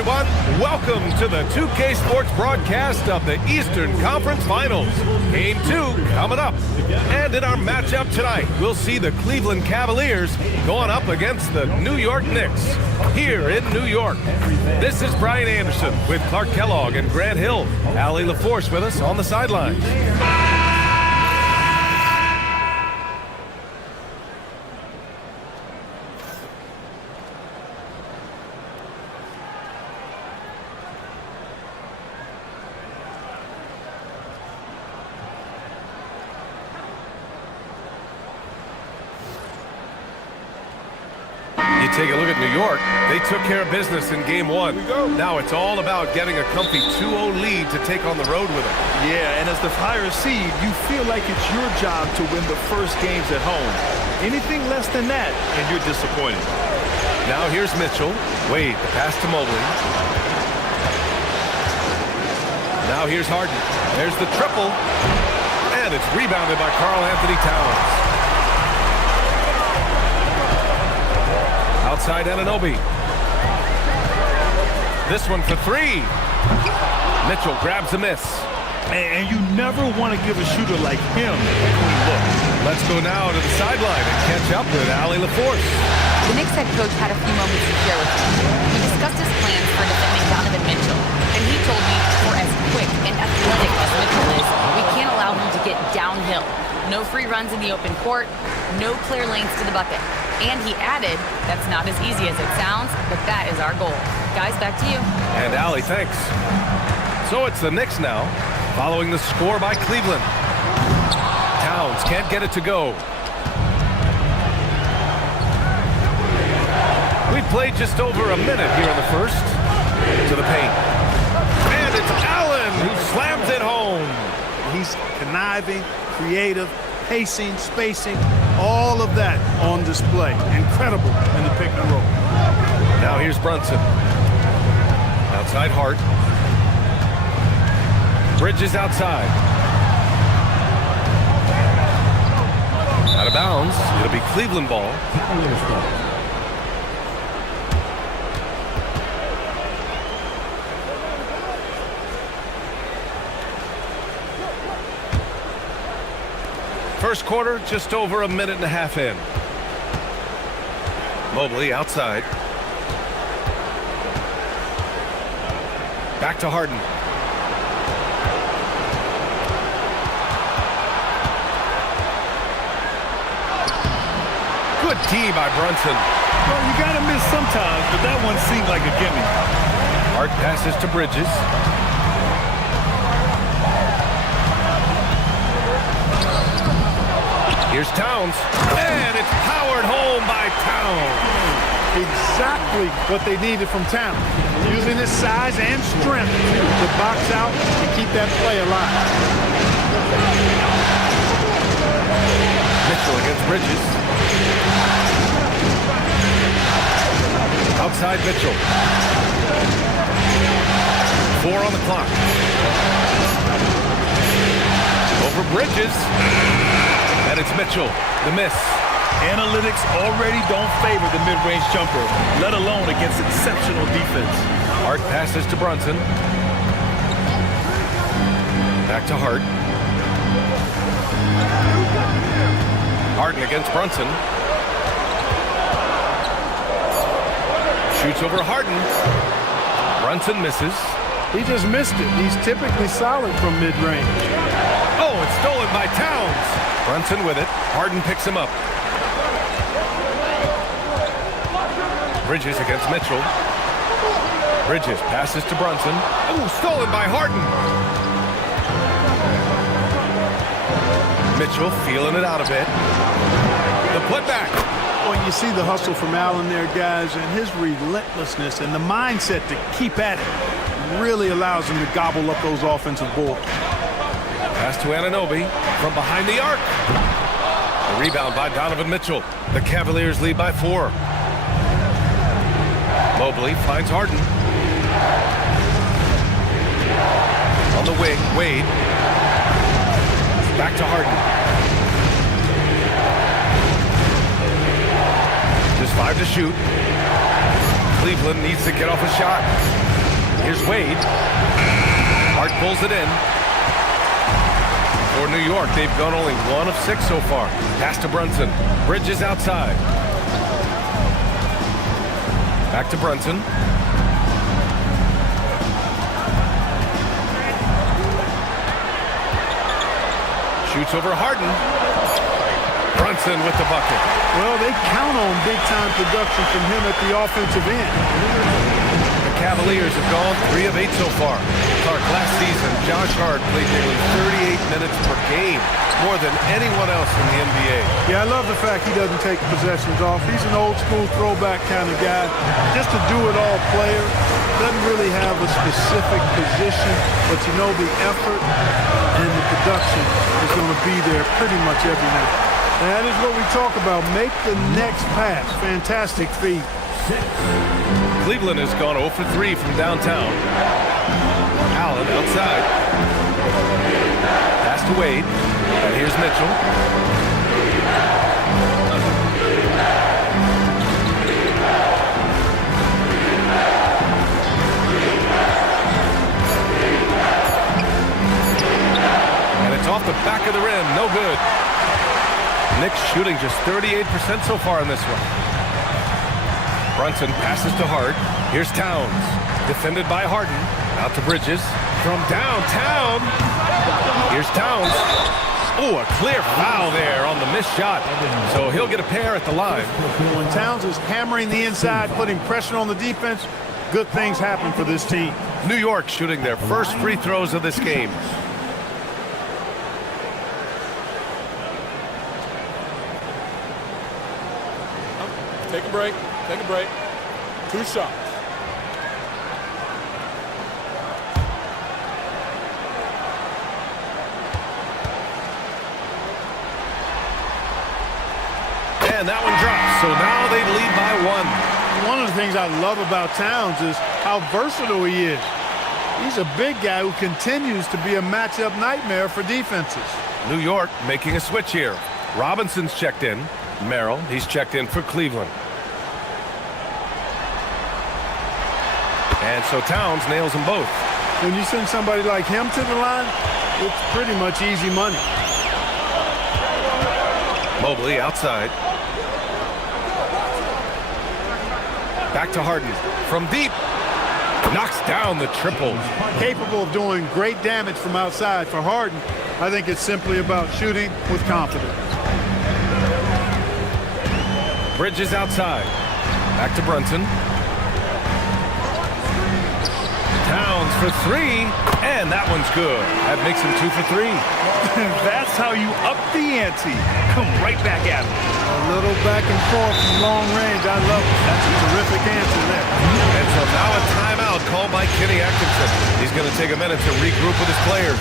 everyone. Welcome to the 2K Sports broadcast of the Eastern Conference Finals. Game 2 coming up. And in our matchup tonight, we'll see the Cleveland Cavaliers going up against the New York Knicks here in New York. This is Brian Anderson with Clark Kellogg and Grant Hill. Allie LaForce with us on the sidelines. Take a look at New York. They took care of business in game 1. Now it's all about getting a comfy 2-0 lead to take on the road with them. Yeah, and as the higher seed, you feel like it's your job to win the first games at home. Anything less than that, and you're disappointed. Now here's Mitchell. Wade, the pass to Mobley. Now here's Harden. There's the triple. And it's rebounded by Karl Anthony Towns. Outside Anunoby. This one for 3. Mitchell grabs a miss. And you never want to give a shooter like him a clean look. Let's go now to the sideline and catch up with Allie LaForce. The Knicks head coach had a few moments to share with me. We discussed his plans for defending Donovan Mitchell, and he told me for as quick and athletic as Mitchell is, we can't allow him to get downhill. No free runs in the open court, no clear lanes to the bucket. And he added, that's not as easy as it sounds, but that is our goal. Guys, back to you. And Allie, thanks. So it's the Knicks now, following the score by Cleveland. Towns can't get it to go. We played just over a minute here in the first. To the paint. And it's Allen who slams it home. He's conniving, creative, pacing, spacing, all of that on display. Incredible in the pick and roll. Now here's Brunson. Outside Hart. Bridges outside. Out of bounds. It'll be Cleveland ball. First quarter, just over a minute and a half in. Mobley outside. Back to Harden. Good tee by Brunson. Well, you got to miss sometimes, but that one seemed like a gimme. Hart passes to Bridges. Here's Towns, and it's powered home by Towns. Exactly what they needed from Towns. Using his size and strength to box out and keep that play alive. Mitchell against Bridges. Outside Mitchell. 4 on the clock. Over Bridges. And it's Mitchell, the miss. Analytics already don't favor the mid-range jumper, let alone against exceptional defense. Hart passes to Brunson. Back to Hart. Harden against Brunson. Shoots over Harden. Brunson misses. He just missed it. He's typically solid from mid-range. Oh, it's stolen by Towns. Brunson with it. Harden picks him up. Bridges against Mitchell. Bridges passes to Brunson. Oh, stolen by Harden. Mitchell feeling it out a bit. The putback. Well, you see the hustle from Allen there, guys, and his relentlessness and the mindset to keep at it really allows him to gobble up those offensive boards. Pass to Anunoby from behind the arc. The rebound by Donovan Mitchell. The Cavaliers lead by 4. Mobley finds Harden. On the wing, Wade. Back to Harden. Just 5 to shoot. Cleveland needs to get off a shot. Here's Wade. Hart pulls it in. For New York, they've gone only 1 of 6 so far. Pass to Brunson. Bridges outside. Back to Brunson. Shoots over Harden. Brunson with the bucket. Well, they count on big-time production from him at the offensive end. The Cavaliers have gone 3 of 8 so far. Clark, last season, Josh Hart played nearly 38 minutes per game, more than anyone else in the NBA. Yeah, I love the fact he doesn't take possessions off. He's an old-school throwback kind of guy. Just a do-it-all player. Doesn't really have a specific position, but you know the effort and the production is going to be there pretty much every night. That is what we talk about. Make the next pass. Fantastic feed. Cleveland has gone 0 for 3 from downtown. Allen outside. Pass to Wade. And here's Mitchell. And it's off the back of the rim. No good. Knicks shooting just 38% so far in this one. Brunson passes to Hart. Here's Towns. Defended by Harden. Out to Bridges. From downtown. Here's Towns. Oh, a clear foul there on the missed shot. So he'll get a pair at the line. When Towns is hammering the inside, putting pressure on the defense, good things happen for this team. New York shooting their first free throws of this game. Take a break. Take a break. 2 shots. And that one drops. So now they lead by 1. One of the things I love about Towns is how versatile he is. He's a big guy who continues to be a matchup nightmare for defenses. New York making a switch here. Robinson's checked in. Merrill, he's checked in for Cleveland. And so Towns nails them both. When you send somebody like him to the line, it's pretty much easy money. Mobley outside. Back to Harden. From deep. Knocks down the triple. Capable of doing great damage from outside. For Harden, I think it's simply about shooting with confidence. Bridges outside. Back to Brunson. Towns for 3, and that one's good. That makes him 2 for 3. That's how you up the ante. Come right back at him. A little back and forth from long range. I love it. That's a terrific answer there. And so now a timeout called by Kenny Atkinson. He's going to take a minute to regroup with his players.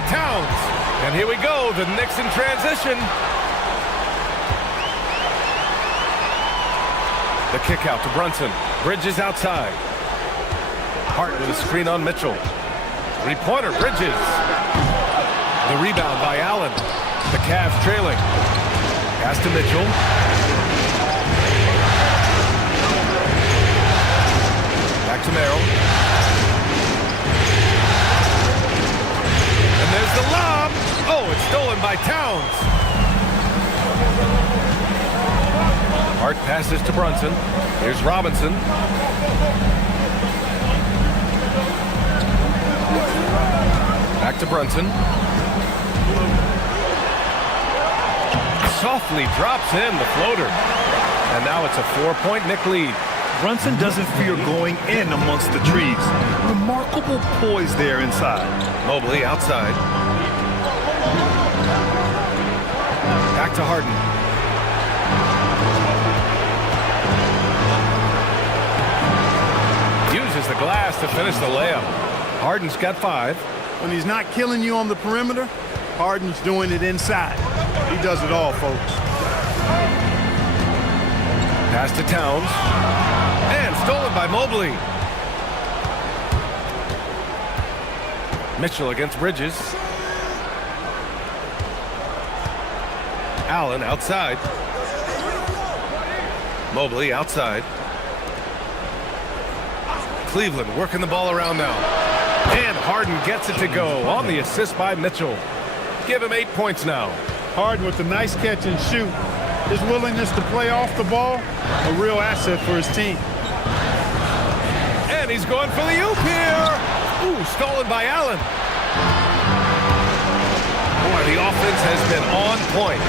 by Towns. And here we go, the Knicks in transition. The kick out to Brunson. Bridges outside. Hart with a screen on Mitchell. Three-pointer, Bridges. The rebound by Allen. The Cavs trailing. Pass to Mitchell. Back to Merrill. And there's the lob. Oh, it's stolen by Towns. Hart passes to Brunson. Here's Robinson. Back to Brunson. Softly drops in the floater. And now it's a 4-point Knick lead. Brunson doesn't fear going in amongst the trees. Remarkable poise there inside. Mobley outside. Back to Harden. Uses the glass to finish the layup. Harden's got 5. When he's not killing you on the perimeter, Harden's doing it inside. He does it all, folks. Pass to Towns. And stolen by Mobley. Mitchell against Bridges. Allen outside. Mobley outside. Cleveland working the ball around now. And Harden gets it to go on the assist by Mitchell. Give him 8 points now. Harden with the nice catch and shoot. His willingness to play off the ball, a real asset for his team. And he's going for the oop here. Ooh, stolen by Allen. Boy, the offense has been on point.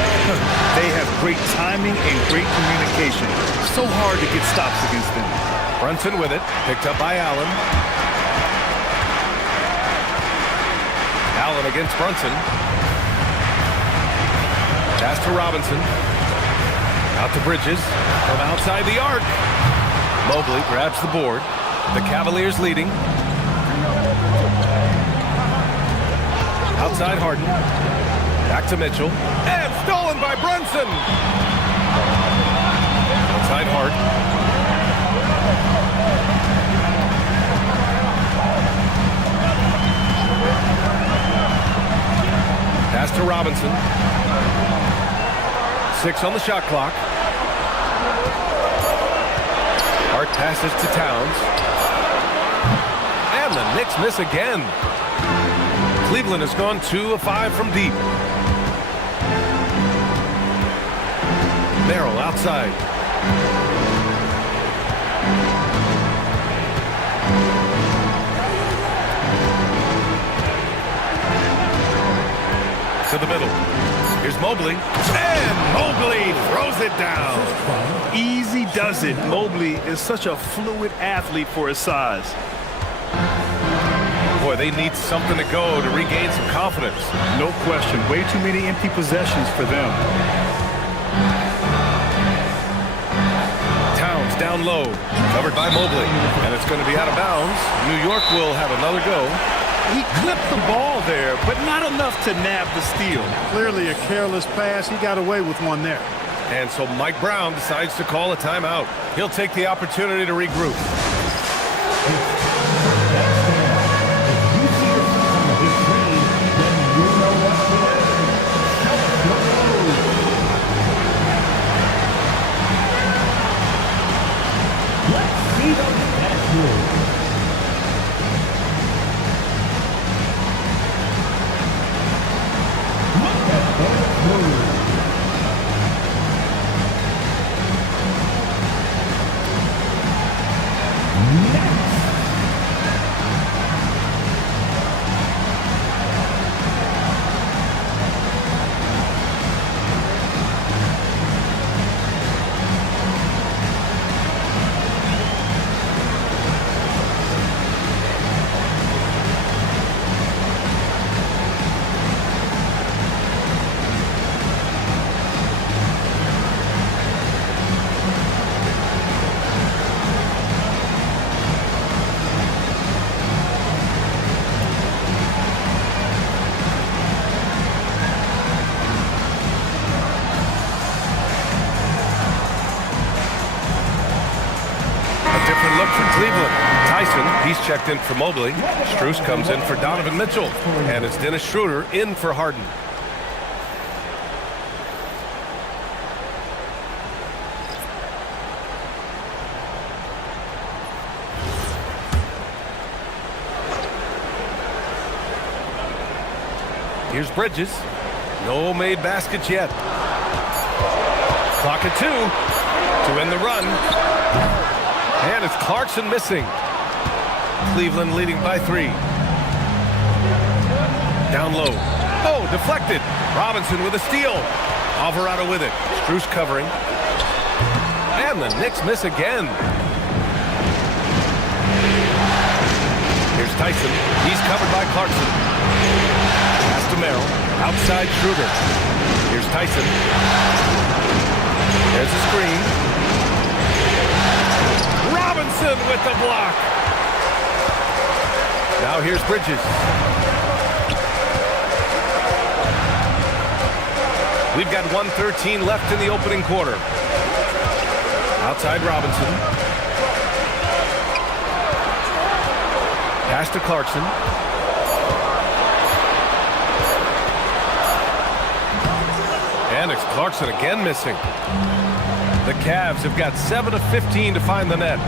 They have great timing and great communication. So hard to get stops against them. Brunson with it, picked up by Allen. Allen against Brunson. Pass to Robinson. Out to Bridges from outside the arc. Mobley grabs the board. The Cavaliers leading. Outside Harden. Back to Mitchell. And stolen by Brunson. Outside Hart. Pass to Robinson. 6 on the shot clock. Hart passes to Towns. And the Knicks miss again. Cleveland has gone 2 of 5 from deep. Merrill outside. To the middle. Here's Mobley. And Mobley throws it down. Easy does it. Mobley is such a fluid athlete for his size. Boy, they need something to go to regain some confidence. No question. Way too many empty possessions for them. Towns down low. Covered by Mobley. And it's going to be out of bounds. New York will have another go. He clipped the ball there, but not enough to nab the steal. Clearly a careless pass. He got away with one there. And so Mike Brown decides to call a timeout. He'll take the opportunity to regroup. different look for Cleveland. Tyson, he's checked in for Mobley. Strus comes in for Donovan Mitchell. And it's Dennis Schroeder in for Harden. Here's Bridges. No made baskets yet. Clock at 2 to end the run. And it's Clarkson missing. Cleveland leading by 3. Down low. Oh, deflected. Robinson with a steal. Alvarado with it. Strus covering. And the Knicks miss again. Here's Tyson. He's covered by Clarkson. Pass to Merrill. Outside Schroeder. Here's Tyson. There's a screen. Robinson with the block. Now here's Bridges. We've got 1:13 left in the opening quarter. Outside Robinson. Pass to Clarkson. And it's Clarkson again missing. The Cavs have got 7 of 15 to find the net.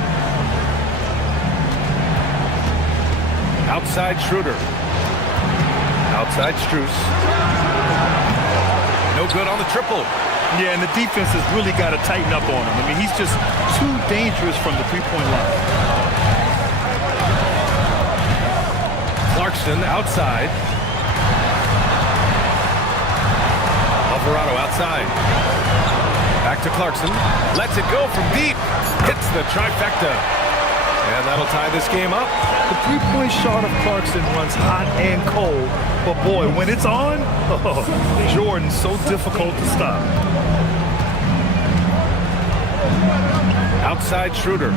Outside Schroeder. Outside Strus. No good on the triple. Yeah, and the defense has really got to tighten up on him. I mean, he's just too dangerous from the three-point line. Clarkson outside. Alvarado outside. Back to Clarkson. Lets it go from deep. Hits the trifecta. And that'll tie this game up. The three-point shot of Clarkson runs hot and cold. But boy, when it's on, Jordan's so difficult to stop. Outside Schroeder.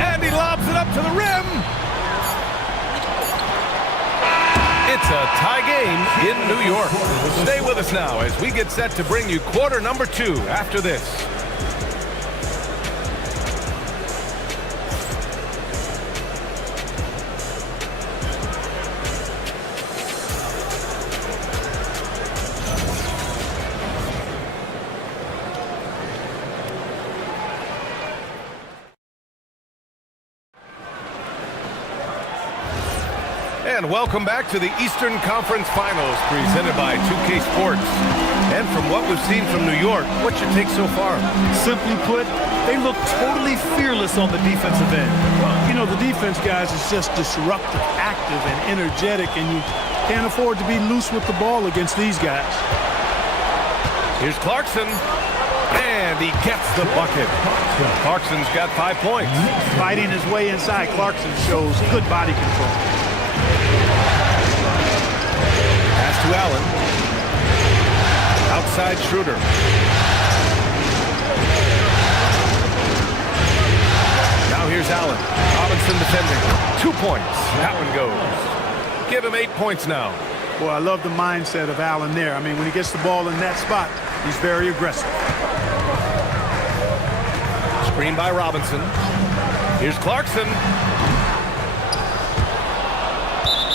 And he lobs it up to the rim. It's a tie game in New York. Stay with us now as we get set to bring you quarter number 2 after this. And welcome back to the Eastern Conference Finals presented by 2K Sports. And from what we've seen from New York, what's your take so far? Simply put, they look totally fearless on the defensive end. Well, you know, the defense, guys, is just disruptive, active, and energetic, and you can't afford to be loose with the ball against these guys. Here's Clarkson. And he gets the bucket. Clarkson's got 5 points. Fighting his way inside, Clarkson shows good body control. Pass to Allen. Outside Schroeder. Now here's Allen. Robinson defending. 2 points. That one goes. Give him 8 points now. Boy, I love the mindset of Allen there. I mean, when he gets the ball in that spot, he's very aggressive. Screen by Robinson. Here's Clarkson.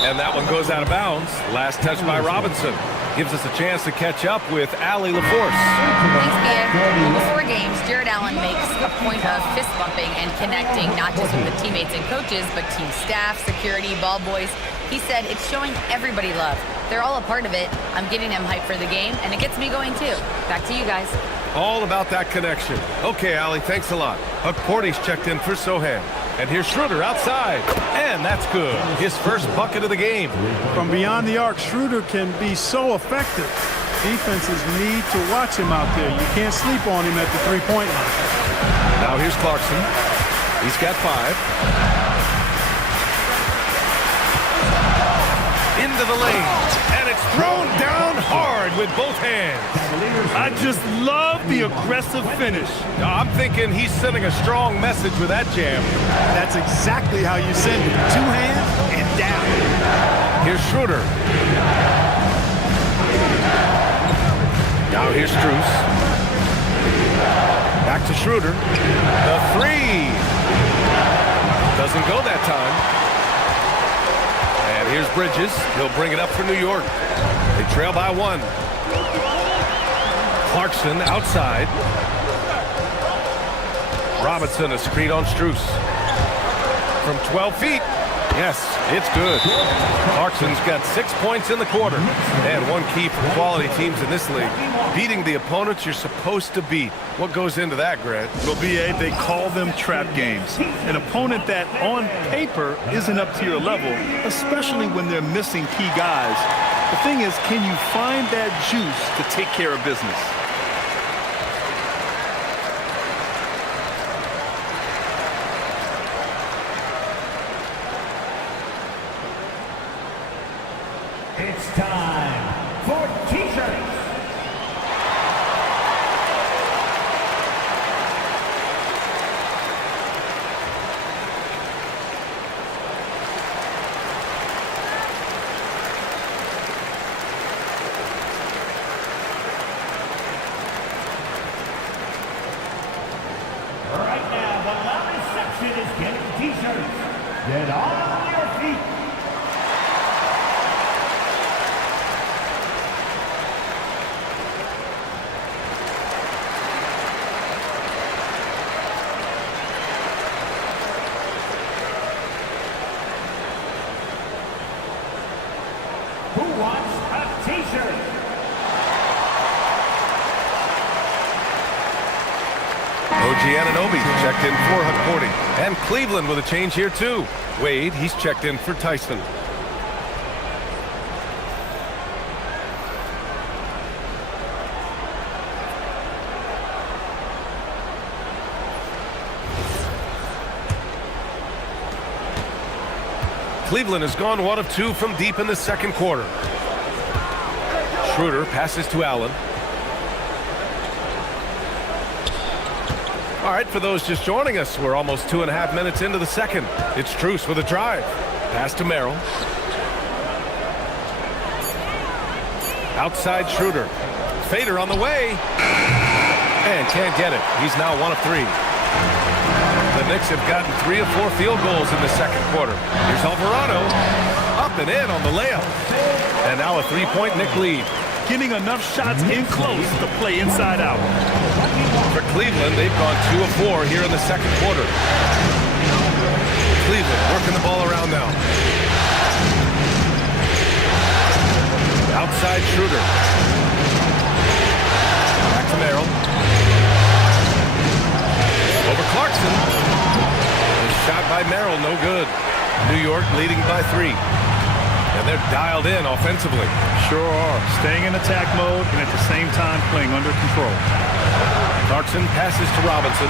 And that one goes out of bounds. Last touch by Robinson. Gives us a chance to catch up with Allie LaForce. Thanks, Pierre. Before games, Jared Allen makes a point of fist bumping and connecting not just with the teammates and coaches, but team staff, security, ball boys. He said it's showing everybody love. They're all a part of it. I'm getting them hyped for the game, and it gets me going too. Back to you guys. All about that connection. Okay, Allie, thanks a lot. Huck Porty's checked in for Sohan. And here's Schroeder outside. And that's good. His first bucket of the game. From beyond the arc, Schroeder can be so effective. Defenses need to watch him out there. You can't sleep on him at the three-point line. Now here's Clarkson. He's got 5. Into the lane. And it's thrown down hard with both hands. I just love the aggressive finish. I'm thinking he's sending a strong message with that jam. That's exactly how you send it. 2 hands and down. Here's Schroeder. Now here's Strus. Back Back to Schroeder. The three. Doesn't go that time. And here's Bridges. He'll bring it up for New York. They trail by one. Clarkson outside. Robinson, a screen on Strus. From 12 feet. Yes, it's good. Clarkson's got 6 points in the quarter. And one key for quality teams in this league, beating the opponents you're supposed to beat. What goes into that, Grant? Well, BA, they call them trap games. An opponent that on paper isn't up to your level, especially when they're missing key guys. The thing is, can you find that juice to take care of business? It's time for T-shirts. Right now, the loudest section is getting T-shirts. Get on your feet. Who wants a T-shirt? OG Anunoby checked in for Hakordi. And Cleveland with a change here, too. Wade, he's checked in for Tyson. Cleveland has gone 1 of 2 from deep in the second quarter. Schroeder passes to Allen. All right, for those just joining us, we're almost 2.5 minutes into the second. It's Strus with a drive. Pass to Merrill. Outside Schroeder. Fader on the way. And can't get it. He's now 1 of 3. The Knicks have gotten 3 of 4 field goals in the second quarter. Here's Alvarado. Up and in on the layup. And now a 3-point Knick lead. Getting enough shots in close to play inside out. For Cleveland, they've gone 2 of 4 here in the second quarter. Cleveland working the ball around now. Outside Schroeder. Back to Merrill. Over Clarkson. The shot by Merrill, no good. New York leading by 3. And they're dialed in offensively. Sure are. Staying in attack mode and at the same time playing under control. Clarkson passes to Robinson.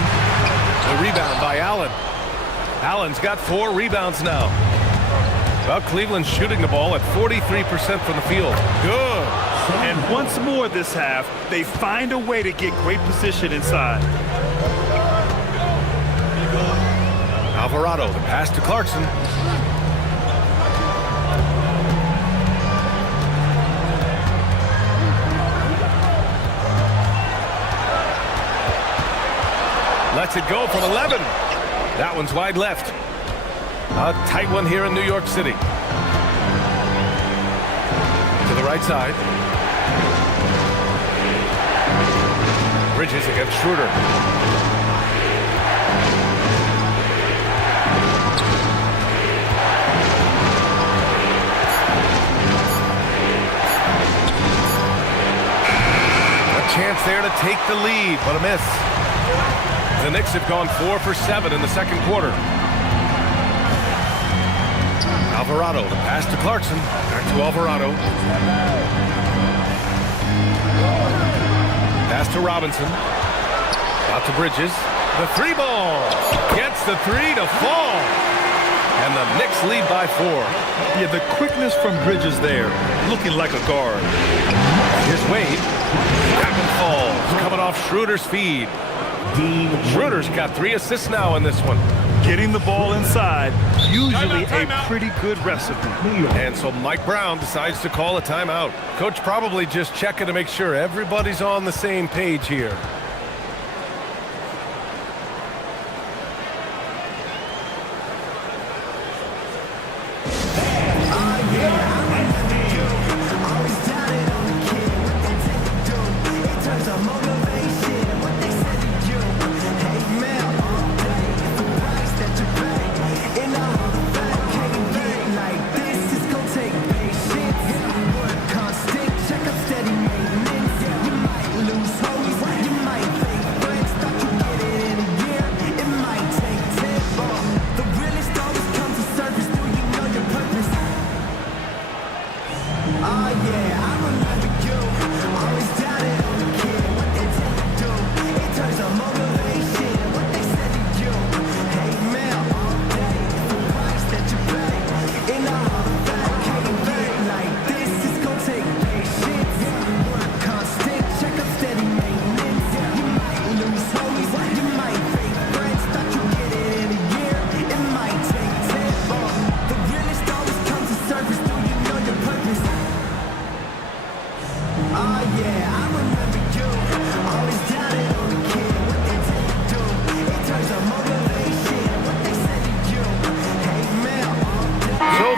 The rebound by Allen. Allen's got 4 rebounds now. Well, Cleveland's shooting the ball at 43% from the field. Good. And once more this half, they find a way to get great position inside. Alvarado, the pass to Clarkson. Lets it go from 11. That one's wide left. A tight one here in New York City. To the right side. Bridges against Schroeder. A chance there to take the lead, but a miss. The Knicks have gone 4 for 7 in the second quarter. Alvarado, the pass to Clarkson. Back to Alvarado. Pass to Robinson. Out to Bridges. The 3 ball. Gets the 3 to fall. And the Knicks lead by 4. Yeah, the quickness from Bridges there, looking like a guard. Here's Wade. That one falls. Coming off Schroeder's feed. Schroeder's got 3 assists now in this one. Getting the ball inside, usually a pretty good recipe. And so Mike Brown decides to call a timeout. Coach probably just checking to make sure everybody's on the same page here.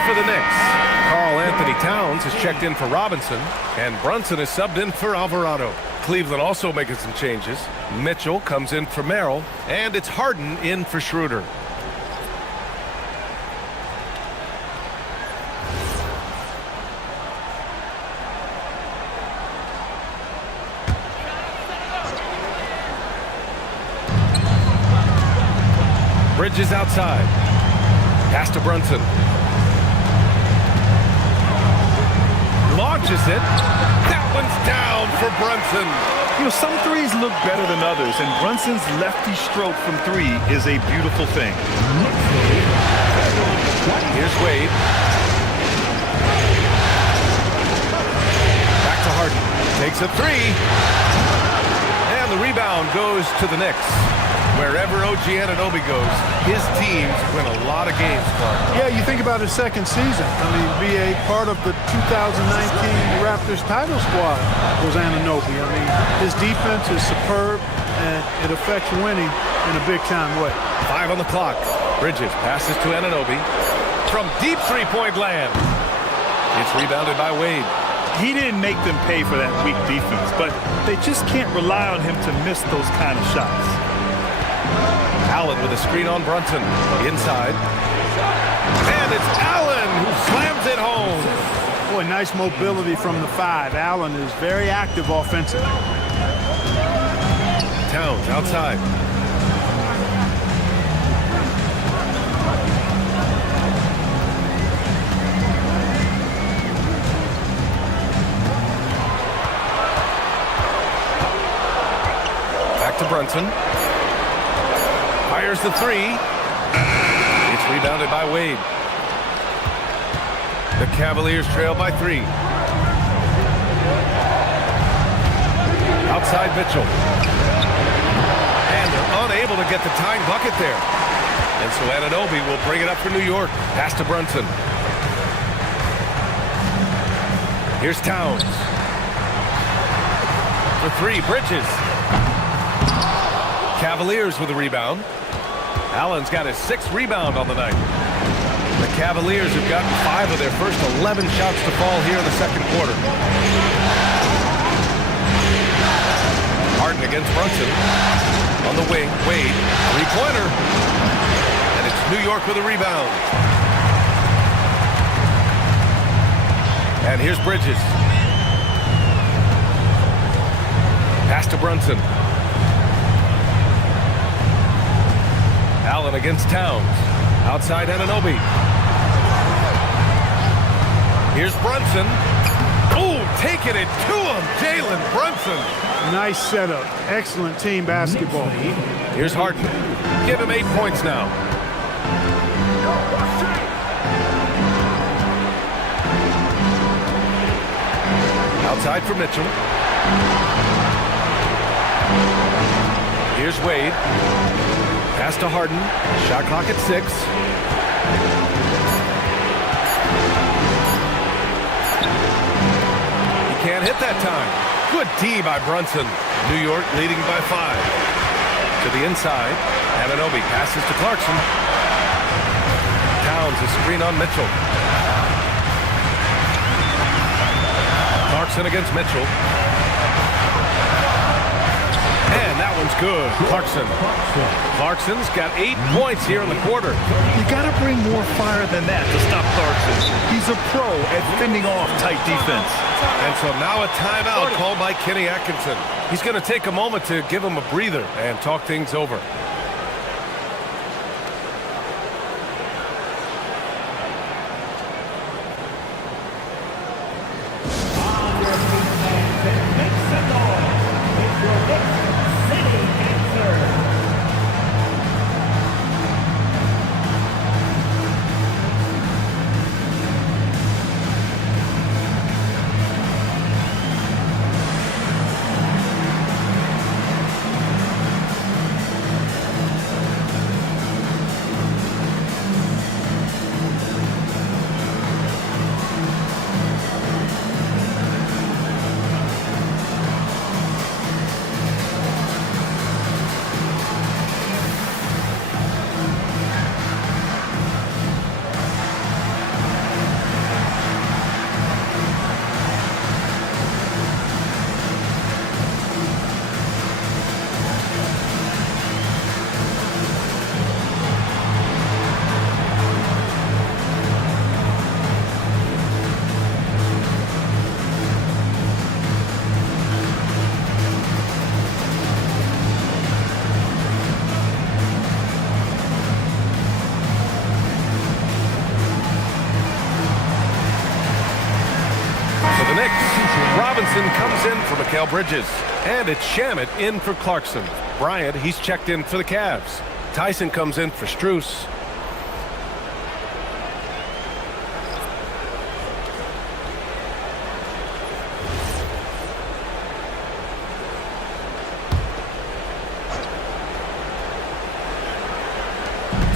For the Knicks, Karl-Anthony Towns has checked in for Robinson, and Brunson is subbed in for Alvarado. Cleveland also making some changes. Mitchell comes in for Merrill, and it's Harden in for Schroeder. Bridges outside. Pass to Brunson. Launches it. That one's down for Brunson. You know, some threes look better than others, and Brunson's lefty stroke from three is a beautiful thing. Here's Wade. Back to Harden. Takes a three. And the rebound goes to the Knicks. Wherever OG Anunoby goes, his teams win a lot of games, Clark. Yeah, you think about his second season. I mean, be a part of the 2019 Raptors title squad was Anunoby. I mean, his defense is superb, and it affects winning in a big-time way. 5 on the clock. Bridges passes to Anunoby from deep three-point land. It's rebounded by Wade. He didn't make them pay for that weak defense, but they just can't rely on him to miss those kind of shots. Allen with a screen on Brunson. Inside. And it's Allen who slams it home. Boy, nice mobility from the 5. Allen is very active offensively. Towns outside. Back to Brunson. Fires the three. It's rebounded by Wade. The Cavaliers trail by 3. Outside Mitchell. And they're unable to get the tying bucket there. And so Anunoby will bring it up for New York. Pass to Brunson. Here's Towns. For 3, Bridges. Cavaliers with a rebound. Allen's got his 6th rebound on the night. The Cavaliers have gotten 5 of their first 11 shots to fall here in the second quarter. Harden against Brunson. On the wing, Wade, 3-pointer. And it's New York with a rebound. And here's Bridges. Pass to Brunson. Allen against Towns. Outside Anunoby. Here's Brunson. Oh, taking it to him, Jalen Brunson. Nice setup. Excellent team basketball. Here's Harden. Give him 8 points now. Outside for Mitchell. Here's Wade. Pass to Harden. Shot clock at 6. He can't hit that time. Good D by Brunson. New York leading by 5. To the inside. Anunoby passes to Clarkson. Towns a screen on Mitchell. Clarkson against Mitchell. And that one's good. Clarkson's got 8 points here in the quarter. You got to bring more fire than that to stop Clarkson. He's a pro at fending off tight defense. And so now a timeout called by Kenny Atkinson. He's going to take a moment to give him a breather and talk things over. Robinson comes in for Mikal Bridges. And it's Shamet in for Clarkson. Bryant, he's checked in for the Cavs. Tyson comes in for Strus.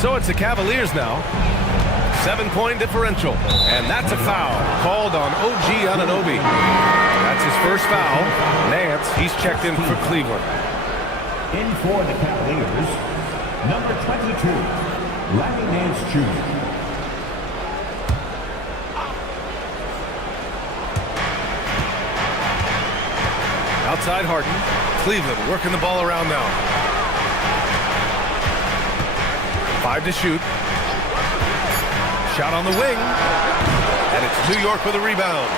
So it's the Cavaliers now. 7-point differential. And that's a foul called on OG Anunoby. That's his first foul. Nance, he's checked in for Cleveland. In for the Cavaliers, number 22, Larry Nance Jr. Outside Harden. Cleveland working the ball around now. 5 to shoot. Shot on the wing. And it's New York with a rebound.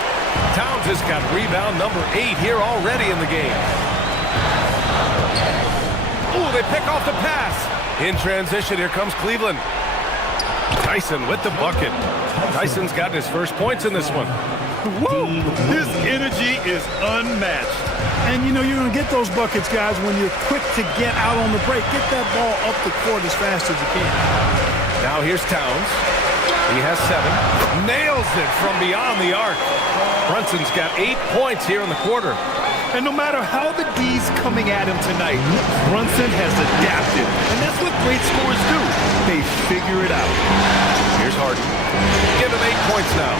Towns has got rebound number 8 here already in the game. Oh, they pick off the pass. In transition, here comes Cleveland. Tyson with the bucket. Tyson's got his first points in this one. Woo! His energy is unmatched. And, you know, you're going to get those buckets, guys, when you're quick to get out on the break. Get that ball up the court as fast as you can. Now here's Towns. He has 7. Nails it from beyond the arc. Brunson's got 8 points here in the quarter. And no matter how the D's coming at him tonight, Brunson has adapted. And that's what great scorers do. They figure it out. Here's Harden. Give him 8 points now.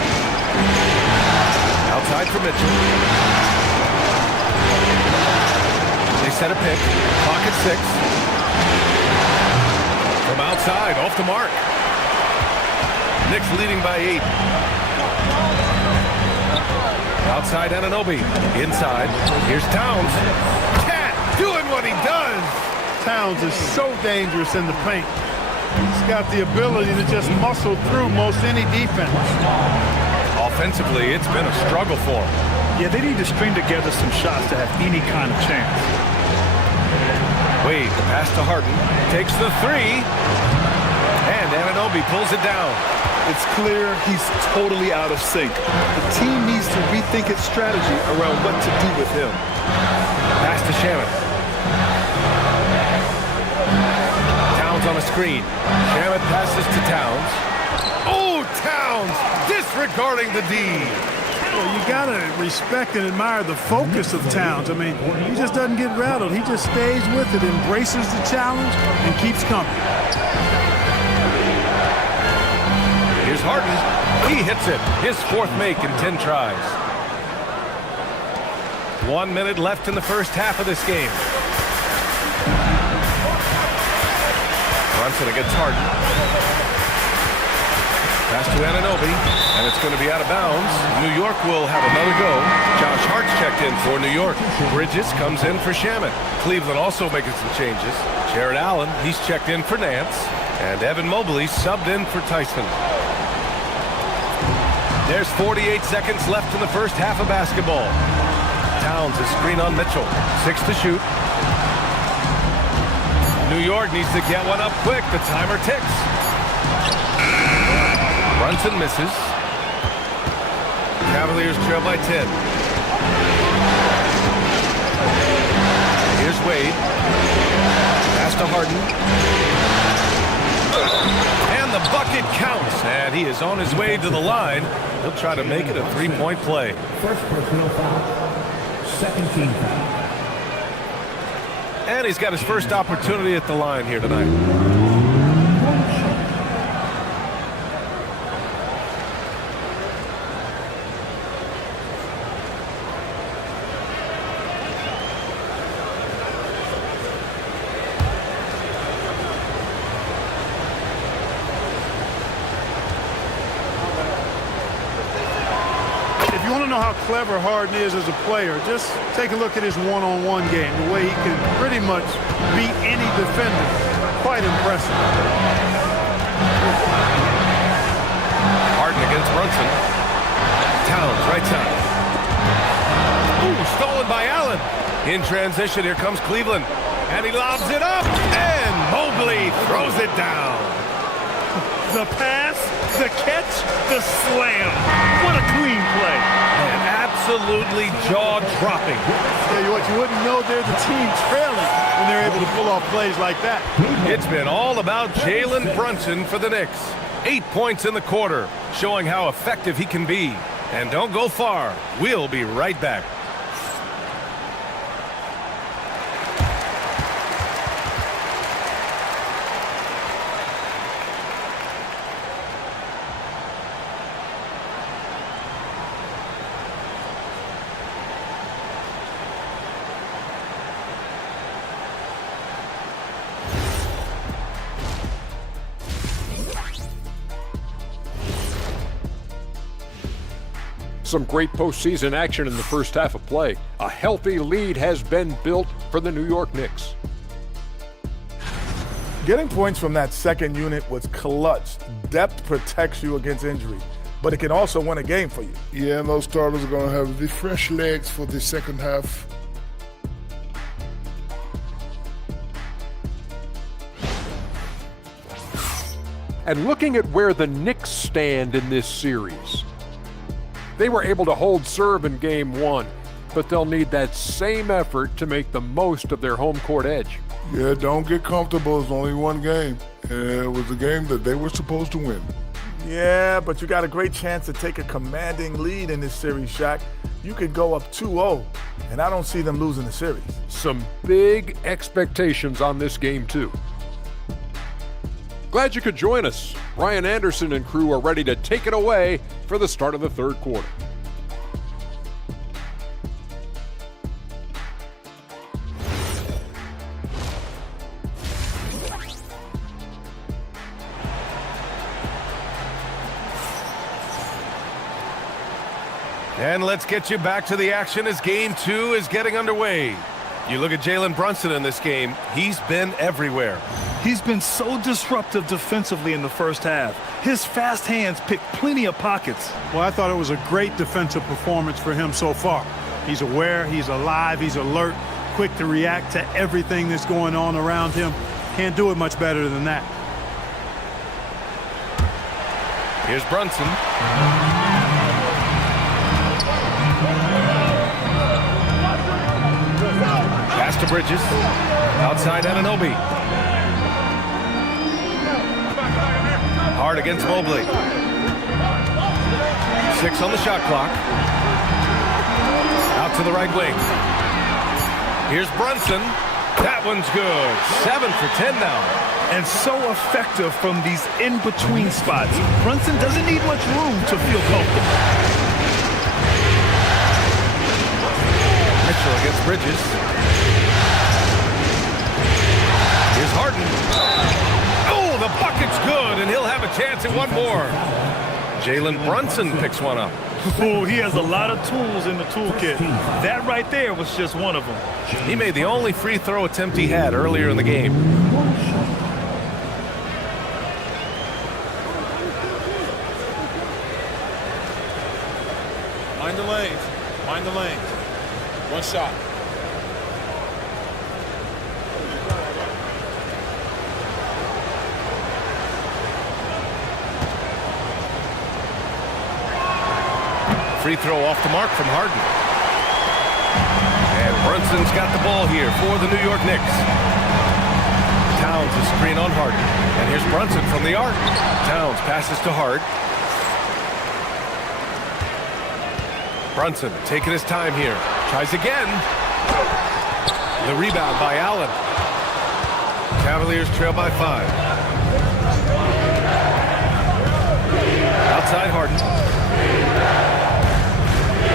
Outside for Mitchell. They set a pick. Clock at 6. From outside, off the mark. Knicks leading by 8. Outside Anunoby. Inside. Here's Towns. Cat doing what he does. Towns is so dangerous in the paint. He's got the ability to just muscle through most any defense. Offensively, it's been a struggle for him. Yeah, they need to string together some shots to have any kind of chance. Wade, the pass to Harden. Takes the 3. And Anunoby pulls it down. It's clear he's totally out of sync. The team needs to rethink its strategy around what to do with him. Pass to Shamet. Towns on a screen. Shamet passes to Towns. Oh, Towns disregarding the D. Well, you got to respect and admire the focus of Towns. I mean, he just doesn't get rattled. He just stays with it, embraces the challenge, and keeps coming. Here's Harden. He hits it. His 4th make in 10 tries. 1 minute left in the first half of this game. Brunson against Harden. Pass to Anunoby, and it's going to be out of bounds. New York will have another go. Josh Hart's checked in for New York. Bridges comes in for Shaman. Cleveland also making some changes. Jared Allen, he's checked in for Nance. And Evan Mobley subbed in for Tyson. There's 48 seconds left in the first half of basketball. Towns is screen on Mitchell. 6 to shoot. New York needs to get one up quick. The timer ticks. Brunson misses. Cavaliers trail by 10. Here's Wade. Pass to Harden. And the bucket counts. And he is on his way to the line. He'll try to make it a three-point play. First personal foul. Second team foul. And he's got his first opportunity at the line here tonight. If you want to know how clever Harden is as a player, just take a look at his one-on-one game, the way he can pretty much beat any defender. Quite impressive. Harden against Brunson. Towns, right side. Ooh, stolen by Allen. In transition, here comes Cleveland. And he lobs it up. And Mobley throws it down. The pass, the catch, the slam. What a clean play. And absolutely jaw-dropping. Yeah, what you wouldn't know they're the team trailing when they're able to pull off plays like that. It's been all about Jalen Brunson for the Knicks. 8 points in the quarter, showing how effective he can be. And don't go far. We'll be right back. Some great postseason action in the first half of play. A healthy lead has been built for the New York Knicks. Getting points from that second unit was clutch. Depth protects you against injury, but it can also win a game for you. Yeah, and those starters are going to have the fresh legs for the second half. And looking at where the Knicks stand in this series, they were able to hold serve in Game 1, but they'll need that same effort to make the most of their home court edge. Yeah, don't get comfortable. It's only one game, and it was a game that they were supposed to win. Yeah, but you got a great chance to take a commanding lead in this series, Shaq. You could go up 2-0, and I don't see them losing the series. Some big expectations on this game, too. Glad you could join us. Ryan Anderson and crew are ready to take it away for the start of the third quarter. And let's get you back to the action as Game 2 is getting underway. You look at Jalen Brunson in this game, he's been everywhere. He's been so disruptive defensively in the first half. His fast hands pick plenty of pockets. Well, I thought it was a great defensive performance for him so far. He's aware, he's alive, he's alert, quick to react to everything that's going on around him. Can't do it much better than that. Here's Brunson. Pass to Bridges. Outside Anunoby. Hard against Mobley. 6 on the shot clock. Out to the right wing. Here's Brunson. That one's good. 7 for 10 now. And so effective from these in-between spots. Brunson doesn't need much room to feel comfortable. Mitchell against Bridges. Here's Harden. Oh, the bucket's good, and he'll have a chance at one more. Jalen Brunson picks one up. Oh, he has a lot of tools in the toolkit. That right there was just one of them. He made the only free throw attempt he had earlier in the game. Mind the lanes. Mind the lanes. One shot. Free throw off the mark from Harden. And Brunson's got the ball here for the New York Knicks. Towns is screen on Harden. And here's Brunson from the arc. Towns passes to Hart. Brunson taking his time here. Tries again. The rebound by Allen. Cavaliers trail by 5. Outside Harden.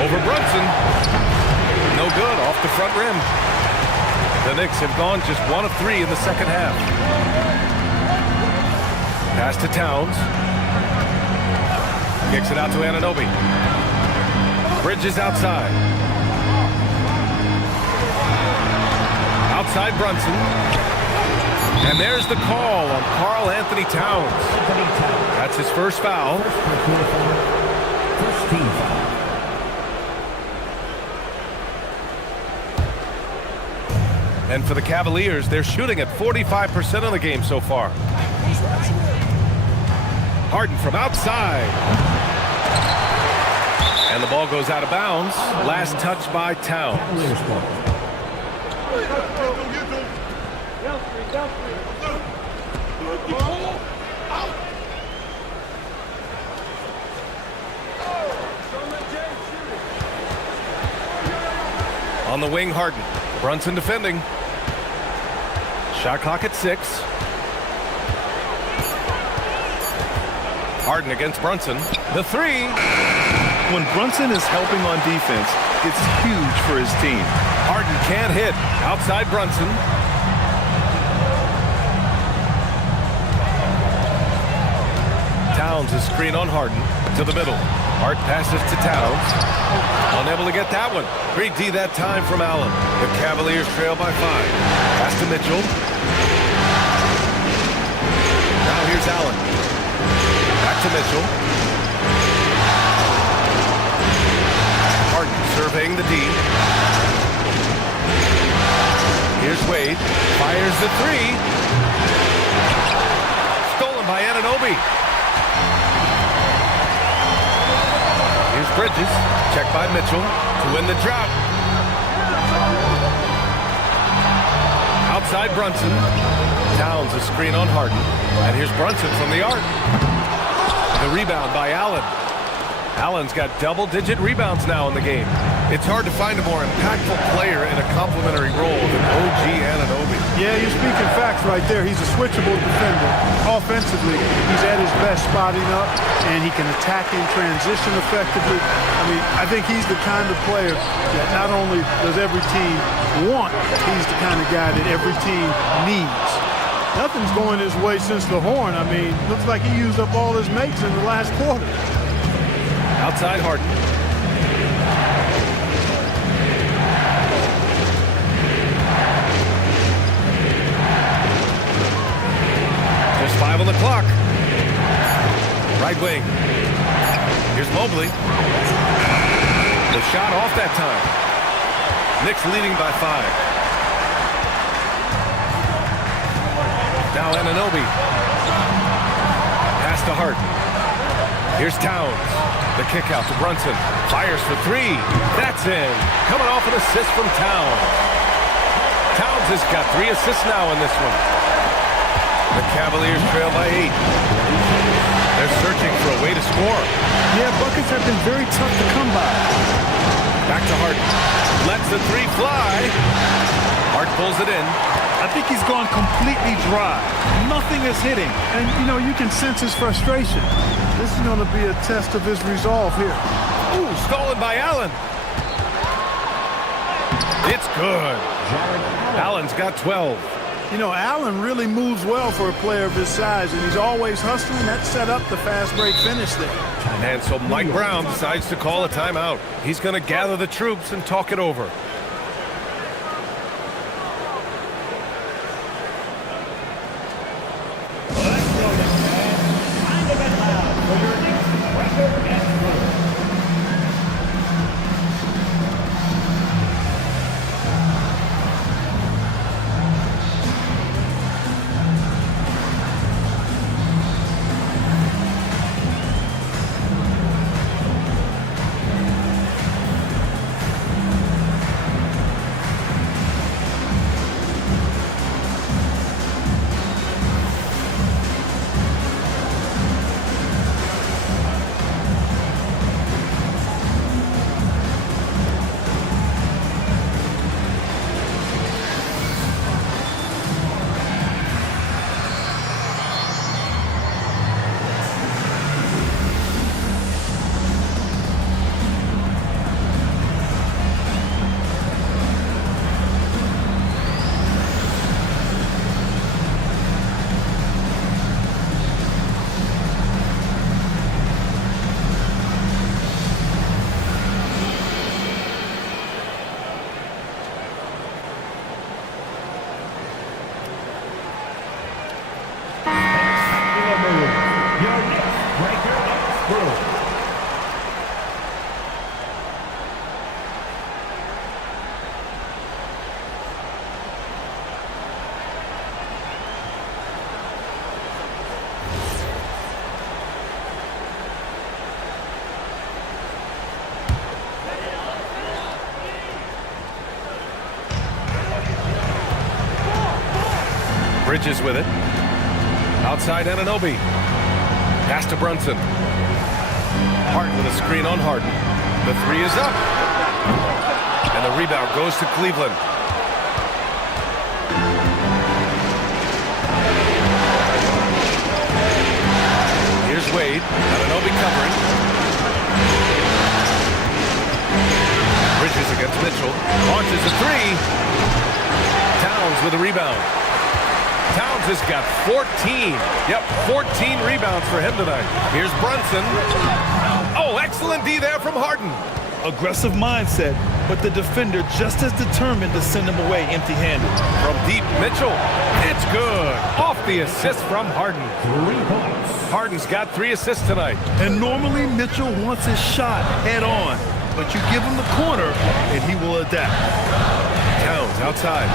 Over Brunson. No good, off the front rim. The Knicks have gone just 1 of 3 in the second half. Pass to Towns. Kicks it out to Anunoby. Bridges outside. Outside Brunson. And there's the call on Karl Anthony Towns. That's his first foul. First team foul. And for the Cavaliers, they're shooting at 45% of the game so far. Harden from outside. And the ball goes out of bounds. Last touch by Towns. On the wing, Harden. Brunson defending. Shot clock at 6. Harden against Brunson. The 3. When Brunson is helping on defense, it's huge for his team. Harden can't hit. Outside Brunson. Towns is screen on Harden. To the middle. Hart passes to Towns. Unable to get that one. Great D that time from Allen. The Cavaliers trail by 5. Pass to Mitchell. Now here's Allen. Back to Mitchell. Harden surveying the D. Here's Wade. Fires the 3. Stolen by Anunoby. Here's Bridges. Checked by Mitchell to win the drought. Outside Brunson. Towns a screen on Harden. And here's Brunson from the arc. The rebound by Allen. Allen's got double-digit rebounds now in the game. It's hard to find a more impactful player in a complementary role than OG Anunoby. Yeah, you're speaking facts right there. He's a switchable defender. Offensively, he's at his best spotting up, and he can attack in transition effectively. I mean, I think he's the kind of player that not only does every team want, he's the kind of guy that every team needs. Nothing's going his way since the horn. I mean, looks like he used up all his mates in the last quarter. Outside Harden. Just 5 on the clock. Right wing. Here's Mobley. The shot off that time. Knicks leading by 5. Now Anunoby. Pass to Hart. Here's Towns. The kick out to Brunson. Fires for 3. That's in. Coming off an assist from Towns. Towns has got 3 assists now in this one. The Cavaliers trail by 8. They're searching for a way to score. Yeah, buckets have been very tough to come by. Back to Hart. Lets the 3 fly. Hart pulls it in. I think he's gone completely dry. Nothing is hitting. And, you know, you can sense his frustration. This is going to be a test of his resolve here. Ooh, stolen by Allen. It's good. Allen's got 12. You know, Allen really moves well for a player of his size, and he's always hustling. That set up the fast break finish there. And so Mike Brown decides to call a timeout. He's going to gather the troops and talk it over. Bridges with it. Outside Anunoby. Pass to Brunson. Harden with a screen on Harden. The three is up. And the rebound goes to Cleveland. Here's Wade. Anunoby covering. Bridges against Mitchell. Launches a three. Towns with a rebound. Towns has got 14. Yep, 14 rebounds for him tonight. Here's Brunson. Oh, excellent D there from Harden. Aggressive mindset, but the defender just as determined to send him away empty-handed. From deep, Mitchell. It's good. Off the assist from Harden. 3 points. Harden's got 3 assists tonight. And normally Mitchell wants his shot head on, but you give him the corner and he will adapt. Towns outside.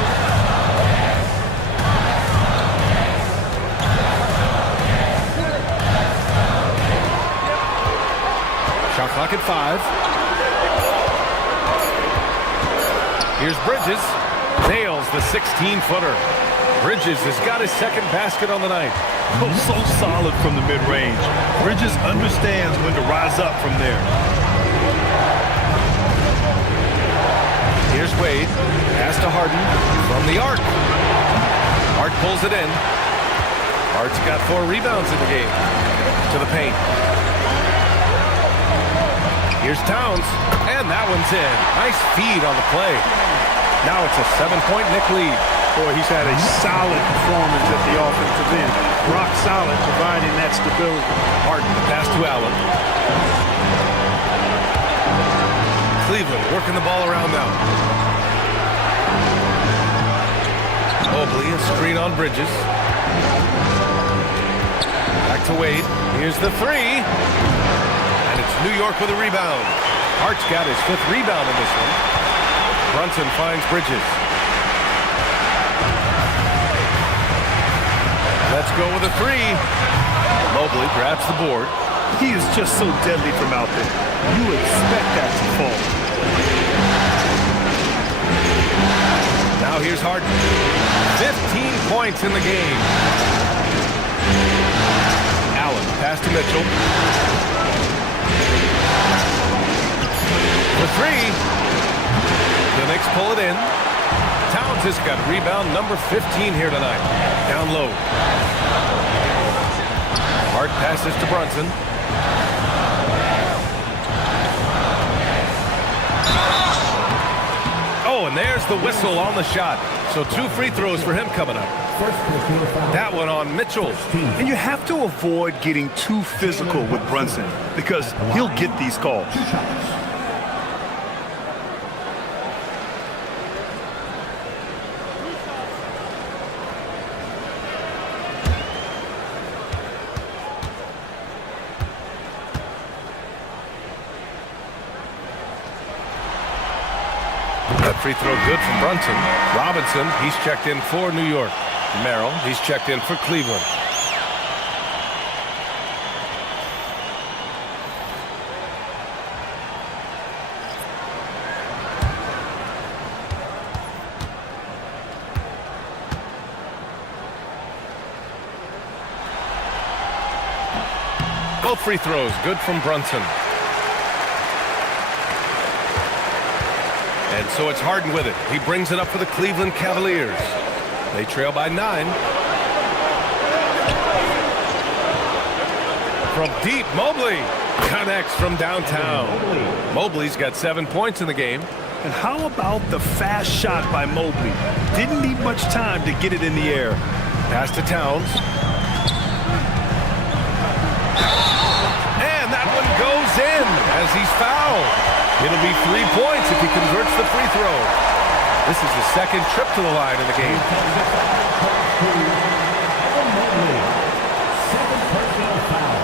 Shot clock at 5. Here's Bridges. Nails the 16-footer. Bridges has got his second basket on the night. Oh, so solid from the mid-range. Bridges understands when to rise up from there. Here's Wade. Pass to Harden from the arc. Hart pulls it in. Hart's got 4 rebounds in the game. To the paint. Here's Towns, and that one's in. Nice feed on the play. Now it's a 7-point Knick lead. Boy, he's had a solid performance at the offensive end. Rock solid, providing that stability. Harden, the pass to Allen. Cleveland working the ball around now. Mobley, a screen on Bridges. Back to Wade. Here's the three. And it's New York with a rebound. Hart's got his 5th rebound in this one. Brunson finds Bridges. Let's go with a three. Mobley grabs the board. He is just so deadly from out there. You expect that to fall. Now here's Harden. 15 points in the game. Allen, pass to Mitchell. For three. The Knicks pull it in. Towns has got rebound number 15 here tonight. Down low. Hart passes to Brunson. Oh, and there's the whistle on the shot. So 2 free throws for him coming up. That one on Mitchell. And you have to avoid getting too physical with Brunson because he'll get these calls. That free throw good from Brunson. Robinson, he's checked in for New York. Merrill, he's checked in for Cleveland. Both free throws good from Brunson. And so it's Harden with it. He brings it up for the Cleveland Cavaliers. They trail by 9. From deep, Mobley connects from downtown. Mobley's got 7 points in the game. And how about the fast shot by Mobley? Didn't need much time to get it in the air. Pass to Towns. And that one goes in as he's fouled. It'll be 3 points if he converts the free throw. This is his second trip to the line in the game. Second personal foul.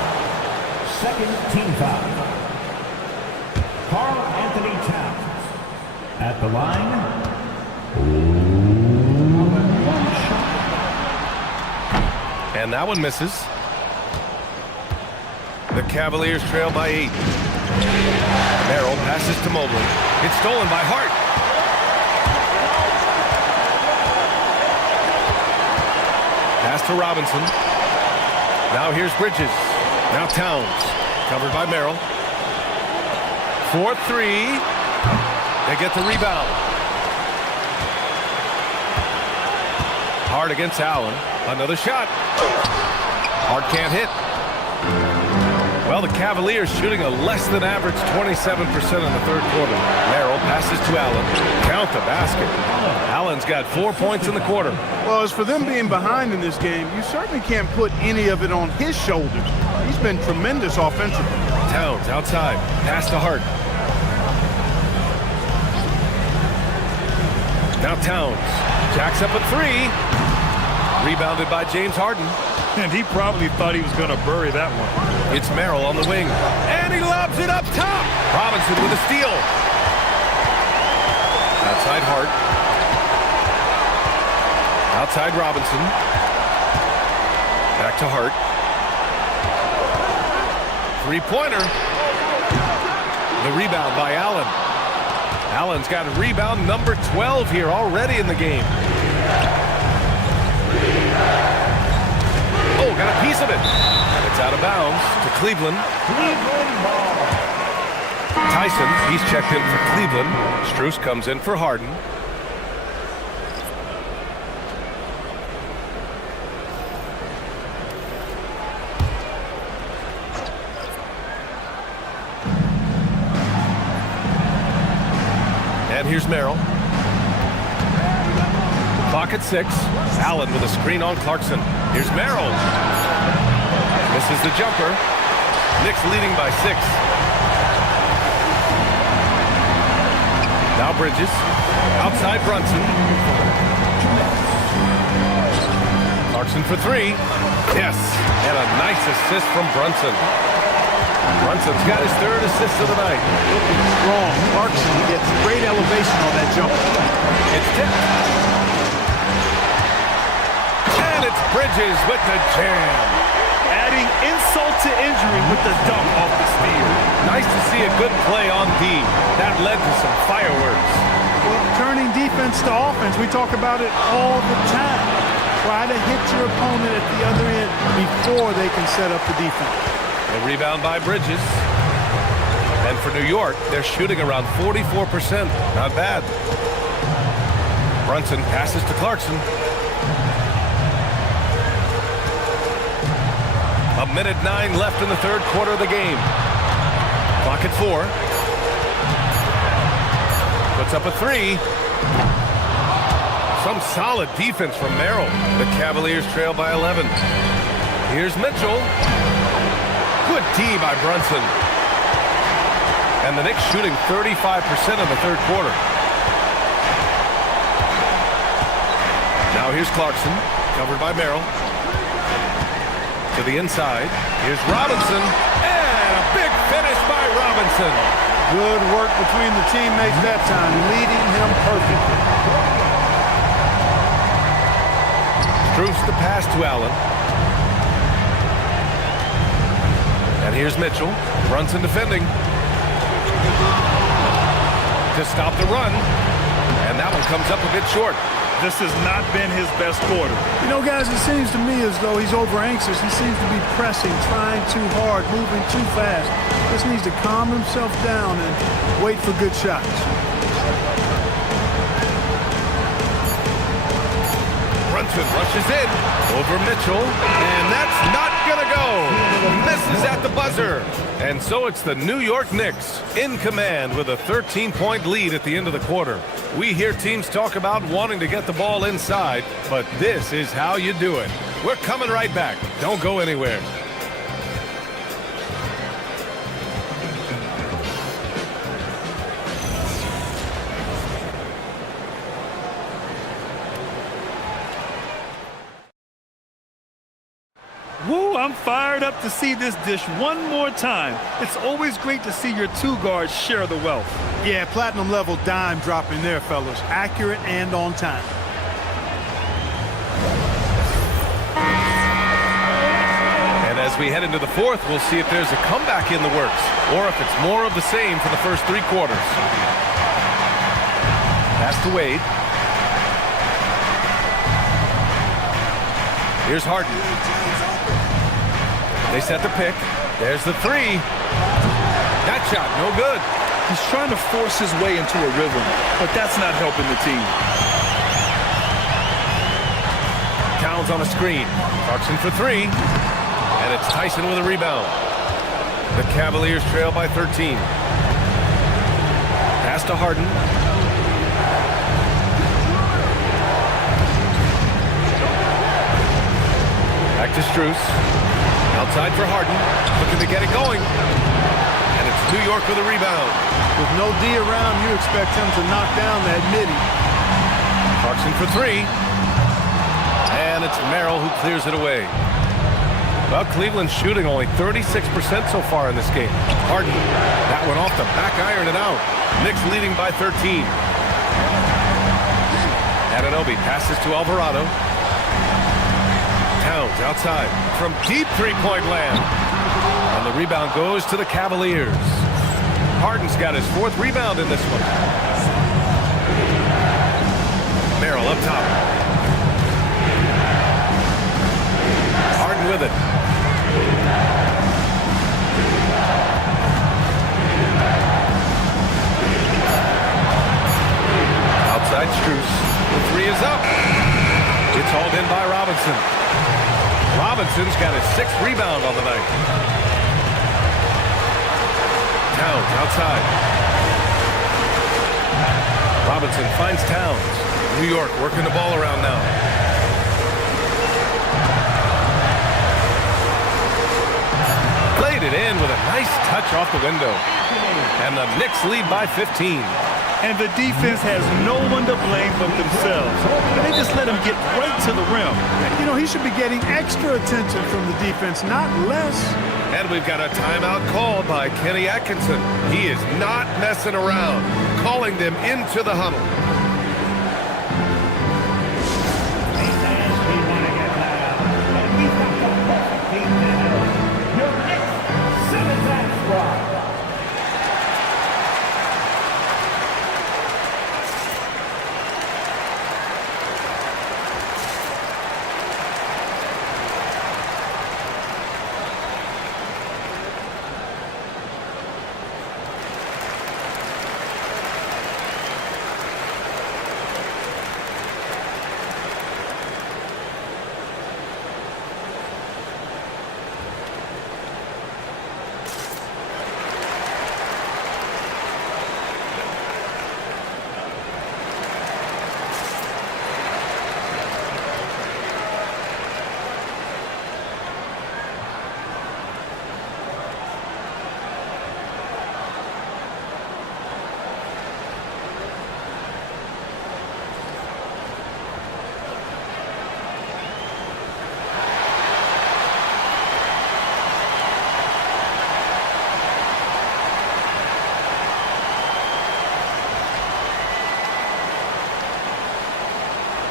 Second team foul. Karl Anthony Towns at the line. And that one misses. The Cavaliers trail by 8. Merrill passes to Mobley. It's stolen by Hart. Pass to Robinson. Now here's Bridges. Now Towns. Covered by Merrill. 4-3. They get the rebound. Hart against Allen. Another shot. Hart can't hit. Well, the Cavaliers shooting a less than average 27% in the third quarter. Merrill passes to Allen. Count the basket. Allen's got 4 points in the quarter. Well, as for them being behind in this game, you certainly can't put any of it on his shoulders. He's been tremendous offensively. Towns outside. Pass to Hart. Now Towns. Jacks up a 3. Rebounded by James Harden. And he probably thought he was going to bury that one. It's Merrill on the wing. And he lobs it up top. Robinson with a steal. Outside Hart. Outside Robinson. Back to Hart. Three-pointer. The rebound by Allen. Allen's got a rebound number 12 here already in the game. Oh, got a piece of it. And it's out of bounds to Cleveland. Tyson, he's checked in for Cleveland. Strus comes in for Harden. And here's Merrill. Clock at 6. Allen with a screen on Clarkson. Here's Merrill. Misses the jumper. Knicks leading by 6. Now Bridges. Outside Brunson. Clarkson for 3. Yes. And a nice assist from Brunson. Brunson's got his third assist of the night. Looking strong. Clarkson gets great elevation on that jumper. It's tipped. It's Bridges with the jam. Adding insult to injury with the dunk off the steal. Nice to see a good play on D. That led to some fireworks. Well, turning defense to offense, we talk about it all the time. Try to hit your opponent at the other end before they can set up the defense. A rebound by Bridges. And for New York, they're shooting around 44%. Not bad. Brunson passes to Clarkson. A minute 9 left in the third quarter of the game. Clock at 4. Puts up a 3. So Some solid defense from Merrill. The Cavaliers trail by 11. Here's Mitchell. Good D by Brunson. And the Knicks shooting 35% in the third quarter. Now here's Clarkson, covered by Merrill. To the inside. Here's Robinson. And a big finish by Robinson. Good work between the teammates that time, leading him perfectly. Struess the pass to Allen. And here's Mitchell. Brunson defending. To stop the run. And that one comes up a bit short. This has not been his best quarter. You know, guys, it seems to me as though he's over-anxious. He seems to be pressing, trying too hard, moving too fast. Just needs to calm himself down and wait for good shots. Brunson rushes in over Mitchell, and that's not gonna go. Misses at the buzzer. And so it's the New York Knicks in command with a 13-point lead at the end of the quarter. We hear teams talk about wanting to get the ball inside, but this is how you do it. We're coming right back. Don't go anywhere. Woo, I'm fired up to see this dish one more time. It's always great to see your two guards share the wealth. Yeah, platinum level dime dropping there, fellas. Accurate and on time. And as we head into the fourth, we'll see if there's a comeback in the works or if it's more of the same for the first three quarters. Pass to Wade. Here's Harden. They set the pick. There's the three. That shot, no good. He's trying to force his way into a rhythm, but that's not helping the team. Towns on a screen. Clarkson for three. And it's Tyson with a rebound. The Cavaliers trail by 13. Pass to Harden. Back to Struess. Outside for Harden. Looking to get it going. And it's New York with a rebound. With no D around, you expect him to knock down that midi. Clarkson for three. And it's Merrill who clears it away. Well, Cleveland's shooting only 36% so far in this game. Harden. That one off the back iron and out. Knicks leading by 13. Anunoby passes to Alvarado. Towns outside from deep three-point land. And the rebound goes to the Cavaliers. Harden's got his fourth rebound in this one. Merrill up top. Harden with it. Outside Struess. The three is up. It's hauled in by Robinson. Robinson's got his sixth rebound on the night. Towns outside. Robinson finds Towns. New York working the ball around now. Played it in with a nice touch off the window. And the Knicks lead by 15. And the defense has no one to blame but themselves. They just let him get right to the rim. You know, he should be getting extra attention from the defense, not less. And we've got a timeout called by Kenny Atkinson. He is not messing around, calling them into the huddle.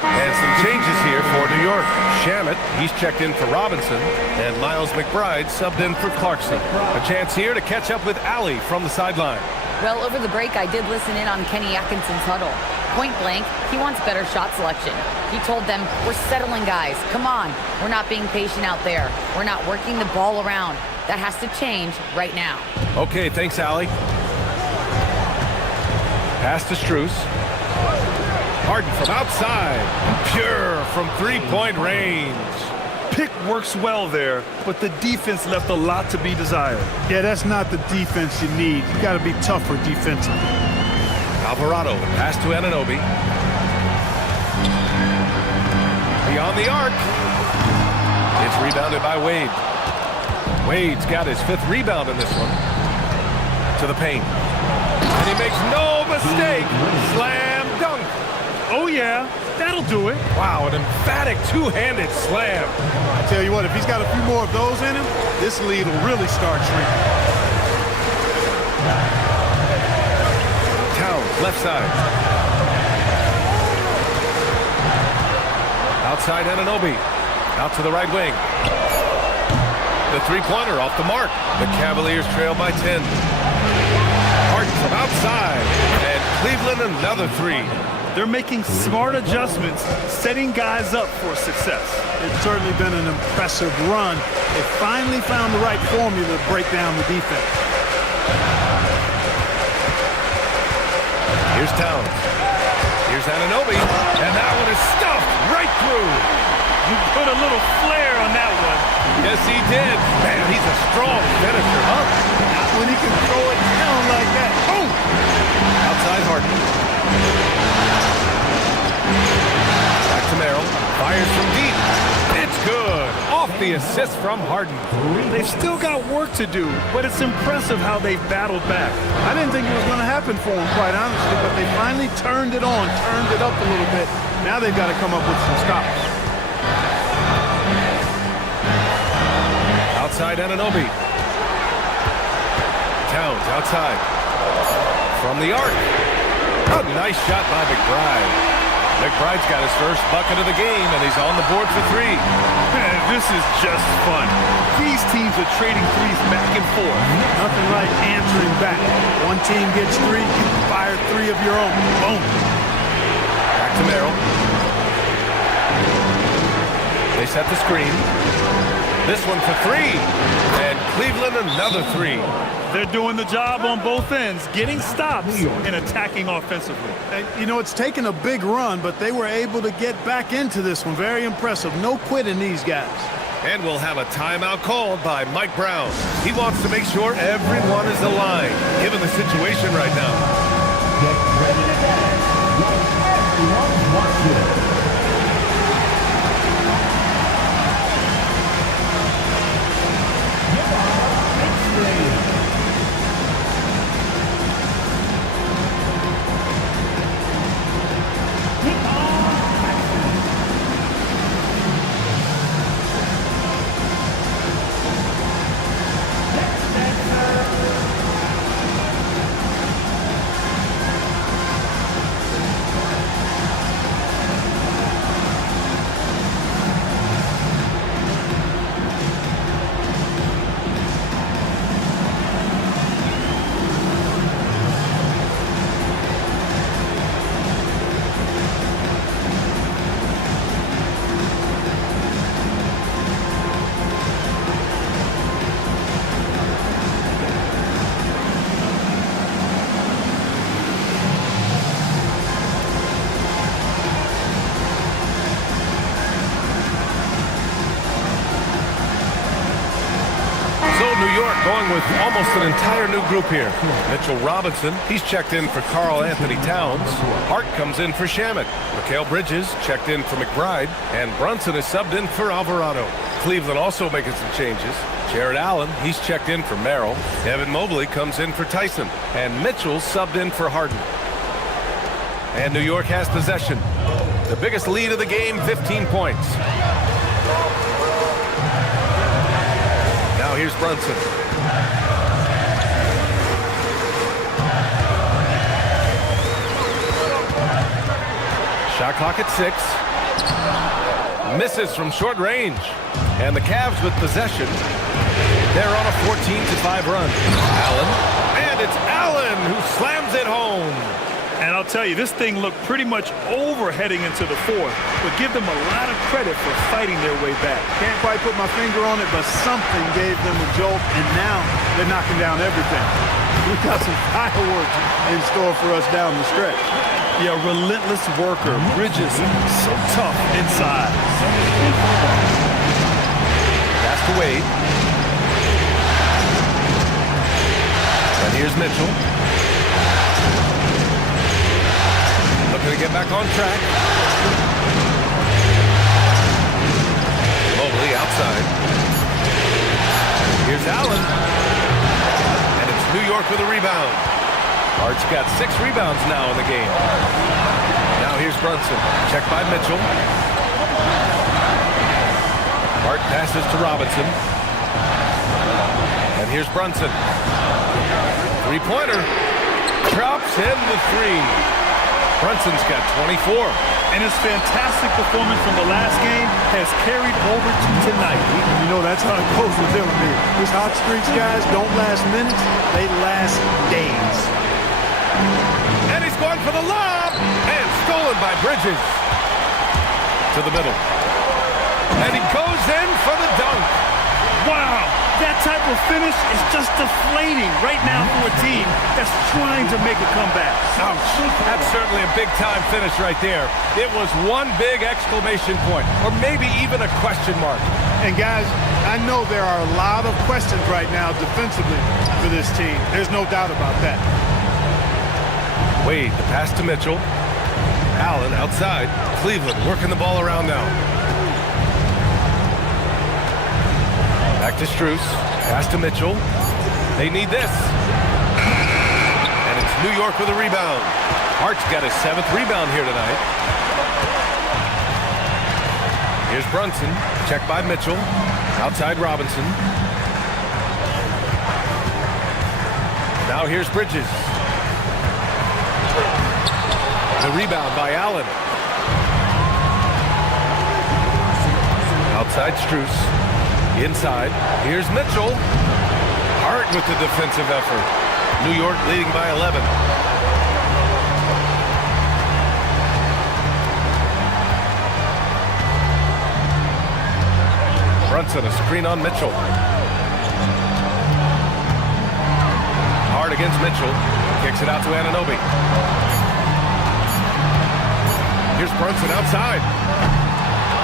And some changes here for New York. Shamet, he's checked in for Robinson, and Miles McBride subbed in for Clarkson. A chance here to catch up with Allie from the sideline. Well, over the break, I did listen in on Kenny Atkinson's huddle. Point blank, he wants better shot selection. He told them, we're settling, guys. Come on. We're not being patient out there. We're not working the ball around. That has to change right now. Okay, thanks, Allie. Pass to Strus. Harden from outside. Pure from three-point range. Pick works well there, but the defense left a lot to be desired. Yeah, that's not the defense you need. You got to be tougher defensively. Alvarado, pass to Anunoby. Beyond the arc. It's rebounded by Wade. Wade's got his 5th rebound in this one. To the paint. And he makes no mistake. Slam dunk. Oh, yeah, that'll do it. Wow, an emphatic two-handed slam. I tell you what, if he's got a few more of those in him, this lead will really start shrinking. Towns, left side. Outside Anunoby. Out to the right wing. The three-pointer off the mark. The Cavaliers trail by 10. Harden from outside. And Cleveland another three. They're making smart adjustments, setting guys up for success. It's certainly been an impressive run. They finally found the right formula to break down the defense. Here's Towns. Here's Anunoby. And that one is stuffed right through. You put a little flair on that one. Yes, he did. Man, he's a strong finisher, huh? Not when he can throw it down like that. Boom! Outside Harden. Back to Merrill. Fires from deep. It's good. Off the assist from Harden. They've still got work to do, but it's impressive how they've battled back. I didn't think it was going to happen for them, quite honestly, but they finally turned it on, turned it up a little bit. Now they've got to come up with some stops. Outside Anunoby. Towns outside. From the arc. A nice shot by McBride. McBride's got his first bucket of the game, and he's on the board for three. Man, this is just fun. These teams are trading threes back and forth. Nothing like answering back. One team gets three, you fire three of your own. Boom. Back to Merrill. They set the screen. This one for three. And Cleveland another three. They're doing the job on both ends, getting stops and attacking offensively. You know, it's taken a big run, but they were able to get back into this one. Very impressive. No quitting these guys. And we'll have a timeout called by Mike Brown. He wants to make sure everyone is aligned, given the situation right now. Get ready to dance while everyone's watching. Going with almost an entire new group here. Mitchell Robinson, he's checked in for Karl Anthony Towns. Hart comes in for Shamet. Mikal Bridges checked in for McBride. And Brunson is subbed in for Alvarado. Cleveland also making some changes. Jared Allen, he's checked in for Merrill. Evan Mobley comes in for Tyson. And Mitchell subbed in for Harden. And New York has possession. The biggest lead of the game, 15 points. Now here's Brunson. Shot clock at 6. Misses from short range. And the Cavs with possession. They're on a 14-5 run. Allen. And it's Allen who slams it home. And I'll tell you, this thing looked pretty much over heading into the fourth, but give them a lot of credit for fighting their way back. Can't quite put my finger on it, but something gave them a jolt, and now they're knocking down everything. We've got some fireworks in store for us down the stretch. Yeah, relentless worker. Bridges, so tough inside. Pass to Wade. And here's Mitchell. Looking to get back on track. Mobley outside. Here's Allen. And it's New York with a rebound. Hart's got 6 rebounds now in the game. Now here's Brunson. Checked by Mitchell. Hart passes to Robinson. And here's Brunson. Three-pointer. Drops in the 3. Brunson's got 24. And his fantastic performance from the last game has carried over to tonight. You know, that's how it goes with him. These hot streaks, guys, don't last minutes. They last days. And he's going for the lob. And stolen by Bridges. To the middle. And he goes in for the dunk. Wow, that type of finish is just deflating right now for a team that's trying to make a comeback. Ouch. That's certainly a big-time finish right there. It was one big exclamation point, or maybe even a question mark. And guys, I know there are a lot of questions right now defensively for this team. There's no doubt about that. Wade, the pass to Mitchell. Allen outside. Cleveland working the ball around now. Back to Strus. Pass to Mitchell. They need this. And it's New York with a rebound. Hart's got his 7th rebound here tonight. Here's Brunson. Checked by Mitchell. Outside Robinson. Now here's Bridges. The rebound by Allen. Outside Strus. Inside, here's Mitchell. Hart with the defensive effort. New York leading by 11. Brunson, a screen on Mitchell. Hart against Mitchell. Kicks it out to Anunoby. Here's Brunson outside.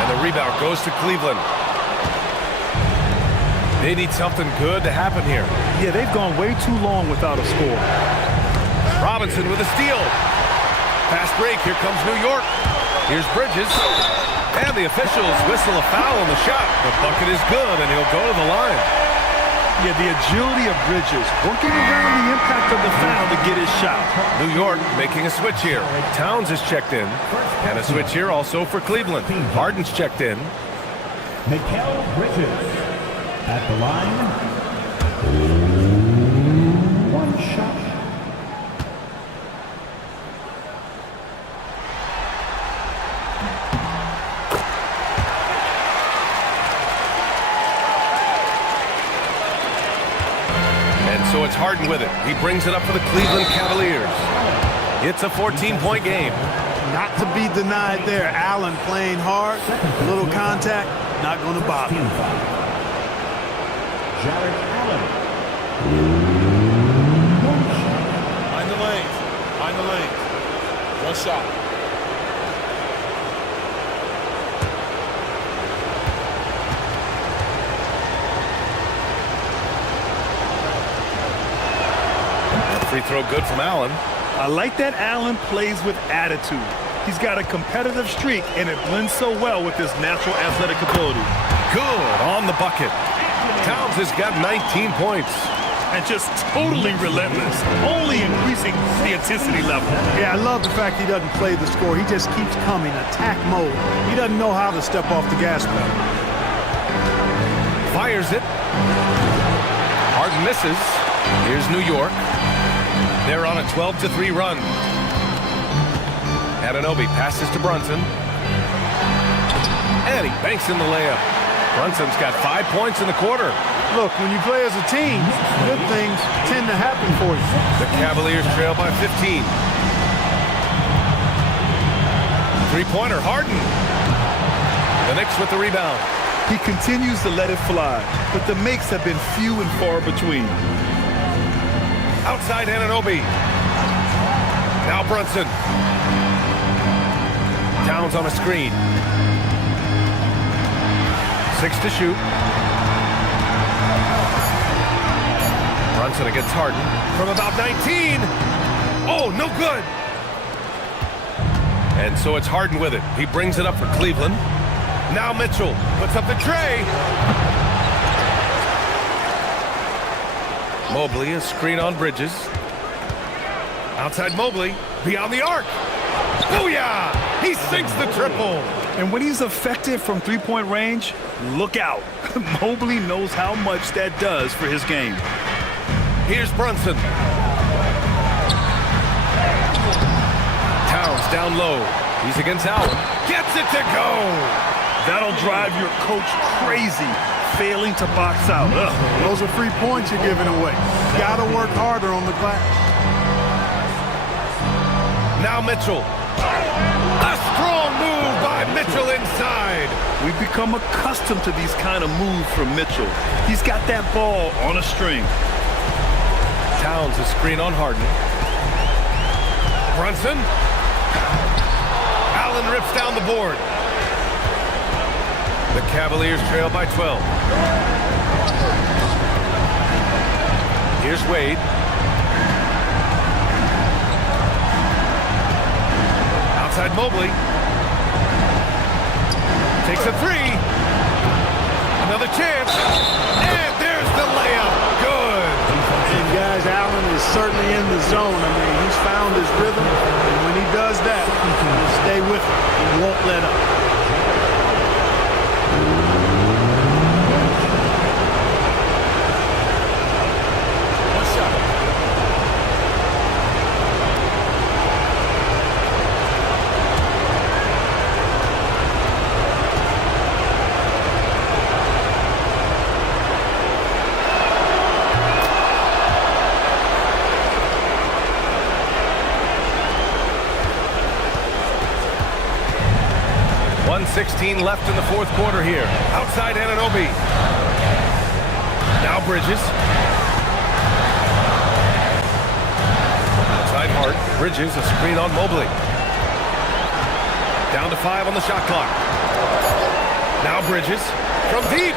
And the rebound goes to Cleveland. They need something good to happen here. Yeah, they've gone way too long without a score. Robinson with a steal. Fast break, here comes New York. Here's Bridges. And the officials whistle a foul on the shot. The bucket is good, and he'll go to the line. Yeah, the agility of Bridges, working around the impact of the foul to get his shot. New York making a switch here. Towns is checked in. And a switch here also for Cleveland. Harden's checked in. Mikal Bridges. At the line, 1 shot. And so it's Harden with it. He brings it up for the Cleveland Cavaliers. It's a 14-point game. Not to be denied there. Allen playing hard. A little contact, not going to bother him. Jared Allen. Find the lanes. Find the lanes. 1 shot. Free throw good from Allen. I like that Allen plays with attitude. He's got a competitive streak, and it blends so well with his natural athletic ability. Good on the bucket. Towns has got 19 points. And just totally relentless, only increasing the intensity level. Yeah, I love the fact he doesn't play the score. He just keeps coming, attack mode. He doesn't know how to step off the gas pedal. Fires it. Harden misses. Here's New York. They're on a 12-3 run. Anunoby passes to Brunson. And he banks in the layup. Brunson's got 5 points in the quarter. Look, when you play as a team, good things tend to happen for you. The Cavaliers trail by 15. Three-pointer, Harden. The Knicks with the rebound. He continues to let it fly, but the makes have been few and far between. Outside Anunoby. Now Brunson. Towns on a screen. 6 to shoot. Brunson against Harden from about 19. Oh, no good. And so it's Harden with it. He brings it up for Cleveland. Now Mitchell puts up the tray. Mobley, a screen on Bridges. Outside Mobley, beyond the arc. Booyah! He sinks the triple. And when he's effective from three-point range, look out. Mobley knows how much that does for his game. Here's Brunson. Towns down low. He's against Allen. Gets it to go. That'll drive your coach crazy, failing to box out. Ugh. Those are free points you're giving away. Got to work harder on the glass. Now Mitchell. A strong move by Mitchell inside. We've become accustomed to these kind of moves from Mitchell. He's got that ball on a string. Towns a screen on Harden. Brunson. Allen rips down the board. The Cavaliers trail by 12. Here's Wade. Outside Mobley. Takes a three. Another chance. And there's the layup. Good. And guys, Allen is certainly in the zone. I mean, he's found his rhythm. And when he does that, he'll stay with it. He won't let up. .16 left in the fourth quarter here. Outside Anunoby. Now Bridges. Outside Hart. Bridges, a screen on Mobley. Down to 5 on the shot clock. Now Bridges. From deep.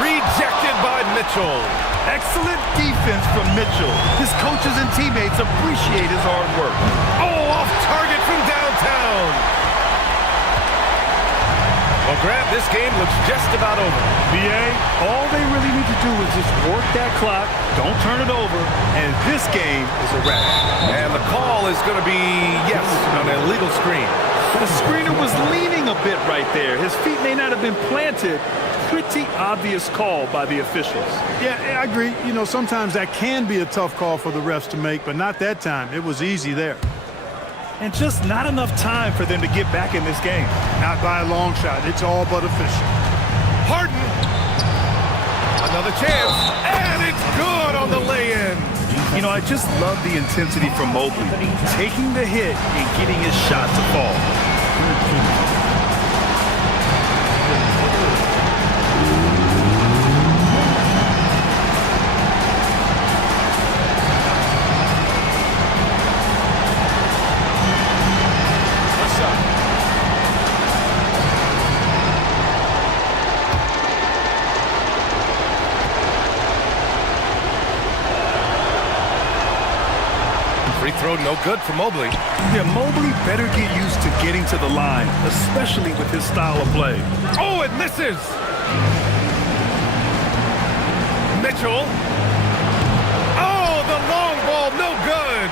Rejected by Mitchell. Excellent defense from Mitchell. His coaches and teammates appreciate his hard work. Oh, off target from downtown. Well, Grant, this game looks just about over. BA, all they really need to do is just work that clock, don't turn it over, and this game is a wrap. And the call is going to be, yes, on an illegal screen. The screener was leaning a bit right there. His feet may not have been planted. Pretty obvious call by the officials. Yeah, I agree. You know, sometimes that can be a tough call for the refs to make, but not that time. It was easy there. And just not enough time for them to get back in this game. Not by a long shot. It's all but official. Harden. Another chance. And it's good on the lay-in. You know, I just love the intensity from Mobley. Taking the hit and getting his shot to fall. Free throw no good for Mobley. Yeah, Mobley better get used to getting to the line, especially with his style of play. Oh, it misses! Mitchell. Oh, the long ball, no good!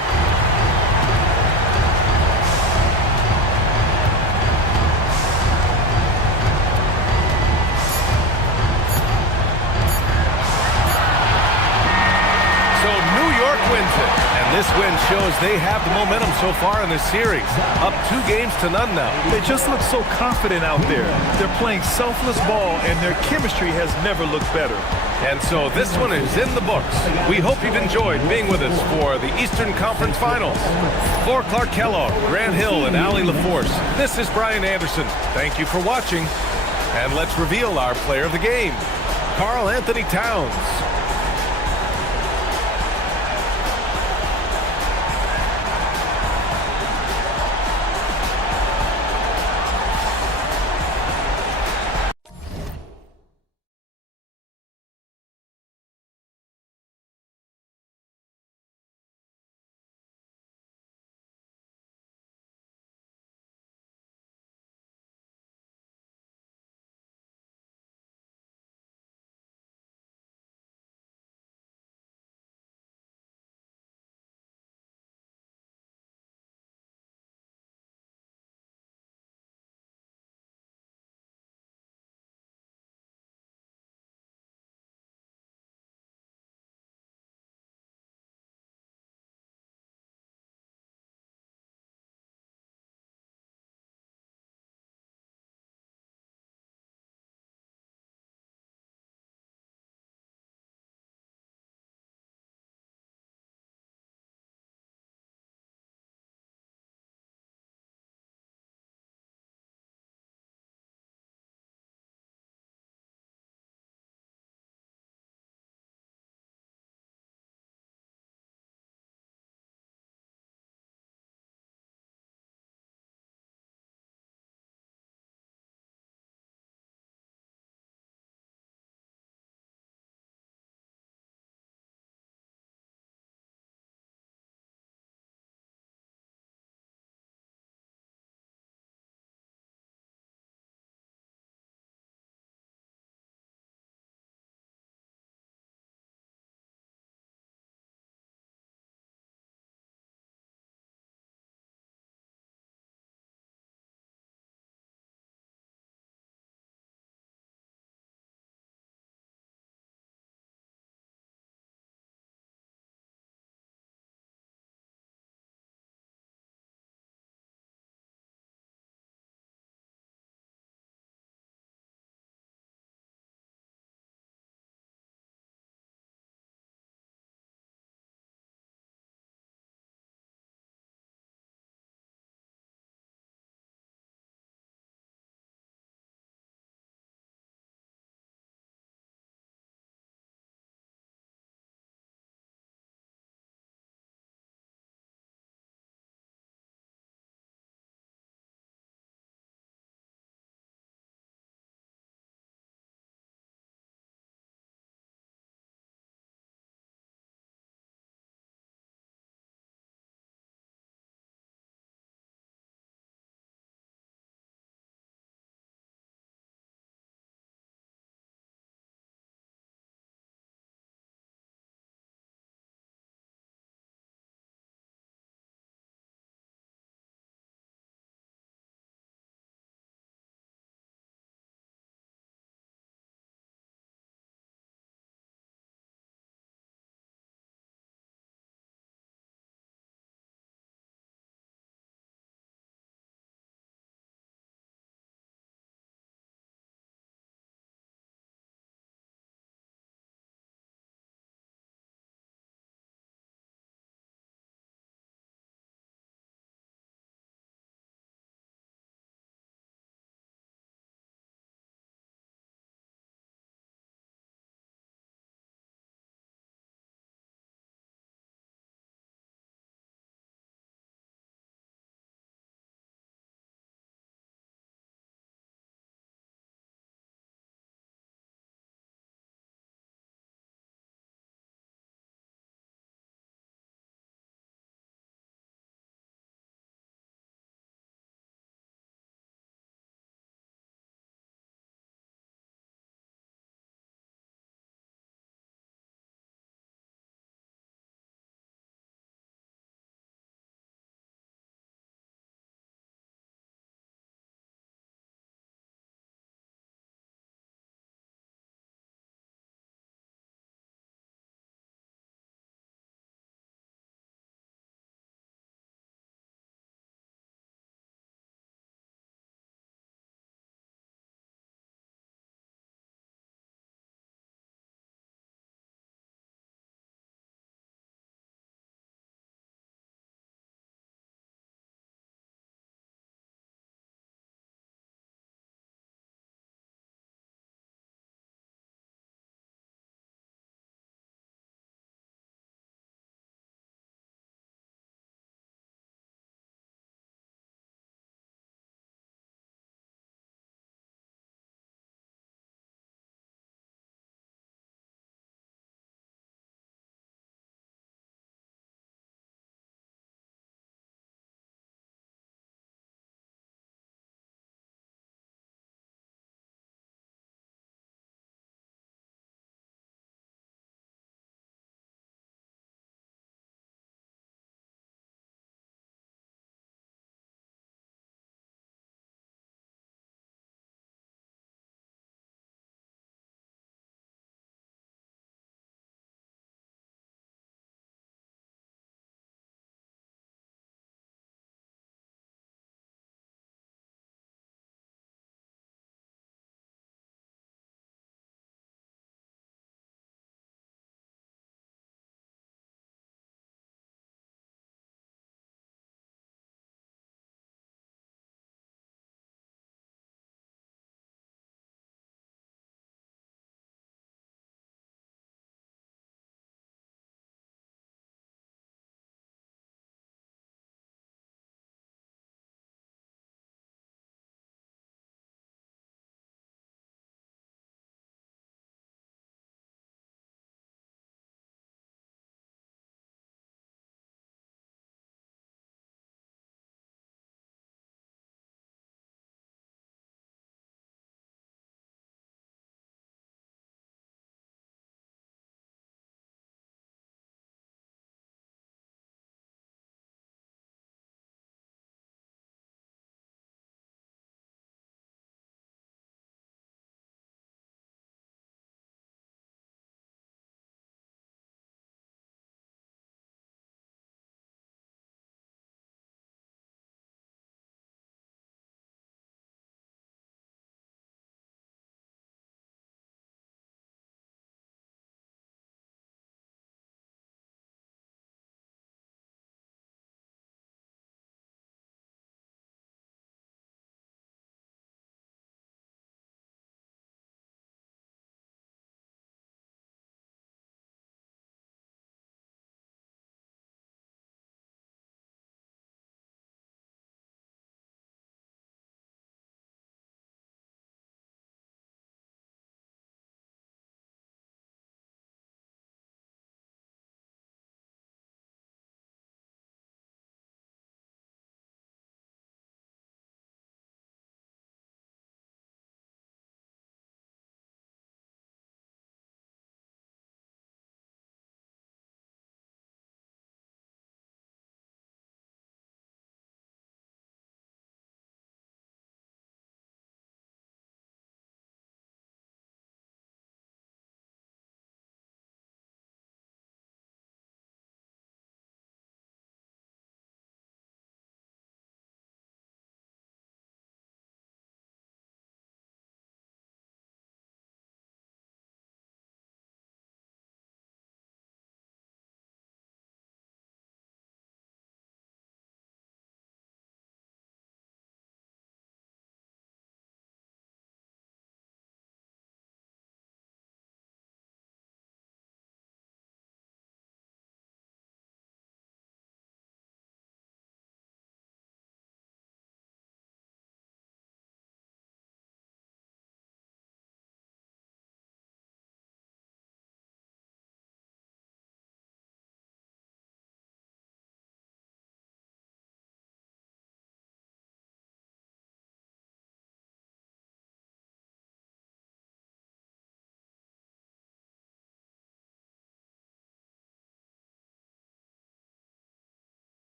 So New York wins it. And this win shows they have the momentum so far in this series. Up 2-0 now. They just look so confident out there. They're playing selfless ball, and their chemistry has never looked better. And so this one is in the books. We hope you've enjoyed being with us for the Eastern Conference Finals. For Clark Kellogg, Grant Hill, and Allie LaForce, this is Brian Anderson. Thank you for watching. And let's reveal our player of the game, Karl Anthony Towns.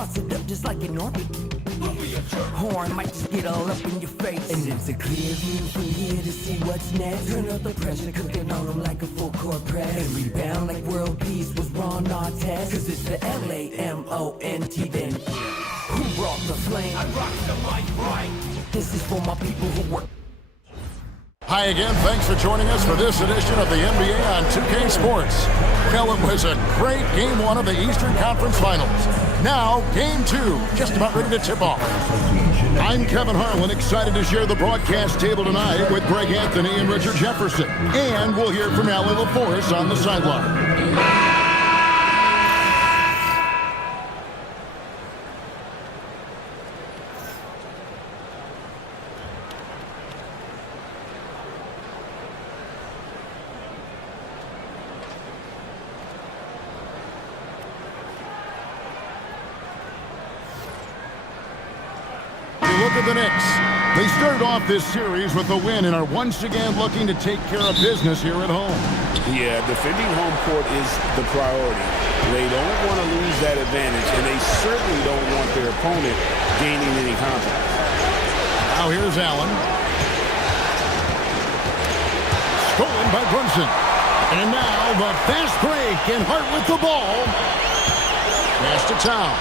toss it up just like an orbit. Horn might just get all up in your face. And it's a clear view from here to see what's next. Turn up the pressure, cooking on them like a full court press. And rebound like world peace was Ron Artest. Cause it's the LAMONT then. Who brought the flame? I rock the mic right. This is for my people who work. Hi again, thanks for joining us for this edition of the NBA on 2K Sports. Well, it was a great Game 1 of the Eastern Conference Finals. Now, Game 2, just about ready to tip off. I'm Kevin Harlan, excited to share the broadcast table tonight with Greg Anthony and Richard Jefferson. And we'll hear from Allie LaForce on the sideline. Look at the Knicks. They started off this series with a win and are once again looking to take care of business here at home. Yeah, defending home court is the priority. They don't want to lose that advantage, and they certainly don't want their opponent gaining any confidence. Now here's Allen. Stolen by Brunson. And now the fast break, and Hart with the ball. Pass to Towns.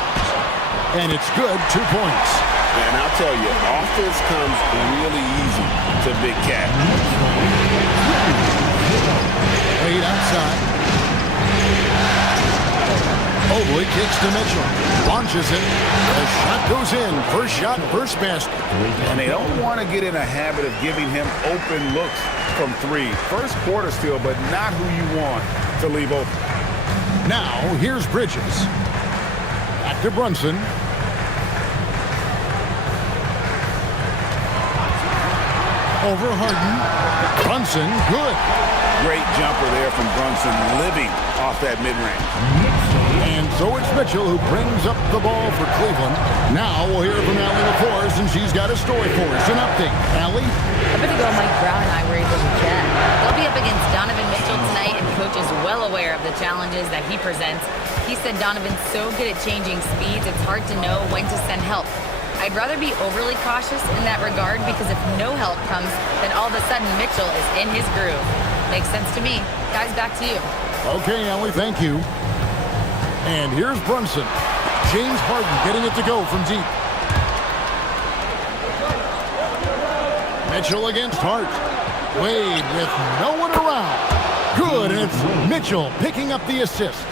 And it's good, 2 points. And I'll tell you, offense comes really easy to Big Cat. Played outside. Mobley kicks to Mitchell. Launches it. The shot goes in. First shot, first basket. And they don't want to get in a habit of giving him open looks from three. First quarter still, but not who you want to leave open. Now, here's Bridges. Back to Brunson. Over Harden. Brunson, good. Great jumper there from Brunson, living off that mid-range. And so it's Mitchell who brings up the ball for Cleveland. Now we'll hear from Allie LaForce, and she's got a story for us. An update. Allie? A bit ago, Mike Brown and I were able to chat. They'll be up against Donovan Mitchell tonight, and Coach is well aware of the challenges that he presents. He said Donovan's so good at changing speeds, it's hard to know when to send help. I'd rather be overly cautious in that regard because if no help comes, then all of a sudden Mitchell is in his groove. Makes sense to me. Guys, back to you. Okay, Allie, thank you. And here's Brunson. James Harden getting it to go from deep. Mitchell against Hart. Wade with no one around. Good, and it's Mitchell picking up the assist.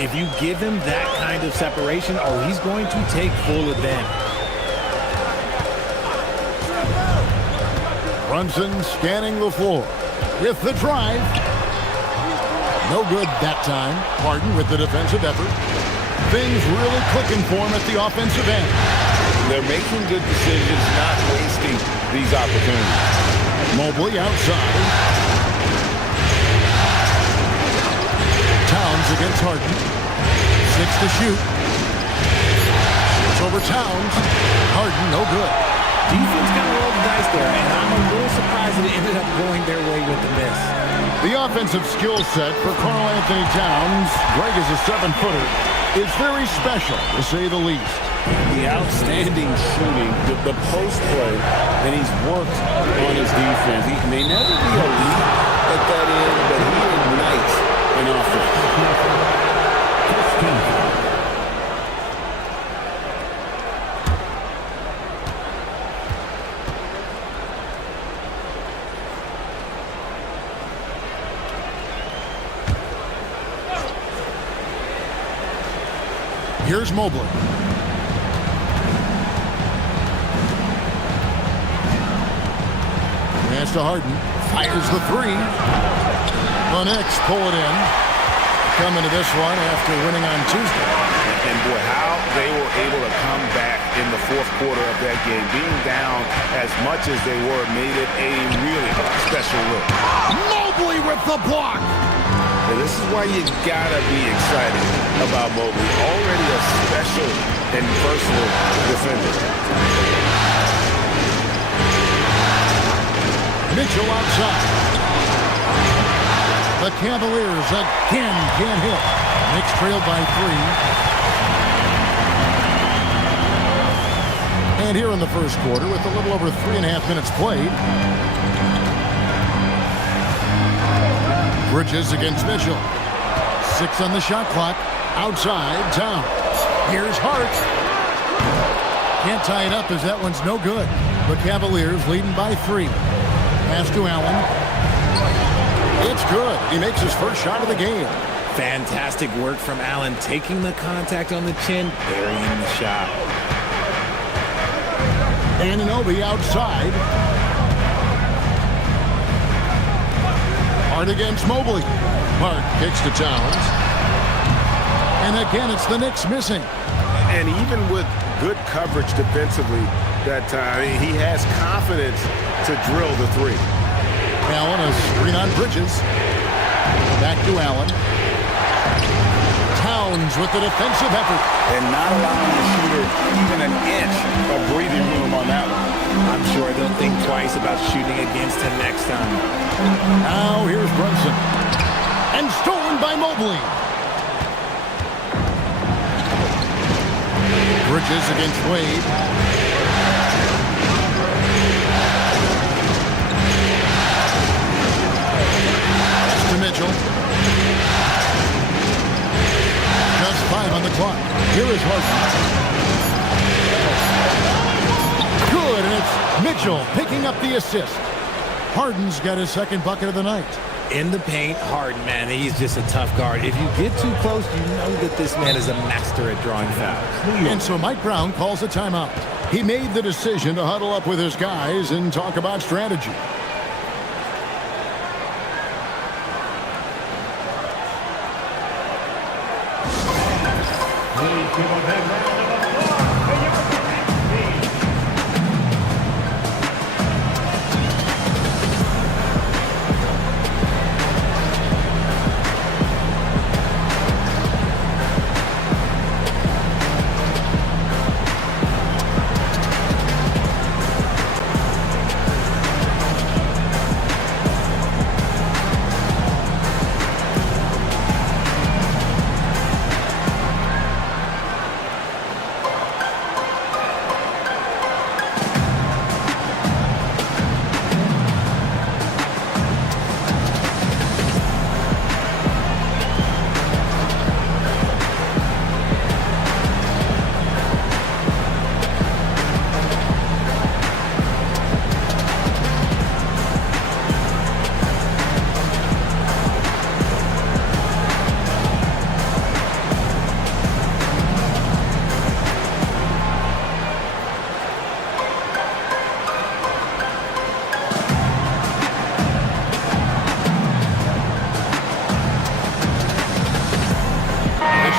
If you give him that kind of separation, he's going to take full advantage. Brunson scanning the floor with the drive. No good that time. Harden with the defensive effort. Things really clicking for him at the offensive end. They're making good decisions, not wasting these opportunities. Mobley outside. Towns against Harden. 6 to shoot. It's over Towns. Harden, no good. Defense kind of rolled the dice there, and I'm a little surprised that it ended up going their way with the miss. The offensive skill set for Karl Anthony Towns, Greg is a 7-footer, is very special, to say the least. The outstanding shooting, the post play, and he's worked on his defense. He may never be elite at that end, but he ignites an offense. Here's Mobley. Pass to Harden. Fires the three. The Knicks pull it in. Coming to this one after winning on Tuesday. And boy, how they were able to come back in the fourth quarter of that game. Being down as much as they were made it a really special look. Mobley with the block. And this is why you gotta be excited about Mobley. Already a special and versatile defender. Mitchell outside. The Cavaliers again can't hit. Knicks trailed by 3. And here in the first quarter, with a little over 3.5 minutes played, Bridges against Mitchell. 6 on the shot clock. Outside, Towns. Here's Hart. Can't tie it up as that one's no good. The Cavaliers leading by 3. Pass to Allen. It's good. He makes his first shot of the game. Fantastic work from Allen, taking the contact on the chin, burying the shot. Anunoby outside. Hart against Mobley. Hart kicks to Towns. And again, it's the Knicks missing. And even with good coverage defensively that time, he has confidence to drill the 3. Allen, a screen on Bridges. Back to Allen. Towns with the defensive effort. And not allowing the shooter even an inch of breathing room on that one. I'm sure they'll think twice about shooting against him next time. Now here's Brunson. And stolen by Mobley. Bridges against Wade. To Mitchell. Just 5 on the clock. Here is Harden. Good, and it's Mitchell picking up the assist. Harden's got his second bucket of the night. In the paint, Harden, man, he's just a tough guard. If you get too close, you know that this man is a master at drawing fouls. And so Mike Brown calls a timeout. He made the decision to huddle up with his guys and talk about strategy.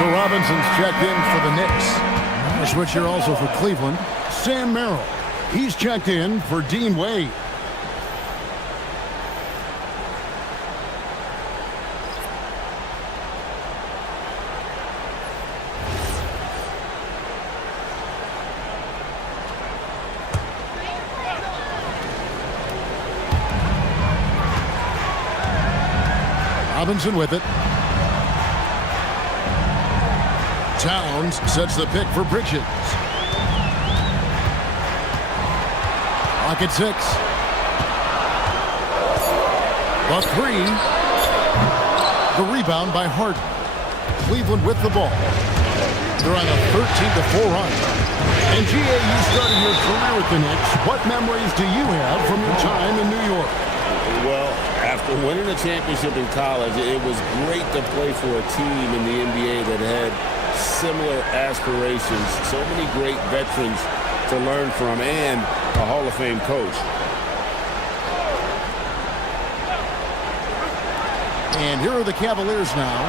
Robinson's checked in for the Knicks. A switch here also for Cleveland. Sam Merrill. He's checked in for Dean Wade. Robinson with it. Towns sets the pick for Bridges. Clock at 6. The 3. The rebound by Harden. Cleveland with the ball. They're on a 13-4 run. And G.A., you started your career with the Knicks. What memories do you have from your time in New York? Well, after winning a championship in college, it was great to play for a team in the NBA that had similar aspirations, so many great veterans to learn from, and a Hall of Fame coach. And here are the Cavaliers now.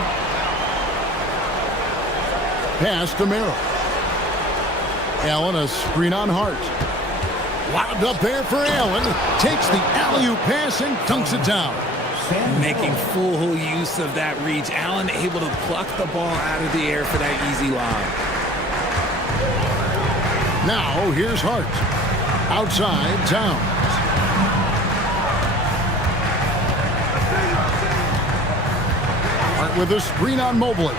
Pass to Merrill. Allen, a screen on Hart. Lobbed up there for Allen. Takes the alley-oop pass and dunks it down. Making full use of that reach. Allen able to pluck the ball out of the air for that easy lob. Now here's Hart. Outside, Towns. Hart with a screen on Mobley.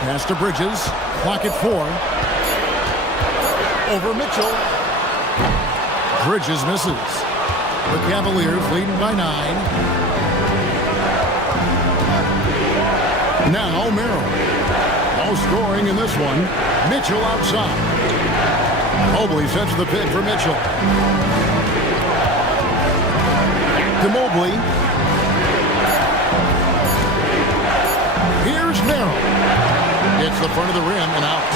Pass to Bridges. Clock at 4. Over Mitchell. Bridges misses. The Cavaliers leading by 9. Now Merrill. No scoring in this one. Mitchell outside. Mobley sets the pick for Mitchell. To Mobley. Here's Merrill. Hits the front of the rim and out.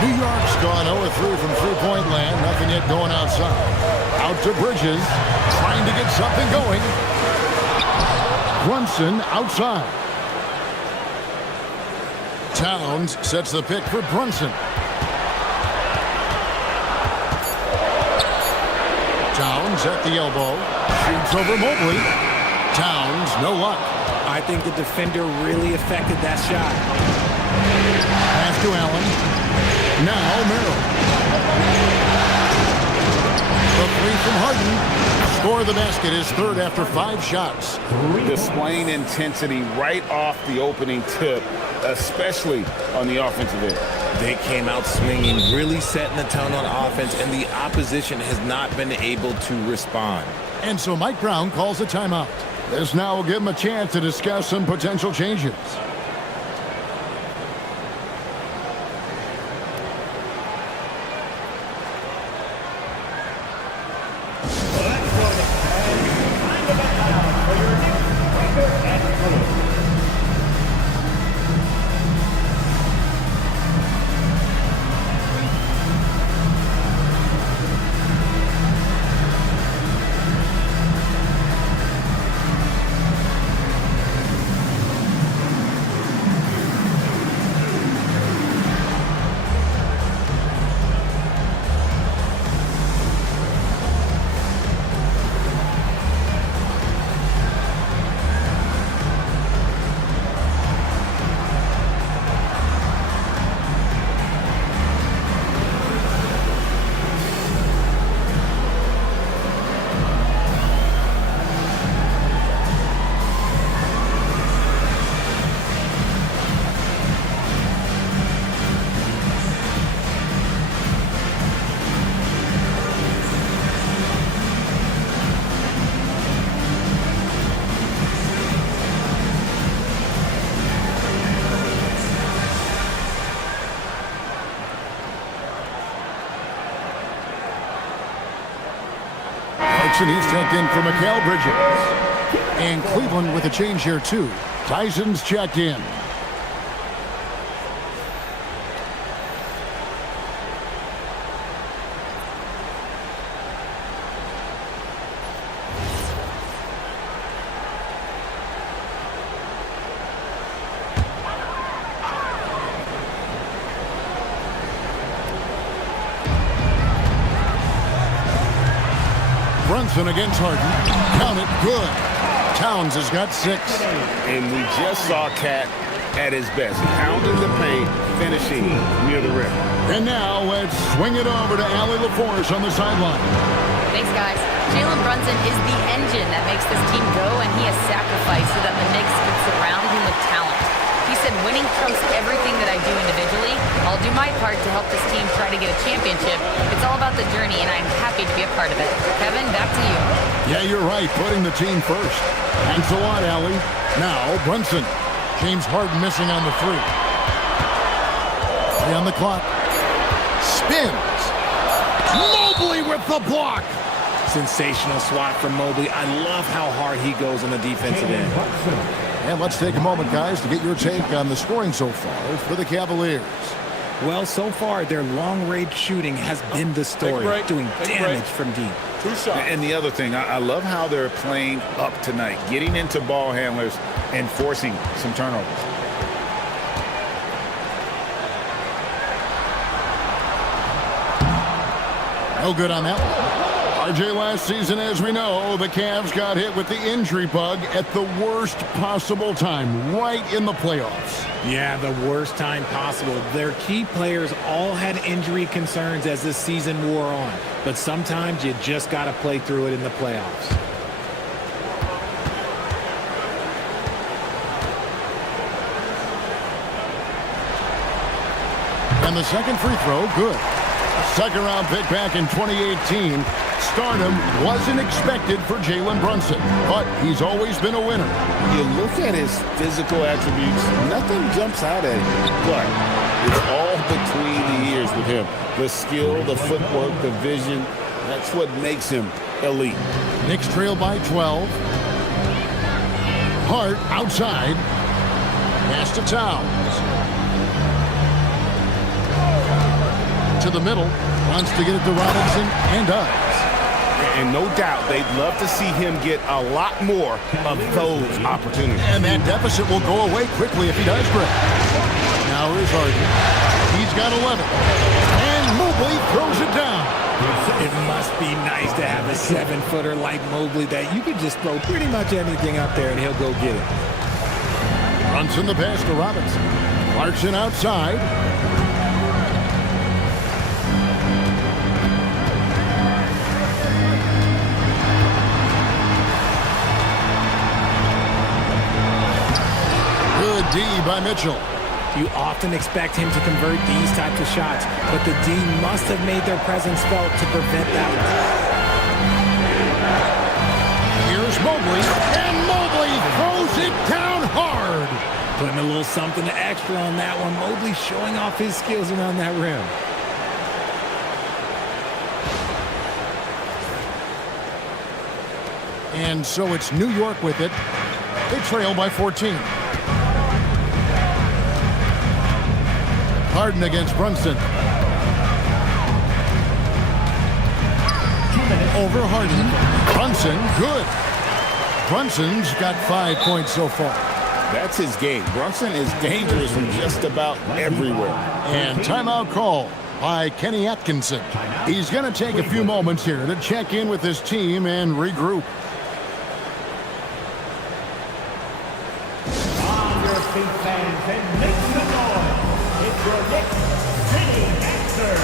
New York's gone 0-3 from three-point land. Nothing yet going outside. Out to Bridges. Trying to get something going. Brunson outside. Towns sets the pick for Brunson. Towns at the elbow. Shoots over Mobley. Towns, no luck. I think the defender really affected that shot. Pass to Allen. Now Merrill. The three from Harden. Score the basket is third after 5 shots. Displaying intensity right off the opening tip, especially on the offensive end. They came out swinging, really setting the tone on offense, and the opposition has not been able to respond. And so Mike Brown calls a timeout. This now will give him a chance to discuss some potential changes. And he's checked in for Mikal Bridges. And Cleveland with a change here, too. Tyson's checked in. Brunson against Harden. Count it, good. Towns has got 6. And we just saw Cat at his best. Pounding the paint, finishing near the rim. And now let's swing it over to Allie LaForce on the sideline. Thanks, guys. Jalen Brunson is the engine that makes this team go, and he has sacrificed so that the Knicks could surround him with talent. He said, winning trumps everything that I do individually. I'll do my part to help this team try to get a championship. It's all about the journey, and I'm happy to be a part of it. Kevin, back to you. Yeah, you're right. Putting the team first. Thanks a lot, Allie. Now, Brunson. James Harden missing on the 3. 3 on the clock. Spins. Mobley with the block. Sensational swat from Mobley. I love how hard he goes on the defensive end. And let's take a moment, guys, to get your take on the scoring so far for the Cavaliers. Well, so far, their long-range shooting has been the story, doing damage from deep. 2 shots. And the other thing, I love how they're playing up tonight, getting into ball handlers and forcing some turnovers. No good on that one. RJ, last season, as we know, the Cavs got hit with the injury bug at the worst possible time, right in the playoffs. Yeah, the worst time possible. Their key players all had injury concerns as the season wore on. But sometimes you just got to play through it in the playoffs. And the second free throw, good. second-round pick back in 2018, stardom wasn't expected for Jalen Brunson, but he's always been a winner. You look at his physical attributes, nothing jumps out at him, but it's all between the ears with him. The skill, the footwork, the vision, that's what makes him elite. Knicks trail by 12. Hart outside. Pass to Towns. To the middle. Wants to get it to Robinson and does. And no doubt they'd love to see him get a lot more of those opportunities. And that deficit will go away quickly if he does break. Now here's Harden. He's got 11. And Mobley throws it down. It must be nice to have a 7-footer like Mobley that you could just throw pretty much anything up there and he'll go get it. Brunson the pass to Robinson. Clarkson outside. Good D by Mitchell. You often expect him to convert these types of shots, but the D must have made their presence felt to prevent that one. Here's Mobley, and Mobley throws it down hard. Putting a little something extra on that one. Mobley showing off his skills around that rim. And so it's New York with it. They trail by 14. Harden against Brunson. Over Harden. Brunson, good. Brunson's got 5 points so far. That's his game. Brunson is dangerous from just about everywhere. And timeout call by Kenny Atkinson. He's going to take a few moments here to check in with his team and regroup. On your feet, fans, and make some noise. It's your Knicks City Answer.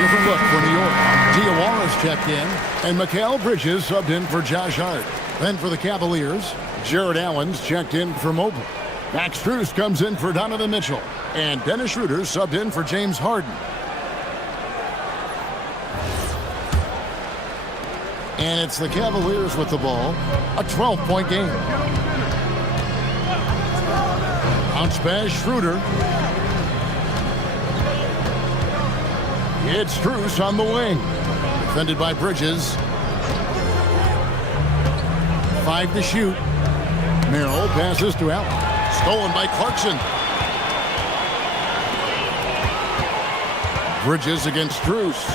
Different look for New York. Diawara's checked in, and Mikal Bridges subbed in for Josh Hart. Then for the Cavaliers, Jared Allen's checked in for Mobley. Max Strus comes in for Donovan Mitchell, and Dennis Schroeder subbed in for James Harden. And it's the Cavaliers with the ball, a 12-point game. Bounce pass, Schroeder. It's Strus on the wing. Defended by Bridges. 5 to shoot. Merrill passes to Allen. Stolen by Clarkson. Bridges against Strus.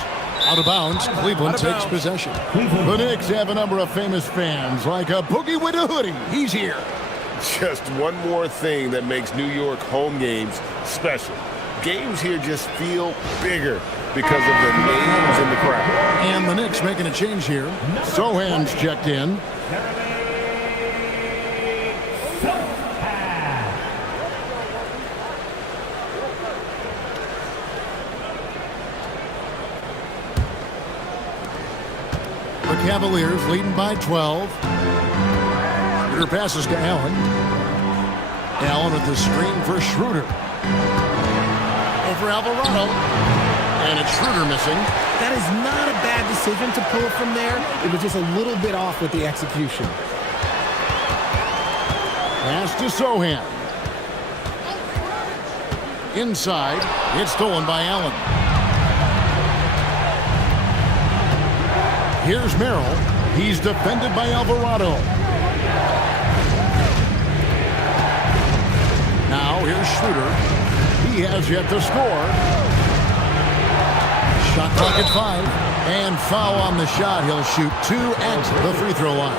Out of bounds. Cleveland takes possession. The Knicks have a number of famous fans, like a boogie with a hoodie. He's here. Just one more thing that makes New York home games special. Games here just feel bigger because of the names in the crowd. And the Knicks making a change here. Sohan's checked in. The Cavaliers leading by 12. Schroeder passes to Allen. Allen with the screen for Schroeder. Over Alvarado. And it's Schroeder missing. That is not a bad decision to pull it from there. It was just a little bit off with the execution. Pass to Sohan. Inside, it's stolen by Allen. Here's Merrill. He's defended by Alvarado. Now here's Schroeder. He has yet to score. Shot clock at 5. And foul on the shot. He'll shoot 2 at the free throw line.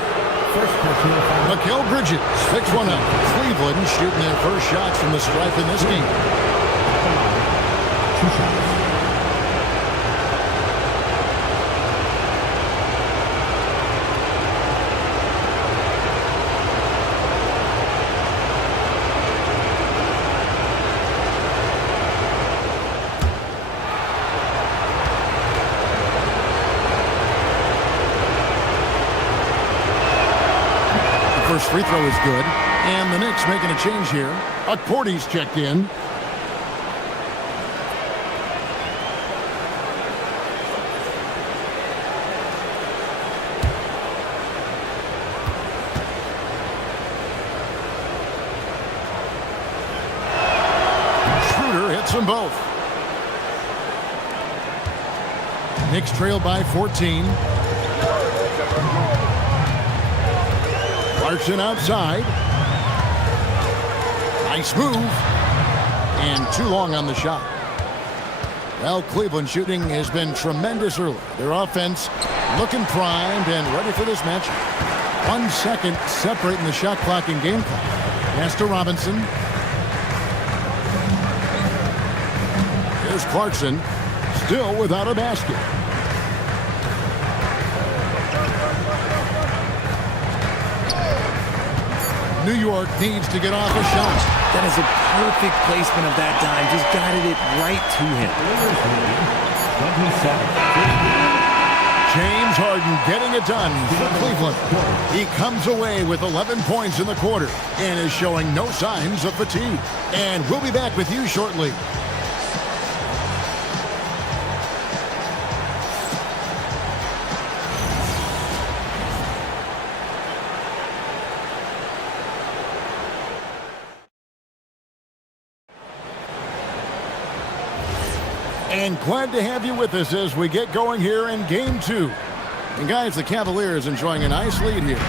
Mikal Bridges picks one up. Cleveland shooting their first shots from the stripe in this game. 2 shots. First free throw is good. And the Knicks making a change here. Akporti's checked in. Schroeder hits them both. Knicks trail by 14. Clarkson outside. Nice move. And too long on the shot. Well, Cleveland shooting has been tremendous early. Their offense looking primed and ready for this match. 1 second separating the shot clock and game clock. Pass to Robinson. Here's Clarkson. Still without a basket. New York needs to get off a shot. That is a perfect placement of that dime. Just guided it right to him. James Harden getting it done for Cleveland. He comes away with 11 points in the quarter and is showing no signs of fatigue. And we'll be back with you shortly. And glad to have you with us as we get going here in Game 2. And guys, the Cavaliers enjoying a nice lead here.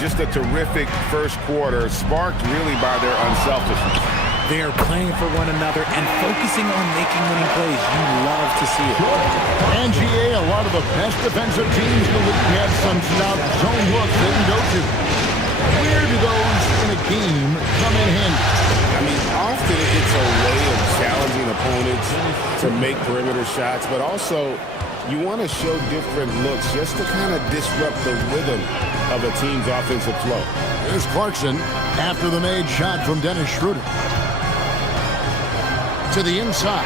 Just a terrific first quarter, sparked really by their unselfishness. They are playing for one another and focusing on making winning plays. You love to see it. And GA, a lot of the best defensive teams in the league have some stout zone looks they can go to. Where do those in a game come in handy? I mean, often it's a way of challenging opponents to make perimeter shots, but also you want to show different looks just to kind of disrupt the rhythm of a team's offensive flow. Here's Clarkson after the made shot from Dennis Schroeder. To the inside.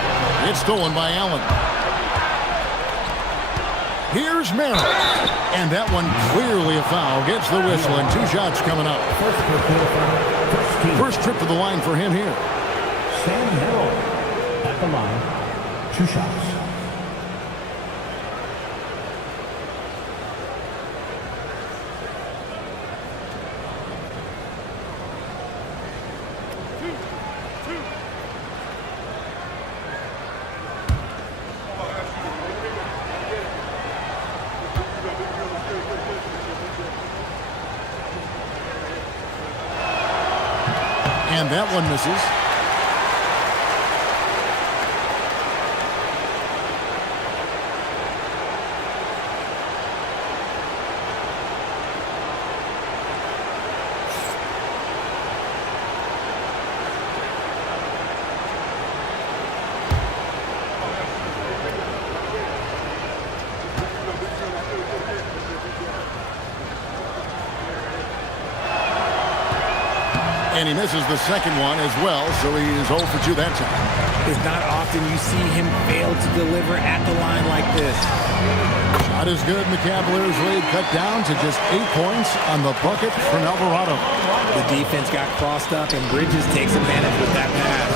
It's stolen by Allen. Here's Merrill. And that one clearly a foul. Gets the whistle and 2 shots coming up. First trip to the line for him here. Sam Merrill at the line. 2 shots. And that one misses. And he misses the second one as well, so he's 0 for 2 that time. It's not often you see him fail to deliver at the line like this. Not as good, and the Cavaliers lead cut down to just 8 points on the bucket from Alvarado. The defense got crossed up, and Bridges takes advantage with that pass.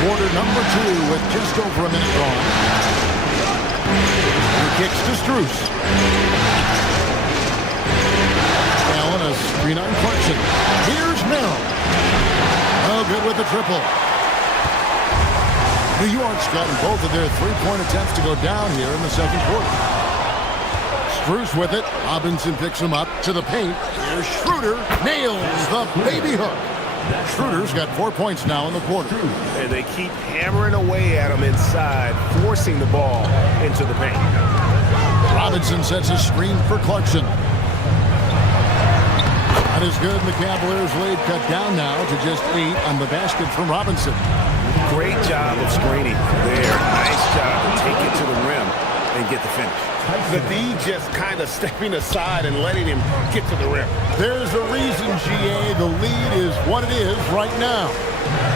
Quarter number 2 with just over a minute gone. He kicks to Strus. a screen on Clarkson. Here's Merrill. Oh, good with the triple. New York's gotten both of their three-point attempts to go down here in the second quarter. Strus with it. Robinson picks him up to the paint. Here's Schroeder. Nails the baby hook. Schroeder's got 4 points now in the quarter. And they keep hammering away at him inside, forcing the ball into the paint. Robinson sets a screen for Clarkson. That is good. The Cavaliers lead cut down now to just 8 on the basket from Robinson. Great job of screening there. Nice job to take it to the rim and get the finish. The D just kind of stepping aside and letting him get to the rim. There's a reason, GA, the lead is what it is right now.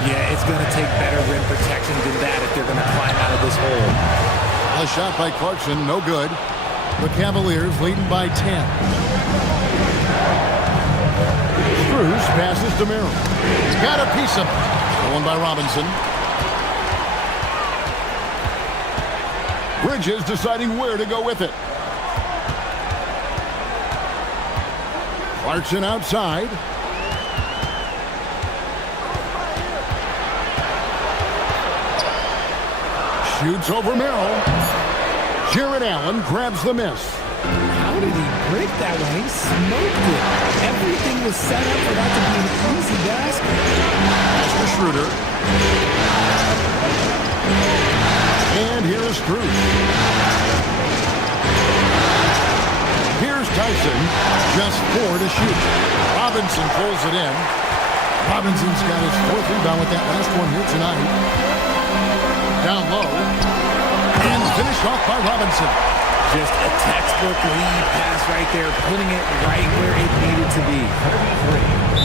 Yeah, it's going to take better rim protection than that if they're going to climb out of this hole. A shot by Clarkson, no good. The Cavaliers leading by 10. Strus passes to Merrill. He's got a piece of it. Stolen by Robinson. Bridges deciding where to go with it. Clarkson outside. Shoots over Merrill. Jared Allen grabs the miss. How did he break that one? He smoked it. Everything was set up for that to be an easy basket. That's for Schroeder. And here's Strus. Here's Tyson. Just 4 to shoot. Robinson pulls it in. Robinson's got his 4th rebound with that last one here tonight. Down low. And finished off by Robinson. Just a textbook lead pass right there, putting it right where it needed to be.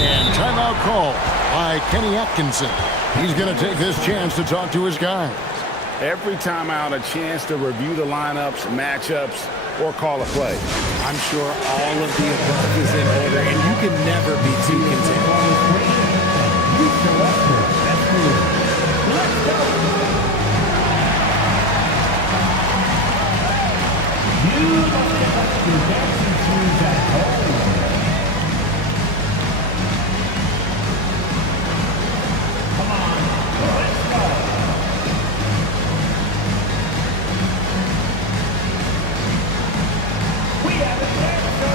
And timeout call by Kenny Atkinson. He's going to take this chance to talk to his guys. Every timeout, a chance to review the lineups, matchups, or call a play. I'm sure all of the above is in order, and you can never be too content. Let's go. You must have your dancing shoes at home. Come on, let's go. We have a dancer.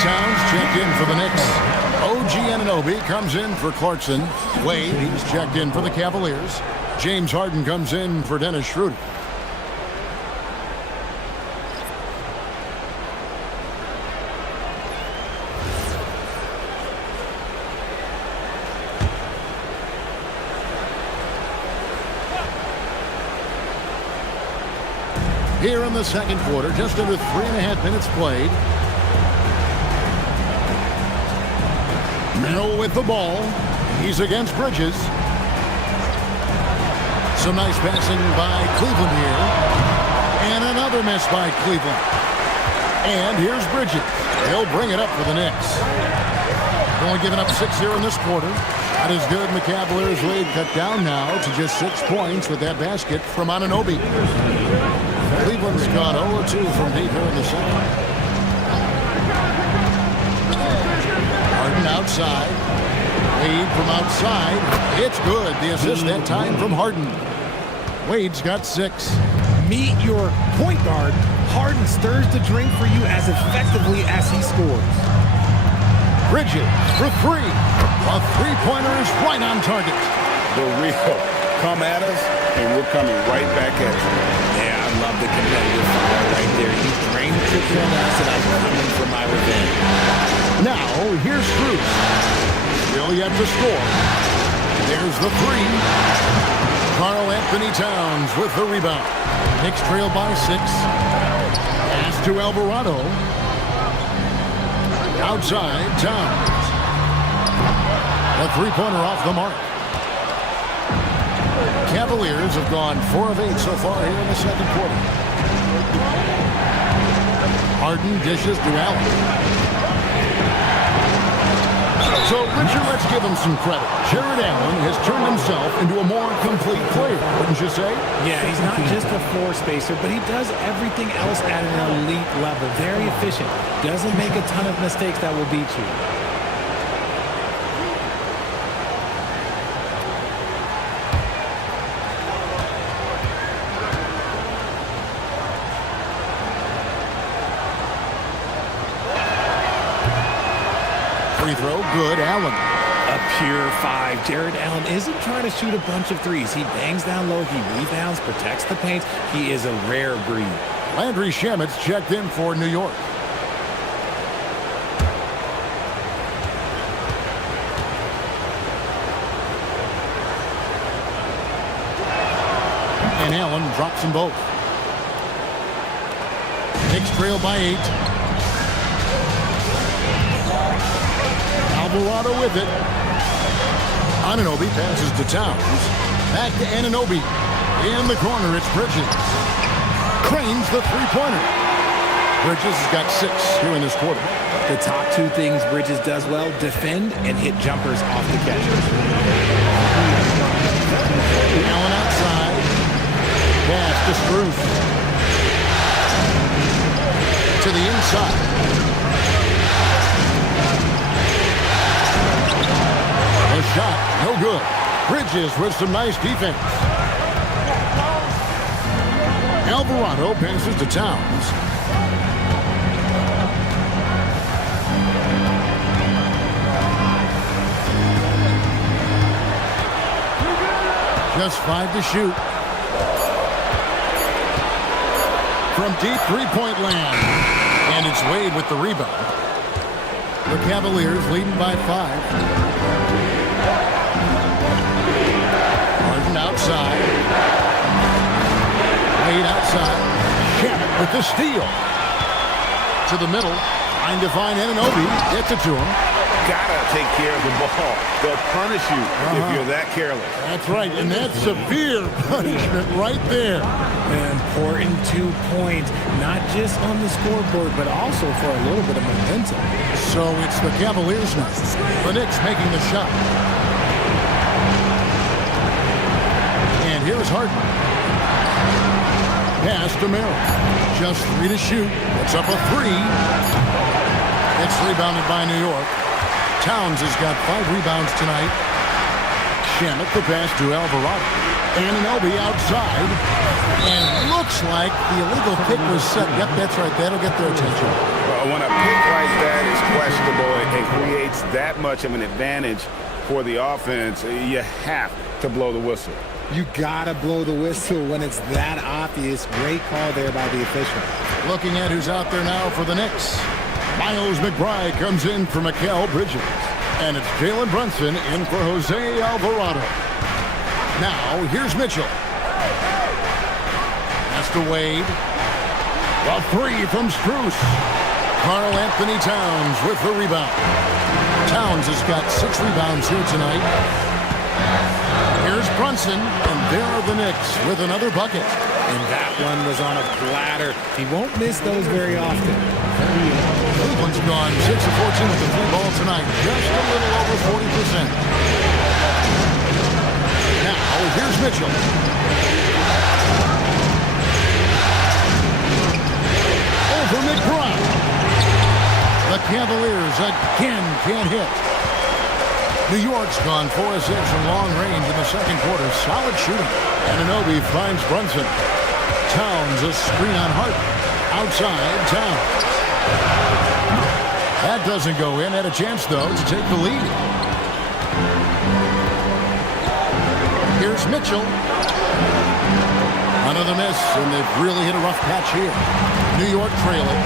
Towns checked in for the Knicks. OG Anunoby comes in for Clarkson. Wade, he's checked in for the Cavaliers. James Harden comes in for Dennis Schroeder. Here in the second quarter, just under 3.5 minutes played. Merrill with the ball. He's against Bridges. Some nice passing by Cleveland here. And another miss by Cleveland. And here's Bridges. He'll bring it up for the Knicks. Only giving up 6 here in this quarter. That is good. The Cavaliers lead cut down now to just 6 points with that basket from Anunoby. Cleveland's gone 0-2 from deep here in the second. Harden outside. Wade from outside. It's good. The assist that time from Harden. Wade's got 6. Meet your point guard. Harden stirs the drink for you as effectively as he scores. Bridges for 3. A three-pointer is right on target. The real come at us, and we're coming right back at you. Yeah, I love the competitive fire right there. You drained the triple on us, and I'm coming for my revenge. Now, here's Strus. Still yet to score. There's the three. Karl Anthony Towns with the rebound. Knicks trail by 6. Pass to Alvarado. Outside, Towns. A three-pointer off the mark. Cavaliers have gone 4 of 8 so far here in the second quarter. Harden dishes to Allen. So, Richard, let's give him some credit. Jared Allen has turned himself into a more complete player, wouldn't you say? Yeah, he's not just a floor spacer, but he does everything else at an elite level. Very efficient. Doesn't make a ton of mistakes that will beat you. Free throw, good, Allen. A pure 5. Jared Allen isn't trying to shoot a bunch of threes. He bangs down low, he rebounds, protects the paint. He is a rare breed. Landry Shamet's checked in for New York. And Allen drops them both. Knicks trail by 8. Alvarado with it. Anunoby passes to Towns. Back to Anunoby. In the corner, it's Bridges. Cranes the three-pointer. Bridges has got 6 here in this quarter. The top 2 things Bridges does well, defend and hit jumpers off the catch. Allen outside. Pass to Struce. To the inside. A shot, no good. Bridges with some nice defense. Alvarado passes to Towns. Just 5 to shoot. From deep three-point land. And it's Wade with the rebound. The Cavaliers leading by 5. Outside. Wade outside. Shamet with the steal. To the middle. Trying to find Anunoby. Gets it to him. Gotta take care of the ball. They'll punish you if you're that careless. That's right, and that's severe punishment right there. An important 2 points, not just on the scoreboard, but also for a little bit of momentum. So it's the Cavaliers now. The Knicks making the shot. And here's Harden. Pass to Merrill. Just 3 to shoot. Puts up a 3. It's rebounded by New York. Towns has got 5 rebounds tonight. Shamet the pass to Alvarado. Anunoby outside. And looks like the illegal pick was set. Yep, that's right. That'll get their attention. Well, when a pick like that is questionable, it creates that much of an advantage for the offense. You have to blow the whistle. You gotta blow the whistle when it's that obvious. Great call there by the official. Looking at who's out there now for the Knicks. Miles McBride comes in for Mikal Bridges. And it's Jalen Brunson in for Jose Alvarado. Now, here's Mitchell. Pass to Wade. A 3 from Struce. Karl Anthony Towns with the rebound. Towns has got 6 rebounds here tonight. Here's Brunson, and there are the Knicks with another bucket. And that one was on a platter. He won't miss those very often. Cleveland's gone 6 of 14 with the 3 ball tonight. Just a little over 40%. Now, here's Mitchell. Over McBride. The Cavaliers again can't hit. New York's gone 4 of 6 from long range in the second quarter. Solid shooting. Anunoby finds Brunson. Towns a screen on Harden. Outside, Towns. That doesn't go in. Had a chance, though, to take the lead. Here's Mitchell. Another miss, and they've really hit a rough patch here. New York trailing.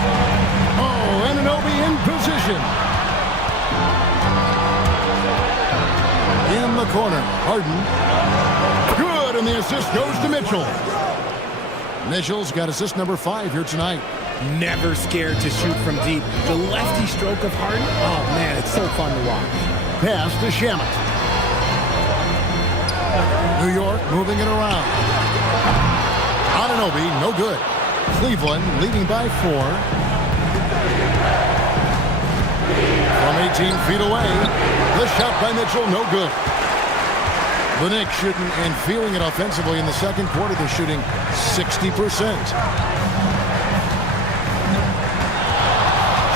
Oh, Anunoby in position. In the corner, Harden. Good, and the assist goes to Mitchell. Mitchell's got assist number 5 here tonight. Never scared to shoot from deep. The lefty stroke of Harden, oh man, it's so fun to watch. Pass to Shamet. New York moving it around. Anunoby, no good. Cleveland leading by 4. From 18 feet away, the shot by Mitchell, no good. The Knicks shooting and feeling it offensively in the second quarter. They're shooting 60%.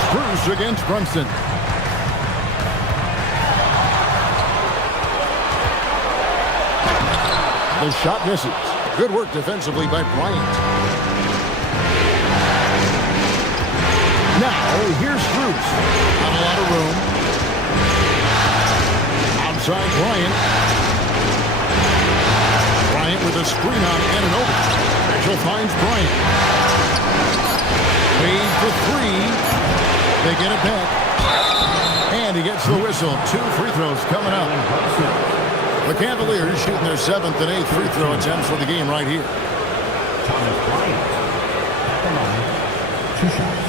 Spurs against Brunson. The shot misses. Good work defensively by Bryant. Now, here's Bruce. Not a lot of room. Outside Bryant. Bryant with a screen on Anunoby. Mitchell finds Bryant. Wade for 3. They get it back. And he gets the whistle. 2 free throws coming up. The Cavaliers shooting their 7th and 8th free throw attempts for the game right here. Thomas Bryant at the line. 2 shots.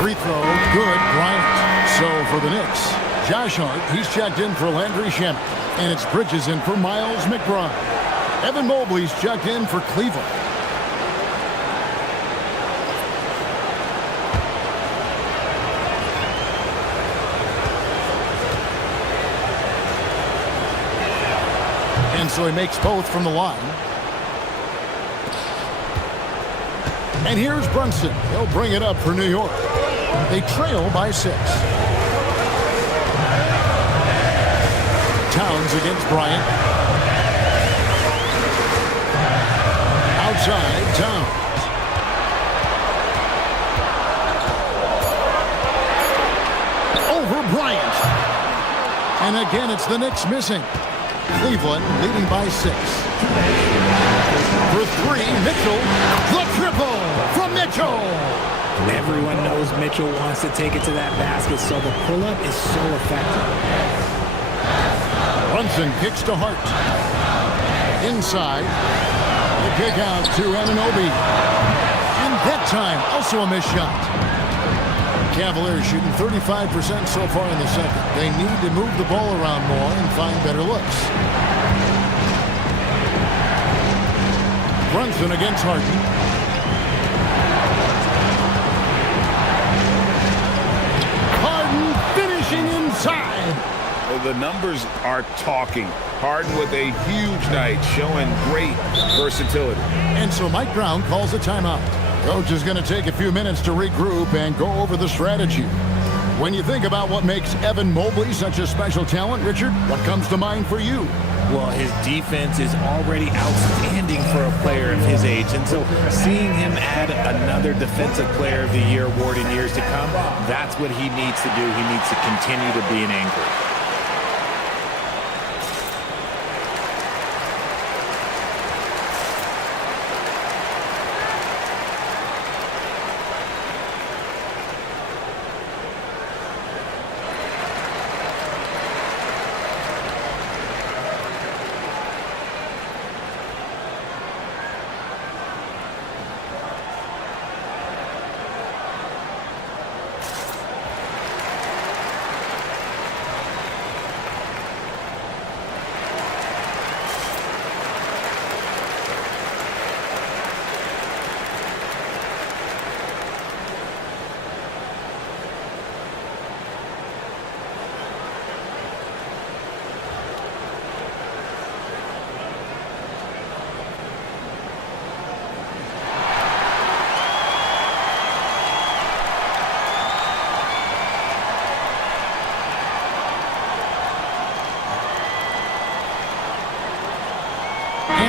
Free throw, good, Bryant. So for the Knicks, Josh Hart, he's checked in for Landry Shamet. And it's Bridges in for Miles McBride. Evan Mobley's checked in for Cleveland. And so he makes both from the line. And here's Brunson. He'll bring it up for New York. They trail by 6. Towns against Bryant. Outside, Towns. Over Bryant. And again, it's the Knicks missing. Cleveland leading by 6. For 3, Mitchell. The triple from Mitchell. Everyone knows Mitchell wants to take it to that basket, so the pull-up is so effective. Brunson kicks to Hart. Inside. The kick out to Anunoby. And that time, also a missed shot. Cavaliers shooting 35% so far in the second. They need to move the ball around more and find better looks. Brunson against Harden. Harden finishing inside. Well, the numbers are talking. Harden with a huge night, showing great versatility. And so Mike Brown calls a timeout. Coach is going to take a few minutes to regroup and go over the strategy. When you think about what makes Evan Mobley such a special talent, Richard, what comes to mind for you? Well, his defense is already outstanding for a player of his age. And so seeing him add another Defensive Player of the Year award in years to come, that's what he needs to do. He needs to continue to be an anchor.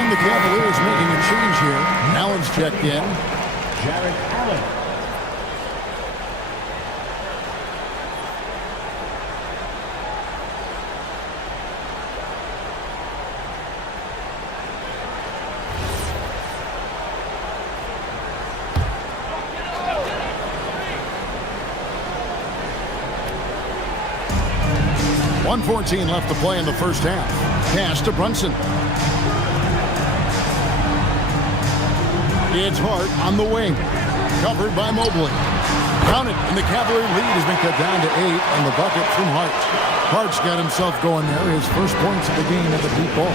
The Cavaliers making a change here. Allen's checked in. Jarrett Allen. 1:14 left to play in the first half. Pass to Brunson. It's Hart on the wing. Covered by Mobley. Counted, and the Cavalier lead has been cut down to 8 on the bucket from Hart. Hart's got himself going there. His first points of the game at the deep ball.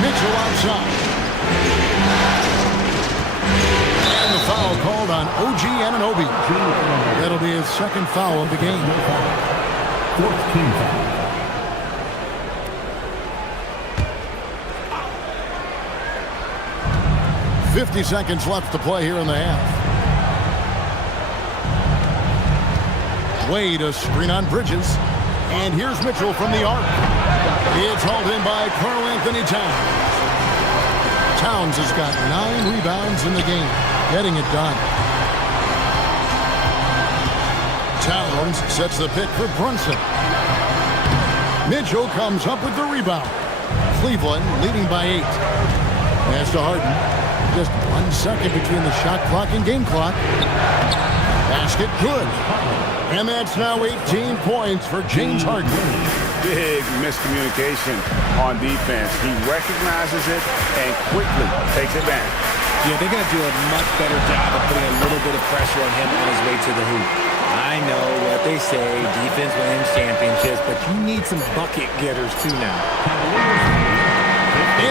Mitchell outside. And the foul called on OG Anunoby. That'll be his second foul of the game. 14 foul. 50 seconds left to play here in the half. Wade a screen on Bridges. And here's Mitchell from the arc. It's hauled in by Karl Anthony Towns. Towns has got 9 rebounds in the game, getting it done. Towns sets the pick for Brunson. Mitchell comes up with the rebound. Cleveland leading by 8. Pass to Harden. Just 1 second between the shot clock and game clock. Basket good. And that's now 18 points for James Harden. Big miscommunication on defense. He recognizes it and quickly takes it back. Yeah, they're going to do a much better job of putting a little bit of pressure on him on his way to the hoop. I know what they say, defense wins championships, but you need some bucket getters too now.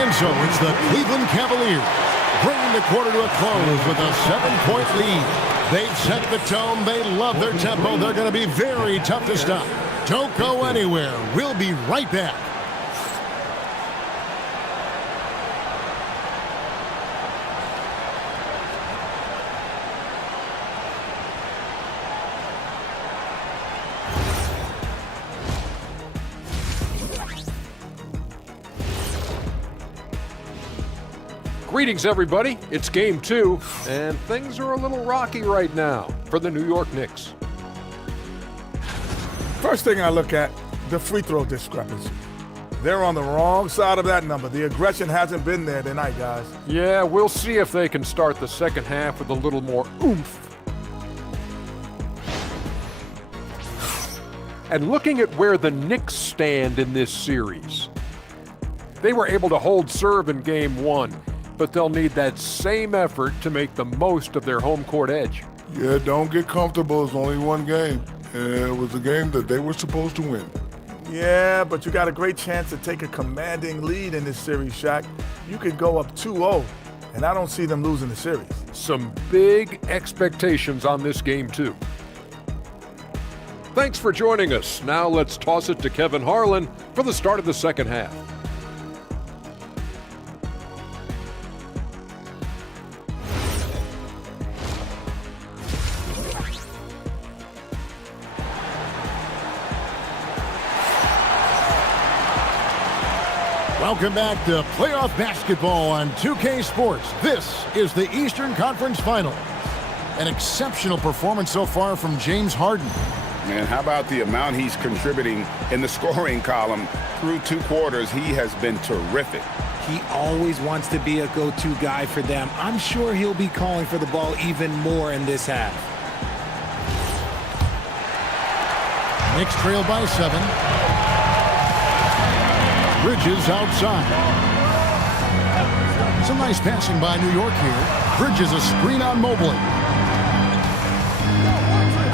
And so it's the Cleveland Cavaliers bringing the quarter to a close with a 7-point lead. They've set the tone. They love their tempo. They're going to be very tough to stop. Don't go anywhere. We'll be right back. Greetings, everybody. It's Game 2, and things are a little rocky right now for the New York Knicks. First thing I look at, the free throw discrepancy. They're on the wrong side of that number. The aggression hasn't been there tonight, guys. Yeah, we'll see if they can start the second half with a little more oomph. And looking at where the Knicks stand in this series, they were able to hold serve in Game 1, but they'll need that same effort to make the most of their home court edge. Yeah, don't get comfortable. It's only one game. It was a game that they were supposed to win. Yeah, but you got a great chance to take a commanding lead in this series, Shaq. You could go up 2-0, and I don't see them losing the series. Some big expectations on this game, too. Thanks for joining us. Now let's toss it to Kevin Harlan for the start of the second half. Welcome back to playoff basketball on 2K Sports. This is the Eastern Conference Finals. An exceptional performance so far from James Harden. Man, how about the amount he's contributing in the scoring column through 2 quarters? He has been terrific. He always wants to be a go-to guy for them. I'm sure he'll be calling for the ball even more in this half. Knicks trail by 7. Bridges outside. Some nice passing by New York here. Bridges a screen on Mobley.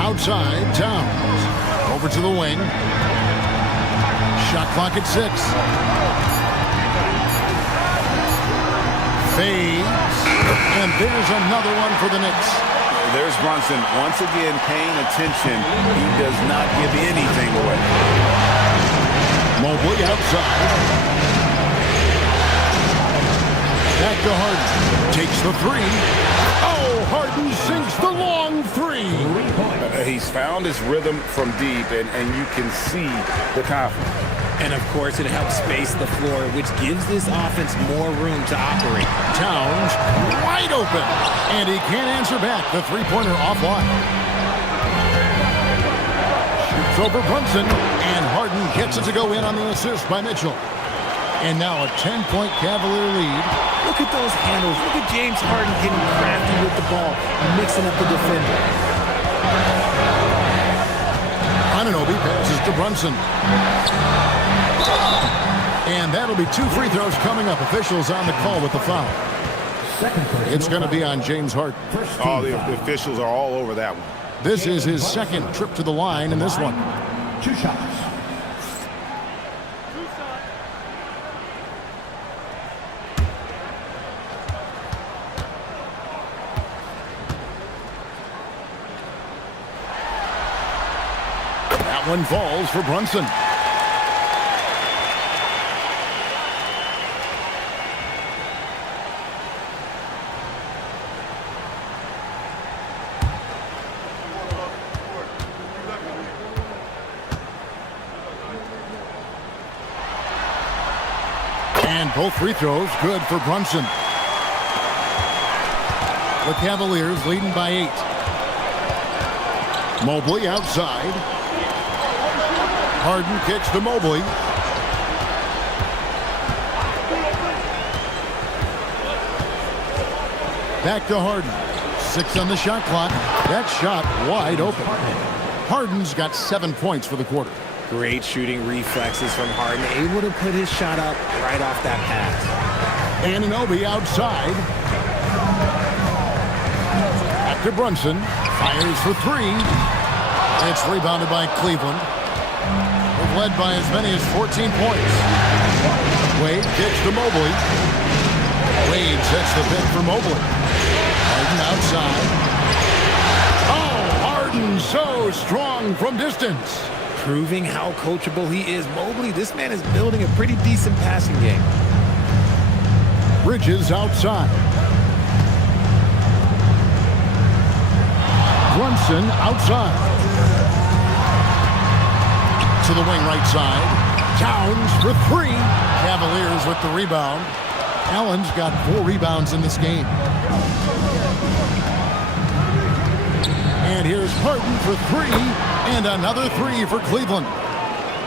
Outside, Towns. Over to the wing. Shot clock at 6. Fades. And there's another one for the Knicks. There's Brunson once again paying attention. He does not give anything away. Mobley outside. Back to Harden. Takes the 3. Oh, Harden sinks the long 3. He's found his rhythm from deep, and you can see the confidence. And, of course, it helps space the floor, which gives this offense more room to operate. Towns wide open, and he can't answer back. The three-pointer offline. Shoots over Brunson, and Harden gets it to go in on the assist by Mitchell. And now a 10-point Cavalier lead. Look at those handles. Look at James Harden getting crafty with the ball, mixing up the defender. Anunoby passes to Brunson. And that'll be 2 free throws coming up. Officials on the call with the foul. It's going to be on James Harden. Oh, the officials are all over that one. This is his second trip to the line in this one. 2 shots. That one falls for Brunson. And both free throws good for Brunson. The Cavaliers leading by 8. Mobley outside. Harden kicks to Mobley. Back to Harden. 6 on the shot clock. That shot wide open. Harden's got 7 points for the quarter. Great shooting reflexes from Harden, able to put his shot up right off that pass. Anunoby outside. Back to Brunson. Fires for 3. It's rebounded by Cleveland. They've led by as many as 14 points. Wade kicks to Mobley. Wade sets the pick for Mobley. Harden outside. Oh, Harden so strong from distance. Proving how coachable he is. Mobley, this man is building a pretty decent passing game. Bridges outside. Brunson outside. To the wing right side. Towns for 3. Cavaliers with the rebound. Allen's got 4 rebounds in this game. And here's Harden for 3. And another 3 for Cleveland.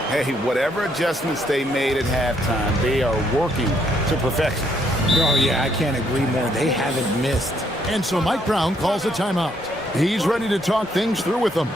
Hey, whatever adjustments they made at halftime, they are working to perfection. Oh, yeah, I can't agree more. They haven't missed. And so Mike Brown calls a timeout. He's ready to talk things through with them.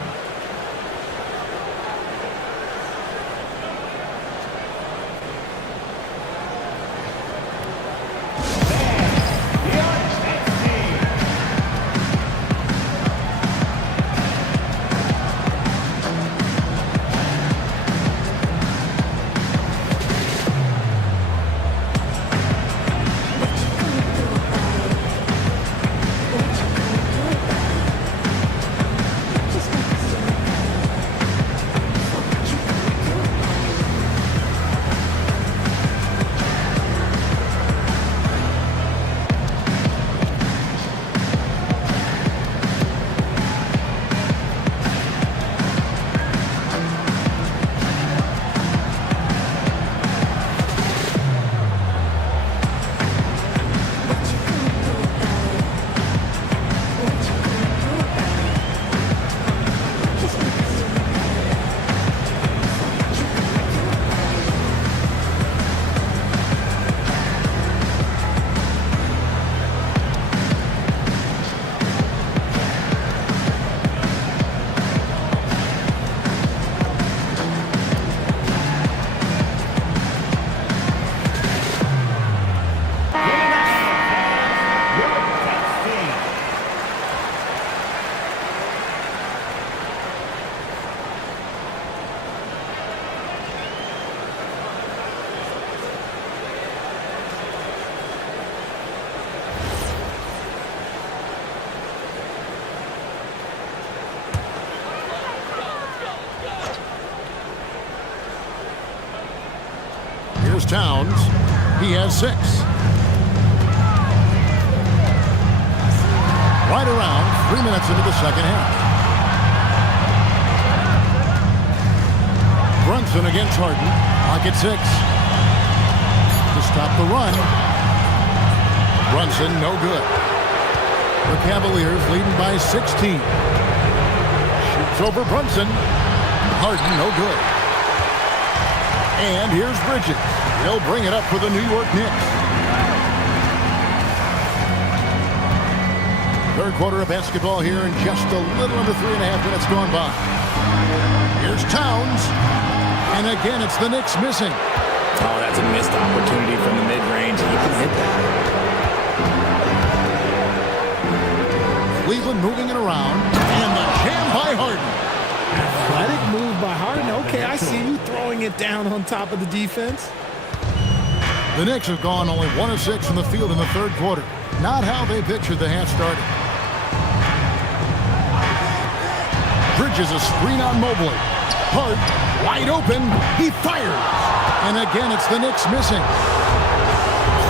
Towns. He has 6. Right around 3 minutes into the second half. Brunson against Harden. Clock at 6. To stop the run. Brunson no good. The Cavaliers leading by 16. Shoots over Brunson. Harden no good. And here's Bridges. He'll bring it up for the New York Knicks. Third quarter of basketball here, and just a little under 3.5 minutes gone by. Here's Towns. And again, it's the Knicks missing. Oh, that's a missed opportunity from the mid-range. He can hit that. Cleveland moving it around. And the jam by Harden. Athletic move by Harden. Okay, I see you throwing it down on top of the defense. The Knicks have gone only 1 of 6 from the field in the third quarter. Not how they pictured the half started. Bridges a screen on Mobley. Hart, wide open. He fires. And again, it's the Knicks missing.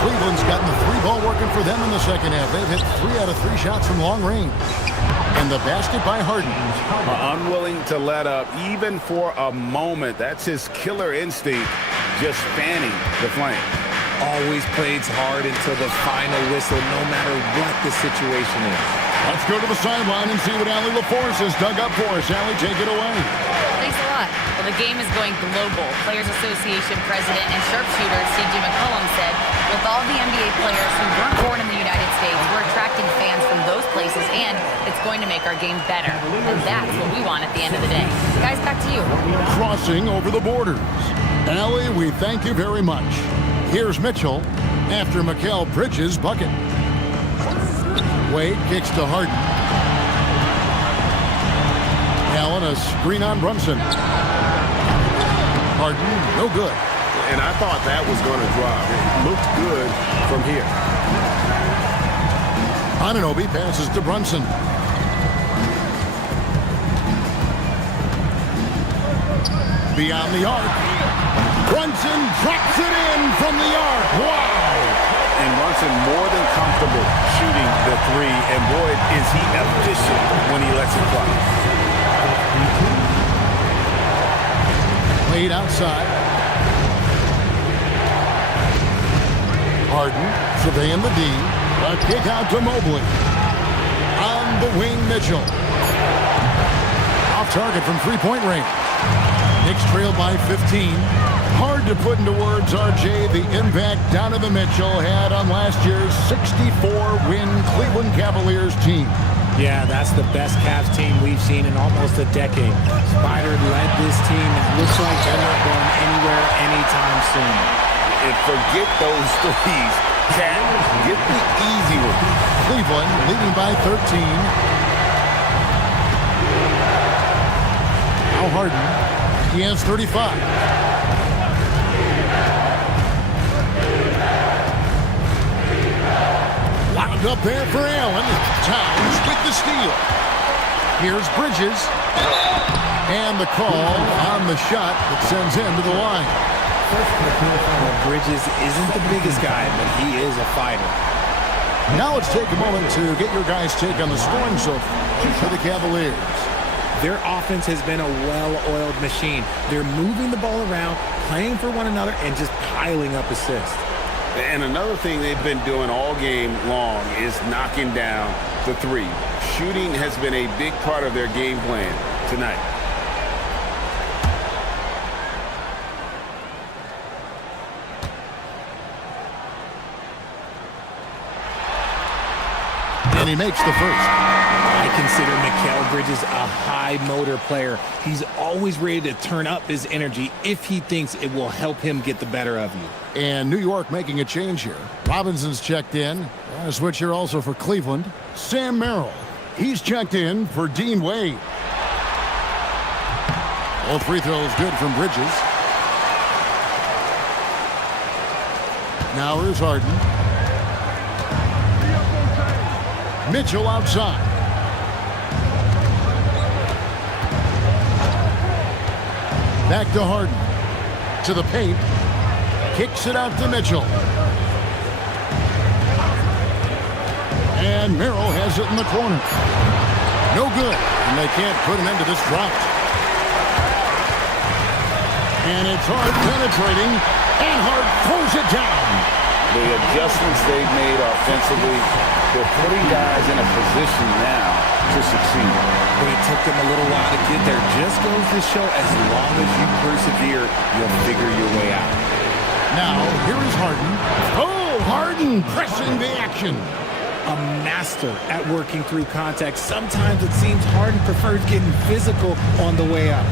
Cleveland's gotten the 3-ball working for them in the second half. They've hit 3 out of 3 shots from long range. And the basket by Harden. Unwilling to let up, even for a moment. That's his killer instinct, just fanning the flame. Always plays hard until the final whistle, no matter what the situation is. Let's go to the sideline and see what Allie LaForce has dug up for us. Allie, take it away. Thanks a lot. Well, the game is going global. Players Association President and sharpshooter C.J. McCollum said, with all the NBA players who weren't born in the United States, we're attracting fans from those places, and it's going to make our game better. And that's what we want at the end of the day. Guys, back to you. Crossing over the borders. Allie, we thank you very much. Here's Mitchell after Mikal Bridges' bucket. Wade kicks to Harden. Allen, a screen on Brunson. Harden, no good. And I thought that was going to drop. It looked good from here. Anunoby passes to Brunson. Beyond the arc. Brunson drops it in from the arc. Wow! And Brunson more than comfortable shooting the 3, and boy, is he efficient when he lets it fly. Played outside. Harden surveying the D. A kick out to Mobley. On the wing, Mitchell. Off target from three-point range. Knicks trail by 15. Hard to put into words, RJ, the impact Donovan Mitchell had on last year's 64-win Cleveland Cavaliers team. Yeah, that's the best Cavs team we've seen in almost a decade. Spider led this team. It looks like they're not going anywhere anytime soon. And forget those threes. Cat, get the easy one. Cleveland leading by 13. Now Harden. He has 35. Wound up there for Allen. Towns with the steal. Here's Bridges. And the call on the shot that sends him to the line. Bridges isn't the biggest guy, but he is a fighter. Now let's take a moment to get your guys' take on the scoring so far for the Cavaliers. Their offense has been a well-oiled machine. They're moving the ball around, playing for one another, and just piling up assists. And another thing they've been doing all game long is knocking down the 3. Shooting has been a big part of their game plan tonight. And he makes the first. I consider Mikal Bridges a high-motor player. He's always ready to turn up his energy if he thinks it will help him get the better of you. And New York making a change here. Robinson's checked in. A switch here also for Cleveland. Sam Merrill. He's checked in for Dean Wade. All free throws good from Bridges. Now here's Harden. Mitchell outside. Back to Harden. To the paint. Kicks it out to Mitchell. And Merrill has it in the corner. No good. And they can't put an end to this drought. And it's Hart penetrating. And Hart throws it down. The adjustments they've made offensively, they're putting guys in a position now to succeed. But it took them a little while to get there. Just goes to show as long as you persevere, you'll figure your way out. Now, here is Harden. Oh, Harden pressing the action. a master at working through contact. Sometimes it seems Harden prefers getting physical on the way up.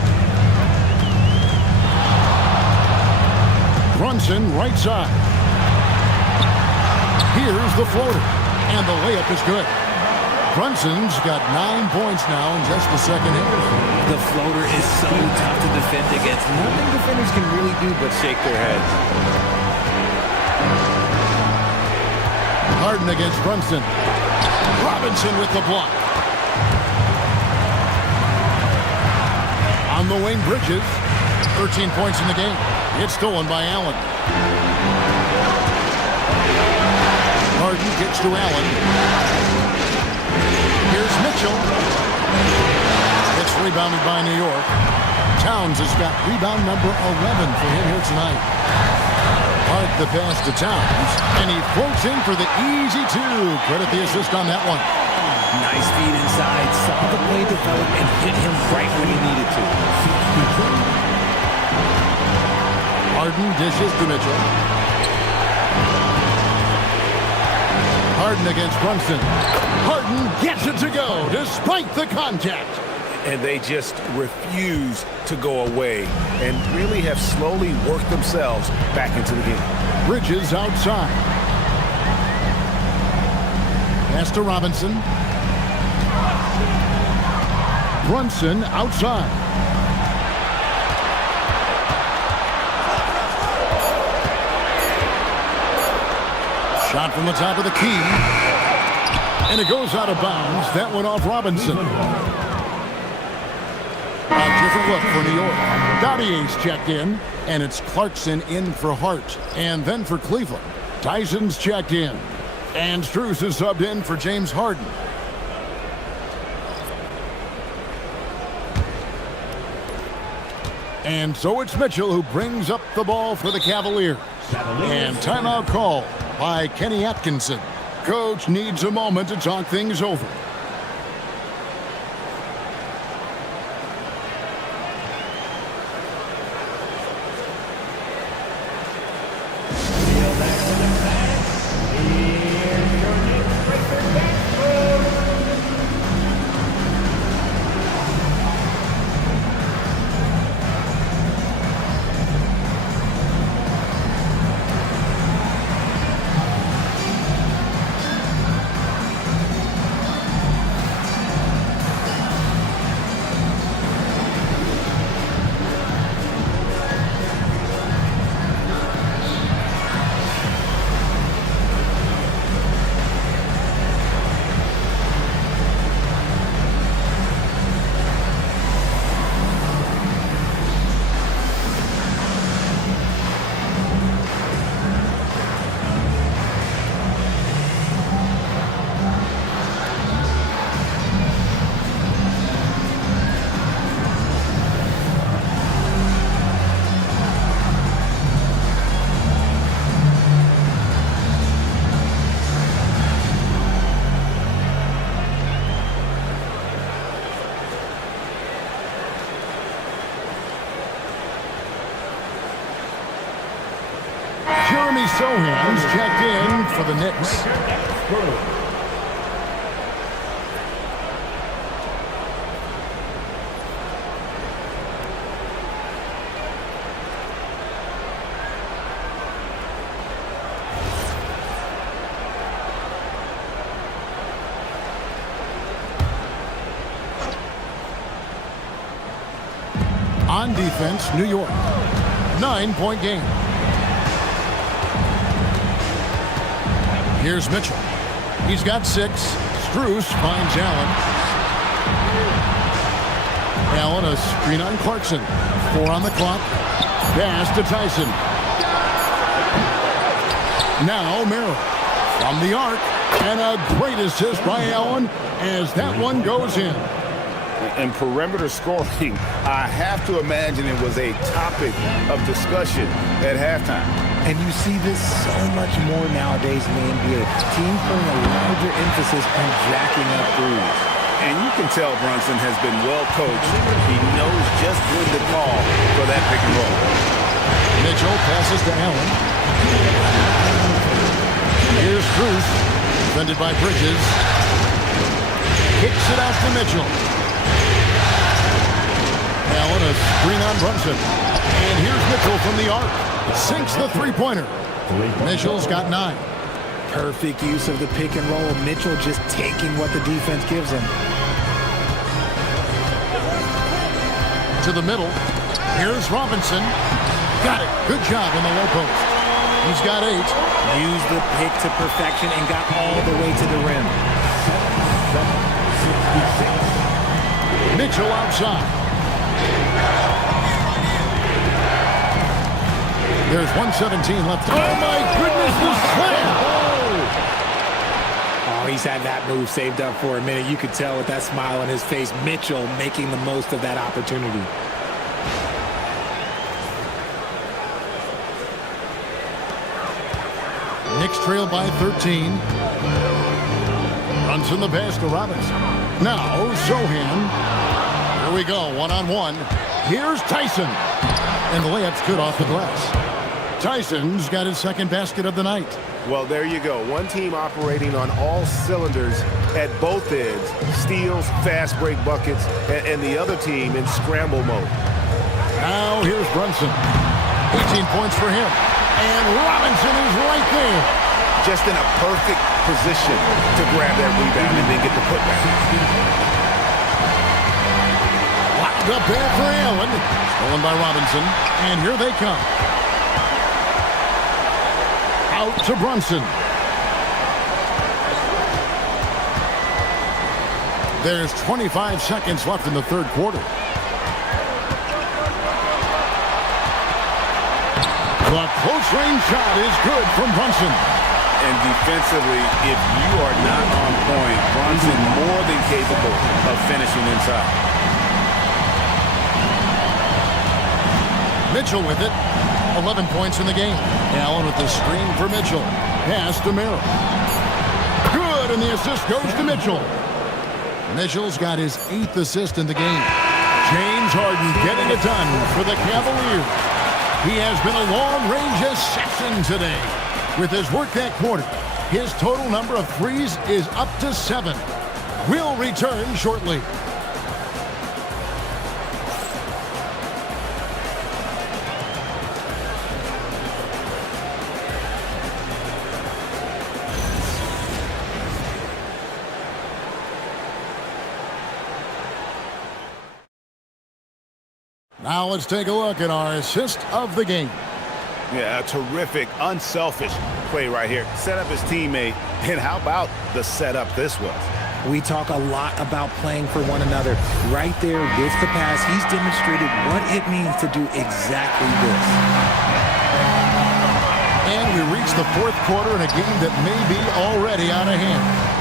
Brunson, right side. Here's the floater, and the layup is good. Brunson's got 9 points now in just the second half. The floater is so tough to defend against. Nothing defenders can really do but shake their heads. Harden against Brunson. Robinson with the block. On the wing, Bridges. 13 points in the game. It's stolen by Allen. Harden gets to Allen. Here's Mitchell. It's rebounded by New York. Towns has got rebound number 11 for him here tonight. Hart the pass to Towns, and he floats in for the easy two. Credit the assist on that one. Nice feed inside, saw the play develop and hit him right when he needed to. Harden dishes to Mitchell. Harden against Brunson. Harden gets it to go despite the contact. And they just refuse to go away and really have slowly worked themselves back into the game. Bridges outside. Pass to Robinson. Brunson outside. Shot from the top of the key. And it goes out of bounds. That went off Robinson. A different look for New York. Gaudier's checked in, and it's Clarkson in for Hart. And then for Cleveland, Tyson's checked in. And Strus is subbed in for James Harden. And so it's Mitchell who brings up the ball for the Cavaliers. And timeout call by Kenny Atkinson. Coach needs a moment to talk things over. Sohan's checked in for the Knicks. On defense, New York. 9-point game. Here's Mitchell. He's got 6. Strus finds Allen. Allen, a screen on Clarkson. 4 on the clock. Pass to Tyson. Now Merrill from the arc. And a great assist by Allen as that one goes in. And perimeter scoring, I have to imagine it was a topic of discussion at halftime. And you see this so much more nowadays in the NBA. Teams putting a larger emphasis on jacking up threes. And you can tell Brunson has been well coached. He knows just when to call for that pick and roll. Mitchell passes to Allen. Here's Strus. Defended by Bridges. Kicks it out to Mitchell. Allen, a screen on Brunson. And here's Mitchell from the arc. Sinks the three-pointer. Mitchell's got 9. Perfect use of the pick and roll. Mitchell just taking what the defense gives him. To the middle. Here's Robinson. Got it. Good job in the low post. He's got 8. Used the pick to perfection and got all the way to the rim. Mitchell outside. There's 1:17 left. Oh, my goodness, the slam! Oh, he's had that move saved up for a minute. You could tell with that smile on his face. Mitchell making the most of that opportunity. Knicks trail by 13. Runs in the pass to Robinson. Now, Sohan. Here we go, one-on-one. Here's Tyson. And the layup's good off the glass. Tyson's got his second basket of the night. Well, there you go. One team operating on all cylinders at both ends. Steals, fast break buckets, and the other team in scramble mode. Now here's Brunson. 18 points for him. And Robinson is right there. Just in a perfect position to grab that rebound and then get the putback. Locked up there for Allen. Stolen by Robinson. And here they come. Out to Brunson. There's 25 seconds left in the third quarter. The close-range shot is good from Brunson. And defensively, if you are not on point, Brunson more than capable of finishing inside. Mitchell with it. 11 points in the game. Allen with the screen for Mitchell. Pass to Merrill. Good, and the assist goes to Mitchell. Mitchell's got his 8th assist in the game. James Harden getting it done for the Cavaliers. He has been a long-range assassin today. With his work that quarter, his total number of threes is up to 7. We'll return shortly. Now let's take a look at our assist of the game. Yeah, a terrific, unselfish play right here. Set up his teammate, and how about the setup this was? We talk a lot about playing for one another. Right there with the pass, he's demonstrated what it means to do exactly this. And we reach the fourth quarter in a game that may be already out of hand.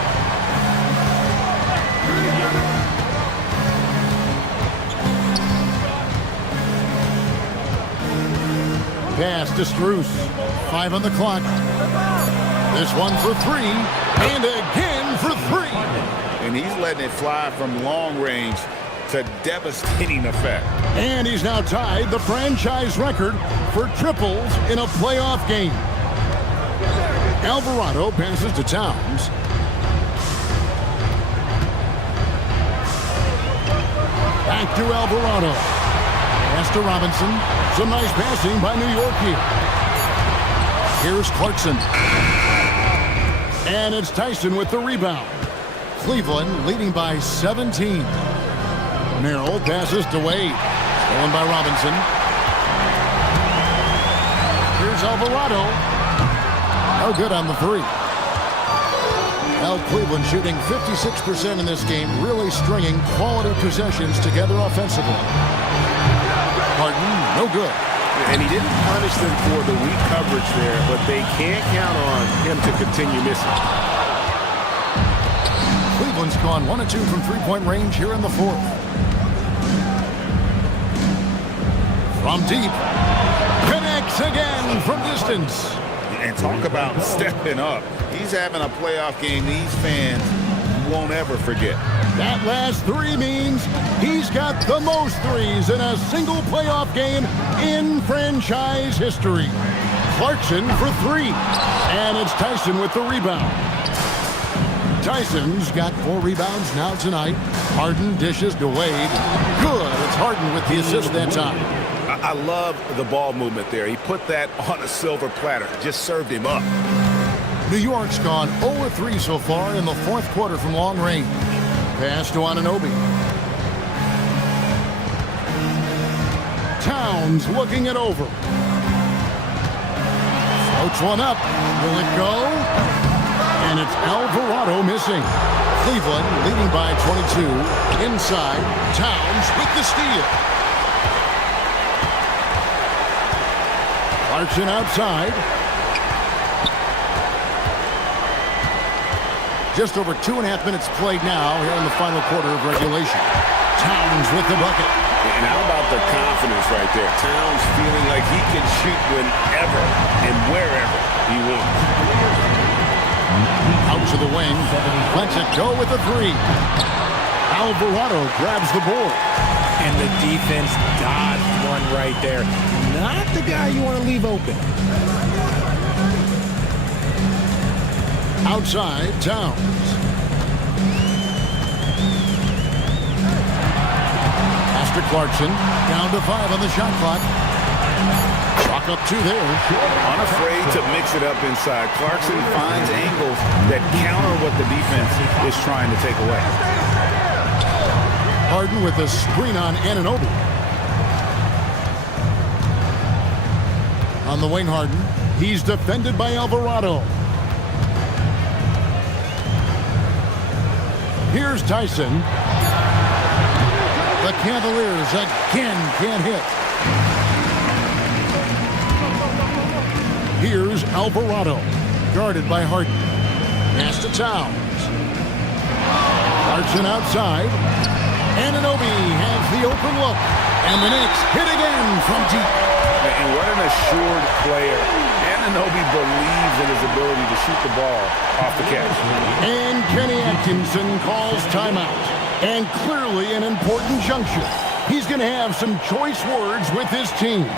Pass to Strus. 5 on the clock. This one for 3. And again for 3. And he's letting it fly from long range to devastating effect. And he's now tied the franchise record for triples in a playoff game. Alvarado passes to Towns. Back to Alvarado. Pass to Robinson. Some nice passing by New York here. Here's Clarkson. And it's Tyson with the rebound. Cleveland leading by 17. Merrill passes to Wade. Stolen by Robinson. Here's Alvarado. No good on the 3. Now Cleveland shooting 56% in this game, really stringing quality possessions together offensively. Harden, no good. And he didn't punish them for the weak coverage there, but they can't count on him to continue missing. Cleveland's gone 1 of 2 from three-point range here in the fourth. From deep. Connects again from distance. And talk about stepping up. He's having a playoff game these fans won't ever forget. That last 3 means he's got the most threes in a single playoff game in franchise history. Clarkson for 3. And it's Tyson with the rebound. Tyson's got 4 rebounds now tonight. Harden dishes to Wade. Good. It's Harden with the assist that time. I love the ball movement there. He put that on a silver platter. Just served him up. New York's gone 0-3 so far in the fourth quarter from long range. Pass to Anunoby. Towns looking it over. Floats one up. Will it go? And it's Alvarado missing. Cleveland leading by 22. Inside, Towns with the steal. Clarkson outside. Just over 2.5 minutes played now here in the final quarter of regulation. Towns with the bucket. And how about the confidence right there? Towns feeling like he can shoot whenever and wherever he wants. Out to the wing. Lets it go with the 3. Alvarado grabs the board. And the defense dodged one right there. Not the guy you want to leave open. Outside, Towns. Pass to Clarkson. Down to 5 on the shot clock. Chalk up 2 there. Unafraid to mix it up inside. Clarkson finds angles that counter what the defense is trying to take away. Harden with the screen on Anunoby. On the wing, Harden. He's defended by Alvarado. Here's Tyson. The Cavaliers again can't hit. Here's Alvarado. Guarded by Harden. Pass to Towns. Clarkson outside. Anunoby has the open look. And the Knicks hit again from deep. And what an assured player. Anunoby believes in his ability to shoot the ball off the catch. And Kenny Atkinson calls timeout. And clearly an important juncture. He's going to have some choice words with his team.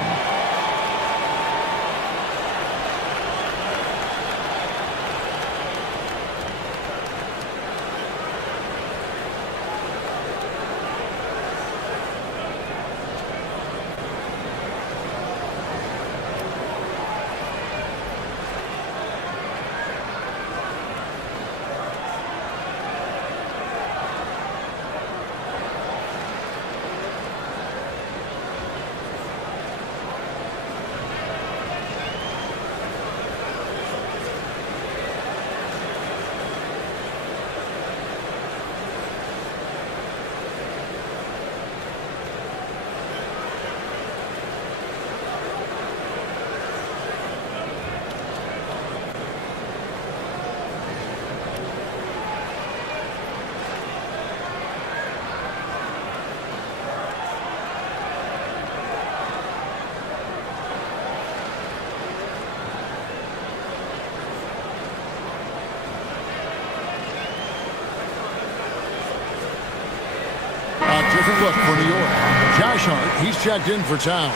Different look for New York. Josh Hart, he's checked in for Towns.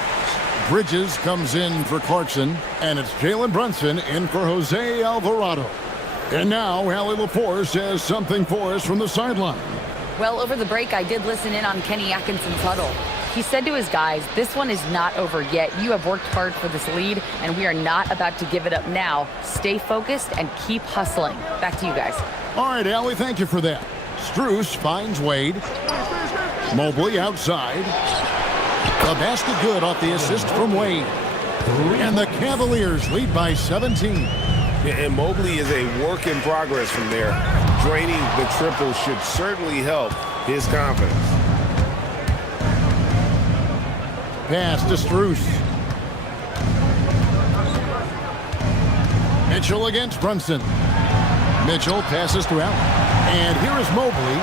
Bridges comes in for Clarkson. And it's Jalen Brunson in for Jose Alvarado. And now, Allie Laforce has something for us from the sideline. Well, over the break, I did listen in on Kenny Atkinson's huddle. He said to his guys, this one is not over yet. You have worked hard for this lead, and we are not about to give it up now. Stay focused and keep hustling. Back to you guys. All right, Allie, thank you for that. Strus finds Wade. Mobley outside. The basket good off the assist from Wade. And the Cavaliers lead by 17. And Mobley is a work in progress from there. Draining the triple should certainly help his confidence. Pass to Strus. Mitchell against Brunson. Mitchell passes to Allen. And here is Mobley.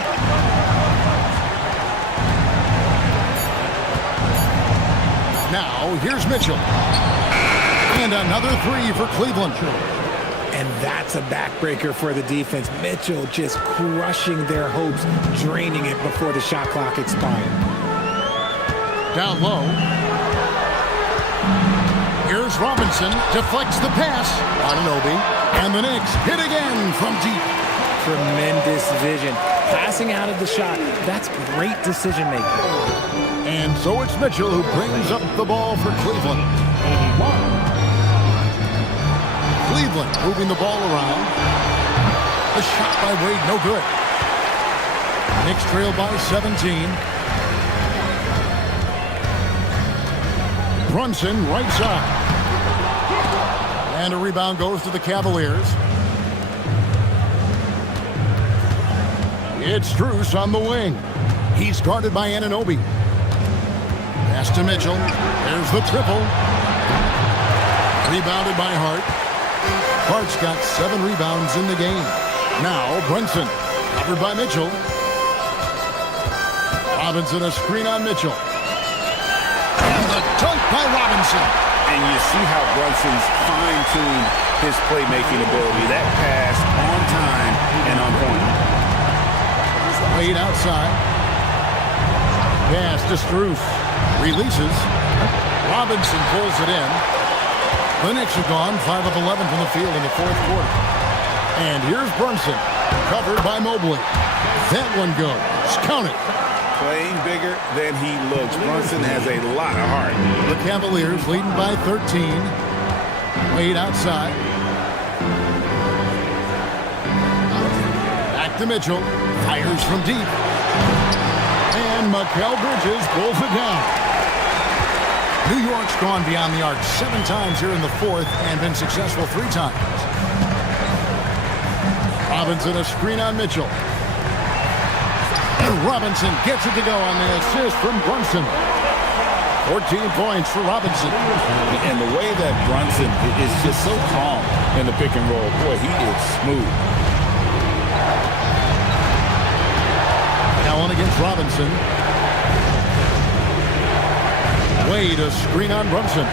Now, here's Mitchell. And another 3 for Cleveland. And that's a backbreaker for the defense. Mitchell just crushing their hopes, draining it before the shot clock expired. Down low. Here's Robinson. Deflects the pass. Anunoby. And the Knicks hit again from deep. Tremendous vision. Passing out of the shot, that's great decision making. And so it's Mitchell who brings up the ball for Cleveland. Cleveland moving the ball around. The shot by Wade, no good. Knicks trail by 17. Brunson, right side. And a rebound goes to the Cavaliers. It's Strus on the wing. He's guarded by Anunoby. Pass to Mitchell. There's the triple. Rebounded by Hart. Hart's got 7 rebounds in the game. Now Brunson, covered by Mitchell. Robinson, a screen on Mitchell. And the dunk by Robinson. And you see how Brunson's fine-tuned his playmaking ability. That pass on time and on point. Wade outside. Pass to Strus. Releases. Robinson pulls it in. The Knicks are gone 5 of 11 from the field in the fourth quarter. And here's Brunson, covered by Mobley. That one goes. Count it. Playing bigger than he looks. Brunson has a lot of heart. The Cavaliers leading by 13. Wade outside. Back to Mitchell. Fires from deep. And Mikal Bridges pulls it down. New York's gone beyond the arc 7 times here in the fourth and been successful 3 times. Robinson, a screen on Mitchell. And Robinson gets it to go on the assist from Brunson. 14 points for Robinson. And the way that Brunson is just so calm in the pick and roll, boy, he is smooth. Allen against Robinson. Wade, a screen on Brunson.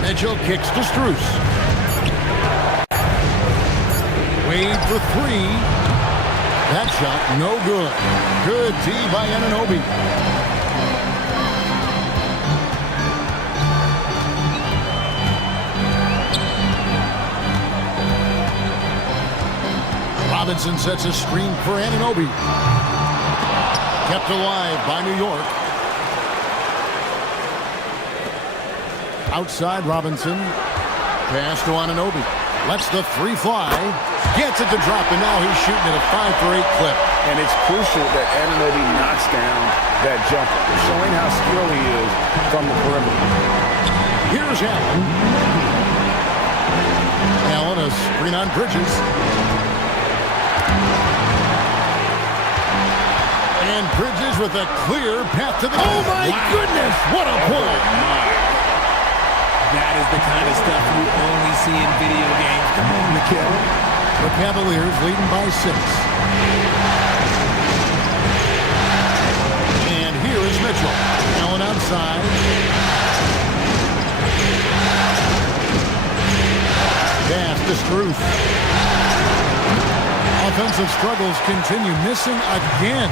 Mitchell kicks to Strus. Wade for 3. That shot, no good. Good D by Anunoby. Robinson sets a screen for Anunoby. Kept alive by New York. Outside Robinson. Pass to Anunoby. Lets the 3 fly. Gets it to drop, and now he's shooting at a 5-for-8 clip. And it's crucial that Anunoby knocks down that jumper, showing how skilled he is from the perimeter. Here's Allen. Allen, a screen on Bridges. And Bridges with a clear path to the... Oh, my goodness! What a pull! That is the kind of stuff you only see in video games. Come on, Mikal. The Cavaliers leading by 6. And here is Mitchell. Allen outside. Pass to Strus. Offensive struggles continue. Missing again.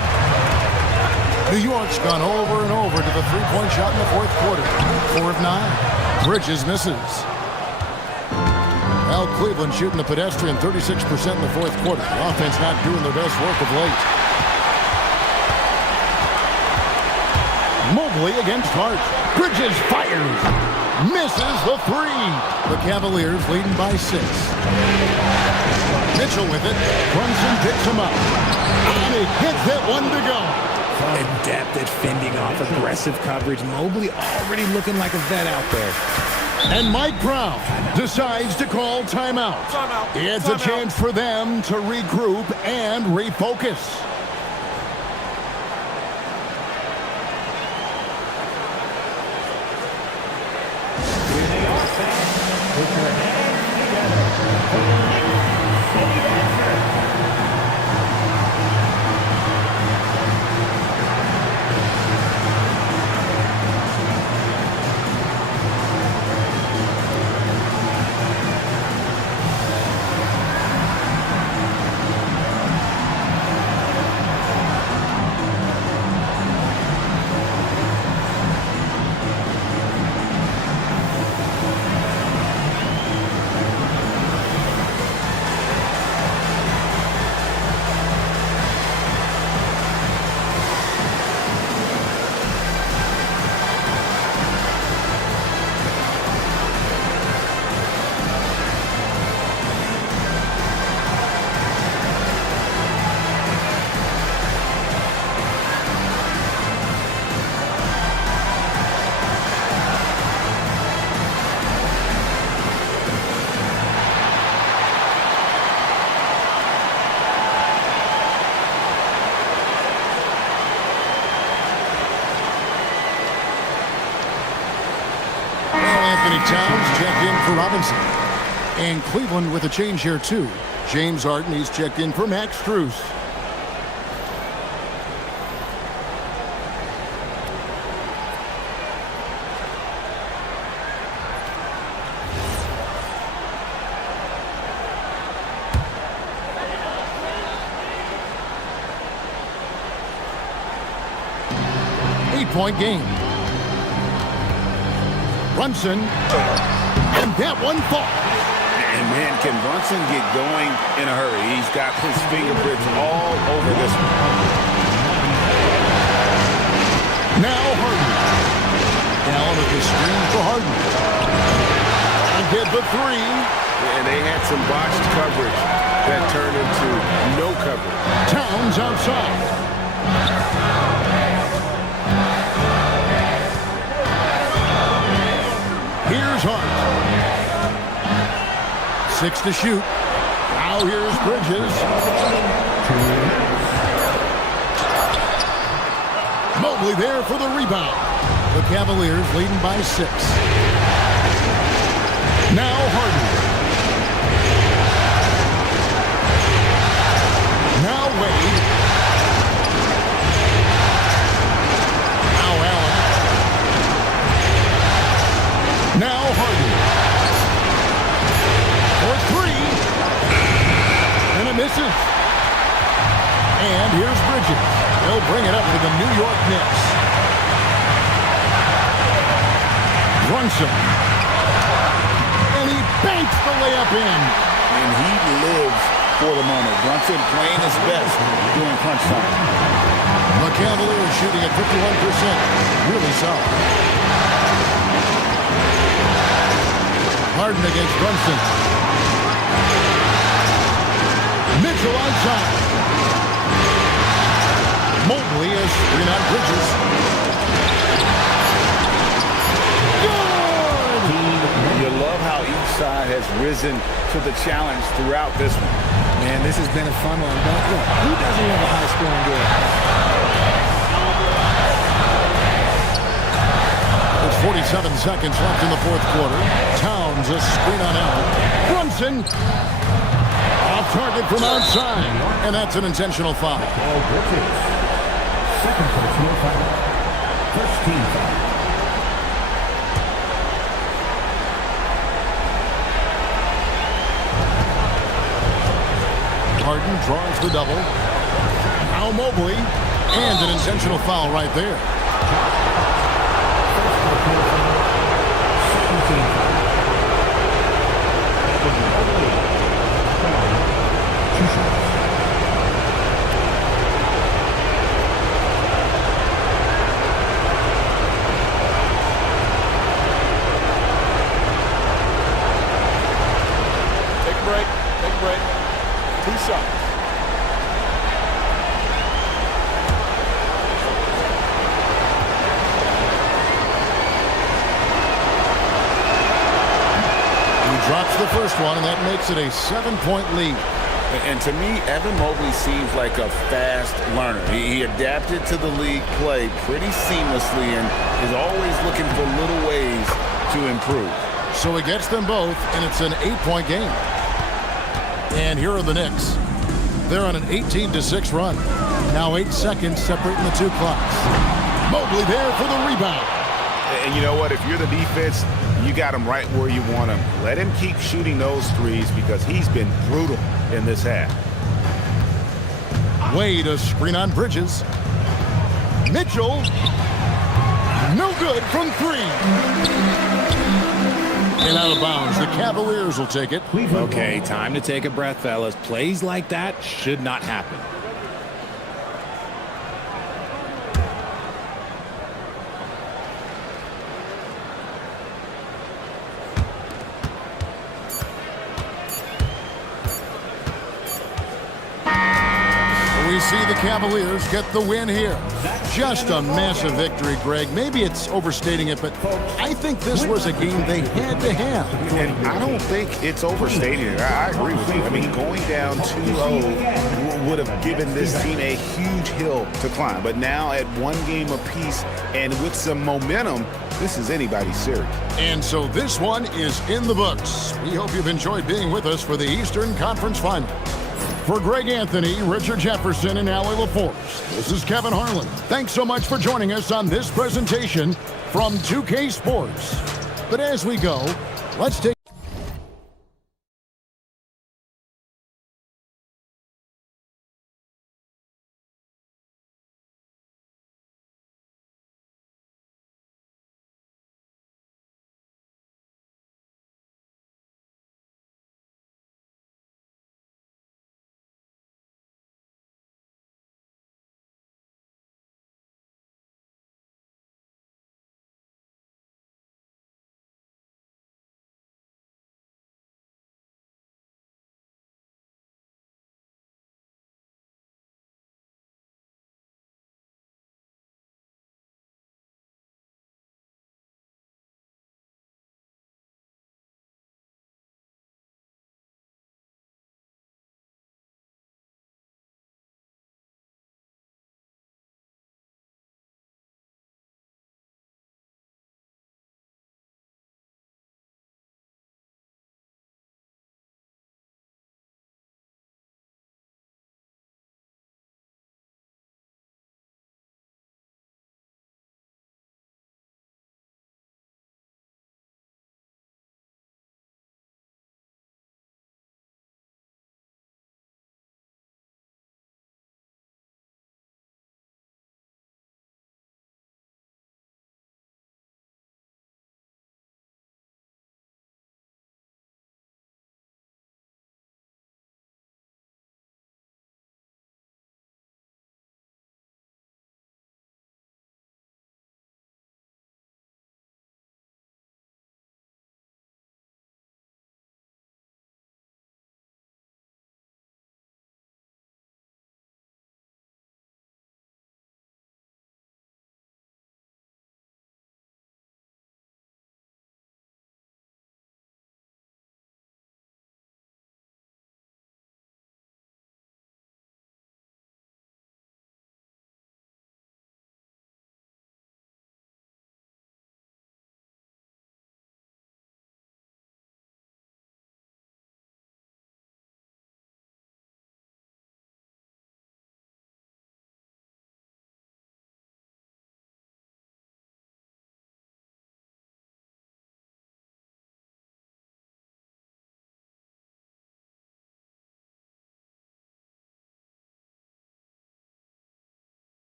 New York's gone over and over to the 3-point shot in the fourth quarter. 4 of 9. Bridges misses. Well, Cleveland shooting the pedestrian 36% in the fourth quarter. The offense not doing their best work of late. Mobley against Hart. Bridges fires. Misses the 3. The Cavaliers leading by 6. Mitchell with it. Brunson picks him up. And he hits that one to go. Adept at fending off aggressive coverage. Mobley already looking like a vet out there. And Mike Brown decides to call timeout. It's a chance for them to regroup and refocus. Towns checked in for Robinson. And Cleveland with a change here, too. James Harden, he's checked in for Max Strus. Point game. Brunson, and that one falls. And man, can Brunson get going in a hurry? He's got his fingerprints all over this one. Now Harden. Down at the screen for Harden. And hit the three. And they had some botched coverage that turned into no coverage. Towns outside. Here's Hart. 6 to shoot. Now here's Bridges. Mobley there for the rebound. The Cavaliers leading by 6. Now Harden. Now Wade. Now Allen. Now Harden. For 3. And it misses. And here's Bridges. They'll bring it up for the New York Knicks. Brunson. And he banks the layup in. And he lives for the moment. Brunson playing his best during crunch time. The Cavaliers shooting at 51%. Really solid. Harden against Brunson. Mitchell outside. Mobley is screen on Bridges. Good! You love how each side has risen to the challenge throughout this one. Man, this has been a fun one. But look, who doesn't love a high-scoring game? 47 seconds left in the fourth quarter. Towns a screen on Allen. Brunson off target from outside. And that's an intentional foul. Second personal foul. First team foul. Harden draws the double. Now Mobley. And an intentional foul right there. Take a break. Take a break. 2 shots. Drops the first one, and that makes it a 7-point lead. And to me, Evan Mobley seems like a fast learner. He adapted to the league play pretty seamlessly and is always looking for little ways to improve. So he gets them both, and it's an 8-point game. And here are the Knicks. They're on an 18-6 run. Now 8 seconds separating the two clocks. Mobley there for the rebound. And you know what? If you're the defense, you got him right where you want him. Let him keep shooting those threes because he's been brutal in this half. Wade a screen on Bridges. Mitchell. No good from 3. And out of bounds. The Cavaliers will take it. Okay, time to take a breath, fellas. Plays like that should not happen. see the Cavaliers get the win here. Just a massive victory, Greg. Maybe it's overstating it, but I think this was a game they had to have. And I don't think it's overstating it. I agree with you. I mean, going down 2-0 would have given this team a huge hill to climb. But now at one game apiece and with some momentum, this is anybody's series. And so this one is in the books. We hope you've enjoyed being with us for the Eastern Conference Final. For Greg Anthony, Richard Jefferson, and Allie LaForce, this is Kevin Harlan. Thanks so much for joining us on this presentation from 2K Sports. But as we go, let's take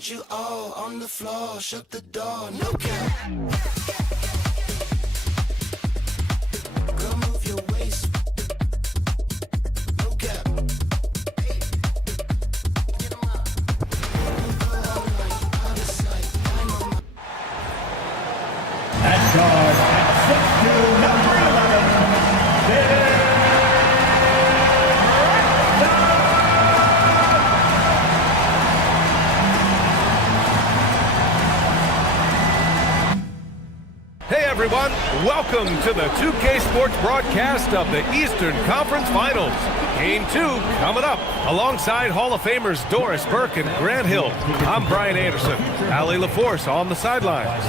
need you all on the floor. Shut the door. No cap. Girl, move your waist. No cap. Get 'em up. Go all night, out of sight. I'm on my... At guard, at 6'2", number 11, Hey everyone, welcome to the 2K Sports broadcast of the Eastern Conference Finals. Game 2 coming up alongside Hall of Famers Doris Burke and Grant Hill. I'm Brian Anderson. Allie LaForce on the sidelines.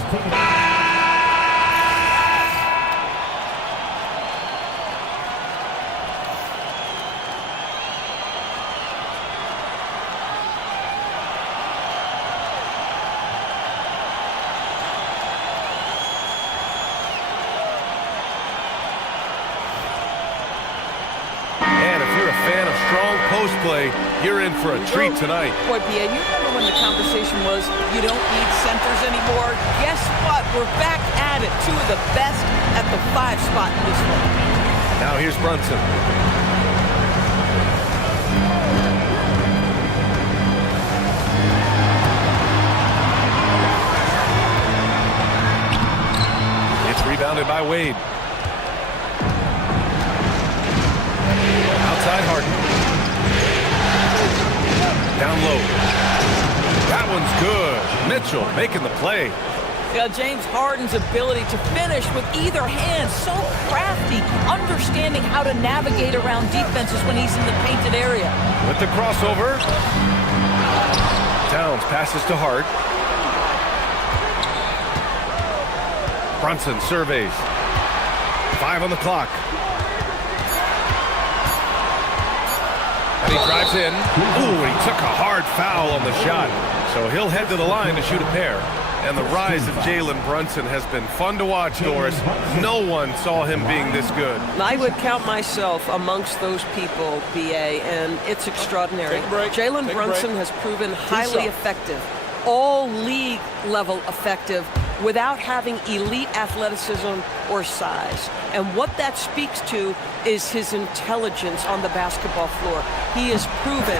Post play, you're in for a treat tonight. Boy, P.A., you remember when the conversation was, you don't need centers anymore? Guess what? We're back at it. Two of the best at the 5 spot in this one. Now here's Brunson. It's rebounded by Wade. Outside Harden. Down low. That one's good. Mitchell making the play. Yeah, James Harden's ability to finish with either hand, so crafty, understanding how to navigate around defenses when he's in the painted area. With the crossover. Towns passes to Hart. Brunson surveys. 5 on the clock. And he drives in. Ooh, he took a hard foul on the shot. So he'll head to the line to shoot a pair. And the rise of Jalen Brunson has been fun to watch, Doris. No one saw him being this good. I would count myself amongst those people, B.A., and it's extraordinary. Jalen Brunson has proven highly effective, all league level effective, without having elite athleticism or size. And what that speaks to is his intelligence on the basketball floor. He has proven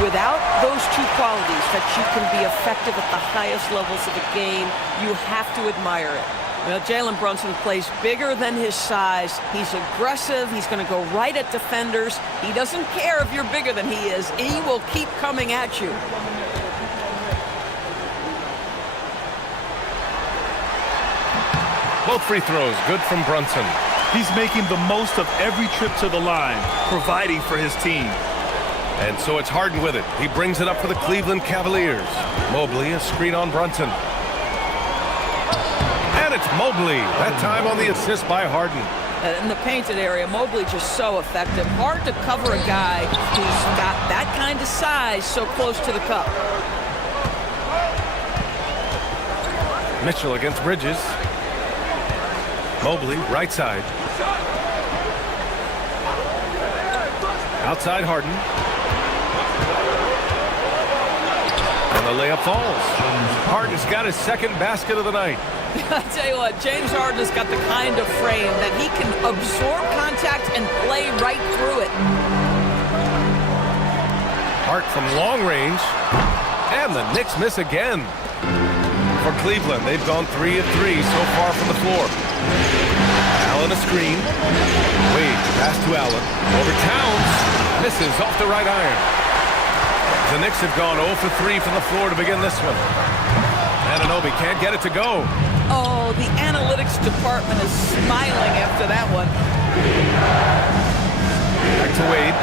without those two qualities that you can be effective at the highest levels of the game. You have to admire it. Well, Jalen Brunson plays bigger than his size. He's aggressive. He's going to go right at defenders. He doesn't care if you're bigger than he is. He will keep coming at you. Both free throws, good from Brunson. He's making the most of every trip to the line, providing for his team. And so it's Harden with it. He brings it up for the Cleveland Cavaliers. Mobley, a screen on Brunson. And it's Mobley, that time on the assist by Harden. In the painted area, Mobley just so effective. Hard to cover a guy who's got that kind of size so close to the cup. Mitchell against Bridges. Mobley, right side. Outside Harden. And the layup falls. Harden's got his second basket of the night. I tell you what, James Harden has got the kind of frame that he can absorb contact and play right through it. Hart from long range. And the Knicks miss again. For Cleveland, they've gone 3 of 3 so far from the floor. Allen a screen. Wade, pass to Allen. Over Towns. Misses off the right iron. The Knicks have gone 0 for 3 from the floor to begin this one. Anunoby can't get it to go. Oh, the analytics department is smiling after that one. Back to Wade.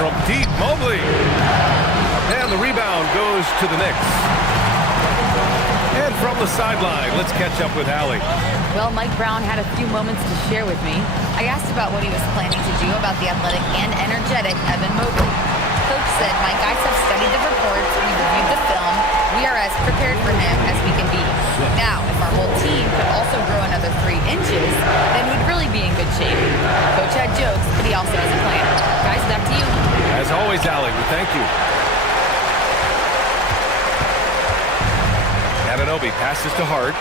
From deep, Mobley. And the rebound goes to the Knicks. And from the sideline, let's catch up with Allie. Well, Mike Brown had a few moments to share with me. I asked about what he was planning to do about the athletic and energetic Evan Mobley. Coach said, my guys have studied the reports, we've reviewed the film, we are as prepared for him as we can be. Now, if our whole team could also grow another 3 inches, then we'd really be in good shape. Coach had jokes, but he also has a plan. Guys, back to you. As always, boys alley. We thank you. Anunoby passes to Hart.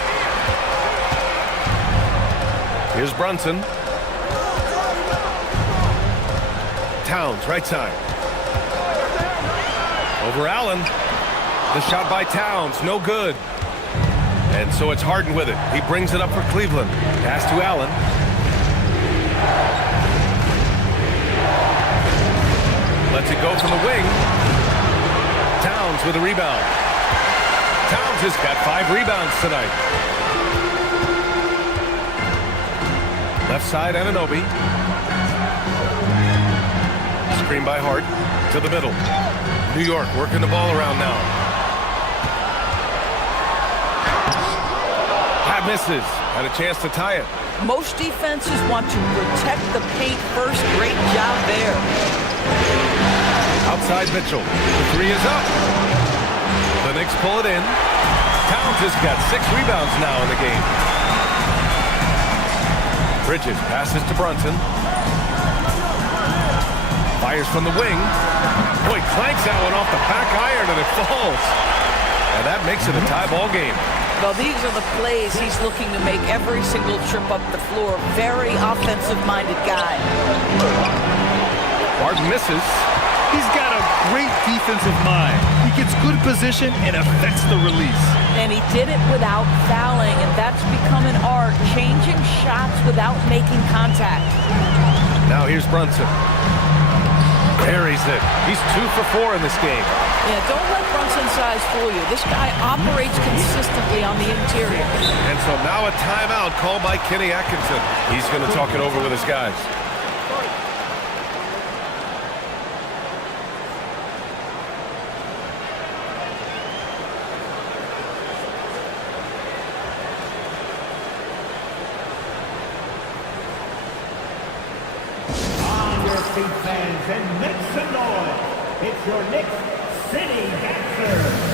Here's Brunson. Towns, right side. Over Allen. The shot by Towns, no good. And so it's Harden with it. He brings it up for Cleveland. Pass to Allen. Lets it go from the wing. Towns with a rebound. Towns has got 5 rebounds tonight. Left side, Anunoby. Screen by Hart to the middle. New York working the ball around now. Pat misses. Had a chance to tie it. Most defenses want to protect the paint first. Great job there. Outside Mitchell. The 3 is up. The Knicks pull it in. Towns has got 6 rebounds now in the game. Bridges passes to Brunson. Fires from the wing. Boy, clanks that one off the back iron and it falls. And that makes it a tie ball game. Well, these are the plays he's looking to make every single trip up the floor. Very offensive-minded guy. Harden misses. He's got a great defensive mind. He gets good position and affects the release. And he did it without fouling, and that's become an art, changing shots without making contact. Now here's Brunson. Buries it. He's 2 for 4 in this game. Yeah, don't let Brunson's size fool you. This guy operates consistently on the interior. And so now a timeout called by Kenny Atkinson. He's going to talk it over with his guys. Big fans and make some noise. It's your Knicks City Dancers.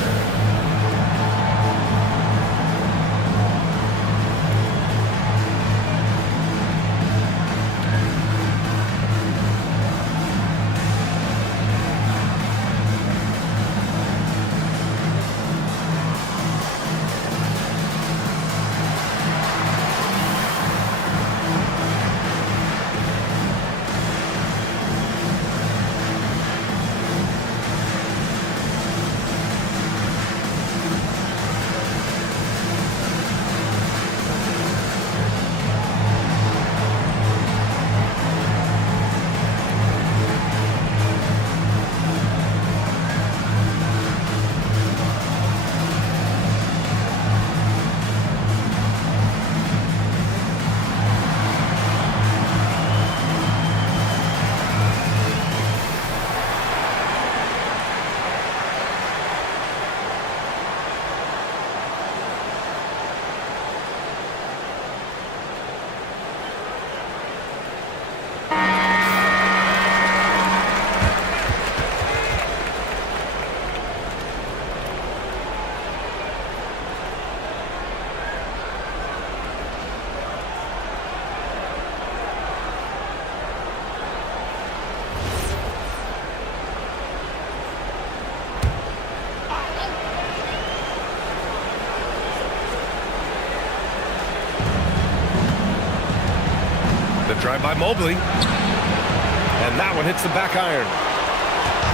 Drive by Mobley. And that one hits the back iron.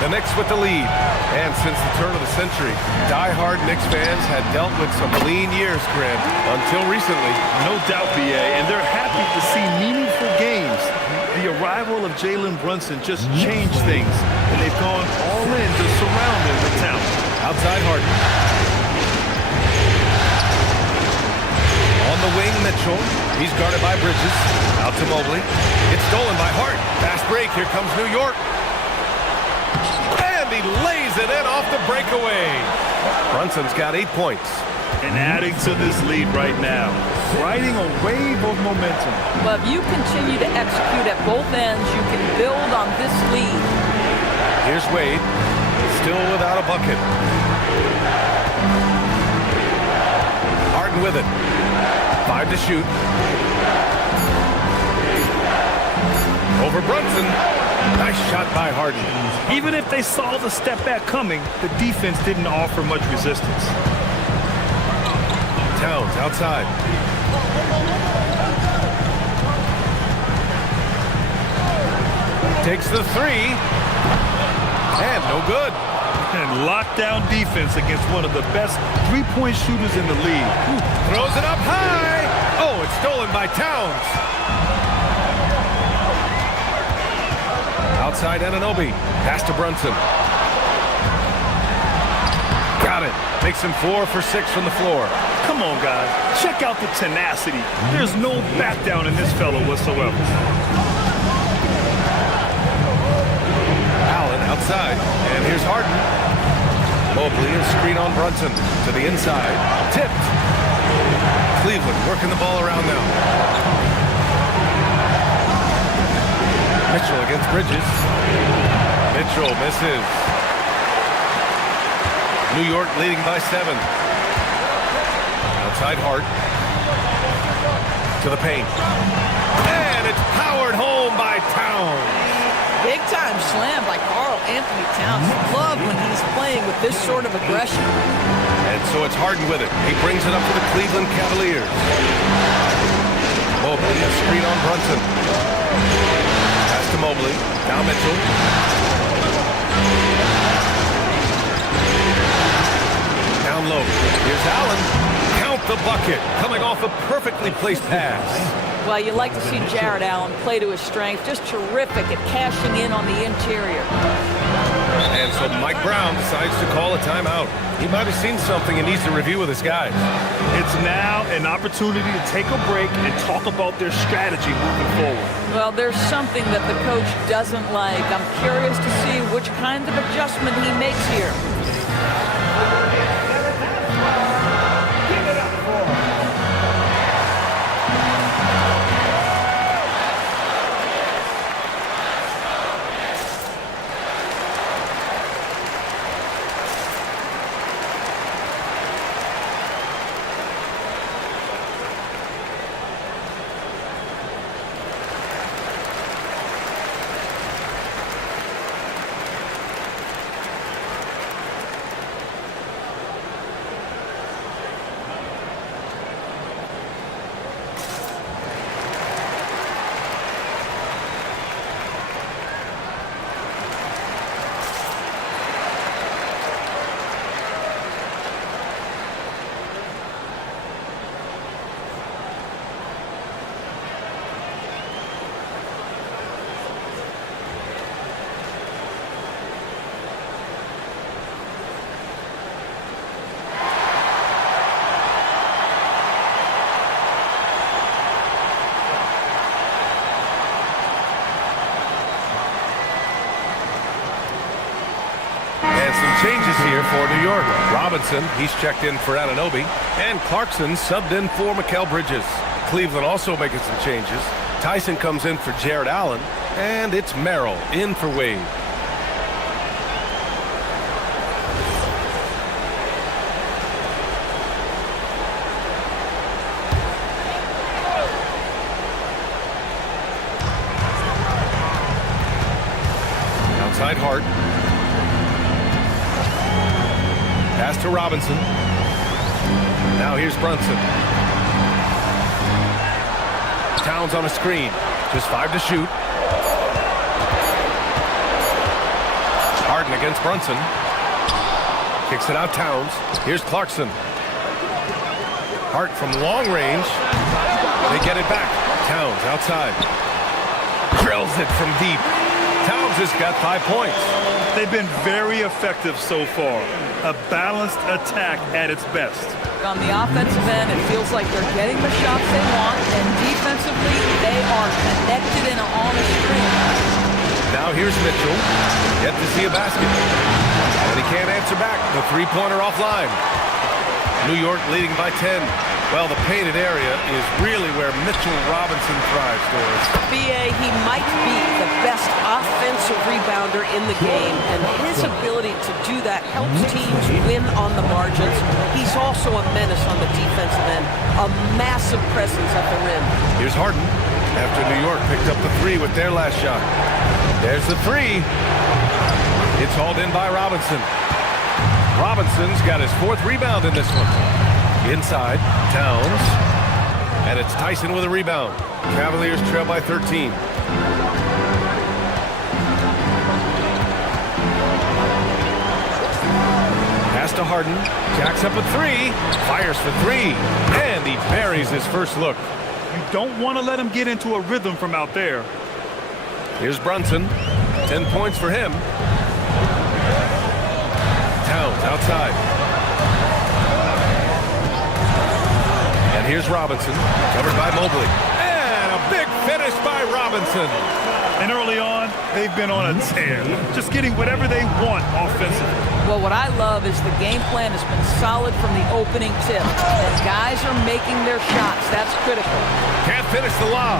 The Knicks with the lead. And since the turn of the century, die-hard Knicks fans had dealt with some lean years, Grant, until recently. No doubt, B.A., and they're happy to see meaningful games. The arrival of Jalen Brunson just changed things, and they've gone all in to surround him with talent. Outside Harden. On the wing, Mitchell. He's guarded by Bridges. Out to Mobley. It's stolen by Hart. Fast break. Here comes New York. And he lays it in off the breakaway. Brunson's got 8 points. And adding to this lead right now. Riding a wave of momentum. Well, if you continue to execute at both ends, you can build on this lead. Here's Wade. Still without a bucket. Harden with it. 5 to shoot. Over Brunson. Nice shot by Harden. Even if they saw the step back coming, the defense didn't offer much resistance. Towns outside. Takes the three. And no good. And lockdown defense against one of the best three-point shooters in the league. Throws it up high. Oh, it's stolen by Towns. Outside Anunoby. Pass to Brunson. Got it. Makes him 4 for 6 from the floor. Come on, guys. Check out the tenacity. There's no back down in this fellow whatsoever. Allen outside. And here's Harden. Mobley is screen on Brunson. To the inside. Tipped. Cleveland working the ball around now. Mitchell against Bridges. Mitchell misses. New York leading by 7. Outside Hart. To the paint. And it's powered home by Towns. Big time slam by Karl Anthony Towns. Love when he's playing with this sort of aggression. And so it's Harden with it. He brings it up to the Cleveland Cavaliers. Mobley a screen on Brunson. Pass to Mobley. Now Mitchell. Down low. Here's Allen. Count the bucket. Coming off a perfectly placed pass. Well, you like to see Jared Allen play to his strength. Just terrific at cashing in on the interior. And so Mike Brown decides to call a timeout. He might have seen something and needs to review with his guys. It's now an opportunity to take a break and talk about their strategy moving forward. Well, there's something that the coach doesn't like. I'm curious to see which kind of adjustment he makes here. Changes here for New York. Robinson, he's checked in for Anunoby. And Clarkson subbed in for Mikal Bridges. Cleveland also making some changes. Tyson comes in for Jared Allen. And it's Merrill in for Wade. Outside Hart. Pass to Robinson. Now here's Brunson. Towns on a screen. Just 5 to shoot. Harden against Brunson. Kicks it out Towns. Here's Clarkson. Hart from long range. They get it back. Towns outside. Drills it from deep. Towns has got 5 points. They've been very effective so far. A balanced attack at its best. On the offensive end, it feels like they're getting the shots they want, and defensively, they are connected and on a string. Now here's Mitchell. Yet to see a basket. And he can't answer back. The three-pointer offline. New York leading by 10. Well, the painted area is really where Mitchell Robinson thrives, Doris. B.A., he might be the best offensive rebounder in the game, and his ability to do that helps teams win on the margins. He's also a menace on the defensive end, a massive presence at the rim. Here's Harden after New York picked up the 3 with their last shot. There's the three. It's hauled in by Robinson. Robinson's got his 4th rebound in this one. Inside, Towns. And it's Tyson with a rebound. Cavaliers trail by 13. Pass to Harden. Jacks up a 3. Fires for 3. And he buries his first look. You don't want to let him get into a rhythm from out there. Here's Brunson. 10 points for him. Towns outside. And here's Robinson, covered by Mobley. And a big finish by Robinson. And early on, they've been on a tear, just getting whatever they want offensively. Well, what I love is the game plan has been solid from the opening tip. And guys are making their shots. That's critical. Can't finish the lob.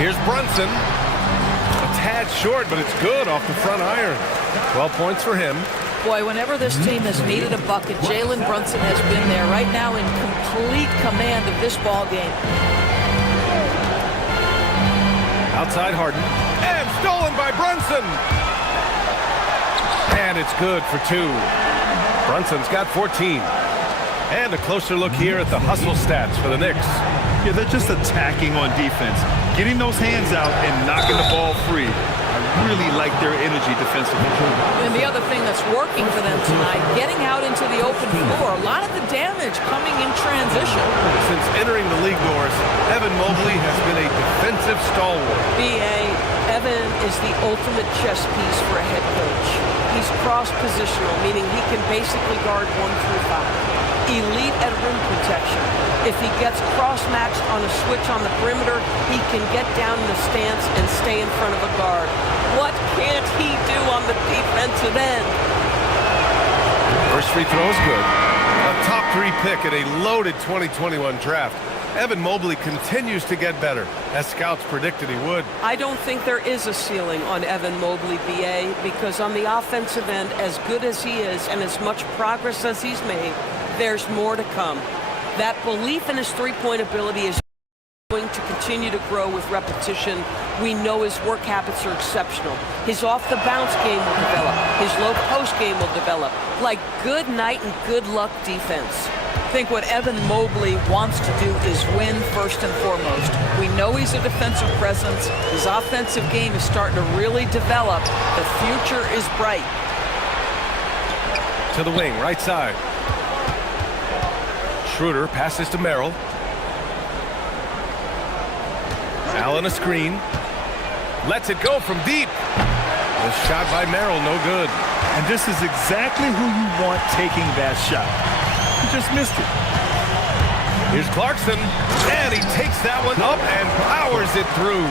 Here's Brunson. A tad short, but it's good off the front iron. 12 points for him. Boy, whenever this team has needed a bucket, Jalen Brunson has been there, right now in complete command of this ball game. Outside Harden. And stolen by Brunson. And it's good for 2. Brunson's got 14. And a closer look here at the hustle stats for the Knicks. Yeah, they're just attacking on defense, getting those hands out and knocking the ball free. I really like their energy defensively. And the other thing that's working for them tonight, getting out into the open floor. A lot of the damage coming in transition. Since entering the league doors, Evan Mobley has been a defensive stalwart. B.A., Evan is the ultimate chess piece for a head coach. He's cross-positional, meaning he can basically guard 1 through 5. Elite at rim protection. If he gets cross-matched on a switch on the perimeter, he can get down in the stance and stay in front of a guard. What can't he do on the defensive end? First free throw is good. A top 3 pick at a loaded 2021 draft. Evan Mobley continues to get better, as scouts predicted he would. I don't think there is a ceiling on Evan Mobley, B.A., because on the offensive end, as good as he is and as much progress as he's made, there's more to come. That belief in his three-point ability is going to continue to grow with repetition. We know his work habits are exceptional. His off-the-bounce game will develop. His low-post game will develop. Like good night and good luck defense. I think what Evan Mobley wants to do is win first and foremost. We know he's a defensive presence. His offensive game is starting to really develop. The future is bright. To the wing, right side. Schroeder passes to Merrill. Allen a screen. Lets it go from deep. The shot by Merrill, no good. And this is exactly who you want taking that shot. He just missed it. Here's Clarkson. And he takes that one up and powers it through.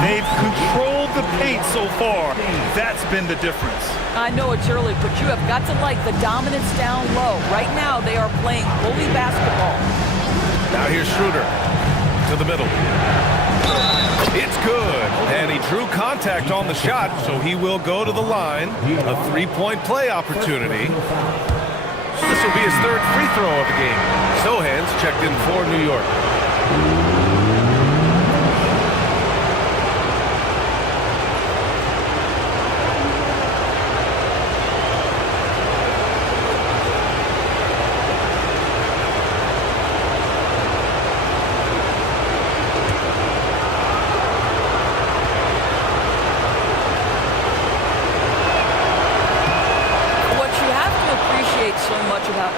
They've controlled the paint so far. That's been the difference. I know it's early, but you have got to like the dominance down low. Right now, they are playing bully basketball. Now here's Schroeder to the middle. It's good. And he drew contact on the shot, so he will go to the line. A three-point play opportunity. This will be his 3rd free throw of the game. Sohan's checked in for New York.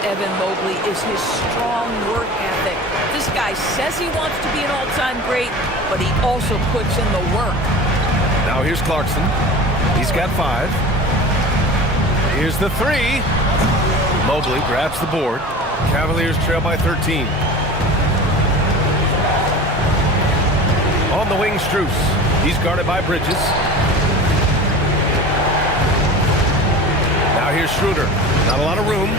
Evan Mobley is his strong work ethic. This guy says he wants to be an all-time great, but he also puts in the work. Now here's Clarkson. He's got 5. Here's the 3. Mobley grabs the board. Cavaliers trail by 13. On the wing, Strus. He's guarded by Bridges. Now here's Schroeder. Not a lot of room.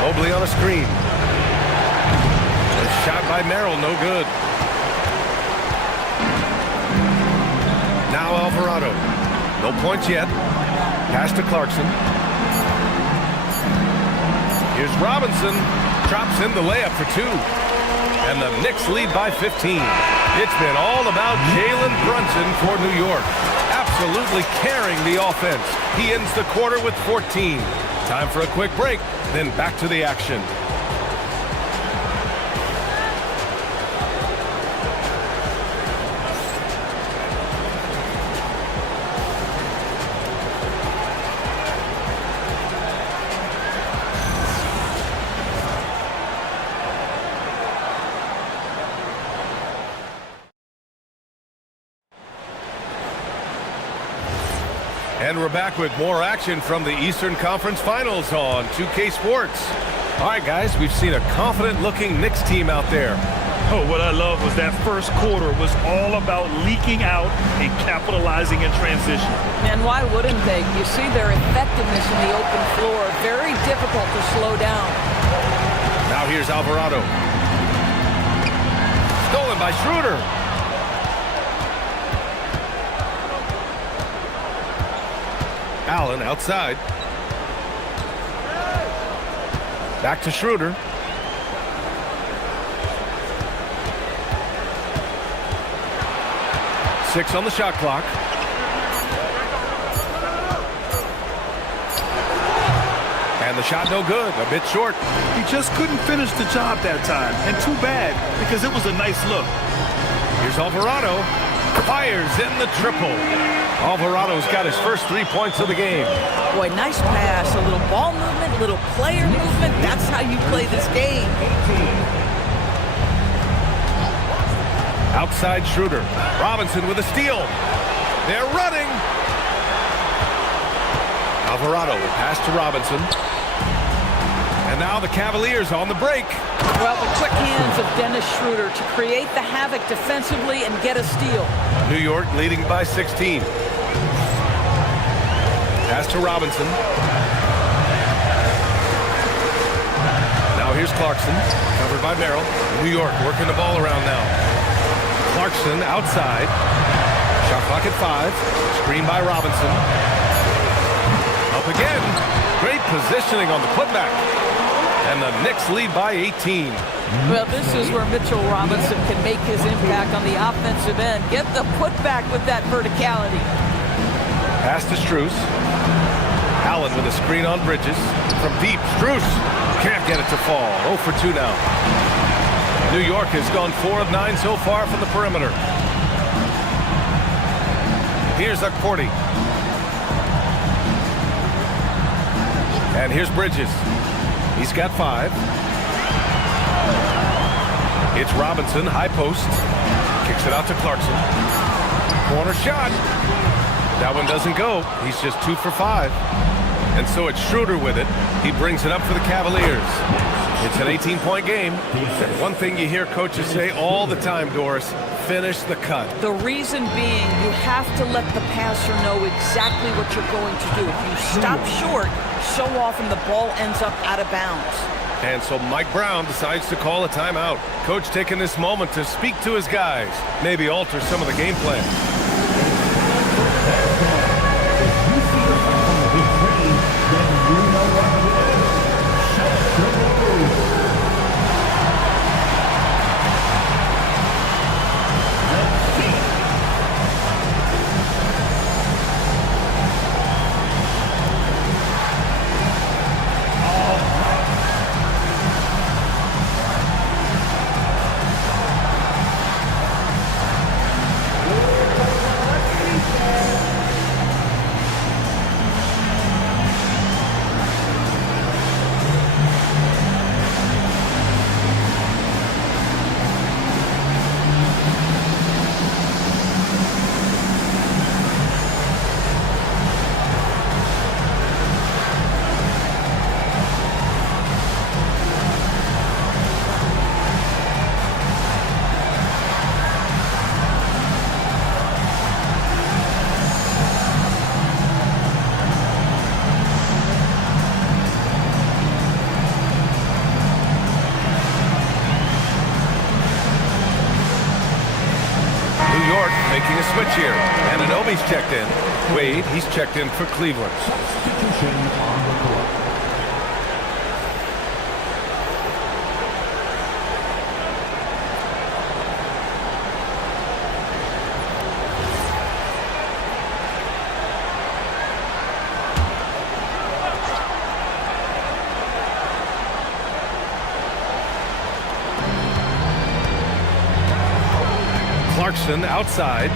Mobley on a screen. A shot by Merrill, no good. Now Alvarado. No points yet. Pass to Clarkson. Here's Robinson. Drops in the layup for 2. And the Knicks lead by 15. It's been all about Jalen Brunson for New York, absolutely carrying the offense. He ends the quarter with 14. Time for a quick break, then back to the action. And we're back with more action from the Eastern Conference Finals on 2K Sports. All right, guys, we've seen a confident-looking Knicks team out there. Oh, what I love was that first quarter was all about leaking out and capitalizing in transition. And why wouldn't they? You see their effectiveness in the open floor. Very difficult to slow down. Now here's Alvarado. Stolen by Schroeder. Allen outside. Back to Schroeder. Six on the shot clock. And the shot no good, a bit short. He just couldn't finish the job that time, and too bad, because it was a nice look. Here's Alvarado. Fires in the triple. Alvarado's got his first 3 points of the game. Boy, nice pass. A little ball movement, a little player movement. That's how you play this game. Outside Schroeder. Robinson with a steal. They're running. Alvarado will pass to Robinson. And now the Cavaliers on the break. Well, the quick hands of Dennis Schroeder to create the havoc defensively and get a steal. New York leading by 16. Pass to Robinson. Now here's Clarkson, covered by Merrill. New York working the ball around now. Clarkson outside. Shot clock at 5. Screen by Robinson. Up again. Great positioning on the putback. And the Knicks lead by 18. Well, this is where Mitchell Robinson can make his impact on the offensive end. Get the putback with that verticality. Pass to Strus. Allen with a screen on Bridges. From deep, Strus can't get it to fall. 0 for 2 now. New York has gone 4 of 9 so far from the perimeter. Here's Akporti. And here's Bridges. He's got 5. It's Robinson, high post. Kicks it out to Clarkson. Corner shot. That one doesn't go. He's just 2 for 5. And so it's Schroeder with it. He brings it up for the Cavaliers. It's an 18-point game. And one thing you hear coaches say all the time, Doris, finish the cut. The reason being, you have to let the passer know exactly what you're going to do. If you stop short, so often the ball ends up out of bounds. And so Mike Brown decides to call a timeout. Coach taking this moment to speak to his guys, maybe alter some of the game plan. Making a switch here. And Anunoby's checked in. Wade, he's checked in for Cleveland. Substitution on the court. Clarkson outside.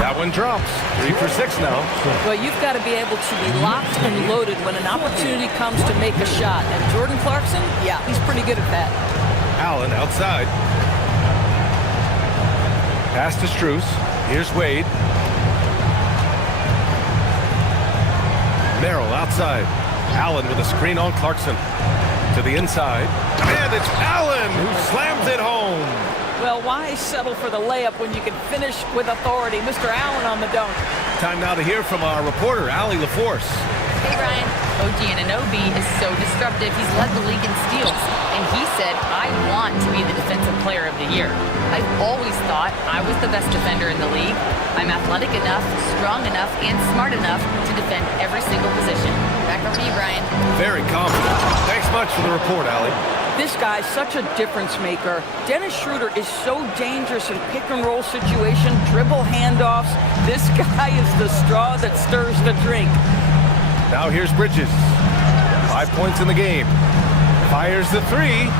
That one drops. 3 for 6 now. Well, you've got to be able to be locked and loaded when an opportunity comes to make a shot. And Jordan Clarkson, yeah, he's pretty good at that. Allen outside. Pass to Strus. Here's Wade. Merrill outside. Allen with a screen on Clarkson. To the inside. And it's Allen who slams it home. Well, why settle for the layup when you can finish with authority? Mr. Allen on the dunk. Time now to hear from our reporter, Allie LaForce. Hey, Ryan. OG Anunoby is so disruptive. He's led the league in steals. And he said, I want to be the Defensive Player of the Year. I've always thought I was the best defender in the league. I'm athletic enough, strong enough, and smart enough to defend every single position. Back over to you, Ryan. Very confident. Thanks much for the report, Allie. This guy's such a difference maker. Dennis Schroeder is so dangerous in pick-and-roll situation, dribble handoffs. This guy is the straw that stirs the drink. Now here's Bridges. 5 points in the game. Fires the three,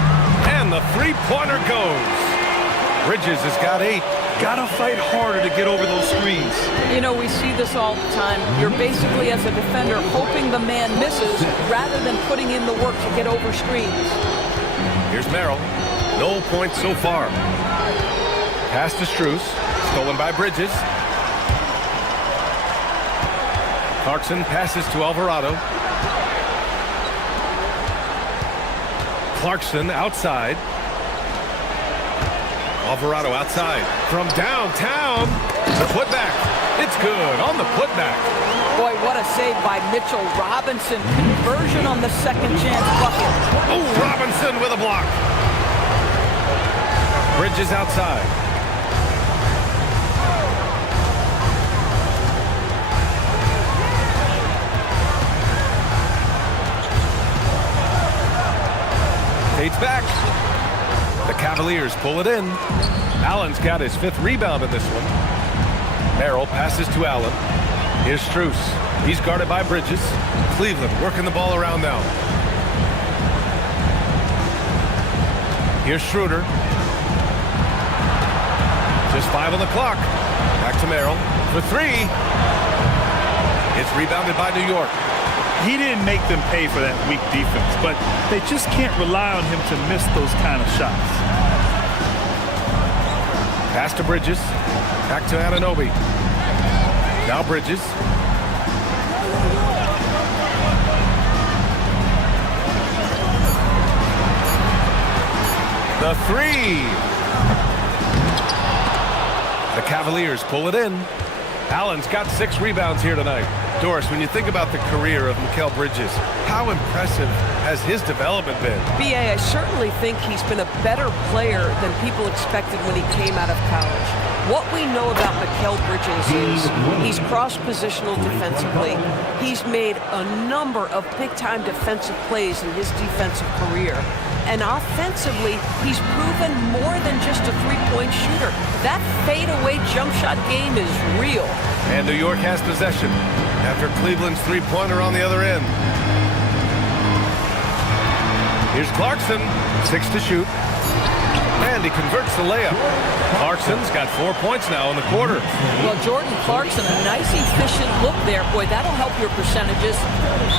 and the three-pointer goes. Bridges has got 8. Gotta fight harder to get over those screens. You know, we see this all the time. You're basically, as a defender, hoping the man misses rather than putting in the work to get over screens. Here's Merrill. No points so far. Pass to Strus. Stolen by Bridges. Clarkson passes to Alvarado. Clarkson outside. Alvarado outside. From downtown. The putback. It's good on the putback. Boy, what a save by Mitchell Robinson. Conversion on the second chance bucket. Oh, Robinson with a block. Bridges outside. Tate's back. The Cavaliers pull it in. Allen's got his 5th rebound in this one. Merrill passes to Allen. Here's Strus. He's guarded by Bridges. Cleveland working the ball around now. Here's Schroeder. Just 5 on the clock. Back to Merrill for 3. It's rebounded by New York. He didn't make them pay for that weak defense, but they just can't rely on him to miss those kind of shots. Pass to Bridges. Back to Anunoby. Now Bridges. The 3. The Cavaliers pull it in. Allen's got 6 rebounds here tonight. Doris, when you think about the career of Mikal Bridges, how impressive has his development been? B.A., I certainly think he's been a better player than people expected when he came out of college. What we know about Mikal Bridges is he's cross-positional defensively. He's made a number of big-time defensive plays in his defensive career. And offensively, he's proven more than just a three-point shooter. That fadeaway jump shot game is real. And New York has possession after Cleveland's three-pointer on the other end. Here's Clarkson, 6 to shoot. And he converts the layup. Clarkson's got 4 points now in the quarter. Well, Jordan Clarkson, a nice, efficient look there. Boy, that'll help your percentages.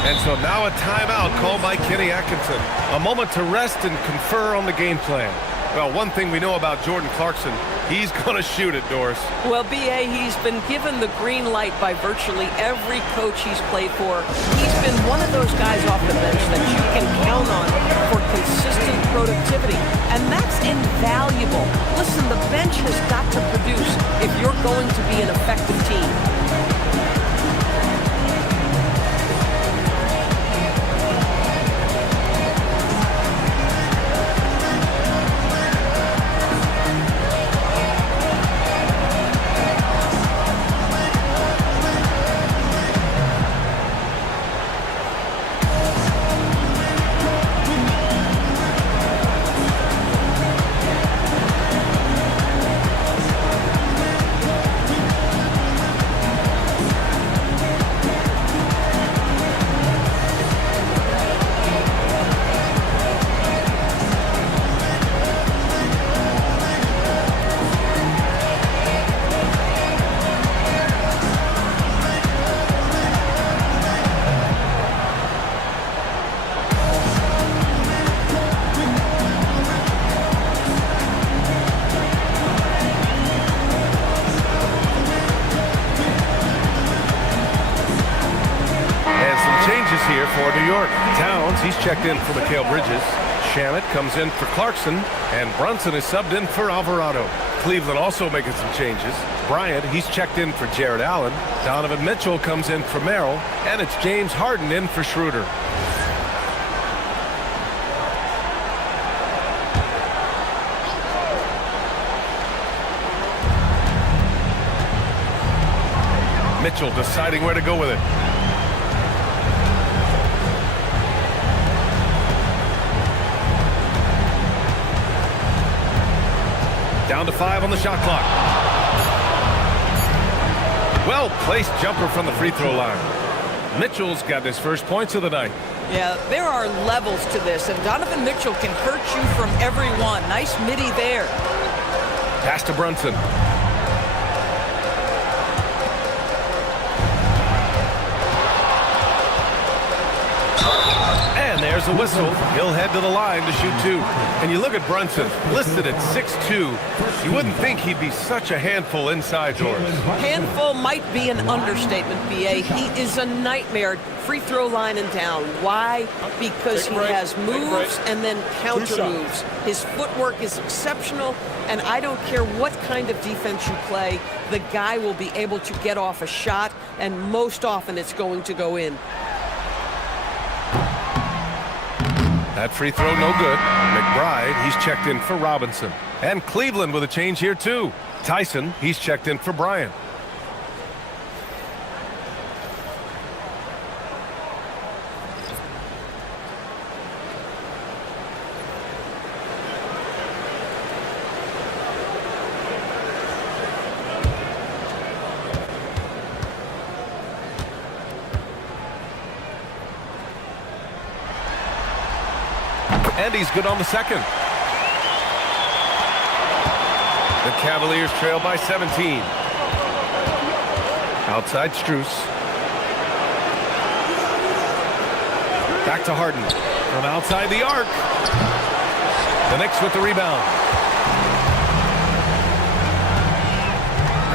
And so now a timeout called by Kenny Atkinson. A moment to rest and confer on the game plan. Well, one thing we know about Jordan Clarkson, he's going to shoot it, Doris. Well, B.A., he's been given the green light by virtually every coach he's played for. He's been one of those guys off the bench that you can count on for consistent productivity. And that's invaluable. Listen, the bench has got to produce if you're going to be an effective team. for New York. Towns, he's checked in for Mikal Bridges. Shamet comes in for Clarkson, and Brunson is subbed in for Alvarado. Cleveland also making some changes. Bryant, he's checked in for Jared Allen. Donovan Mitchell comes in for Merrill, and it's James Harden in for Schroeder. Mitchell deciding where to go with it. Down to 5 on the shot clock. Well-placed jumper from the free throw line. Mitchell's got his first points of the night. Yeah, there are levels to this, and Donovan Mitchell can hurt you from everyone. Nice midi there. Pass to Brunson. And there's the whistle. He'll head to the line to shoot 2. And you look at Brunson, listed at 6'2". You wouldn't think he'd be such a handful inside doors. Handful might be an understatement, B.A. He is a nightmare. Free throw line and down. Why? Because he has moves and then counter moves. His footwork is exceptional, and I don't care what kind of defense you play, the guy will be able to get off a shot, and most often it's going to go in. That free throw no good. McBride, he's checked in for Robinson. And Cleveland with a change here too. Tyson, he's checked in for Bryant. And he's good on the second. The Cavaliers trail by 17. Outside Strus. Back to Harden. From outside the arc. The Knicks with the rebound.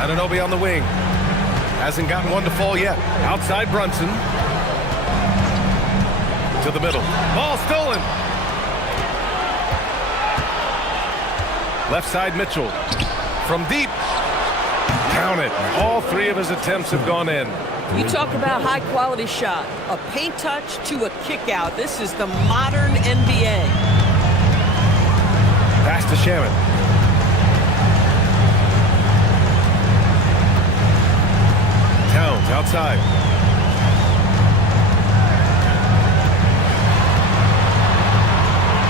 Anunoby on the wing. Hasn't gotten one to fall yet. Outside Brunson. To the middle. Ball stolen. Left side Mitchell. From deep. Count it. All 3 of his attempts have gone in. You talk about high quality shot. A paint touch to a kick out. This is the modern NBA. Pass to Shamet. Towns outside.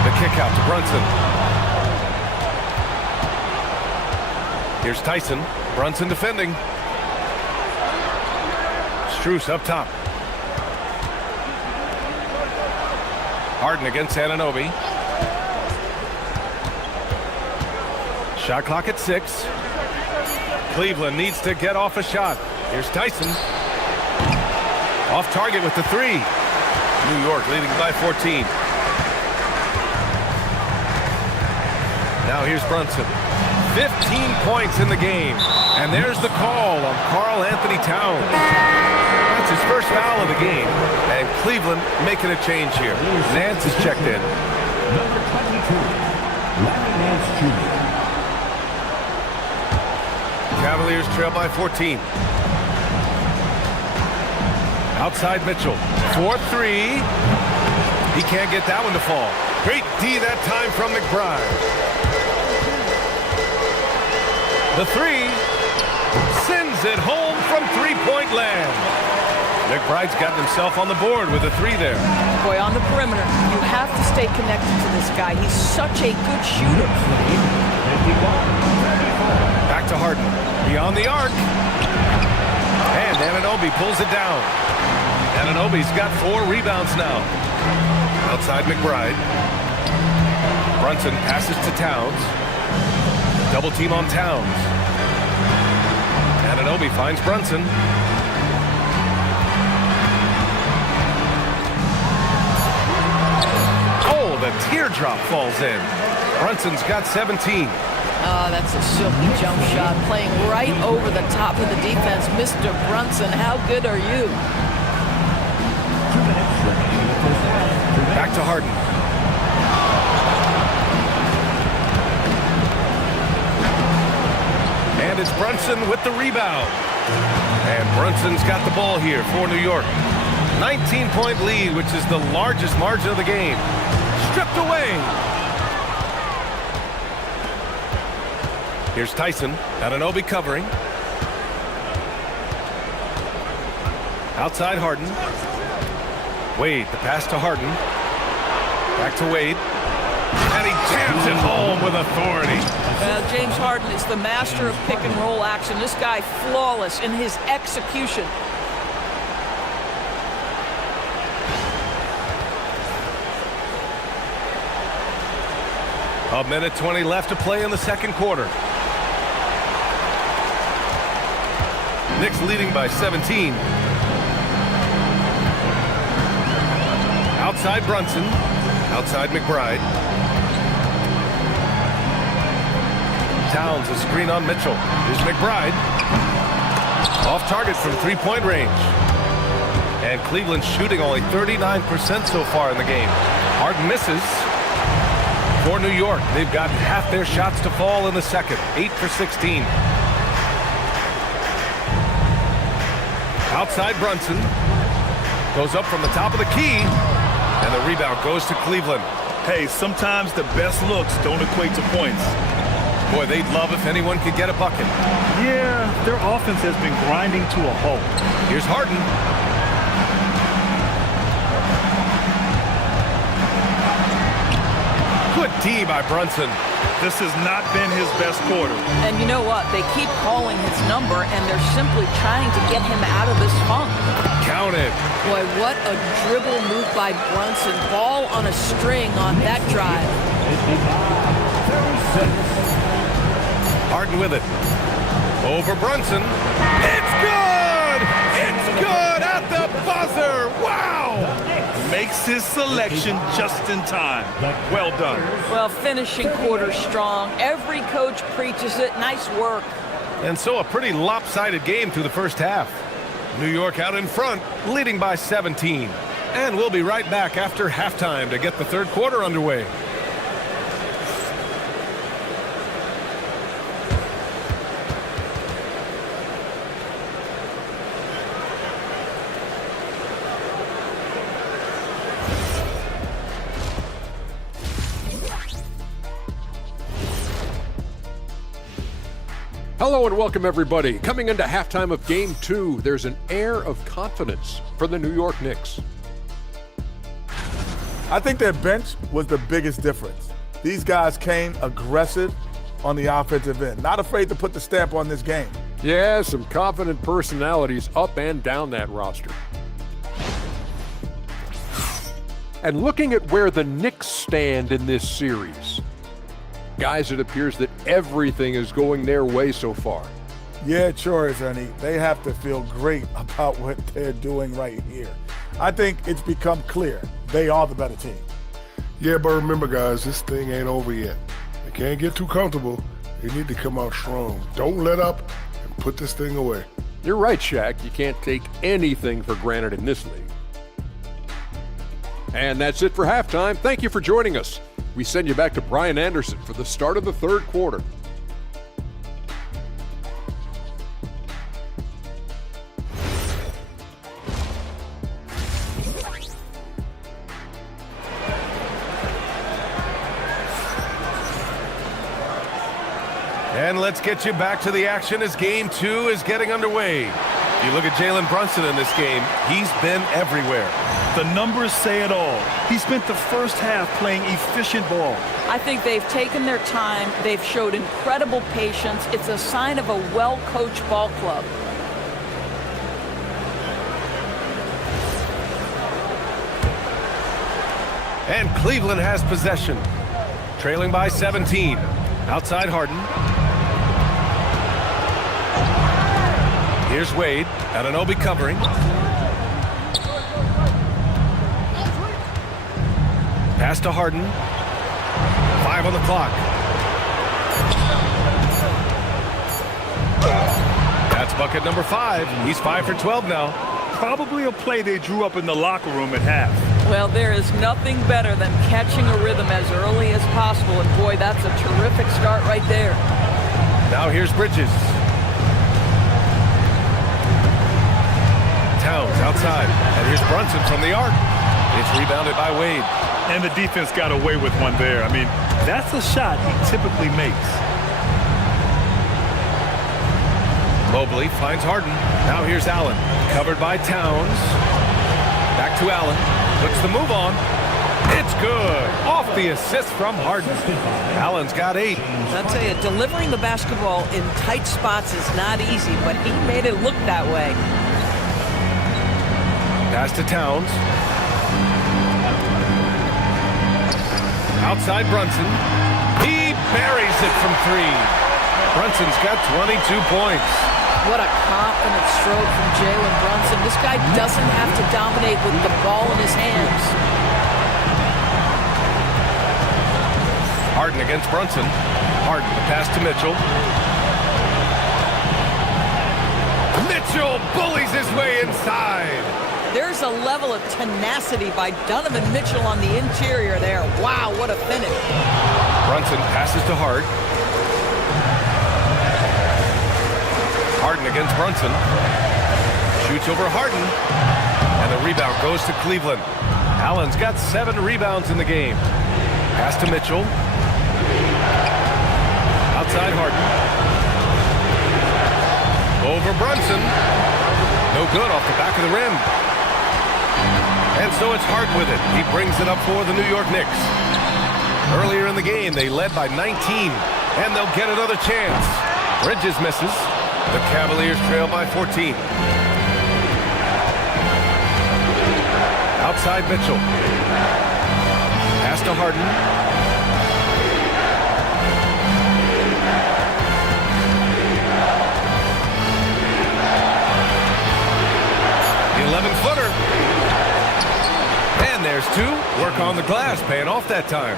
The kick out to Brunson. Here's Tyson. Brunson defending. Strus up top. Harden against Anunoby. Shot clock at 6. Cleveland needs to get off a shot. Here's Tyson. Off target with the 3. New York leading by 14. Now here's Brunson. 15 points in the game. And there's the call on Karl Anthony Towns. That's his first foul of the game. And Cleveland making a change here. Nance is checked in. Number 22, Larry Nance Jr. Cavaliers trail by 14. Outside Mitchell. 4-3. He can't get that one to fall. Great D that time from McBride. The 3 sends it home from three-point land. McBride's gotten himself on the board with a 3 there. Boy, on the perimeter, you have to stay connected to this guy. He's such a good shooter. Back to Harden. Beyond the arc. And Anunoby pulls it down. Anunoby's got 4 rebounds now. Outside McBride. Brunson passes to Towns. Double team on Towns. Anunoby finds Brunson. Oh, the teardrop falls in. Brunson's got 17. Oh, that's a silky jump shot. Playing right over the top of the defense. Mr. Brunson, how good are you? 2 minutes remaining Back to Harden. And it's Brunson with the rebound. And Brunson's got the ball here for New York. 19-point lead, which is the largest margin of the game. Stripped away. Here's Tyson. Anunoby covering. Outside Harden. Wade, the pass to Harden. Back to Wade. And he jams it home with authority. James Harden is the master of pick and roll action. This guy flawless in his execution. A minute 20 left to play in the second quarter. Knicks leading by 17. Outside Brunson. Outside McBride. Towns a screen on Mitchell. Here's McBride. Off target from three-point range. And Cleveland shooting only 39% so far in the game. Harden misses. For New York, they've gotten half their shots to fall in the second. 8 for 16. Outside Brunson. Goes up from the top of the key. And the rebound goes to Cleveland. Hey, sometimes the best looks don't equate to points. Boy, they'd love if anyone could get a bucket. Yeah, their offense has been grinding to a halt. Here's Harden. Good D by Brunson. This has not been his best quarter. And you know what? They keep calling his number, and they're simply trying to get him out of this funk. Counted. Boy, what a dribble move by Brunson. Ball on a string on that drive. Harden with it. Over Brunson. It's good! It's good at the buzzer! Wow! Makes his selection just in time. Well done. Well, finishing quarter strong. Every coach preaches it. Nice work. And so a pretty lopsided game through the first half. New York out in front, leading by 17. And we'll be right back after halftime to get the third quarter underway. Hello and welcome everybody. Coming into halftime of Game 2, there's an air of confidence for the New York Knicks. I think their bench was the biggest difference. These guys came aggressive on the offensive end, not afraid to put the stamp on this game. Yeah, some confident personalities up and down that roster. And looking at where the Knicks stand in this series, guys, it appears that everything is going their way so far. Yeah, it sure is, Ernie. They have to feel great about what they're doing right here. I think it's become clear they are the better team. Yeah, but remember, guys, this thing ain't over yet. They can't get too comfortable. They need to come out strong. Don't let up and put this thing away. You're right, Shaq. You can't take anything for granted in this league. And that's it for halftime. Thank you for joining us. We send you back to Brian Anderson for the start of the third quarter. And let's get you back to the action as Game 2 is getting underway. You look at Jalen Brunson in this game, he's been everywhere. The numbers say it all. He spent the first half playing efficient ball. I think they've taken their time. They've showed incredible patience. It's a sign of a well-coached ball club. And Cleveland has possession. Trailing by 17. Outside Harden. Here's Wade. Anunoby covering. Pass to Harden. 5 on the clock. That's bucket number 5. He's 5 for 12 now. Probably a play they drew up in the locker room at half. Well, there is nothing better than catching a rhythm as early as possible, and boy, that's a terrific start right there. Now here's Bridges. Towns outside, and here's Brunson from the arc. It's rebounded by Wade. And the defense got away with one there. I mean, that's a shot he typically makes. Mobley finds Harden. Now here's Allen. Covered by Towns. Back to Allen. Puts the move on. It's good. Off the assist from Harden. Allen's got 8. I'll tell you, delivering the basketball in tight spots is not easy, but he made it look that way. Pass to Towns. Outside Brunson. He buries it from 3. Brunson's got 22 points. What a confident stroke from Jalen Brunson. This guy doesn't have to dominate with the ball in his hands. Harden against Brunson. Harden, the pass to Mitchell. Mitchell bullies his way inside. There's a level of tenacity by Donovan Mitchell on the interior there. Wow, what a finish. Brunson passes to Hart. Harden against Brunson. Shoots over Harden. And the rebound goes to Cleveland. Allen's got 7 rebounds in the game. Pass to Mitchell. Outside Harden. Over Brunson. No good off the back of the rim. And so it's Hart with it. He brings it up for the New York Knicks. Earlier in the game, they led by 19, and they'll get another chance. Bridges misses. The Cavaliers trail by 14. Outside Mitchell. Pass to Harden. The 11-footer. And there's 2. Work on the glass, paying off that time.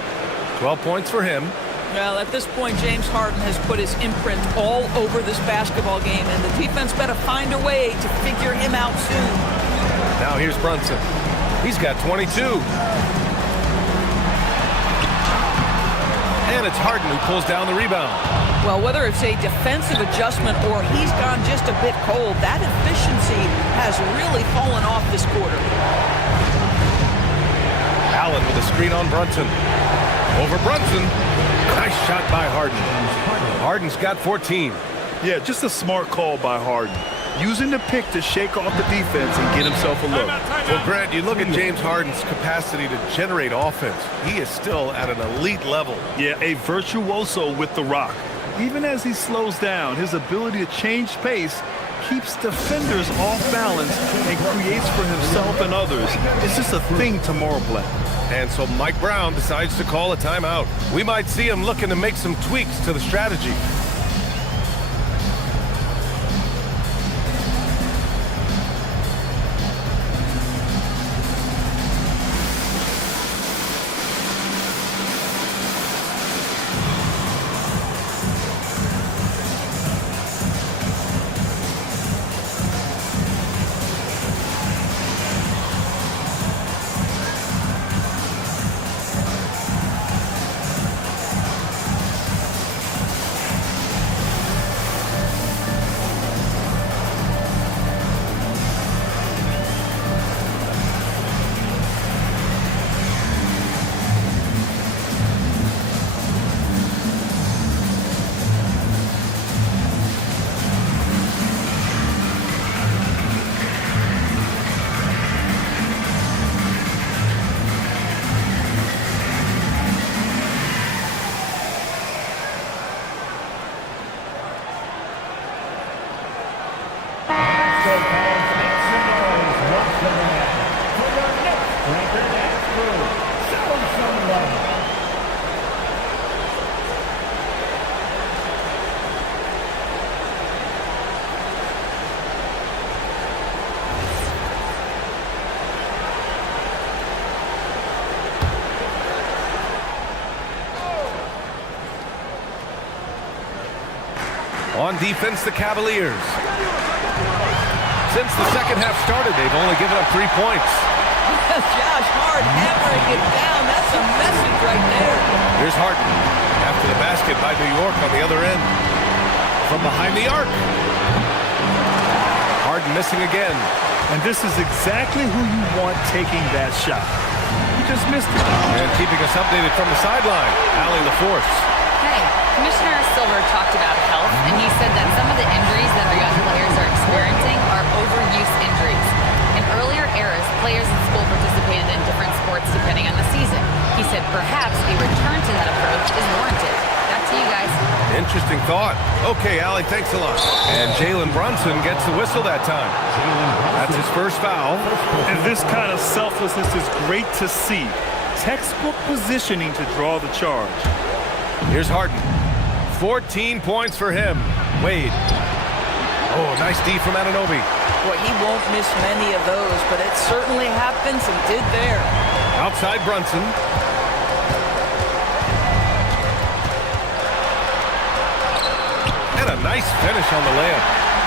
12 points for him. Well, at this point, James Harden has put his imprint all over this basketball game, and the defense better find a way to figure him out soon. Now here's Brunson. He's got 22. And it's Harden who pulls down the rebound. Well, whether it's a defensive adjustment or he's gone just a bit cold, that efficiency has really fallen off this quarter. Allen with a screen on Brunson. Over Brunson. Nice shot by Harden. Harden's got 14. Yeah, just a smart call by Harden. Using the pick to shake off the defense and get himself a look. Well, Grant, you look at James Harden's capacity to generate offense. He is still at an elite level. Yeah, a virtuoso with the rock. Even as he slows down, his ability to change pace keeps defenders off balance and creates for himself and others. It's just a thing tomorrow, Black. And so Mike Brown decides to call a timeout. We might see him looking to make some tweaks to the strategy. On defense, the Cavaliers. Since the second half started, they've only given up 3 points. Josh Hart hammering it down. That's a message right there. Here's Harden. After the basket by New York on the other end. From behind the arc. Harden missing again. And this is exactly who you want taking that shot. He just missed it. And keeping us updated from the sideline, Allie LaForce. Hey, Commissioner Silver talked about health, and he said that some of the injuries that our young players are experiencing are overuse injuries. In earlier eras, players in school participated in different sports depending on the season. He said perhaps a return to that approach is warranted. Back to you guys. Interesting thought. Okay, Allie, thanks a lot. And Jalen Brunson gets the whistle that time. That's his first foul. And this kind of selflessness is great to see. Textbook positioning to draw the charge. Here's Harden. 14 points for him. Wade. Oh, nice D from Anunoby. Boy, he won't miss many of those, but it certainly happens and did there. Outside Brunson. And a nice finish on the layup.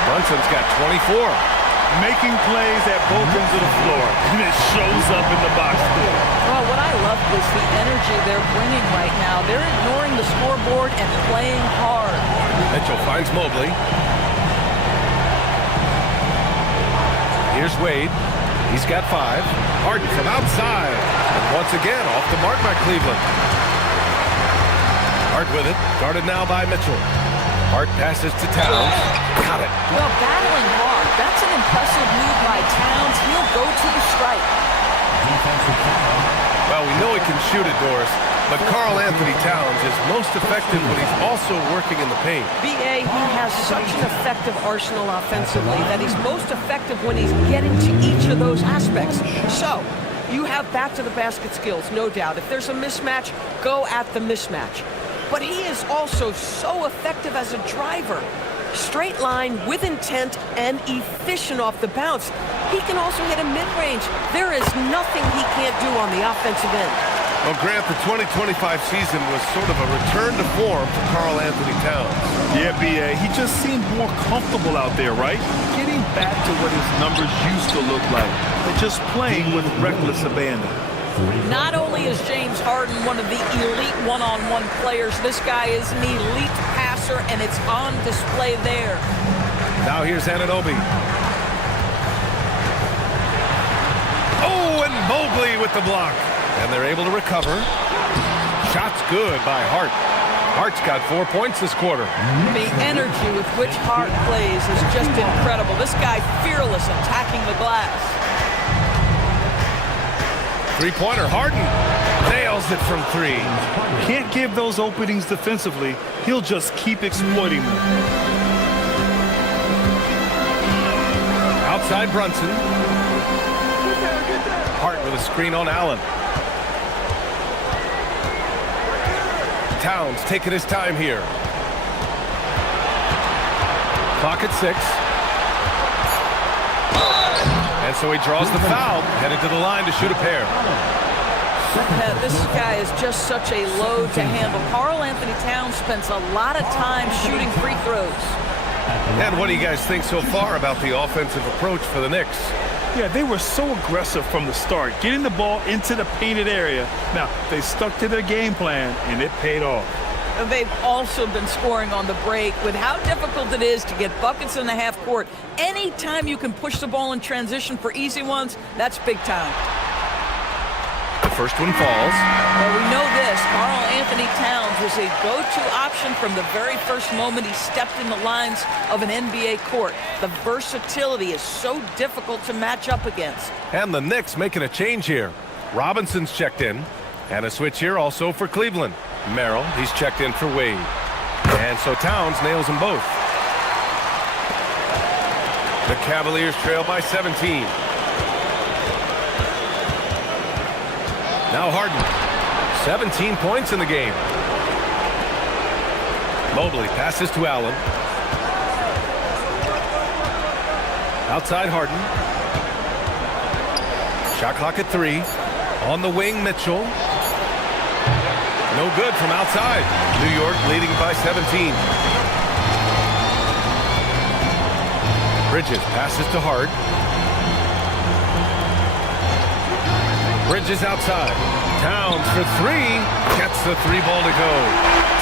Brunson's got 24. Making plays at both ends of the floor, and it shows up in the box score. Well, what I love is the energy they're bringing right now. They're ignoring the scoreboard and playing hard. Mitchell finds Mobley. Here's Wade. He's got 5. Harden from outside. And once again, off the mark by Cleveland. Hart with it. Guarded now by Mitchell. Hart passes to Towns. Got it. Well, battling hard. That's an impressive move by Towns. He'll go to the strike. Well, we know he can shoot it, Doris, but Karl Anthony Towns is most effective when he's also working in the paint. B.A., he has such an effective arsenal offensively that he's most effective when he's getting to each of those aspects. So, you have back-to-the-basket skills, no doubt. If there's a mismatch, go at the mismatch. But he is also so effective as a driver. Straight line, with intent, and efficient off the bounce. He can also hit a mid-range. There is nothing he can't do on the offensive end. Well, Grant, the 2025 season was sort of a return to form for Karl Anthony Towns. Yeah, B.A., he just seemed more comfortable out there, right? Getting back to what his numbers used to look like. But just playing with reckless abandon. Not only is James Harden one of the elite one-on-one players, this guy is an elite passer, and it's on display there. Now here's Anunoby. Oh, and Mobley with the block. And they're able to recover. Shot's good by Hart. Hart's got 4 points this quarter. The energy with which Hart plays is just incredible. This guy fearless attacking the glass. Three-pointer, Harden nails it from 3. Can't give those openings defensively. He'll just keep exploiting them. Outside Brunson. Hart with a screen on Allen. Towns taking his time here. Clock at 6. And so he draws the foul, headed to the line to shoot a pair. This guy is just such a load to handle. Karl Anthony Towns spends a lot of time shooting free throws. And what do you guys think so far about the offensive approach for the Knicks? Yeah, they were so aggressive from the start, getting the ball into the painted area. Now, they stuck to their game plan, and it paid off. They've also been scoring on the break. With how difficult it is to get buckets in the half court, anytime you can push the ball in transition for easy ones, that's big time. The first one falls. Well, we know this. Karl Anthony Towns was a go-to option from the very first moment he stepped in the lines of an NBA court. The versatility is so difficult to match up against. And the Knicks making a change here. Robinson's checked in. And a switch here also for Cleveland. Merrill, he's checked in for Wade. And so Towns nails them both. The Cavaliers trail by 17. Now Harden. 17 points in the game. Mobley passes to Allen. Outside Harden. Shot clock at 3. On the wing, Mitchell. No good from outside. New York leading by 17. Bridges passes to Hart. Bridges outside. Towns for three. Gets the three ball to go.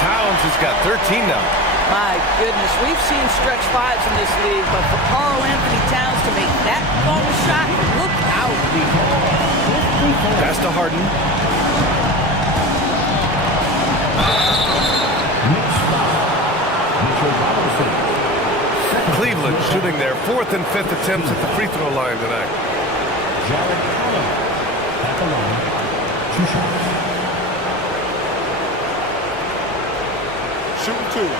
Towns has got 13 now. My goodness, we've seen stretch fives in this league, but for Karl Anthony Towns to make that long shot, look out. Pass to Harden. Cleveland shooting their 4th and 5th attempts at the free throw line tonight. Jared Allen at the line. 2 shots. Shooting 2.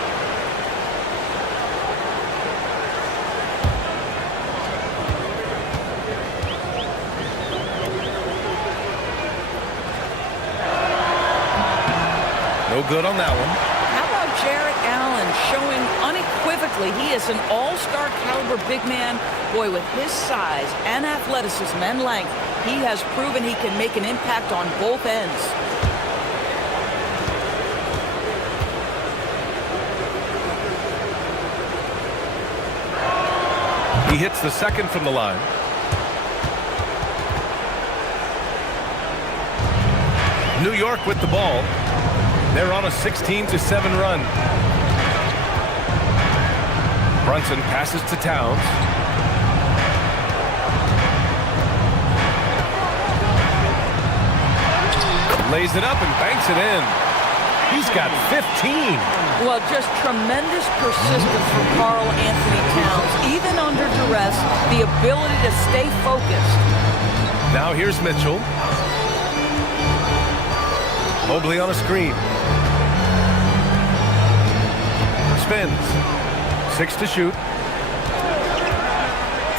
No good on that one. How about Jared Allen showing unequivocally he is an all-star caliber big man? Boy, with his size and athleticism and length, he has proven he can make an impact on both ends. He hits the second from the line. New York with the ball. They're on a 16-7 run. Brunson passes to Towns. Lays it up and banks it in. He's got 15. Well, just tremendous persistence from Karl Anthony Towns. Even under duress, the ability to stay focused. Now here's Mitchell. Mobley on a screen. Spins. 6 to shoot.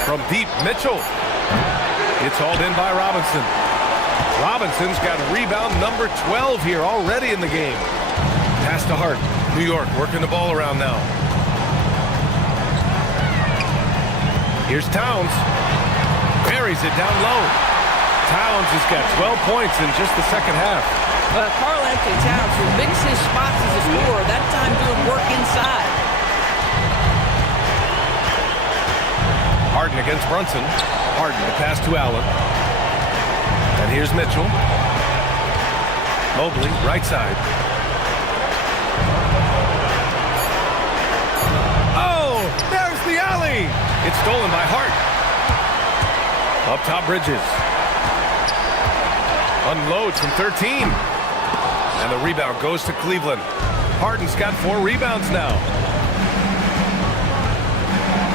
From deep, Mitchell. It's hauled in by Robinson. Robinson's got rebound number 12 here already in the game. Pass to Hart. New York working the ball around now. Here's Towns. Buries it down low. Towns has got 12 points in just the second half. Karl Anthony Towns, who mixes his spots as a scorer, that time doing work inside. Harden against Brunson. Harden to pass to Allen. And here's Mitchell. Mobley, right side. Oh, there's the alley. It's stolen by Hart. Up top, Bridges. Unloads from 13. And the rebound goes to Cleveland. Harden's got 4 rebounds now.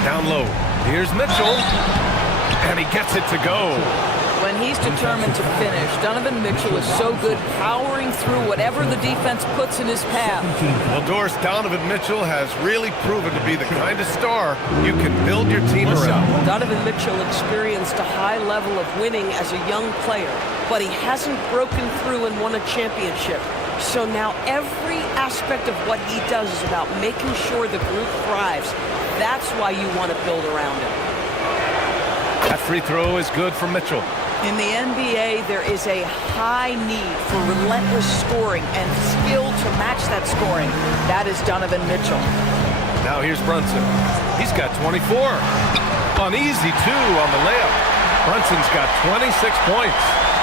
Down low. Here's Mitchell. And he gets it to go. When he's determined to finish, Donovan Mitchell is so good powering through whatever the defense puts in his path. Well, Doris, Donovan Mitchell has really proven to be the kind of star you can build your team around. Donovan Mitchell experienced a high level of winning as a young player, but he hasn't broken through and won a championship. So now every aspect of what he does is about making sure the group thrives. That's why you want to build around him. That free throw is good for Mitchell. In the NBA, there is a high need for relentless scoring and skill to match that scoring. That is Donovan Mitchell. Now here's Brunson. He's got 24. On easy 2 on the layup. Brunson's got 26 points.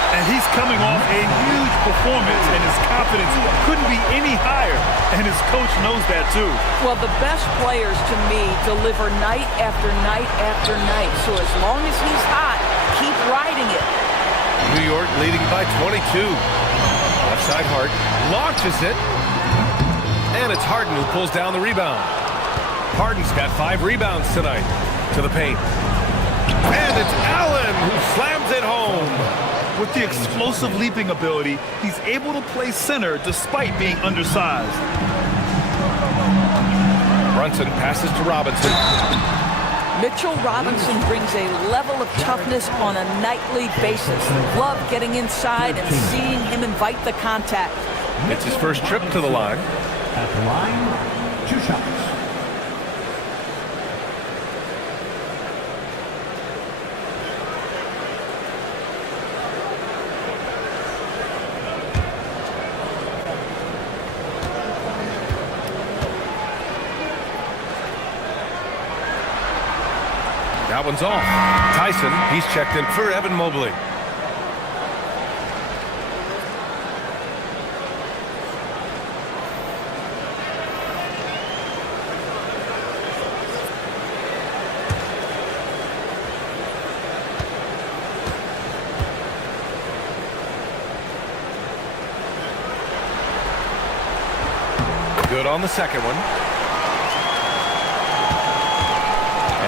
And he's coming off a huge performance, and his confidence couldn't be any higher. And his coach knows that, too. Well, the best players, to me, deliver night after night after night. So as long as he's hot, keep riding it. New York leading by 22. Left side Hart launches it. And it's Harden who pulls down the rebound. Harden's got 5 rebounds tonight to the paint. And it's Allen who slams it home. With the explosive leaping ability, he's able to play center despite being undersized. Brunson passes to Robinson. Mitchell Robinson brings a level of toughness on a nightly basis. Love getting inside and seeing him invite the contact. It's his first trip to the line. At the line, 2 shots. That one's off. Tyson, he's checked in for Evan Mobley. on the second one.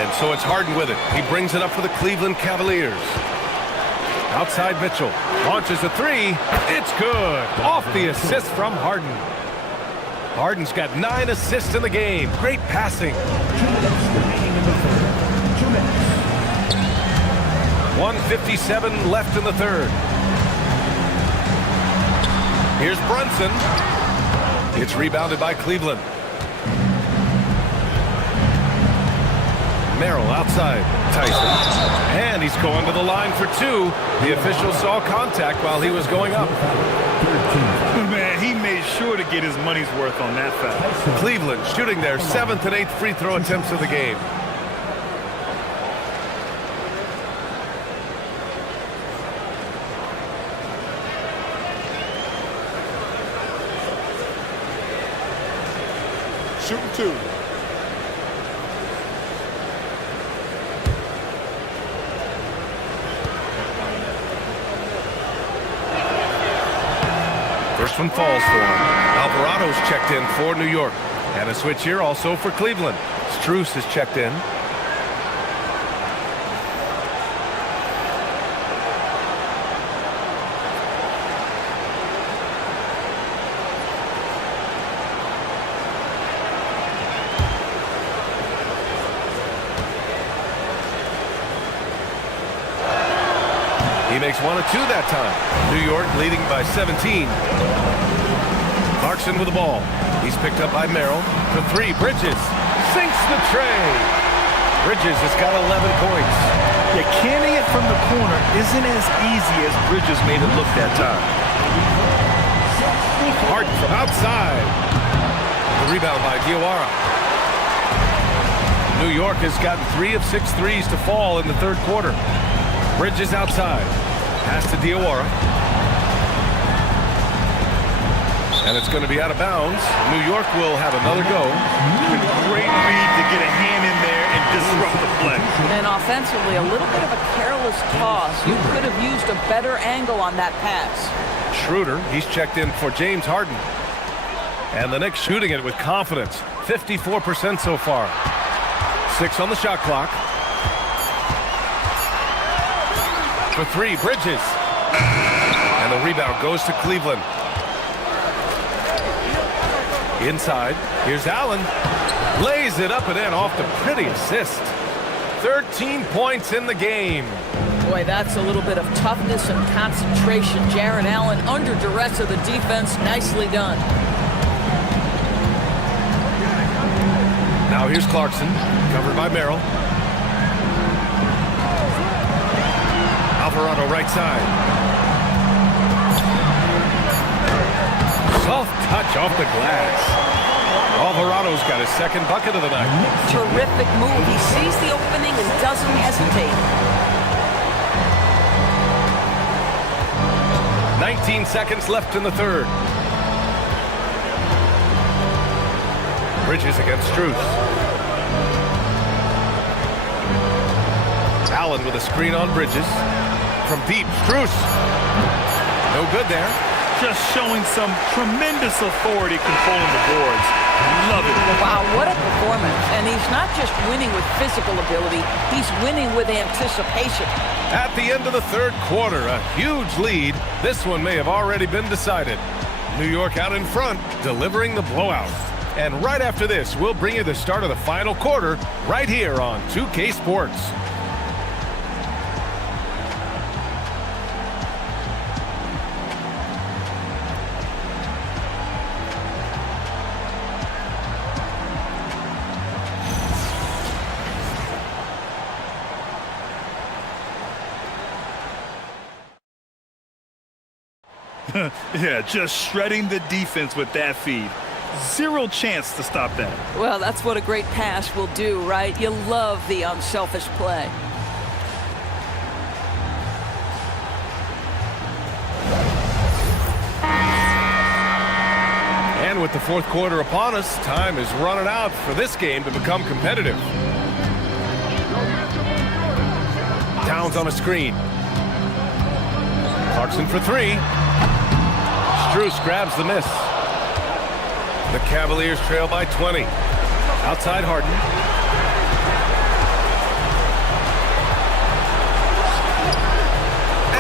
And so it's Harden with it. He brings it up for the Cleveland Cavaliers. Outside Mitchell. Launches a three. It's good. Off the assist from Harden. Harden's got 9 assists in the game. Great passing. 1:57 left in the third. Here's Brunson. It's rebounded by Cleveland. Merrill outside. Tyson. And he's going to the line for 2. The official saw contact while he was going up. Man, he made sure to get his money's worth on that foul. Cleveland shooting their 7th and 8th free throw attempts of the game. Shooting 2. First one falls for him. Alvarado's checked in for New York. And a switch here also for Cleveland. Strus is checked in. He makes 1 of 2 that time. New York leading by 17. Clarkson with the ball. He's picked up by Merrill. For 3, Bridges sinks the tray. Bridges has got 11 points. Yeah, canning it from the corner isn't as easy as Bridges made it look that time. Harden from outside. The rebound by Diawara. New York has gotten 3 of 6 threes to fall in the third quarter. Bridges outside. Pass to Diawara. And it's going to be out of bounds. New York will have another go. Great read to get a hand in there and disrupt the play. And offensively, a little bit of a careless toss. You could have used a better angle on that pass. Schroeder, he's checked in for James Harden. And the Knicks shooting it with confidence. 54% so far. 6 on the shot clock. For 3, Bridges. And the rebound goes to Cleveland. Inside, here's Allen. Lays it up and in off the pretty assist. 13 points in the game. Boy, that's a little bit of toughness and concentration. Jarrett Allen under duress of the defense. Nicely done. Now here's Clarkson, covered by Merrill. Alvarado right side. Soft touch off the glass. Alvarado's got his second bucket of the night. Terrific move. He sees the opening and doesn't hesitate. 19 seconds left in the third. Bridges against Strus. Allen with a screen on Bridges. From deep, Strus. No good there. Just showing some tremendous authority controlling the boards. Love it. Wow, what a performance. And he's not just winning with physical ability, he's winning with anticipation. At the end of the third quarter, a huge lead. This one may have already been decided. New York out in front, delivering the blowout. And right after this, we'll bring you the start of the final quarter right here on 2K Sports. Yeah, just shredding the defense with that feed. Zero chance to stop that. Well, that's what a great pass will do, right? You love the unselfish play. And with the fourth quarter upon us, time is running out for this game to become competitive. Towns on a screen. Clarkson for 3. Strus grabs the miss. The Cavaliers trail by 20. Outside Harden.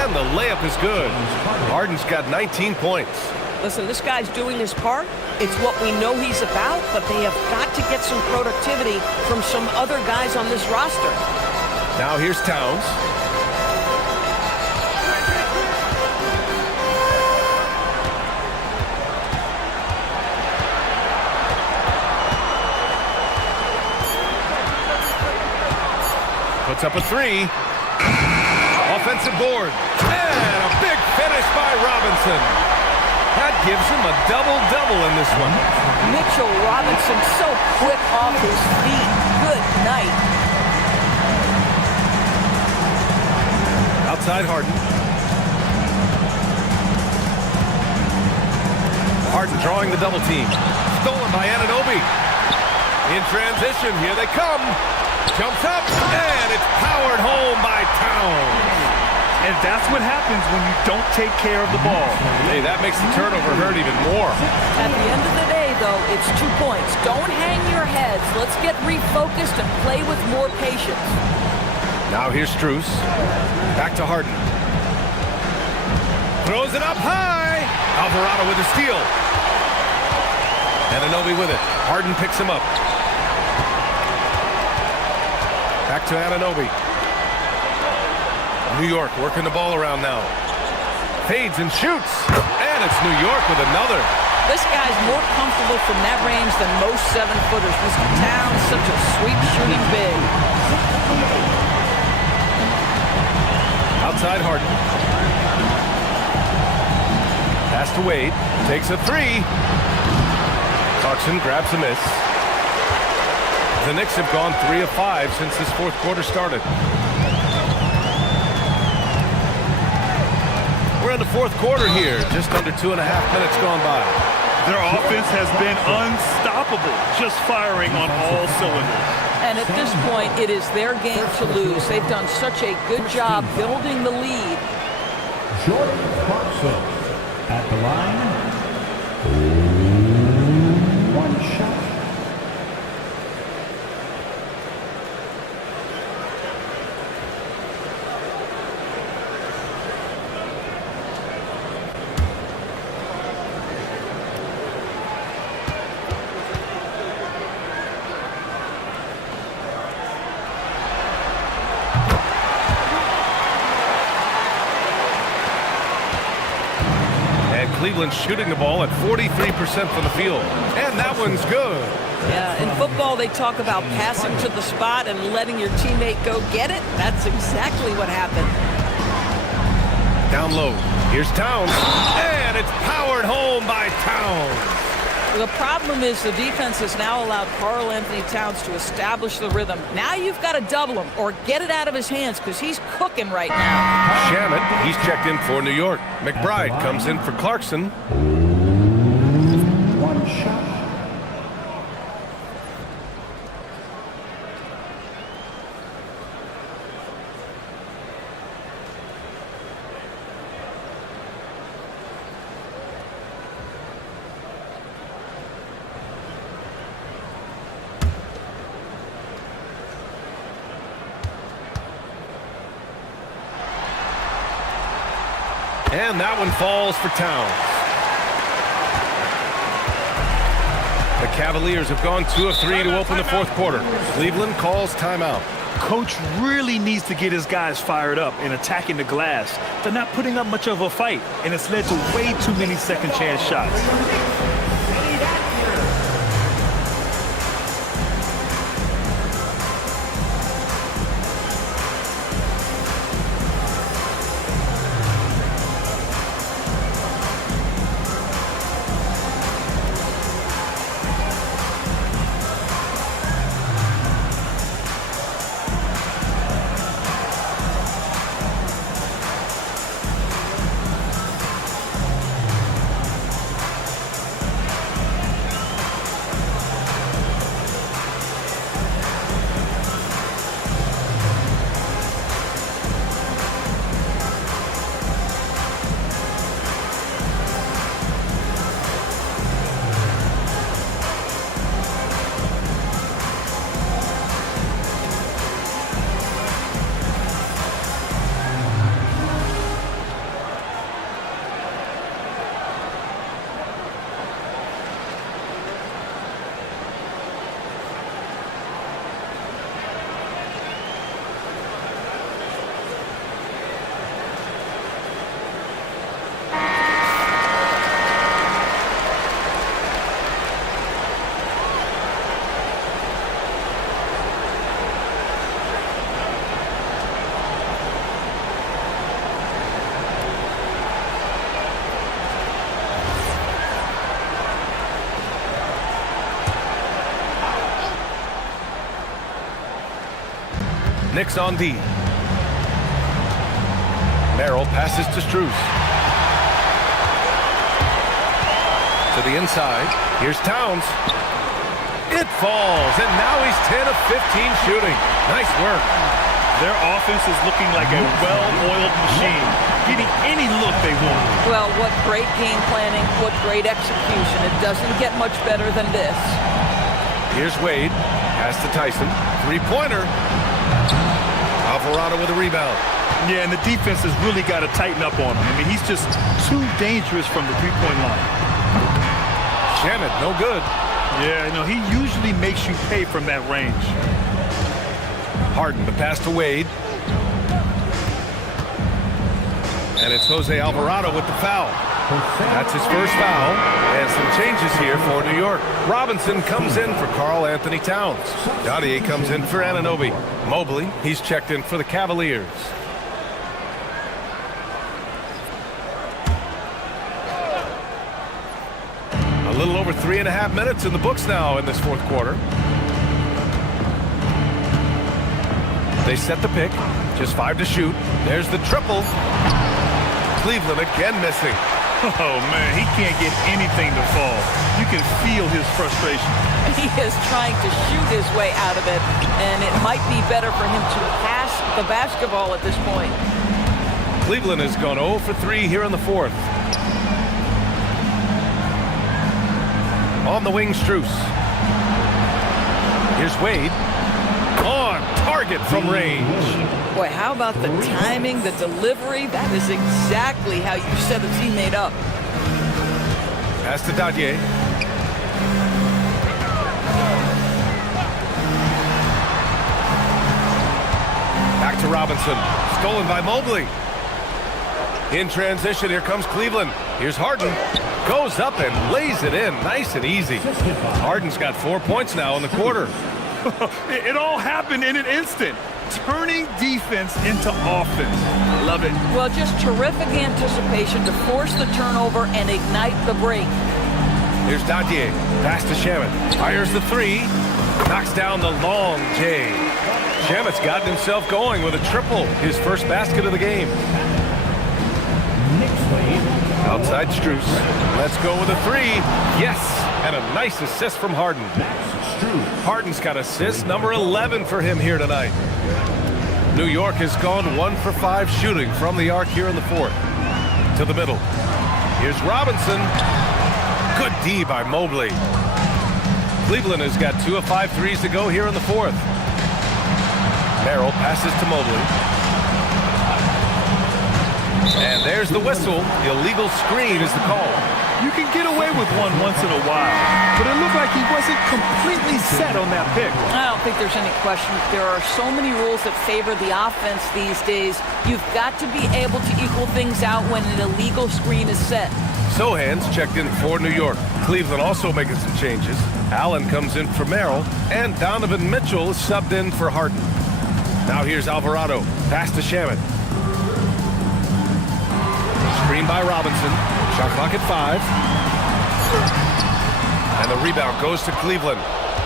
And the layup is good. Harden's got 19 points. Listen, this guy's doing his part. It's what we know he's about, but they have got to get some productivity from some other guys on this roster. Now here's Towns. Puts up a three. Offensive board. And a big finish by Robinson. That gives him a double-double in this one. Mitchell Robinson so quick off his feet. Good night. Outside Harden. Harden drawing the double team. Stolen by Anunoby. In transition, here they come. Jumps up, and it's powered home by Towns. And that's what happens when you don't take care of the ball. Hey, that makes the turnover hurt even more. At the end of the day, though, it's 2 points. Don't hang your heads. Let's get refocused and play with more patience. Now here's Strus. Back to Harden. Throws it up high. Alvarado with a steal. Anunoby with it. Harden picks him up. Back to Anunoby. New York working the ball around now. Fades and shoots. And it's New York with another. This guy's more comfortable from that range than most 7-footers. Mr. Towns, such a sweep shooting big. Outside Harden. Pass to Wade. Takes a three. Clarkson grabs a miss. The Knicks have gone 3 of 5 since this fourth quarter started. We're in the fourth quarter here. Just under 2.5 minutes gone by. Their offense has been unstoppable, just firing on all cylinders. And at this point, it is their game to lose. They've done such a good job building the lead. Jordan Clarkson at the line. 1 shot. Cleveland shooting the ball at 43% from the field. And that one's good. Yeah, in football they talk about passing to the spot and letting your teammate go get it. That's exactly what happened. Down low. Here's Towns. And it's powered home by Towns. The problem is the defense has now allowed Karl Anthony Towns to establish the rhythm. Now you've got to double him or get it out of his hands because he's cooking right now. Shamet, he's checked in for New York. McBride comes in for Clarkson. 1 shot. And that one falls for Towns. The Cavaliers have gone 2 of 3 to open the fourth quarter. Cleveland calls timeout. Coach really needs to get his guys fired up and attacking the glass. They're not putting up much of a fight, and it's led to way too many second chance shots. Knicks on D. Merrill passes to Strus. To the inside. Here's Towns. It falls, and now he's 10 of 15 shooting. Nice work. Their offense is looking like a well-oiled machine, getting any look they want. Well, what great game planning, what great execution. It doesn't get much better than this. Here's Wade. Pass to Tyson. Three-pointer. Alvarado with a rebound. Yeah, and the defense has really got to tighten up on him. I mean, he's just too dangerous from the three-point line. Shamet, no good. Yeah, you know, he usually makes you pay from that range. Harden, the pass to Wade. And it's Jose Alvarado with the foul. That's his first foul. And some changes here for New York. Robinson comes in for Karl Anthony Towns. Dadier comes in for Anunoby. Mobley, he's checked in for the Cavaliers. A little over 3.5 minutes in the books now in this fourth quarter. They set the pick. Just 5 to shoot. There's the triple. Cleveland again missing. Oh, man, he can't get anything to fall. You can feel his frustration. He is trying to shoot his way out of it, and it might be better for him to pass the basketball at this point. Cleveland has gone 0 for 3 here in the fourth. On the wing, Strus. Here's Wade. On target from range. Boy, how about the timing, the delivery? That is exactly how you set a teammate up. Pass to Dadier. Back to Robinson. Stolen by Mobley. In transition, here comes Cleveland. Here's Harden. Goes up and lays it in. Nice and easy. Harden's got 4 points now in the quarter. It all happened in an instant. Turning defense into offense. Love it. Well, just terrific anticipation to force the turnover and ignite the break. Here's Dadier. Pass to Shamet. Fires the three. Knocks down the long J. Shamet's gotten himself going with a triple. His first basket of the game. Outside Strus. Let's go with a three. Yes. And a nice assist from Harden. Harden's got assist number 11 for him here tonight. New York has gone 1 for 5 shooting from the arc here in the fourth. To the middle. Here's Robinson. Good D by Mobley. Cleveland has got 2 of 5 threes to go here in the fourth. Merrill passes to Mobley. And there's the whistle. Illegal screen is the call. You can get away with one once in a while, but it looked like he wasn't completely set on that pick. I don't think there's any question. There are so many rules that favor the offense these days. You've got to be able to equal things out when an illegal screen is set. Sohan's checked in for New York. Cleveland also making some changes. Allen comes in for Merrill, and Donovan Mitchell is subbed in for Harden. Now here's Alvarado. Pass to Shamet. Screen by Robinson. Shot clock at 5. And the rebound goes to Cleveland.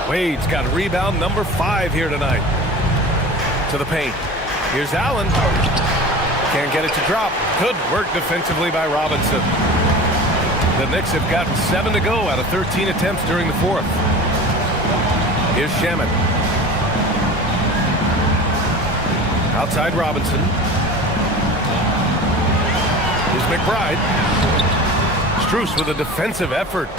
Wade's got rebound number 5 here tonight. To the paint. Here's Allen. Can't get it to drop. Good work defensively by Robinson. The Knicks have gotten 7 to go out of 13 attempts during the fourth. Here's Shamet. Outside Robinson. Here's McBride. Strus with a defensive effort.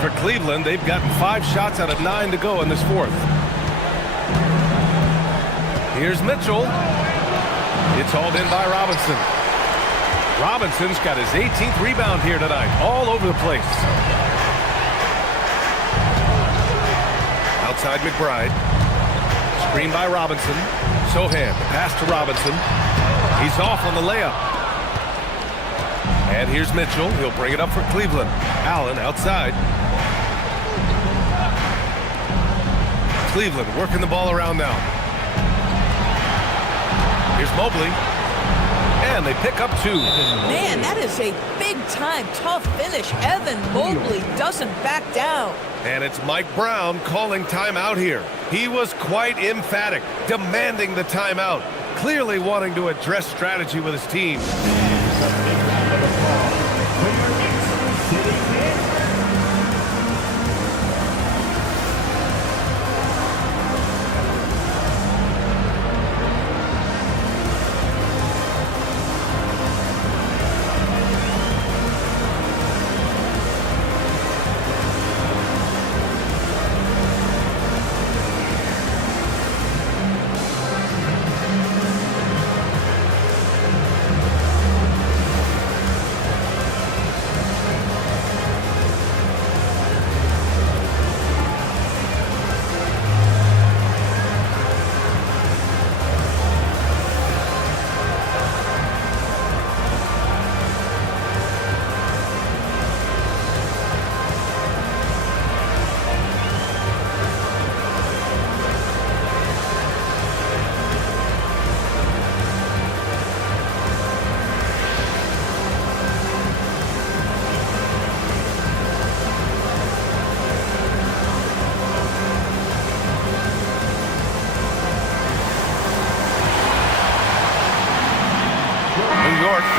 For Cleveland, they've gotten 5 shots out of 9 to go in this fourth. Here's Mitchell. It's hauled in by Robinson. Robinson's got his 18th rebound here tonight, all over the place. Outside McBride. Screen by Robinson. Sohan, pass to Robinson. He's off on the layup. And here's Mitchell. He'll bring it up for Cleveland. Allen outside. Cleveland working the ball around now. Here's Mobley. And they pick up 2. Man, that is a big-time tough finish. Evan Mobley doesn't back down. And it's Mike Brown calling timeout here. He was quite emphatic, demanding the timeout, clearly wanting to address strategy with his team.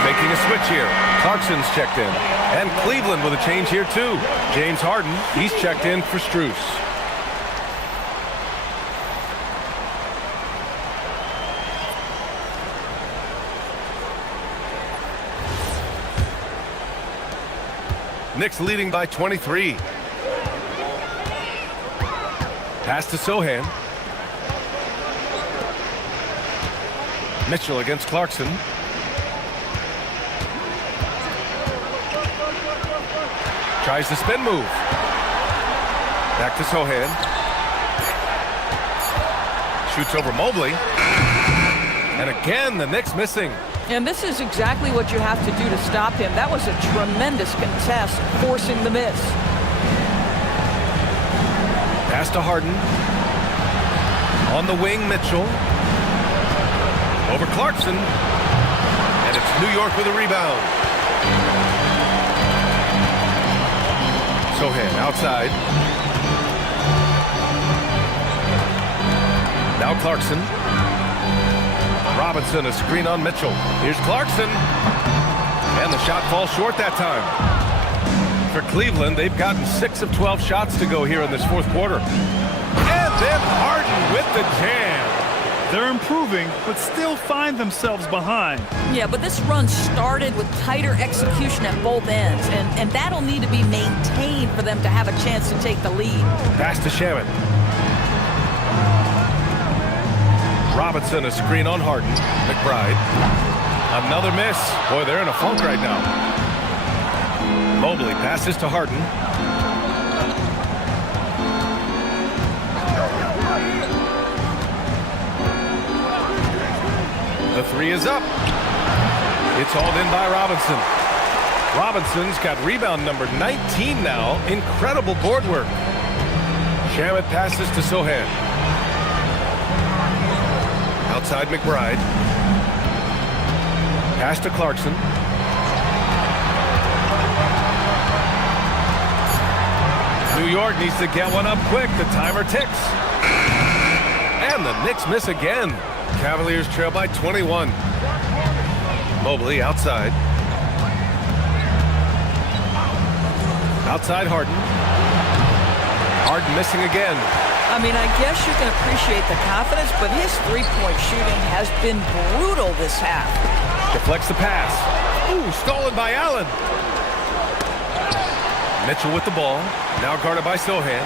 Making a switch here. Clarkson's checked in. And Cleveland with a change here too. James Harden, he's checked in for Strus. Knicks leading by 23. Pass to Sohan. Mitchell against Clarkson. Tries the spin move. Back to Sohan. Shoots over Mobley. And again, the Knicks missing. And this is exactly what you have to do to stop him. That was a tremendous contest, forcing the miss. Pass to Harden. On the wing, Mitchell. Over Clarkson. And it's New York with a rebound. Sohan outside. Now Clarkson. Robinson, a screen on Mitchell. Here's Clarkson. And the shot falls short that time. For Cleveland, they've gotten 6 of 12 shots to go here in this fourth quarter. And then Harden with the jam. They're improving, but still find themselves behind. Yeah, but this run started with tighter execution at both ends, and that'll need to be maintained for them to have a chance to take the lead. Pass to Shaman. Robinson, a screen on Harden. McBride. Another miss. Boy, they're in a funk right now. Mobley passes to Harden. The three is up. It's hauled in by Robinson. Robinson's got rebound number 19 now. Incredible board work. Shamet passes to Sohan. Outside McBride. Pass to Clarkson. New York needs to get one up quick. The timer ticks. And the Knicks miss again. Cavaliers trail by 21. Mobley outside. Outside Harden. Harden missing again. I mean, I guess you can appreciate the confidence, but his three-point shooting has been brutal this half. Deflects the pass. Ooh, stolen by Allen. Mitchell with the ball. Now guarded by Sohan.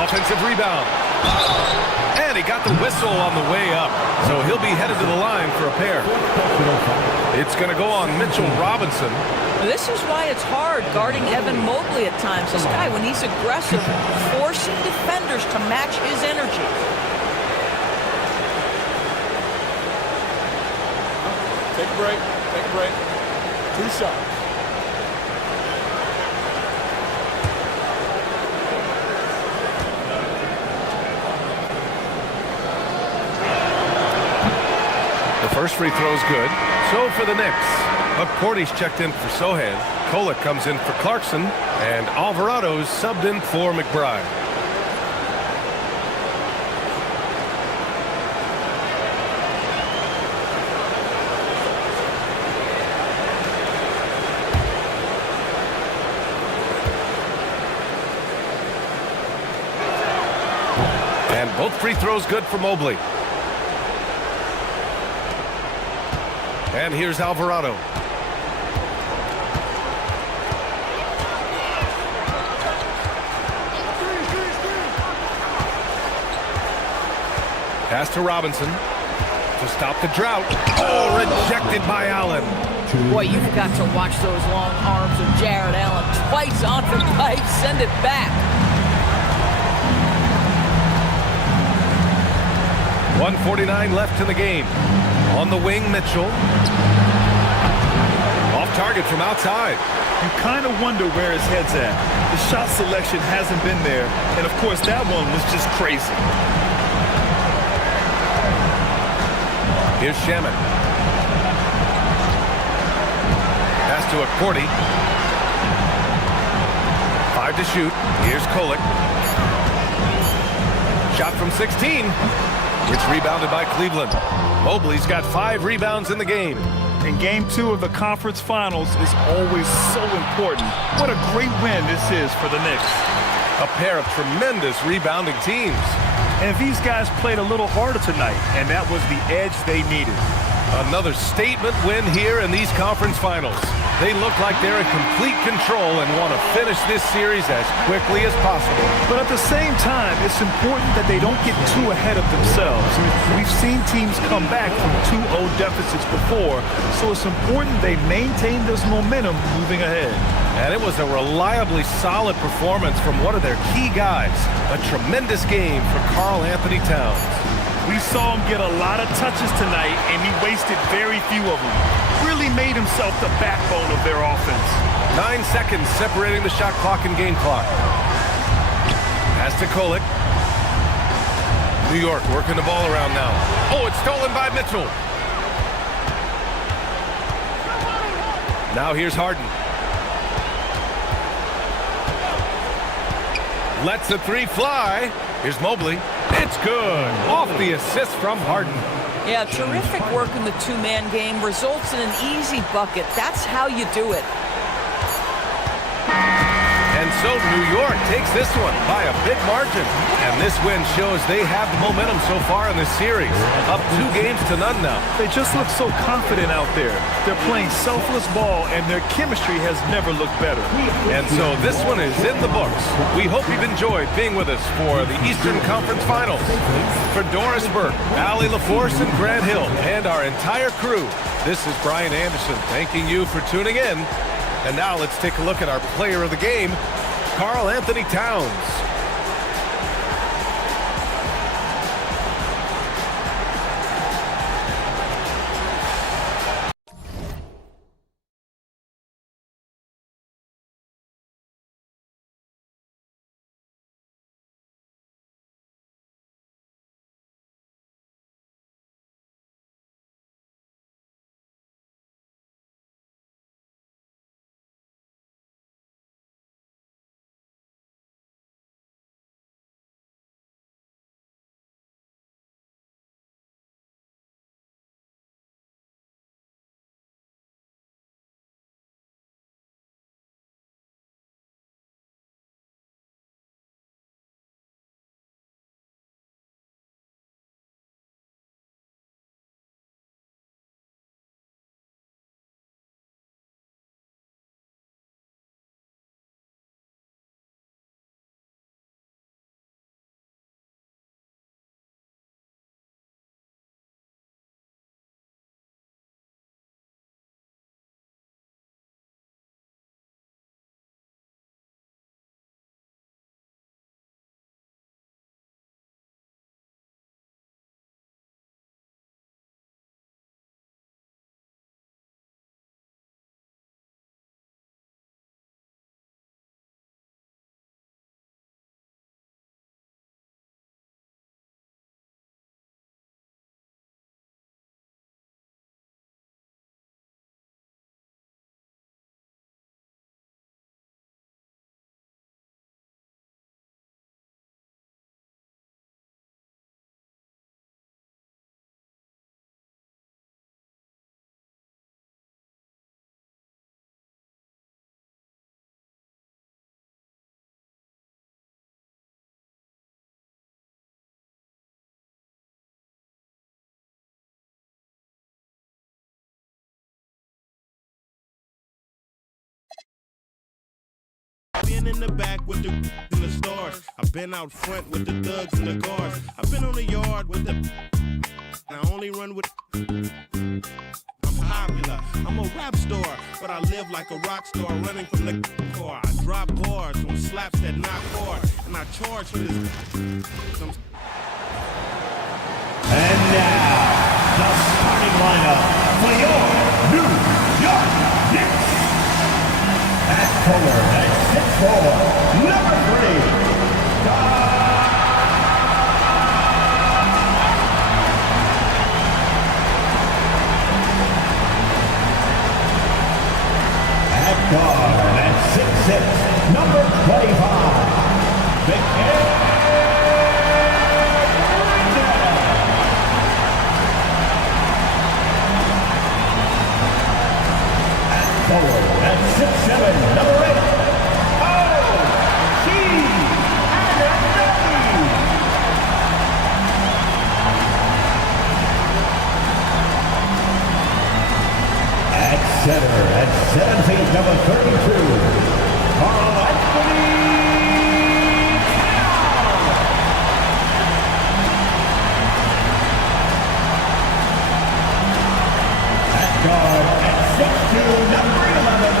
Offensive rebound. And he got the whistle on the way up. So he'll be headed to the line for a pair. It's going to go on Mitchell Robinson. This is why it's hard guarding Evan Mobley at times. This guy, when he's aggressive, forcing defenders to match his energy. Take a break. Take a break. 2 shots. First free throw's good. So for the Knicks, McCourty's checked in for Sohan. Kolek comes in for Clarkson, and Alvarado's subbed in for McBride. And both free throws good for Mobley. And here's Alvarado. Pass to Robinson to stop the drought. Oh, rejected by Allen. Boy, you've got to watch those long arms of Jared Allen. Twice on the pipe, send it back. 1:49 left in the game. On the wing, Mitchell. Off target from outside. You kind of wonder where his head's at. The shot selection hasn't been there, and of course that one was just crazy. Here's Shaman. Pass to McCourty. 5 to shoot. Here's Kolek. Shot from 16. It's rebounded by Cleveland. Mobley's got 5 rebounds in the game. And game 2 of the conference finals is always so important. What a great win this is for the Knicks. A pair of tremendous rebounding teams. And these guys played a little harder tonight, and that was the edge they needed. Another statement win here in these conference finals. They look like they're in complete control and want to finish this series as quickly as possible. But at the same time, it's important that they don't get too ahead of themselves. We've seen teams come back from 2-0 deficits before, so it's important they maintain this momentum moving ahead. And it was a reliably solid performance from one of their key guys. A tremendous game for Karl Anthony Towns. We saw him get a lot of touches tonight, and he wasted very few of them. Really made himself the backbone of their offense. 9 seconds separating the shot clock and game clock. Pass to Kolek. New York working the ball around now. Oh, it's stolen by Mitchell. Now here's Harden. Lets the 3 fly. Here's Mobley. It's good. Off the assist from Harden. Yeah, terrific work in the two-man game. Results in an easy bucket. That's how you do it. And so New York takes this one by a big margin. And this win shows they have the momentum so far in this series. Up 2 games to none now. They just look so confident out there. They're playing selfless ball, and their chemistry has never looked better. And so this one is in the books. We hope you've enjoyed being with us for the Eastern Conference Finals. For Doris Burke, Allie LaForce, and Grant Hill, and our entire crew, this is Brian Anderson thanking you for tuning in. And now let's take a look at our player of the game, Karl Anthony Towns. been in the back with the in the stars. I've been out front with the thugs and the cars. I've been on the yard with the. I only run with. I'm popular. I'm a rap star, but I live like a rock star, running from the car. I drop bars on slaps that knock hard, and I charge for this. And now, the starting lineup for your New York Knicks. At forward at 6'4", number 3. At guard at 6'6", number 25. The forward at 6'7", number 8, At center at 7 feet, number 32, Carl Anthony. At guard at 6'2", number 11,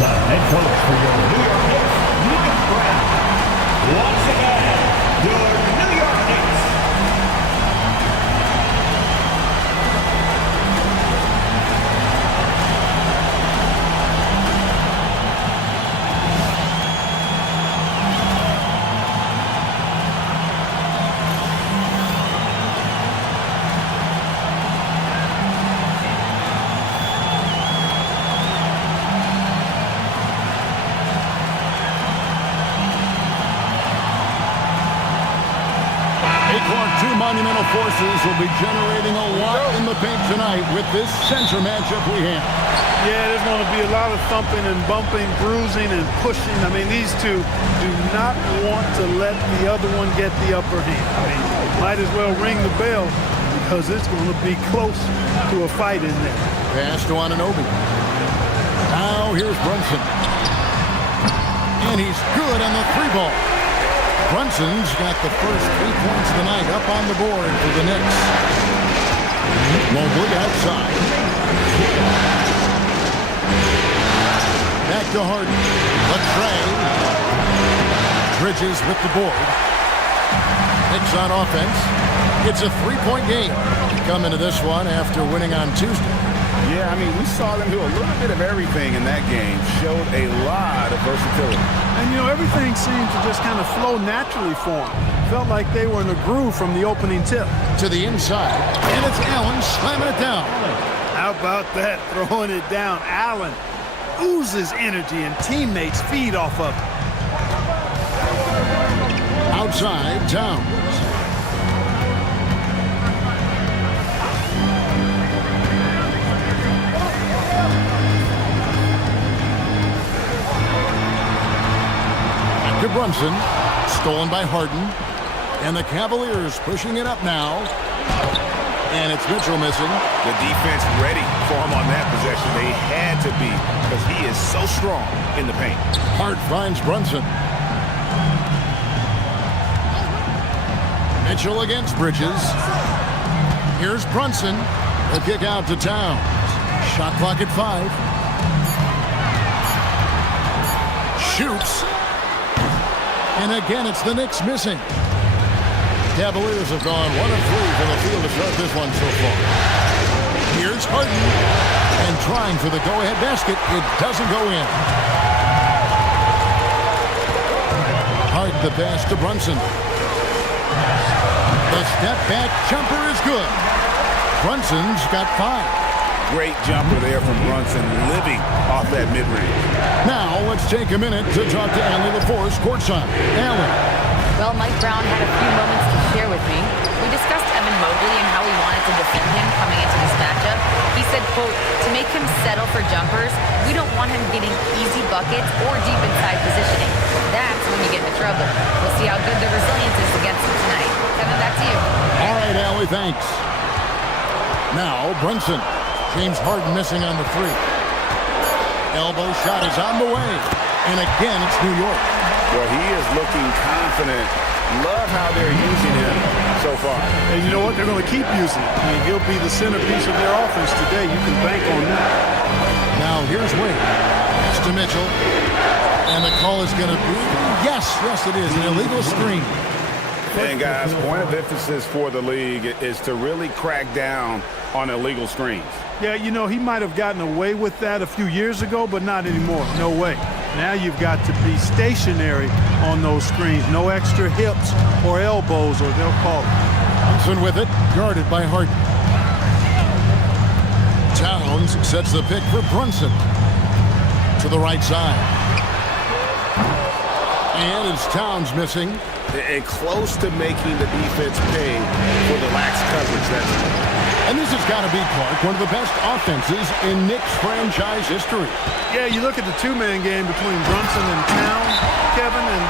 the head coach for your New York Knicks, Mike Brown. Once again, your New York Knicks. Two monumental forces will be generating a lot in the paint tonight with this center matchup we have. Yeah, there's going to be a lot of thumping and bumping, bruising and pushing. I mean, these two do not want to let the other one get the upper hand. I mean, might as well ring the bell because it's going to be close to a fight in there. Pass to Anunoby. Now here's Brunson. And he's good on the three ball. Brunson's got the first 3 points of the night up on the board for the Knicks. Mobley outside. Back to Harden. Latrey. Bridges with the board. Knicks on offense. It's a 3-point game. Come into this one after winning on Tuesday. Yeah, I mean, we saw them do a little bit of everything in that game. Showed a lot of versatility. And, you know, everything seemed to just kind of flow naturally for them. Felt like they were in a groove from the opening tip. To the inside, and it's Allen slamming it down. How about that, throwing it down? Allen oozes energy and teammates feed off of it. Outside, Towns. To Brunson, stolen by Harden, and the Cavaliers pushing it up now, and it's Mitchell missing. The defense ready for him on that possession. They had to be because he is so strong in the paint. Hart finds Brunson. Mitchell against Bridges. Here's Brunson. The kick out to Towns. Shot clock at 5. Shoots. And again, it's the Knicks missing. Cavaliers have gone 1 of 3 from the field to start this one so far. Here's Harden. And trying for the go-ahead basket. It doesn't go in. Hart the pass to Brunson. The step-back jumper is good. Brunson's got 5. Great jumper there from Brunson, living off that mid-range. Now, let's take a minute to talk to Allen LaForce courtside. Allen. Well, Mike Brown had a few moments to share with me. We discussed Evan Mobley and how we wanted to defend him coming into this matchup. He said, quote, to make him settle for jumpers, we don't want him getting easy buckets or deep inside positioning. That's when you get into trouble. We'll see how good the resilience is against him tonight. Kevin, back to you. All right, Allie, thanks. Now, Brunson. James Harden missing on the three. Elbow shot is on the way. And again, it's New York. Well, he is looking confident. Love how they're using him so far. And you know what? They're going to keep using him. I mean, he'll be the centerpiece of their offense today. You can bank on that. Now, here's Wade. It's to Mitchell. And the call is going to be, yes, it is, an illegal screen. And, guys, point of emphasis for the league is to really crack down on illegal screens. Yeah, you know, he might have gotten away with that a few years ago, but not anymore. No way. Now you've got to be stationary on those screens. No extra hips or elbows, or they'll call it. Brunson with it, guarded by Harden. Towns sets the pick for Brunson. To the right side. And it's Towns missing. And close to making the defense pay for the lax coverage. And this has got to be, Clark, one of the best offenses in Knicks franchise history. Yeah, you look at the two-man game between Brunson and Towns, Kevin, and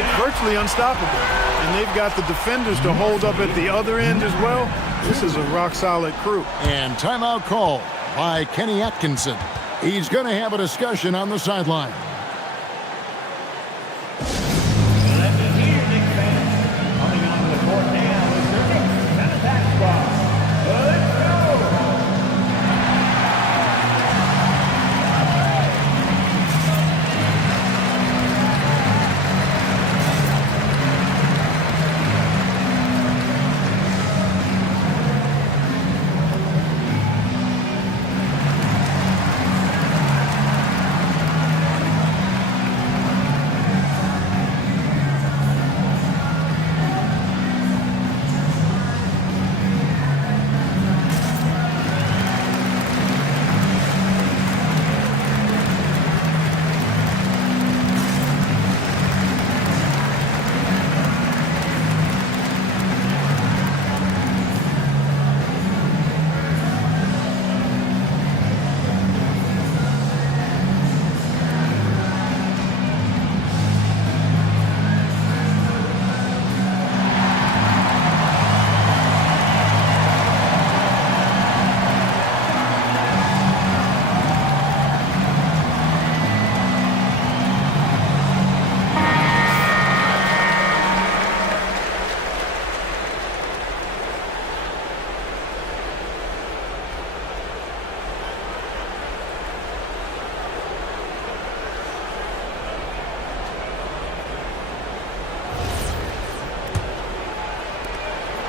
it's virtually unstoppable. And they've got the defenders to hold up at the other end as well. This is a rock-solid crew. And timeout call by Kenny Atkinson. He's going to have a discussion on the sideline.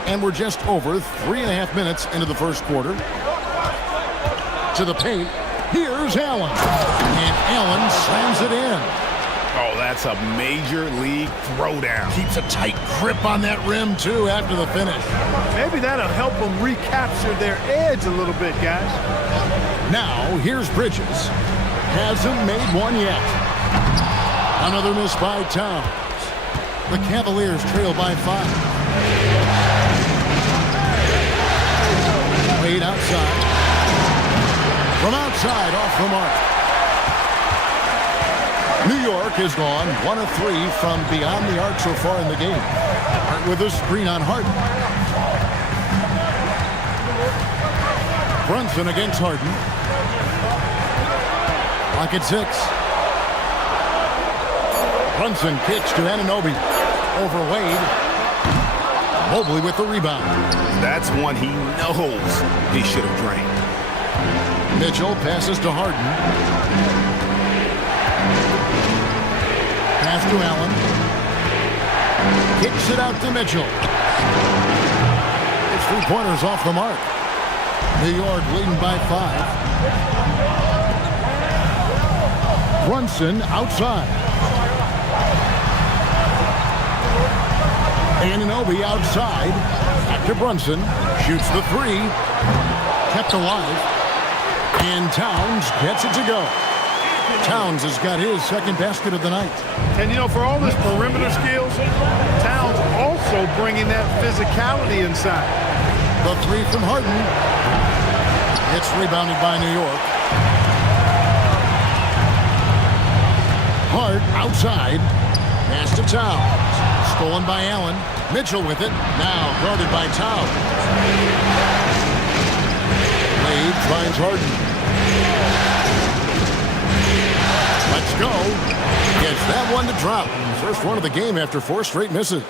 And we're just over 3.5 minutes into the first quarter. To the paint. Here's Allen. And Allen slams it in. Oh, that's a major league throwdown. Keeps a tight grip on that rim, too, after the finish. Maybe that'll help them recapture their edge a little bit, guys. Now, here's Bridges. Hasn't made one yet. Another miss by Towns. The Cavaliers trail by 5. Wade outside. From outside, off the mark. New York has gone 1 of 3 from beyond the arc so far in the game. Hart with a screen on Harden. Brunson against Harden. Clock at 6. Brunson kicks to Anunoby. Over Wade. Mobley with the rebound. That's one he knows he should have drained. Mitchell passes to Harden. Pass to Allen. Kicks it out to Mitchell. It's 3-pointers off the mark. New York leading by 5. Brunson outside. Anunoby outside. Back to Brunson. Shoots the 3. Kept alive. And Towns gets it to go. Towns has got his second basket of the night. And, you know, for all his perimeter skills, Towns also bringing that physicality inside. The 3 from Harden. It's rebounded by New York. Hart outside. Pass to Towns. Stolen by Allen. Mitchell with it. Now guarded by Towns. Wade finds Harden. Let's go. Gets that one to drop. First one of the game after 4 straight misses.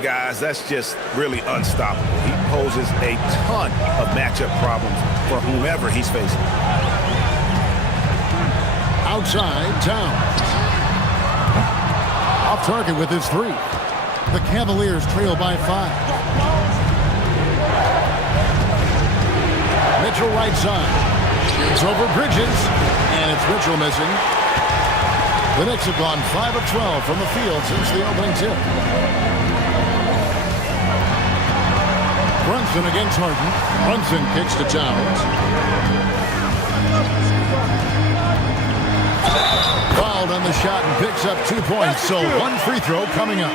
Guys, that's just really unstoppable. He poses a ton of matchup problems for whomever he's facing. Outside, Towns. Off target with his 3. The Cavaliers trail by 5. Mitchell right side. Shoots over Bridges. And it's Mitchell missing. The Knicks have gone 5 of 12 from the field since the opening tip. Brunson against Harden. Brunson kicks to Towns. Fouled on the shot and picks up 2 points. So 1 free throw coming up.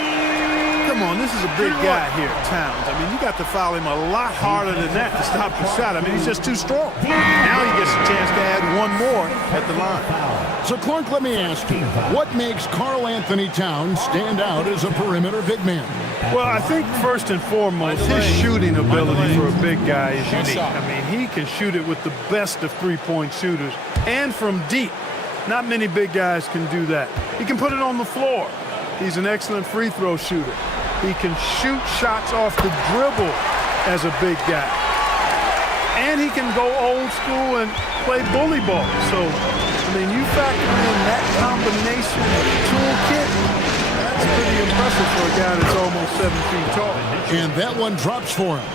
Come on, this is a big guy here, Towns. I mean, you got to foul him a lot harder than that to stop the shot. I mean, he's just too strong. Now he gets a chance to add 1 more at the line. So, Clark, let me ask you, what makes Karl Anthony Towns stand out as a perimeter big man? Well, I think first and foremost, his shooting ability for a big guy is unique. I mean, he can shoot it with the best of three-point shooters and from deep. Not many big guys can do that. He can put it on the floor. He's an excellent free throw shooter. He can shoot shots off the dribble as a big guy. And he can go old school and play bully ball. So, I mean, you factor in that combination toolkit, that's pretty impressive for a guy that's almost 7 feet tall. And that one drops for him.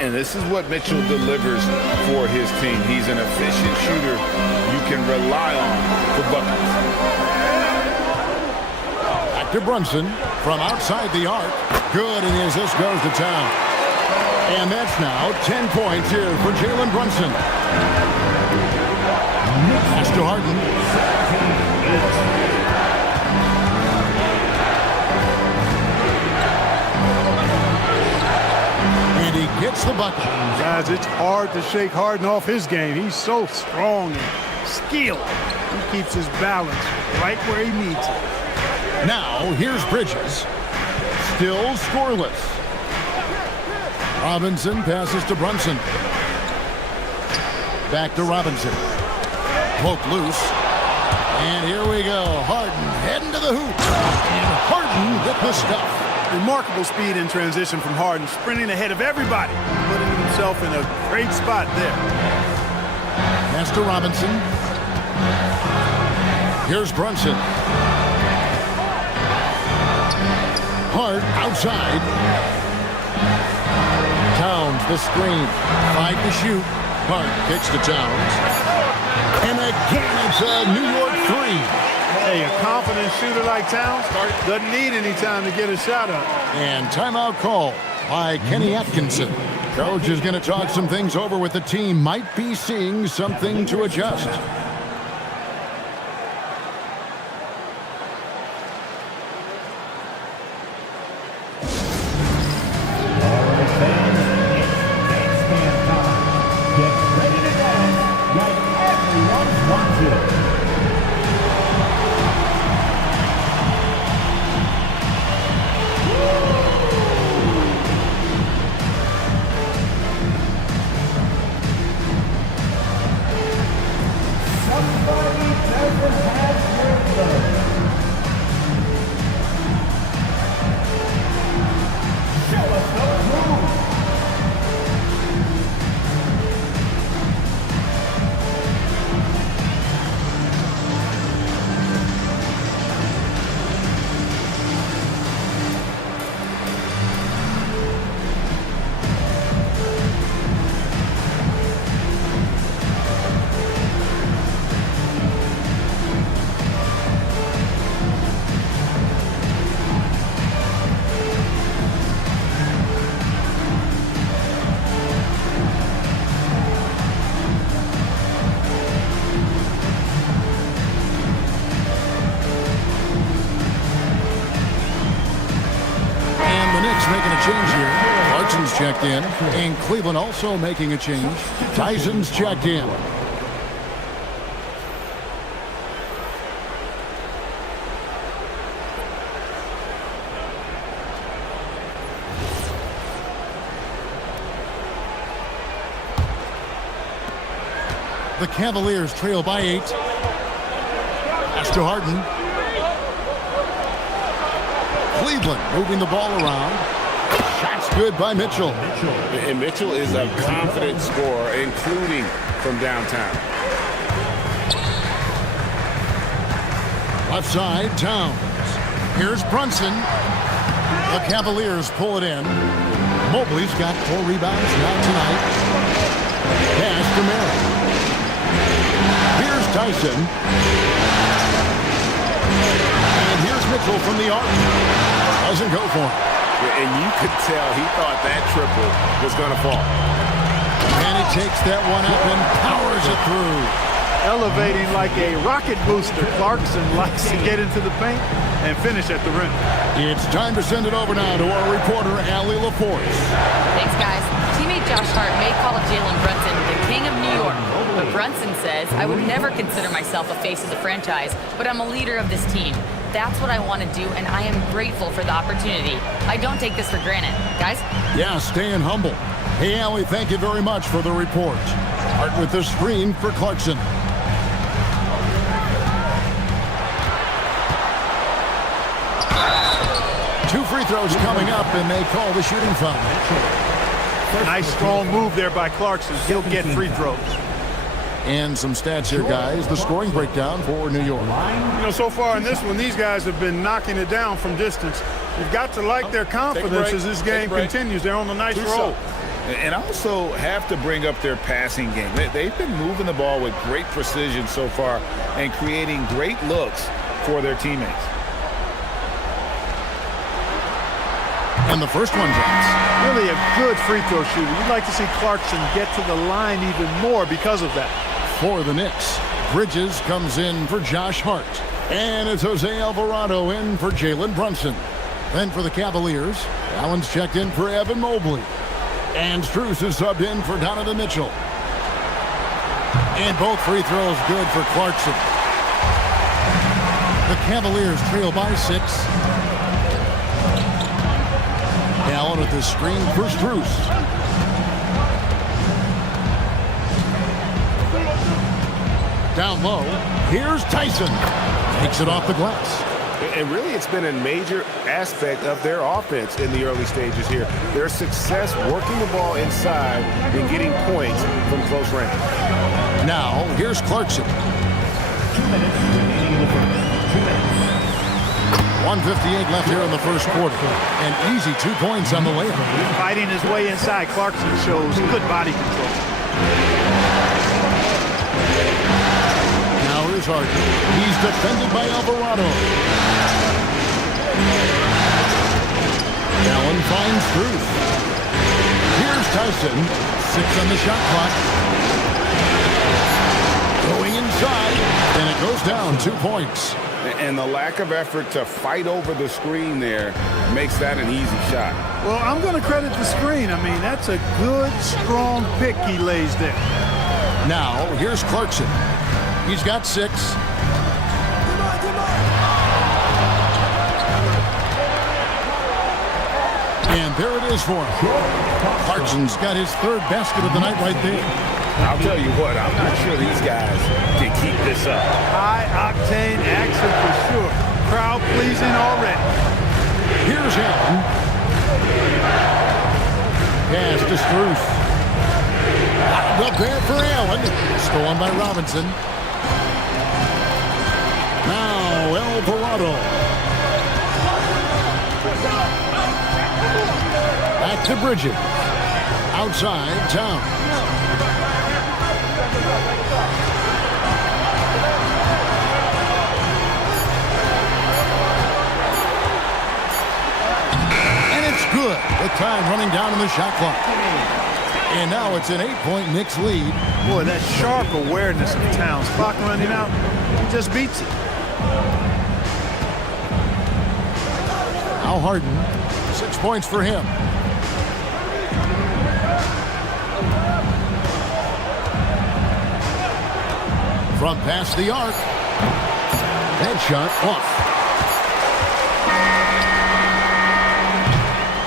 And this is what Mitchell delivers for his team. He's an efficient shooter you can rely on for buckets. Back to Brunson from outside the arc. Good, and the assist goes to Towns. And that's now 10 points here for Jalen Brunson. Pass to Harden. And he gets the bucket. Guys, it's hard to shake Harden off his game. He's so strong and skilled. He keeps his balance right where he needs it. Now, here's Bridges. Still scoreless. Robinson passes to Brunson. Back to Robinson. Poke loose. And here we go. Harden heading to the hoop. And Harden with the stuff. Remarkable speed in transition from Harden, sprinting ahead of everybody, putting himself in a great spot there. Pass to Robinson. Here's Brunson. Hart outside. Towns the screen. 5 to shoot. Hart kicks to Towns. And again, it's a New York 3. Hey, a confident shooter like Towns doesn't need any time to get a shot up. And timeout call by Kenny Atkinson. Coach is going to talk some things over with the team. Might be seeing something to adjust. Making a change here. Clarkson's checked in. And Cleveland also making a change. Tyson's checked in. The Cavaliers trail by 8. Pass to Harden. Cleveland moving the ball around. Shot's good by Mitchell. And Mitchell is a confident scorer, including from downtown. Left side, Towns. Here's Brunson. The Cavaliers pull it in. Mobley's got 4 rebounds now tonight. Pass to Merritt. Here's Tyson. And here's Mitchell from the arc. Doesn't go for it. And you could tell he thought that triple was going to fall. And he takes that one up and powers it through. Elevating like a rocket booster. Clarkson likes to get into the paint and finish at the rim. It's time to send it over now to our reporter, Allie LaForce. Thanks, guys. Teammate Josh Hart may call Jalen Brunson the king of New York, but Brunson says, I would never consider myself a face of the franchise, but I'm a leader of this team. That's what I want to do, and I am grateful for the opportunity. I don't take this for granted. Guys? Yeah, staying humble. Hey, Allie, thank you very much for the report. Hart with the screen for Clarkson. 2 free throws coming up, and they call the shooting foul. Nice strong move there by Clarkson. He'll get free throws. And some stats here, guys. The scoring breakdown for New York. You know, so far in this one, these guys have been knocking it down from distance. You've got to like their confidence as this game continues. They're on a nice roll. And also have to bring up their passing game. They've been moving the ball with great precision so far and creating great looks for their teammates. And the first one drops. Really a good free throw shooter. You'd like to see Clarkson get to the line even more because of that. For the Knicks, Bridges comes in for Josh Hart. And it's Jose Alvarado in for Jalen Brunson. Then for the Cavaliers, Allen's checked in for Evan Mobley. And Strus is subbed in for Donovan Mitchell. And both free throws good for Clarkson. The Cavaliers trail by 6. Allen at the screen for Strus. Down low, here's Tyson. Takes it off the glass. And really, it's been a major aspect of their offense in the early stages here. Their success working the ball inside and getting points from close range. Now, here's Clarkson. 1:58 left here in the first quarter. An easy 2 points on the layup. Fighting his way inside, Clarkson shows good body control. Now here's Harden. He's defended by Alvarado. Allen finds Strus. Here's Tyson. 6 on the shot clock. Going inside, and it goes down 2 points. And the lack of effort to fight over the screen there makes that an easy shot. Well, I'm going to credit the screen. I mean, that's a good, strong pick he lays there. Now, here's Clarkson. He's got 6. And there it is for him. Clarkson's got his 3rd basket of the night right there. I'll tell you what, I'm not sure these guys can keep this up. High-octane action for sure. Crowd pleasing already. Here's Allen. Pass to Strus. Up there for Allen. Stolen by Robinson. Now Alvarado. Back to Bridges. Outside, Towns. Good, with time running down in the shot clock. And now it's an 8-point Knicks lead. Boy, that sharp awareness of Towns. Clock running out, he just beats it. Now Harden, 6 points for him. From past the arc. That shot off.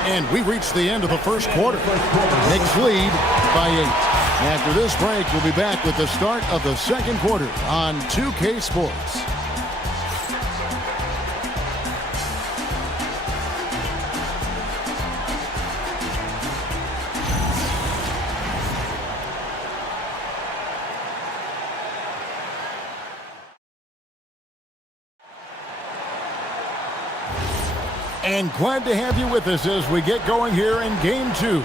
And we reach the end of the first quarter. Knicks lead by 8. After this break, we'll be back with the start of the second quarter on 2K Sports. And glad to have you with us as we get going here in Game 2.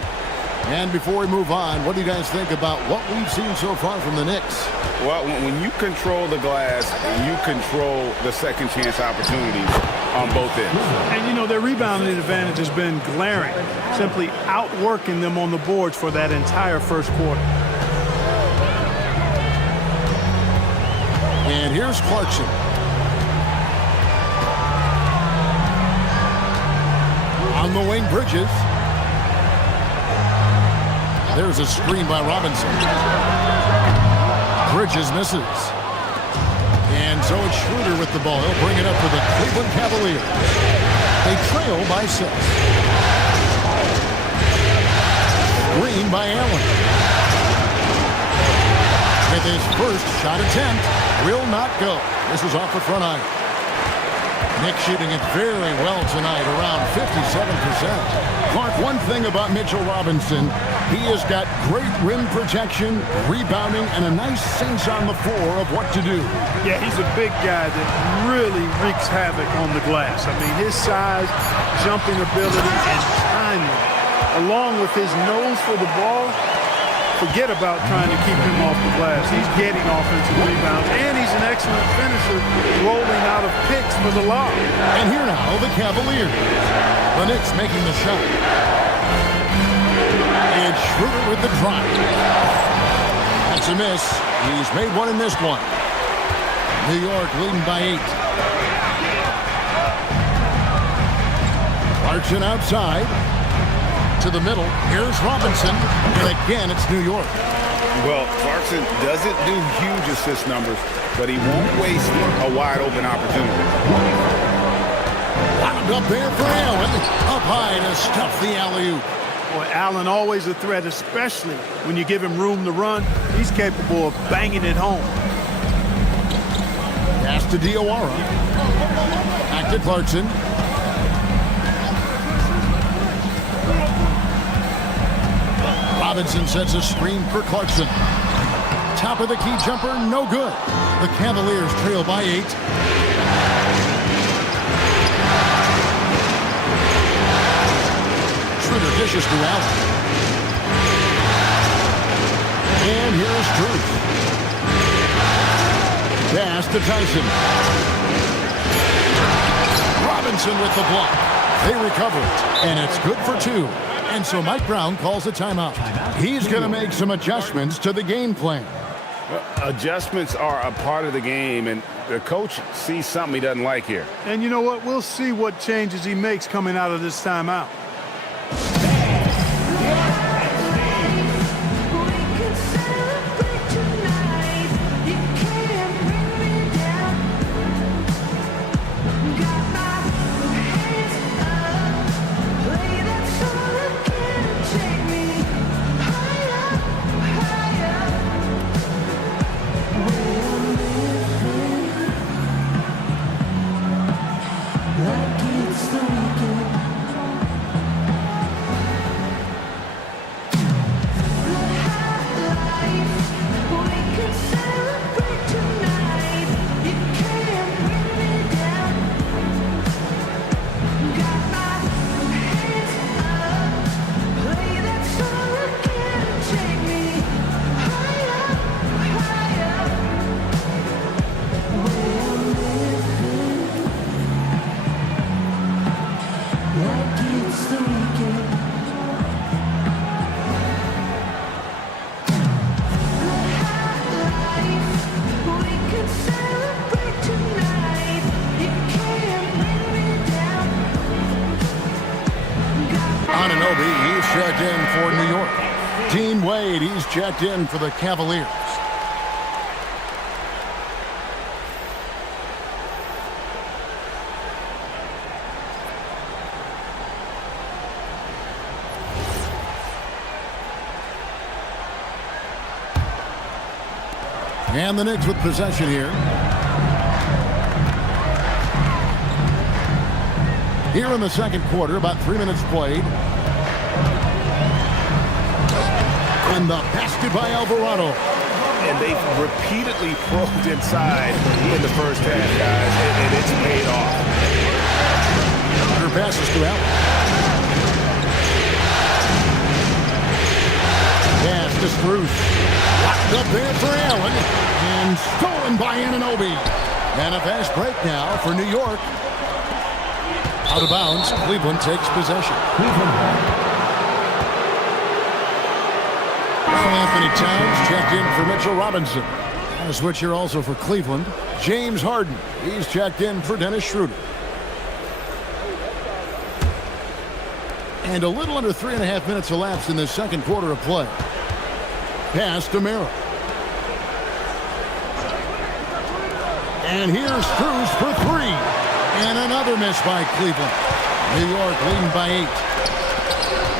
And before we move on, what do you guys think about what we've seen so far from the Knicks? Well, when you control the glass, you control the second chance opportunities on both ends. And, you know, their rebounding advantage has been glaring, simply outworking them on the boards for that entire first quarter. And here's Clarkson. On the wing, Bridges. There's a screen by Robinson. Bridges misses. And so it's Schroeder with the ball. He'll bring it up for the Cleveland Cavaliers. They trail by 6. Green by Allen. With his first shot attempt, will not go. This is off the front iron. Knicks shooting it very well tonight, around 57%. Clark, one thing about Mitchell Robinson, he has got great rim protection, rebounding, and a nice sense on the floor of what to do. Yeah, he's a big guy that really wreaks havoc on the glass. I mean, his size, jumping ability, and timing, along with his nose for the ball, forget about trying to keep him off the glass. He's getting offensive rebounds, and he's an excellent finisher, rolling out of picks for the lob. And here now, the Cavaliers. The Knicks making the shot. And Schroeder with the drive. That's a miss. He's made one and missed one. New York leading by 8. Clarkson outside. To the middle. Here's Robinson. And again, it's New York. Well, Clarkson doesn't do huge assist numbers, but he won't waste a wide open opportunity. Wound up there for Allen. Up high to stuff the alley-oop. Boy, Allen always a threat, especially when you give him room to run. He's capable of banging it home. Pass to Diawara. Back to Clarkson. Robinson sets a screen for Clarkson. Top of the key jumper, no good. The Cavaliers trail by 8. Schroeder dishes to Allen. And here's Drew. Pass to Tyson. Robinson with the block. They recover it, and it's good for 2. And so Mike Brown calls a timeout. He's going to make some adjustments to the game plan. Adjustments are a part of the game, and the coach sees something he doesn't like here. And you know what? We'll see what changes he makes coming out of this timeout. He's checked in for New York. Dean Wade, he's checked in for the Cavaliers. And the Knicks with possession here. Here in the second quarter, about 3 minutes played. And the basket by Alvarado. And they've repeatedly probed inside in the first half, guys, and it's paid off. Her passes to Allen. Pass to Strus. Locked up there for Allen. And stolen by Anunoby. And a fast break now for New York. Out of bounds, Cleveland takes possession. Anthony Towns checked in for Mitchell Robinson. A switch here also for Cleveland. James Harden. He's checked in for Dennis Schroeder. And a little under 3.5 minutes elapsed in the second quarter of play. Pass to Merrill. And here's Strus for three. And another miss by Cleveland. New York leading by 8.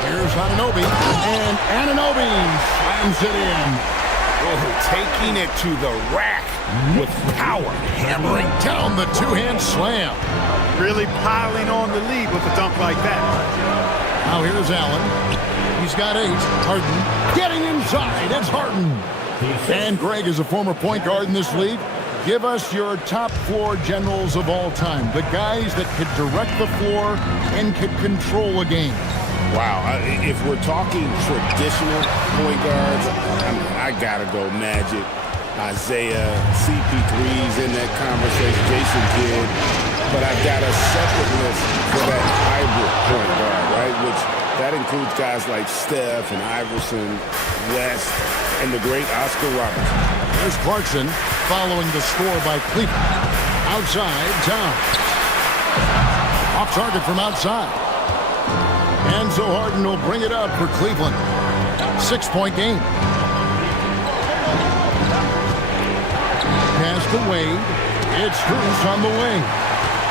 Here's Anunoby. And Anunoby slams it in. Oh, taking it to the rack with power. Hammering down the two-hand slam. Really piling on the lead with a dunk like that. Now here's Allen. He's got 8. Harden getting inside. It's Harden. And Greg is a former point guard in this league. Give us your top floor generals of all time. The guys that could direct the floor and could control a game. Wow, if we're talking traditional point guards, I gotta go Magic, Isaiah, CP3's in that conversation, Jason Kidd, but I've got a separate list for that hybrid point guard, right? Which that includes guys like Steph and Iverson, West, and the great Oscar Robertson. There's Clarkson following the score by Cleveland. Outside, Towns. Off target from outside. And so Harden will bring it up for Cleveland. 6-point game. Pass to Wade. It's Strus on the wing.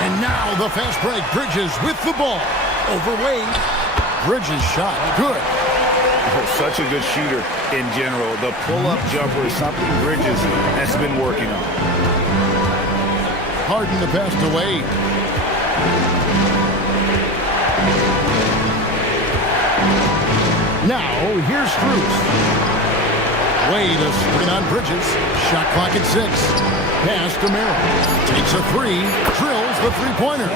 And now the fast break. Bridges with the ball. Over Wade. Bridges shot. Good. Oh, such a good shooter in general. The pull-up jumper is something Bridges has been working on. Harden the pass to Wade. Now, here's Strus. Wade a screen on Bridges. Shot clock at 6. Pass to Merrill. Takes a 3. Drills the three-pointer.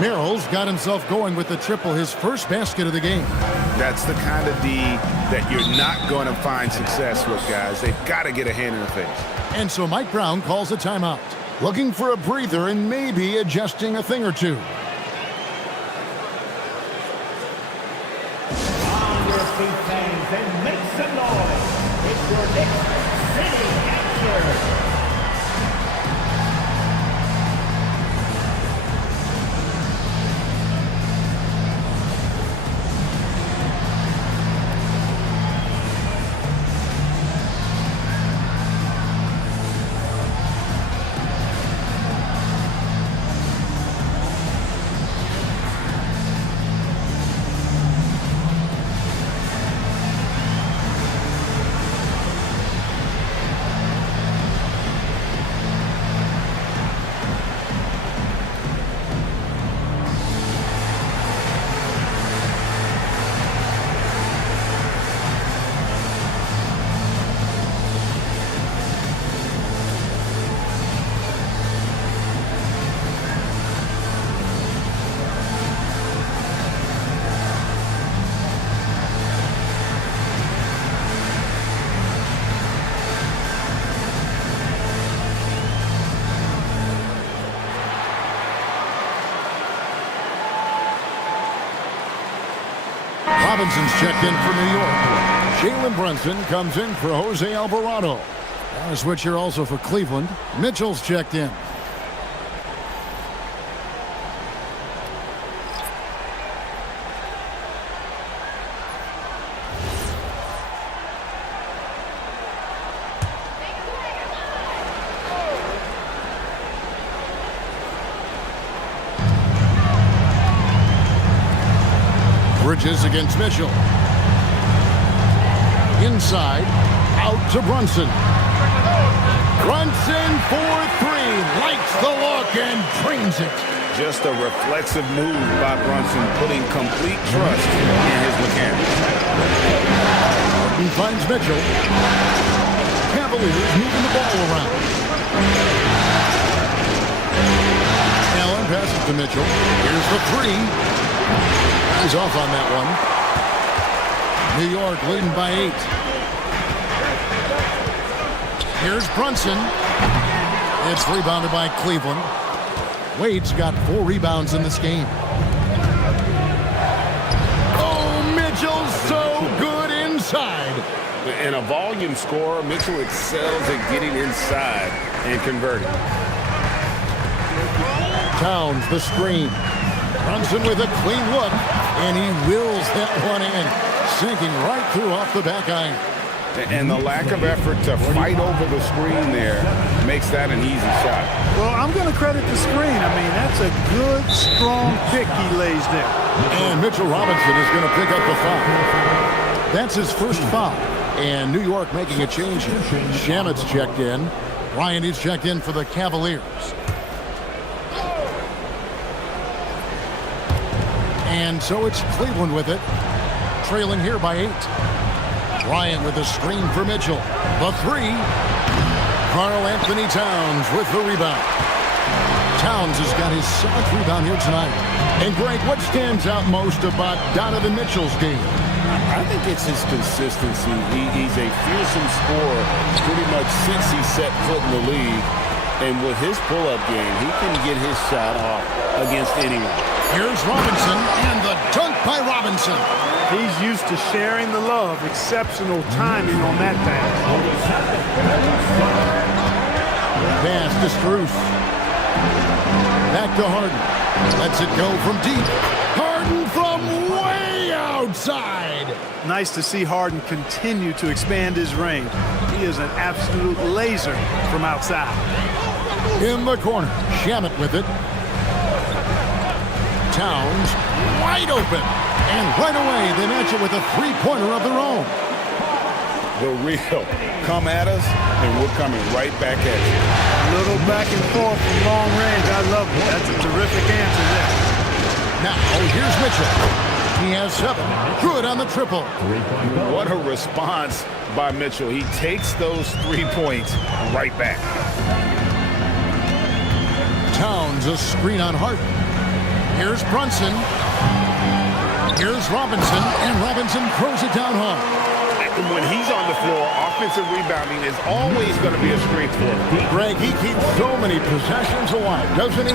Merrill's got himself going with the triple, his first basket of the game. That's the kind of D that you're not going to find success with, guys. They've got to get a hand in the face. And so Mike Brown calls a timeout. Looking for a breather and maybe adjusting a thing or two. Fans and make some noise. It's your Knicks City Capture. Robinson's checked in for New York. Jalen Brunson comes in for Jose Alvarado. And a switch here also for Cleveland. Mitchell's checked in. Bridges against Mitchell. Inside, out to Brunson. Brunson for three, likes the look and drains it. Just a reflexive move by Brunson, putting complete trust in his mechanics. He finds Mitchell. Cavaliers moving the ball around. Allen passes to Mitchell. Here's the three. He's off on that one. New York leading by 8. Here's Brunson. It's rebounded by Cleveland. Wade's got 4 rebounds in this game. Oh, Mitchell so good inside. And a volume scorer, Mitchell excels at getting inside and converting. Towns the screen. Brunson with a clean look, and he wills that one in, sinking right through off the back iron. And the lack of effort to fight over the screen there makes that an easy shot. Well, I'm going to credit the screen. I mean, that's a good, strong pick he lays there. And Mitchell Robinson is going to pick up the foul. That's his first foul. And New York making a change here. Shamet's checked in. Ryan is checked in for the Cavaliers. And so it's Cleveland with it, trailing here by 8. Ryan with a screen for Mitchell. The three. Karl Anthony Towns with the rebound. Towns has got his 7th rebound here tonight. And Greg, what stands out most about Donovan Mitchell's game? I think it's his consistency. He's a fearsome scorer pretty much since he set foot in the league. And with his pull-up game, he can get his shot off against anyone. Here's Robinson, and the dunk by Robinson. He's used to sharing the love. Exceptional timing on that pass. Pass to Strus. Back to Harden. Lets it go from deep. Harden from way outside. Nice to see Harden continue to expand his range. He is an absolute laser from outside. In the corner, Shamet with it. Towns wide open. And right away, they match it with a three-pointer of their own. The real. Come at us, and we're coming right back at you. A little back and forth from long range. I love it. That's a terrific answer there. Now, here's Mitchell. He has 7. Good on the triple. What a response by Mitchell. He takes those 3 points right back. Towns a screen on Harden. Here's Brunson. Here's Robinson, and Robinson throws it down hard. When he's on the floor, offensive rebounding is always going to be a strength for him. Greg, he keeps so many possessions alive, doesn't he?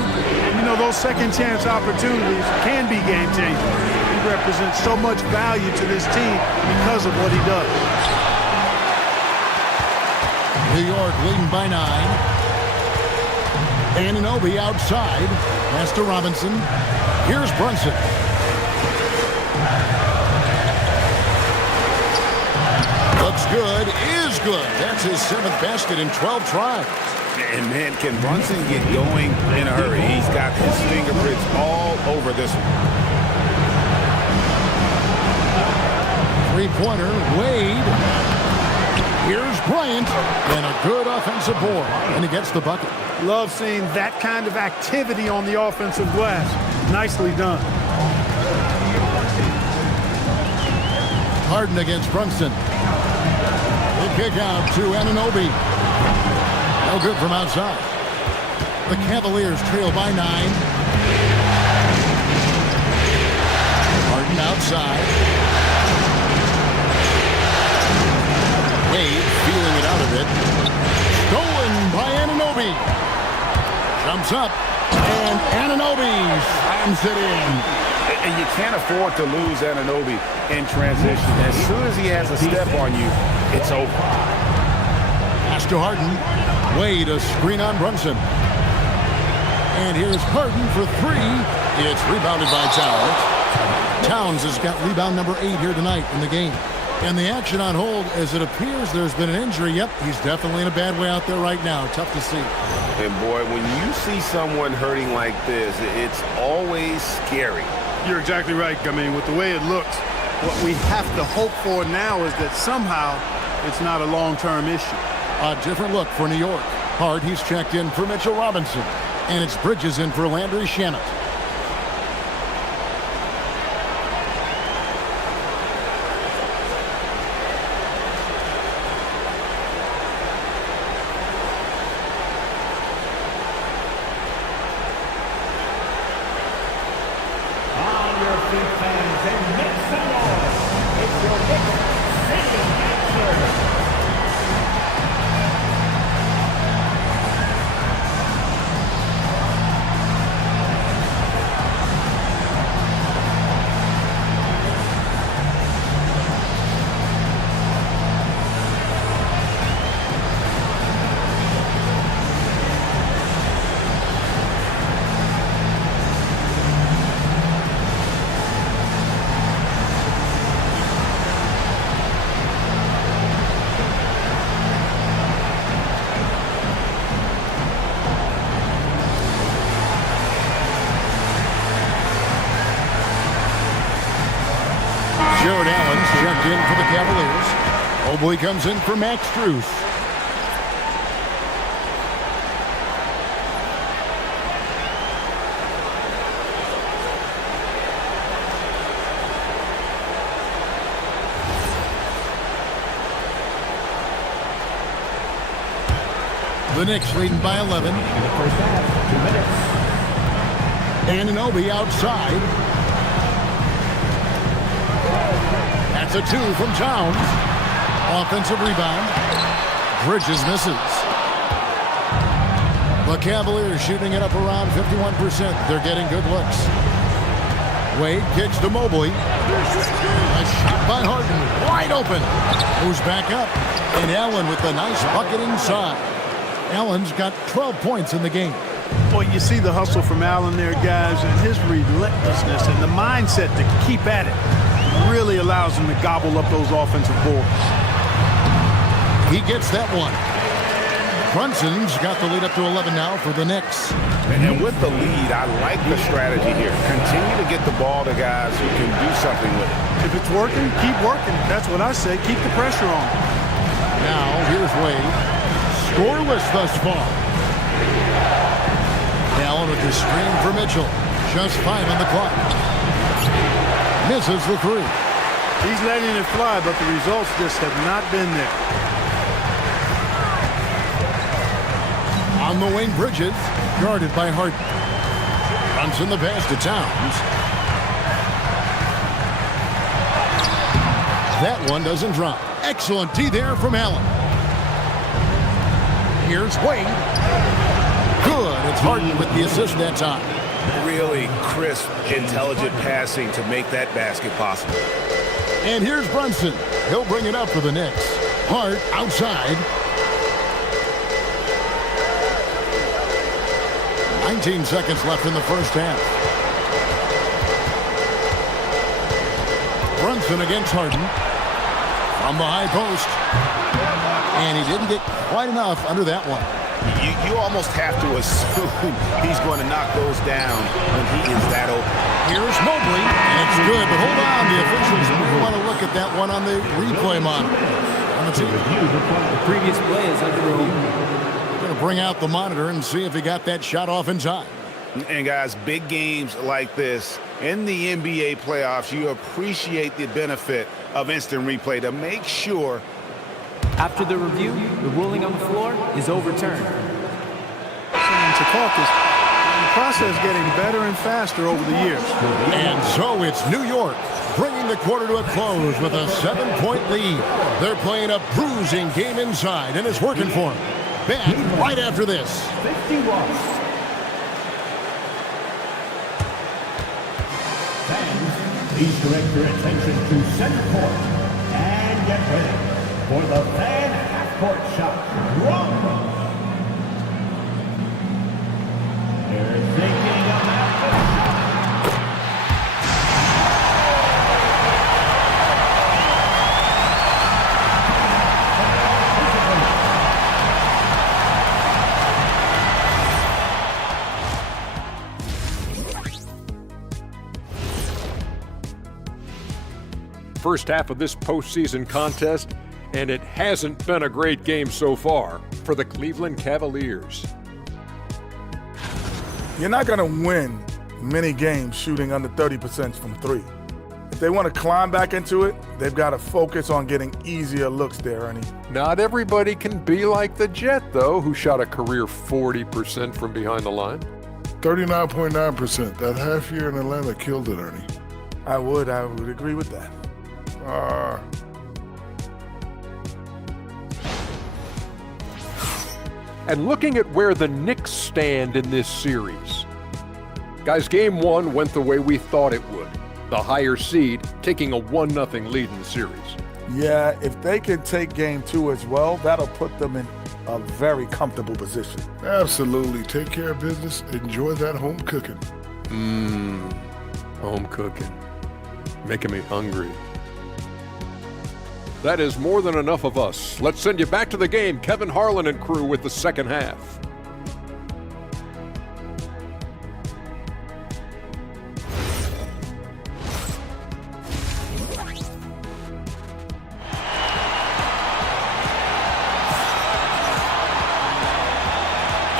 You know, those second chance opportunities can be game changers. He represents so much value to this team because of what he does. New York leading by 9. Anunoby outside. Pass to Robinson. Here's Brunson. Looks good, is good. That's his 7th basket in 12 tries. And man, can Brunson get going in a hurry? He's got his fingerprints all over this one. Three-pointer, Wade. Here's Bryant, and a good offensive board, and he gets the bucket. Love seeing that kind of activity on the offensive glass. Nicely done. Harden against Brunson. The kick out to Anunoby. No good from outside. The Cavaliers trail by 9. Harden outside. Wade feeling it out of it. Stolen by Anunoby. Jumps up. And Anunoby slams it in. And you can't afford to lose Anunoby in transition. As soon as he has a step on you, it's over. Pass to Harden. Wade a screen on Brunson. And here's Harden for 3. It's rebounded by Towns. Towns has got rebound number 8 here tonight in the game. And the action on hold, as it appears there's been an injury. Yep, he's definitely in a bad way out there right now. Tough to see. And boy, when you see someone hurting like this, it's always scary. You're exactly right. I mean, with the way it looks, what we have to hope for now is that somehow it's not a long-term issue. A different look for New York. Hart, he's checked in for Mitchell Robinson. And it's Bridges in for Landry Shamet. On your feet, fans, and make some noise. It's your Knicks sending answer. Jared Allen's checked in for the Cavaliers. Mobley comes in for Max Strus. The Knicks leading by 11. First half, 2 minutes. Anunoby outside. That's a 2 from Towns. Offensive rebound. Bridges misses. The Cavaliers shooting it up around 51%. They're getting good looks. Wade kicks to Mobley. A shot by Harden. Wide open. Moves back up. And Allen with the nice bucket inside. Allen's got 12 points in the game. Well, you see the hustle from Allen there, guys, and his relentlessness and the mindset to keep at it really allows him to gobble up those offensive boards. He gets that one. Brunson's got the lead up to 11 now for the Knicks. And with the lead, I like the strategy here. Continue to get the ball to guys who can do something with it. If it's working, keep working. That's what I say. Keep the pressure on. Now, here's Wade. Scoreless thus far. Allen with the screen for Mitchell. Just 5 on the clock. Misses the 3. He's letting it fly, but the results just have not been there. On the wing, Bridges, guarded by Harden. Brunson the pass to Towns. That one doesn't drop. Excellent D there from Allen. Here's Wade. Good. It's Harden with the assist that time. Really crisp, intelligent passing to make that basket possible. And here's Brunson. He'll bring it up for the Knicks. Hart outside. 19 seconds left in the first half. Brunson against Harden. From the high post. And he didn't get quite enough under that one. You almost have to assume he's going to knock those down when he is that open. Here's Mobley, and it's good, but hold on. The officials want to look at that one on the replay monitor. On the TV. The previous play is under review. We're going to bring out the monitor and see if he got that shot off in time. And guys, big games like this in the NBA playoffs, you appreciate the benefit of instant replay to make sure. After the review, the ruling on the floor is overturned. The process getting better and faster over the years. And so it's New York bringing the quarter to a close with a 7-point lead. They're playing a bruising game inside, and it's working for them. Back right after this. 51. Fans, please direct your attention to center court and get ready for the fan half-court shot. Wrong. They're thinking about the shot. First half of this postseason contest and it hasn't been a great game so far for the Cleveland Cavaliers. You're not going to win many games shooting under 30% from three. If they want to climb back into it, they've got to focus on getting easier looks there, Ernie. Not everybody can be like the Jet, though, who shot a career 40% from behind the line. 39.9%. That half year in Atlanta killed it, Ernie. I would agree with that. And looking at where the Knicks stand in this series. Guys, game one went the way we thought it would. The higher seed taking a 1-0 lead in the series. Yeah, if they can take game two as well, that'll put them in a very comfortable position. Absolutely. Take care of business. Enjoy that home cooking. Home cooking. Making me hungry. That is more than enough of us. Let's send you back to the game. Kevin Harlan and crew with the second half.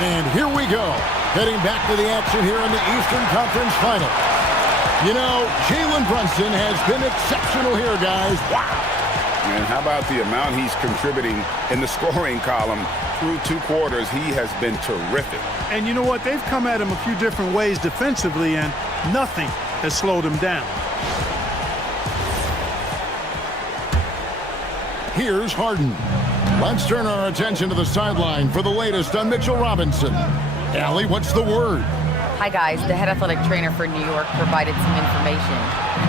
And here we go, heading back to the action here in the Eastern Conference Finals. You know, Jalen Brunson has been exceptional here, guys. Wow. And how about the amount he's contributing in the scoring column through 2 quarters? He has been terrific. And you know what? They've come at him a few different ways defensively, and nothing has slowed him down. Here's Harden. Let's turn our attention to the sideline for the latest on Mitchell Robinson. Allie, what's the word? Hi guys, the head athletic trainer for New York provided some information.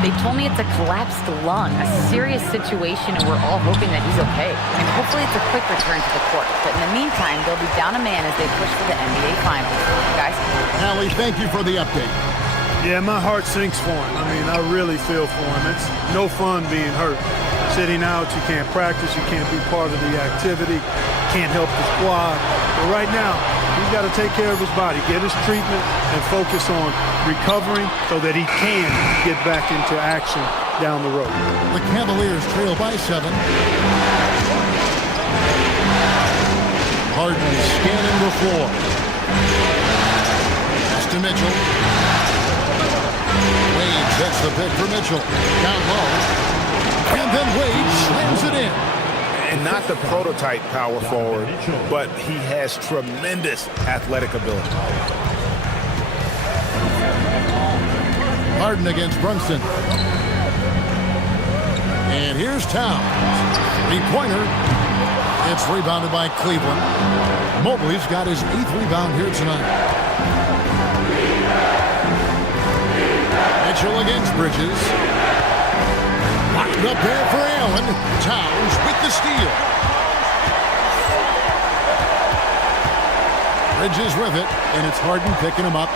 They told me it's a collapsed lung, a serious situation, and we're all hoping that he's okay. And hopefully it's a quick return to the court. But in the meantime, they'll be down a man as they push for the NBA Finals. Guys? Allie, thank you for the update. Yeah, my heart sinks for him. I mean, I really feel for him. It's no fun being hurt. Sitting out, you can't practice, you can't be part of the activity, can't help the squad. But right now, he's got to take care of his body, get his treatment, and focus on recovering so that he can get back into action down the road. The Cavaliers trail by 7. Harden scanning the floor. Pass to Mitchell. Wade sets the pick for Mitchell. Down low. And then Wade slams it in. And not the prototype power forward, but he has tremendous athletic ability. Harden against Brunson. And here's Towns. 3-pointer. It's rebounded by Cleveland. Mobley's got his 8th rebound here tonight. Mitchell against Bridges. Locked up there for Allen. Towns with the steal. Bridges with it, and it's Harden picking him up.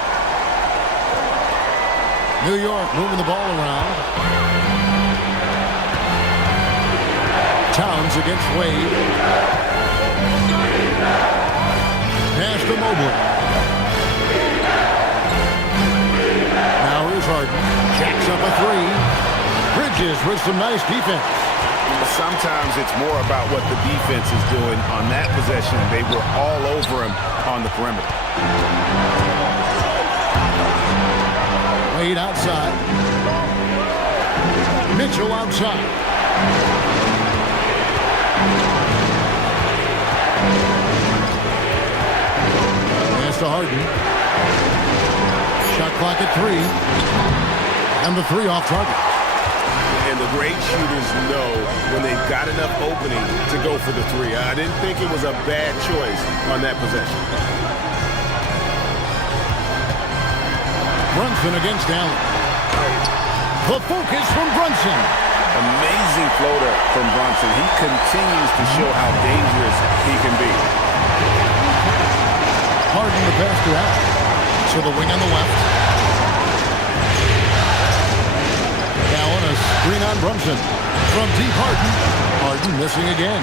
New York moving the ball around. Towns against Wade. Pass to Mobley. Now here's Harden. Jacks up a 3. Bridges with some nice defense. Sometimes it's more about what the defense is doing on that possession. They were all over him on the perimeter. Wade outside. Mitchell outside. Pass to Harden. Shot clock at 3. And the 3 off target. And the great shooters know when they've got enough opening to go for the 3. I didn't think it was a bad choice on that possession. Brunson against Allen. The focus from Brunson. Amazing floater from Brunson. He continues to show how dangerous he can be. Harden the pass to Allen. To the wing on the left. Allen a screen on Brunson. From deep Harden. Harden missing again.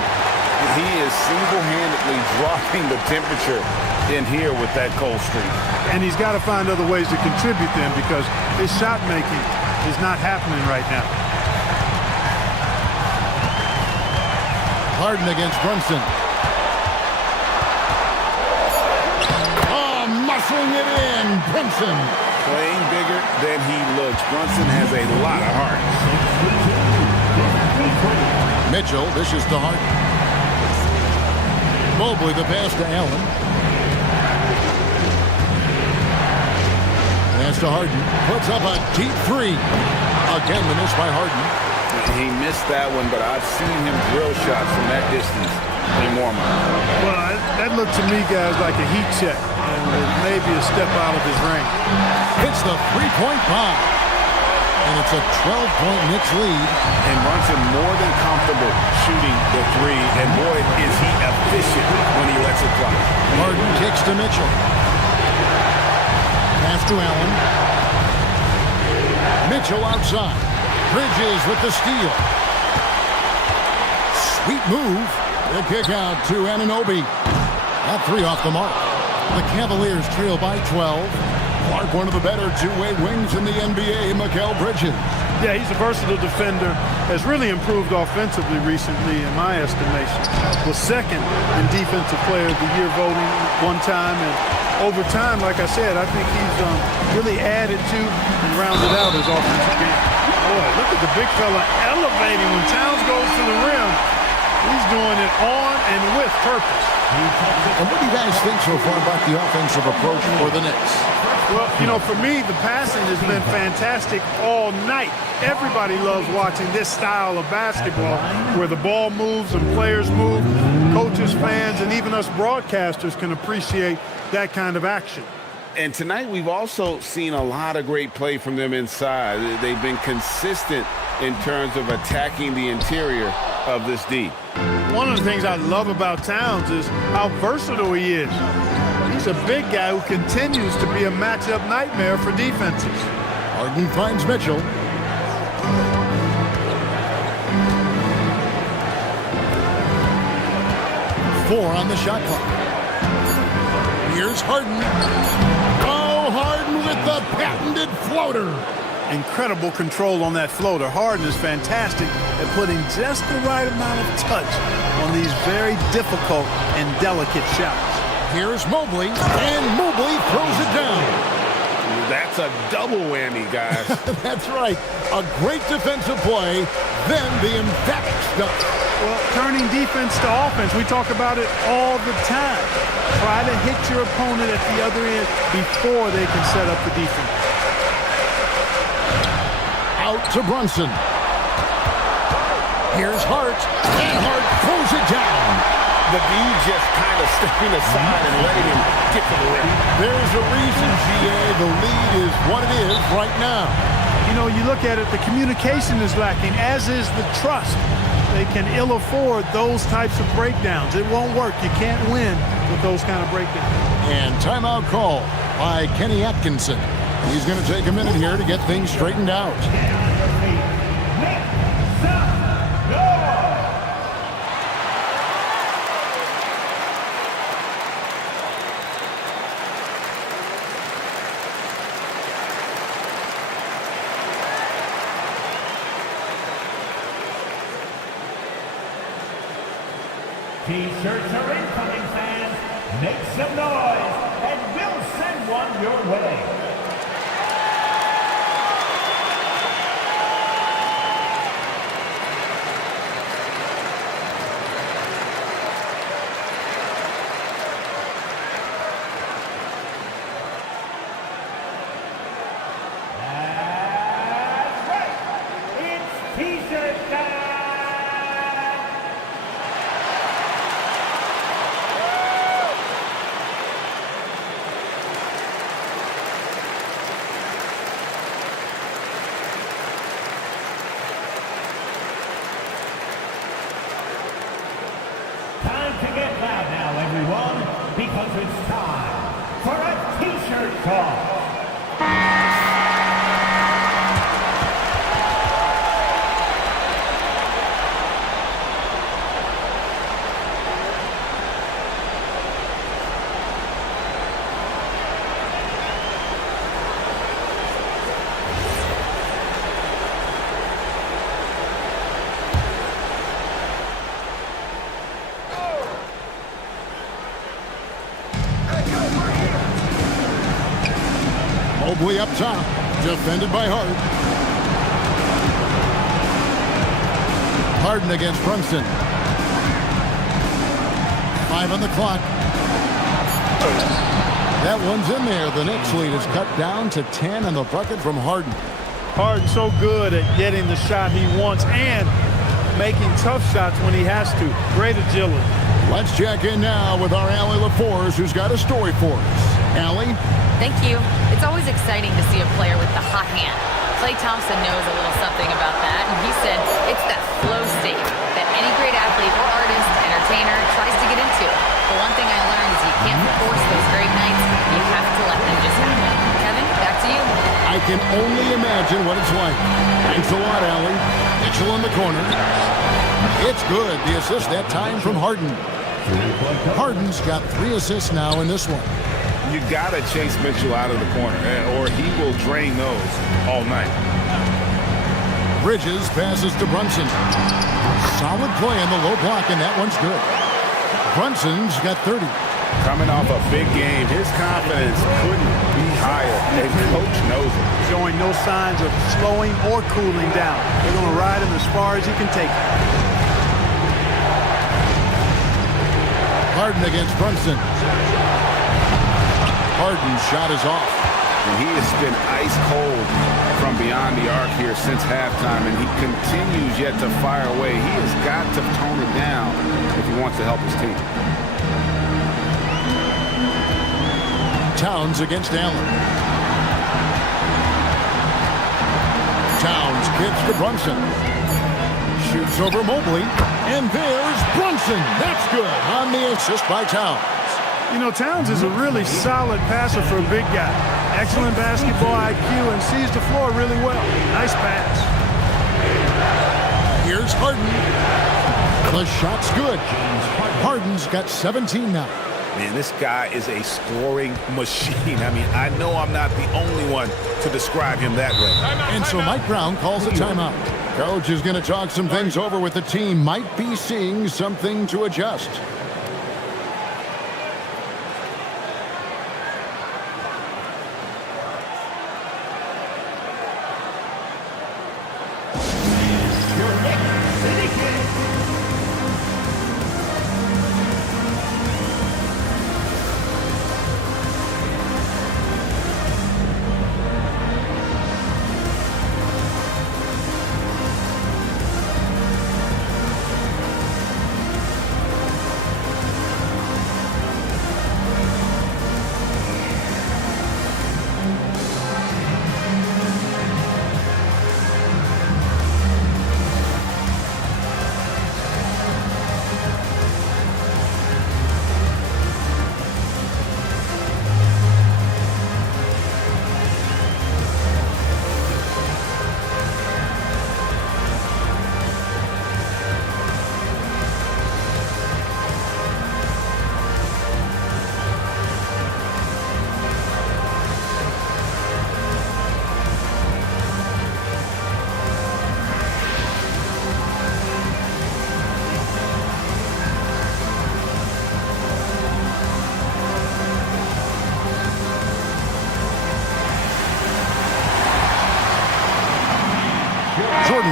He is single-handedly dropping the temperature in here with that cold streak. And he's got to find other ways to contribute then because his shot making is not happening right now. Harden against Brunson. Oh, muscling it in. Brunson. Playing bigger than he looks. Brunson has a lot of heart. Mitchell dishes to Harden. Mobley the pass to Allen. Pass to Harden. Puts up a deep three. Again, the miss by Harden. He missed that one, but I've seen him drill shots from that distance in warm-up. Well, that looked to me, guys, like a heat check, and maybe a step out of his range. Hits the three-point bomb. And it's a 12-point Knicks lead. And Brunson more than comfortable shooting the three, and boy, is he efficient when he lets it fly. Harden kicks to Mitchell. Pass to Allen. Mitchell outside. Bridges with the steal. Sweet move. The kick out to Anunoby. That three off the mark. The Cavaliers trail by 12. Clark, one of the better two-way wings in the NBA, Mikal Bridges. Yeah, he's a versatile defender. Has really improved offensively recently, in my estimation. Was second in Defensive Player of the Year voting one time, and over time, like I said, I think he's really added to and rounded out his offensive game. Boy, look at the big fella elevating when Towns goes to the rim. He's doing it on and with purpose. And what do you guys think so far about the offensive approach for the Knicks? Well, you know, for me, the passing has been fantastic all night. Everybody loves watching this style of basketball where the ball moves and players move. Coaches, fans, and even us broadcasters can appreciate that kind of action. And tonight we've also seen a lot of great play from them inside. They've been consistent in terms of attacking the interior of this D. One of the things I love about Towns is how versatile he is. He's a big guy who continues to be a matchup nightmare for defenses. Harden finds Mitchell. Four on the shot clock. Here's Harden. Oh, Harden with the patented floater. Incredible control on that floater. Harden is fantastic at putting just the right amount of touch on these very difficult and delicate shots. Here's Mobley, and Mobley throws it down. That's a double whammy, guys. That's right. A great defensive play, then the emphatic stuff. Well, turning defense to offense, we talk about it all the time. Try to hit your opponent at the other end before they can set up the defense. Out to Brunson. Here's Hart, and Hart throws it down. The D just kind of stepping aside and letting him get to the rim. There's a reason, GA, the lead is what it is right now. You know, you look at it, the communication is lacking, as is the trust. They can ill afford those types of breakdowns. It won't work. You can't win with those kind of breakdowns. And timeout call by Kenny Atkinson. He's going to take a minute here to get things straightened out. T-shirts are incoming, fans. Make some noise, and we'll send one your way. That's right. It's T-shirt time. To get loud now, everyone, because it's time for a T-shirt toss. Mobley up top, defended by Hart. Harden against Brunson. 5 on the clock. That one's in there. The Knicks lead is cut down to 10 and the bucket from Harden. Harden so good at getting the shot he wants and making tough shots when he has to. Great agility. Let's check in now with our Allie LaForce, who's got a story for us. Allie? Thank you. It's always exciting to see a player with the hot hand. Klay Thompson knows a little something about that, and he said it's that flow state that any great athlete or artist, entertainer tries to get into. The one thing I learned is you can't force those great nights. You have to let them just happen. Kevin, back to you. I can only imagine what it's like. Thanks a lot, Allie. Mitchell in the corner. It's good. The assist that time from Harden. Harden's got 3 assists now in this one. You got to chase Mitchell out of the corner, or he will drain those all night. Bridges passes to Brunson. Solid play on the low block, and that one's good. Brunson's got 30. Coming off a big game, his confidence couldn't be higher, and coach knows it. Showing no signs of slowing or cooling down. They're going to ride him as far as he can take him. Harden against Brunson. Harden's shot is off. And he has been ice cold from beyond the arc here since halftime, and he continues yet to fire away. He has got to tone it down if he wants to help his team. Towns against Allen. Towns kicks to Brunson. Shoots over Mobley. And there's Brunson. That's good on the assist by Towns. You know, Towns is a really solid passer for a big guy. Excellent basketball IQ and sees the floor really well. Nice pass. Here's Harden. The shot's good. Harden's got 17 now. Man, this guy is a scoring machine. I mean, I know I'm not the only one to describe him that way. And so Mike Brown calls a timeout. Coach is going to talk some things over with the team. Might be seeing something to adjust.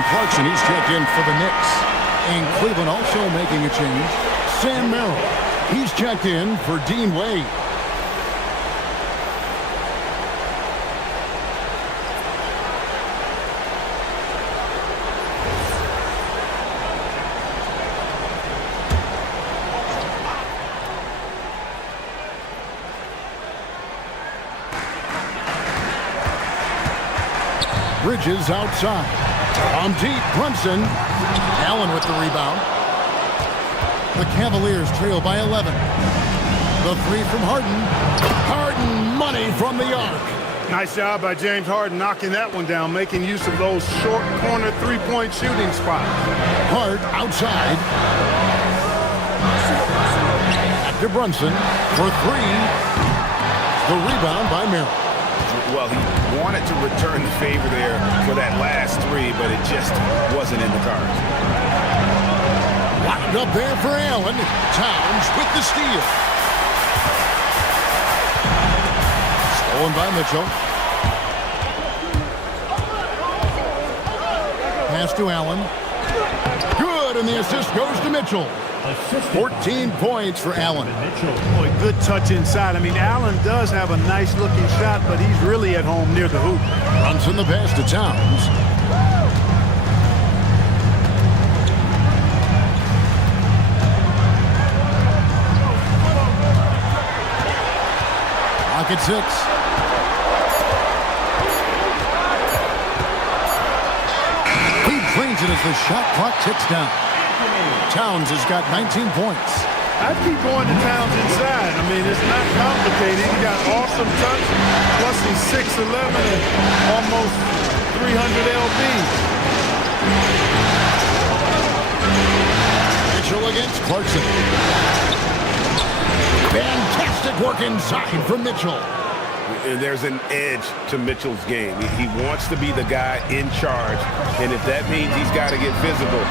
Clarkson, he's checked in for the Knicks. And Cleveland also making a change. Sam Merrill, he's checked in for Dean Wade. Bridges outside. On deep, Brunson. Allen with the rebound. The Cavaliers trail by 11. The three from Harden. Harden, money from the arc. Nice job by James Harden knocking that one down, making use of those short corner three-point shooting spots. Hart outside. Back to Brunson for 3. The rebound by Merrill. Well, he wanted to return the favor there for that last 3, but it just wasn't in the cards. Wound up there for Allen. Towns with the steal. Going by Mitchell. Pass to Allen. Good, and the assist goes to Mitchell. 14 points for Allen. Boy, good touch inside. I mean, Allen does have a nice-looking shot, but he's really at home near the hoop. Brunson the pass to Towns. Lock at 6. He drains it as the shot clock ticks down. Towns has got 19 points. I'd keep going to Towns inside. I mean, it's not complicated. He got awesome touch, plus he's 6'11" and almost 300 lbs. Mitchell against Clarkson. Fantastic work inside from Mitchell. There's an edge to Mitchell's game. He wants to be the guy in charge, and if that means he's got to get physical,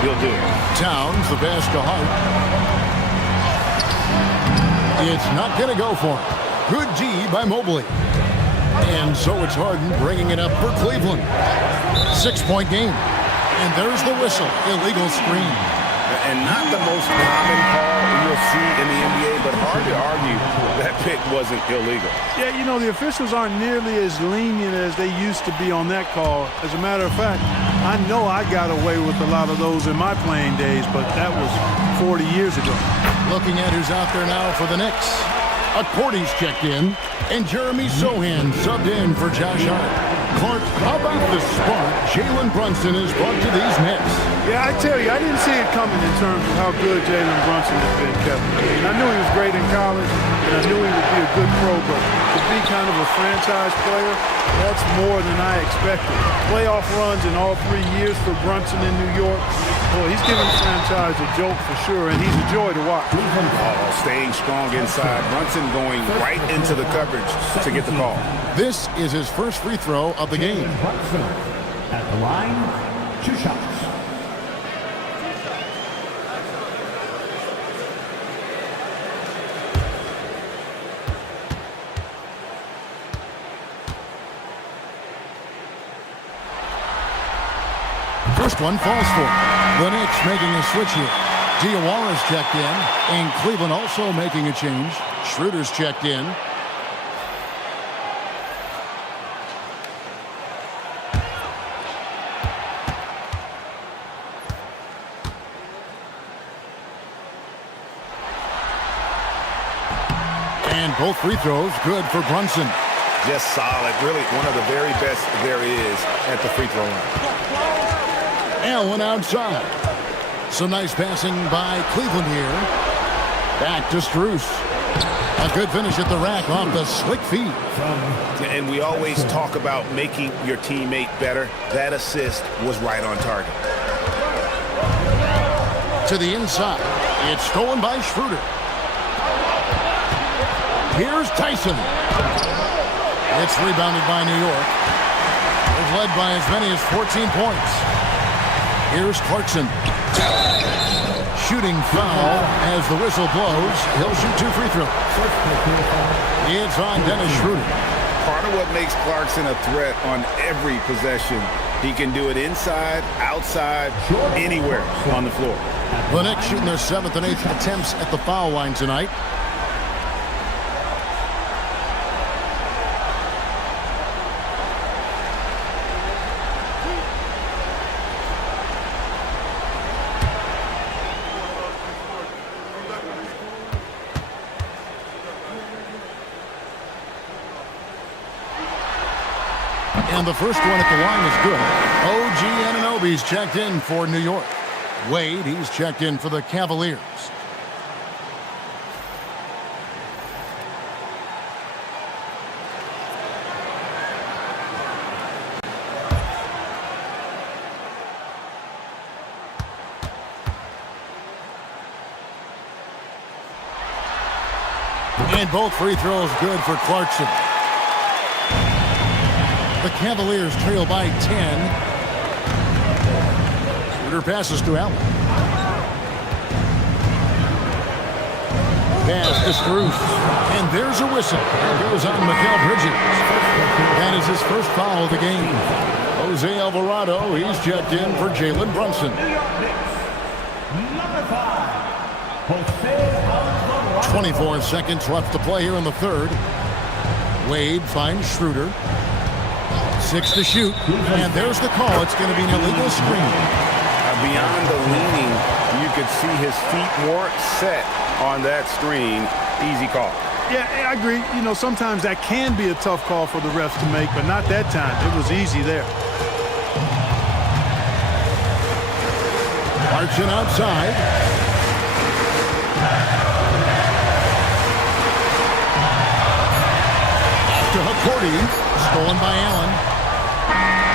he'll do it. Towns, the pass to Hart. It's not going to go for him. Good D by Mobley. And so it's Harden bringing it up for Cleveland. 6-point game. And there's the whistle. Illegal screen. And not the most common call you'll see in the NBA, but hard to argue that pick wasn't illegal. Yeah, you know, the officials aren't nearly as lenient as they used to be on that call. As a matter of fact, I know I got away with a lot of those in my playing days, but that was 40 years ago. Looking at who's out there now for the Knicks. Accordy's checked in, and Jeremy Sohan subbed in for Josh Hart. Clark, how about the spark Jalen Brunson has brought to these Knicks? Yeah, I tell you, I didn't see it coming in terms of how good Jalen Brunson has been, Kevin. I mean, I knew he was great in college, and I knew he would be a good pro, but to be kind of a franchise player, that's more than I expected. Playoff runs in all 3 years for Brunson in New York. Boy, he's giving the franchise a jolt for sure, and he's a joy to watch. Staying strong inside. Brunson going right into the coverage to get the call. This is his first free throw of the game. Brunson at the line, 2 shots. First one falls for the Knicks making a switch here. Diawara's checked in, and Cleveland also making a change. Schroeder's checked in. And both free throws good for Brunson. Just solid. Really one of the very best there is at the free throw line. Allen outside. Some nice passing by Cleveland here. Back to Strus. A good finish at the rack off the slick feed. And we always talk about making your teammate better. That assist was right on target. To the inside. It's stolen by Schroeder. Here's Tyson. It's rebounded by New York. They've led by as many as 14 points. Here's Clarkson. Shooting foul as the whistle blows. He'll shoot 2 free throws. It's on Dennis Schroeder. Part of what makes Clarkson a threat on every possession, he can do it inside, outside, anywhere on the floor. The Knicks shooting their 7th and 8th attempts at the foul line tonight. And the first one at the line is good. OG Anunoby's checked in for New York. Wade, he's checked in for the Cavaliers. And both free throws good for Clarkson. The Cavaliers trail by 10. Schroeder passes to Allen. Pass to Strus. And there's a whistle. That goes on Mikal Bridges. That is his first foul of the game. Jose Alvarado, he's checked in for Jalen Brunson. 24 seconds left to play here in the third. Wade finds Schroeder. 6 to shoot. And there's the call. It's going to be an illegal screen. Beyond the leaning, you could see his feet weren't set on that screen. Easy call. Yeah, I agree. You know, sometimes that can be a tough call for the refs to make, but not that time. It was easy there. Clarkson outside. To Hakordi, stolen by Allen.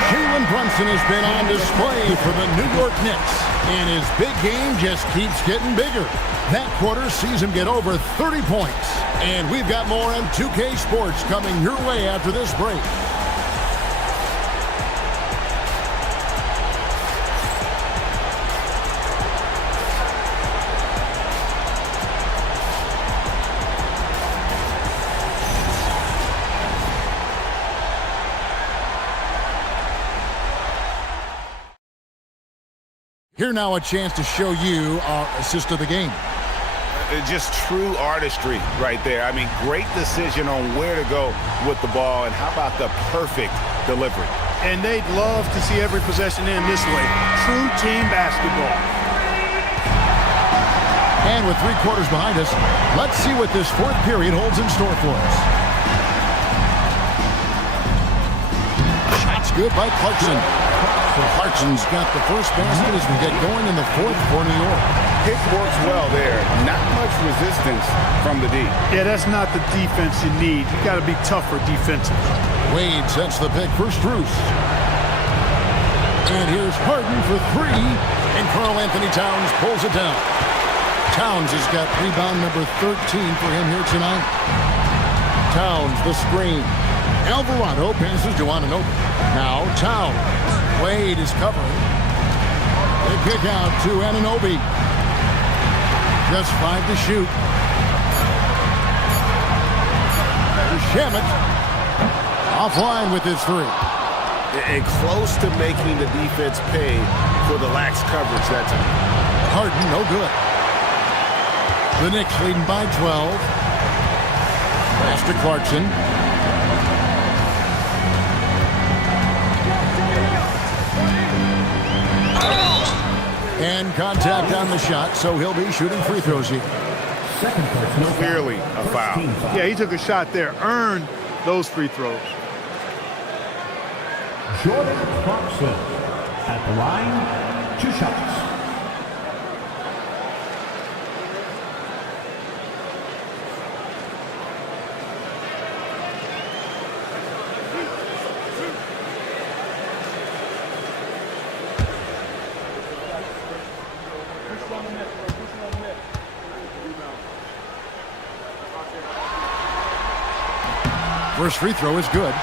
Jalen Brunson has been on display for the New York Knicks, and his big game just keeps getting bigger. That quarter sees him get over 30 points. And we've got more on 2K Sports coming your way after this break. Here now a chance to show you our assist of the game. Just true artistry right there. I mean, great decision on where to go with the ball, and how about the perfect delivery? And they'd love to see every possession end this way. True team basketball. And with 3 quarters behind us, let's see what this fourth period holds in store for us. Shots good by Clarkson. Clarkson's got the first basket as we get going in the fourth for New York. Pick works well there. Not much resistance from the D. Yeah, that's not the defense you need. You got to be tougher defensively. Wade sets the pick for Strus. And here's Harden for 3. And Karl Anthony Towns pulls it down. Towns has got rebound number 13 for him here tonight. Towns, the screen. Alvarado passes to Anunoby. Now Towns. Wade is covering. They pick out to Anunoby. Just 5 to shoot. Shamet offline with his 3. And close to making the defense pay for the lax coverage that time. Harden, no good. The Knicks leading by 12. Pass to Clarkson. And contact on the shot, so he'll be shooting free throws here. Clearly a foul. Yeah, he took a shot there. Earned those free throws. Jordan Clarkson at the line, 2 shots. First free throw is good.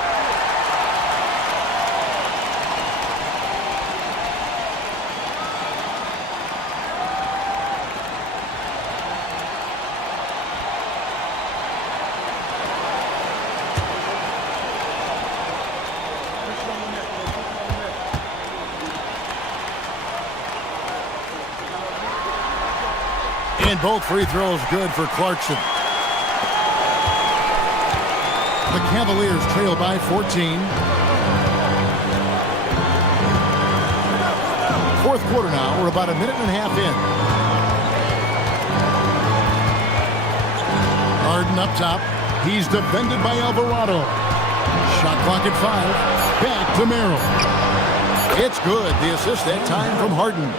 And both free throws good for Clarkson. The Cavaliers trail by 14. Fourth quarter now. We're about a minute and a half in. Harden up top. He's defended by Alvarado. Shot clock at 5. Back to Merrill. It's good. The assist that time from Harden.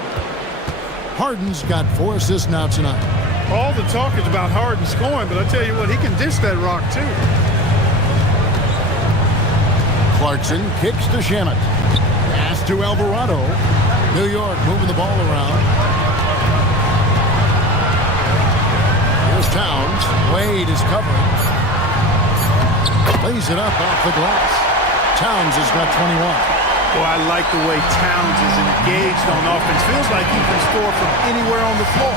Harden's got 4 assists now tonight. All the talk is about Harden scoring, but I tell you what, he can dish that rock too. Clarkson kicks to Shamet. Pass to Alvarado. New York moving the ball around. Here's Towns. Wade is covering. Lays it up off the glass. Towns has got 21. Well, I like the way Towns is engaged on offense. Feels like he can score from anywhere on the floor.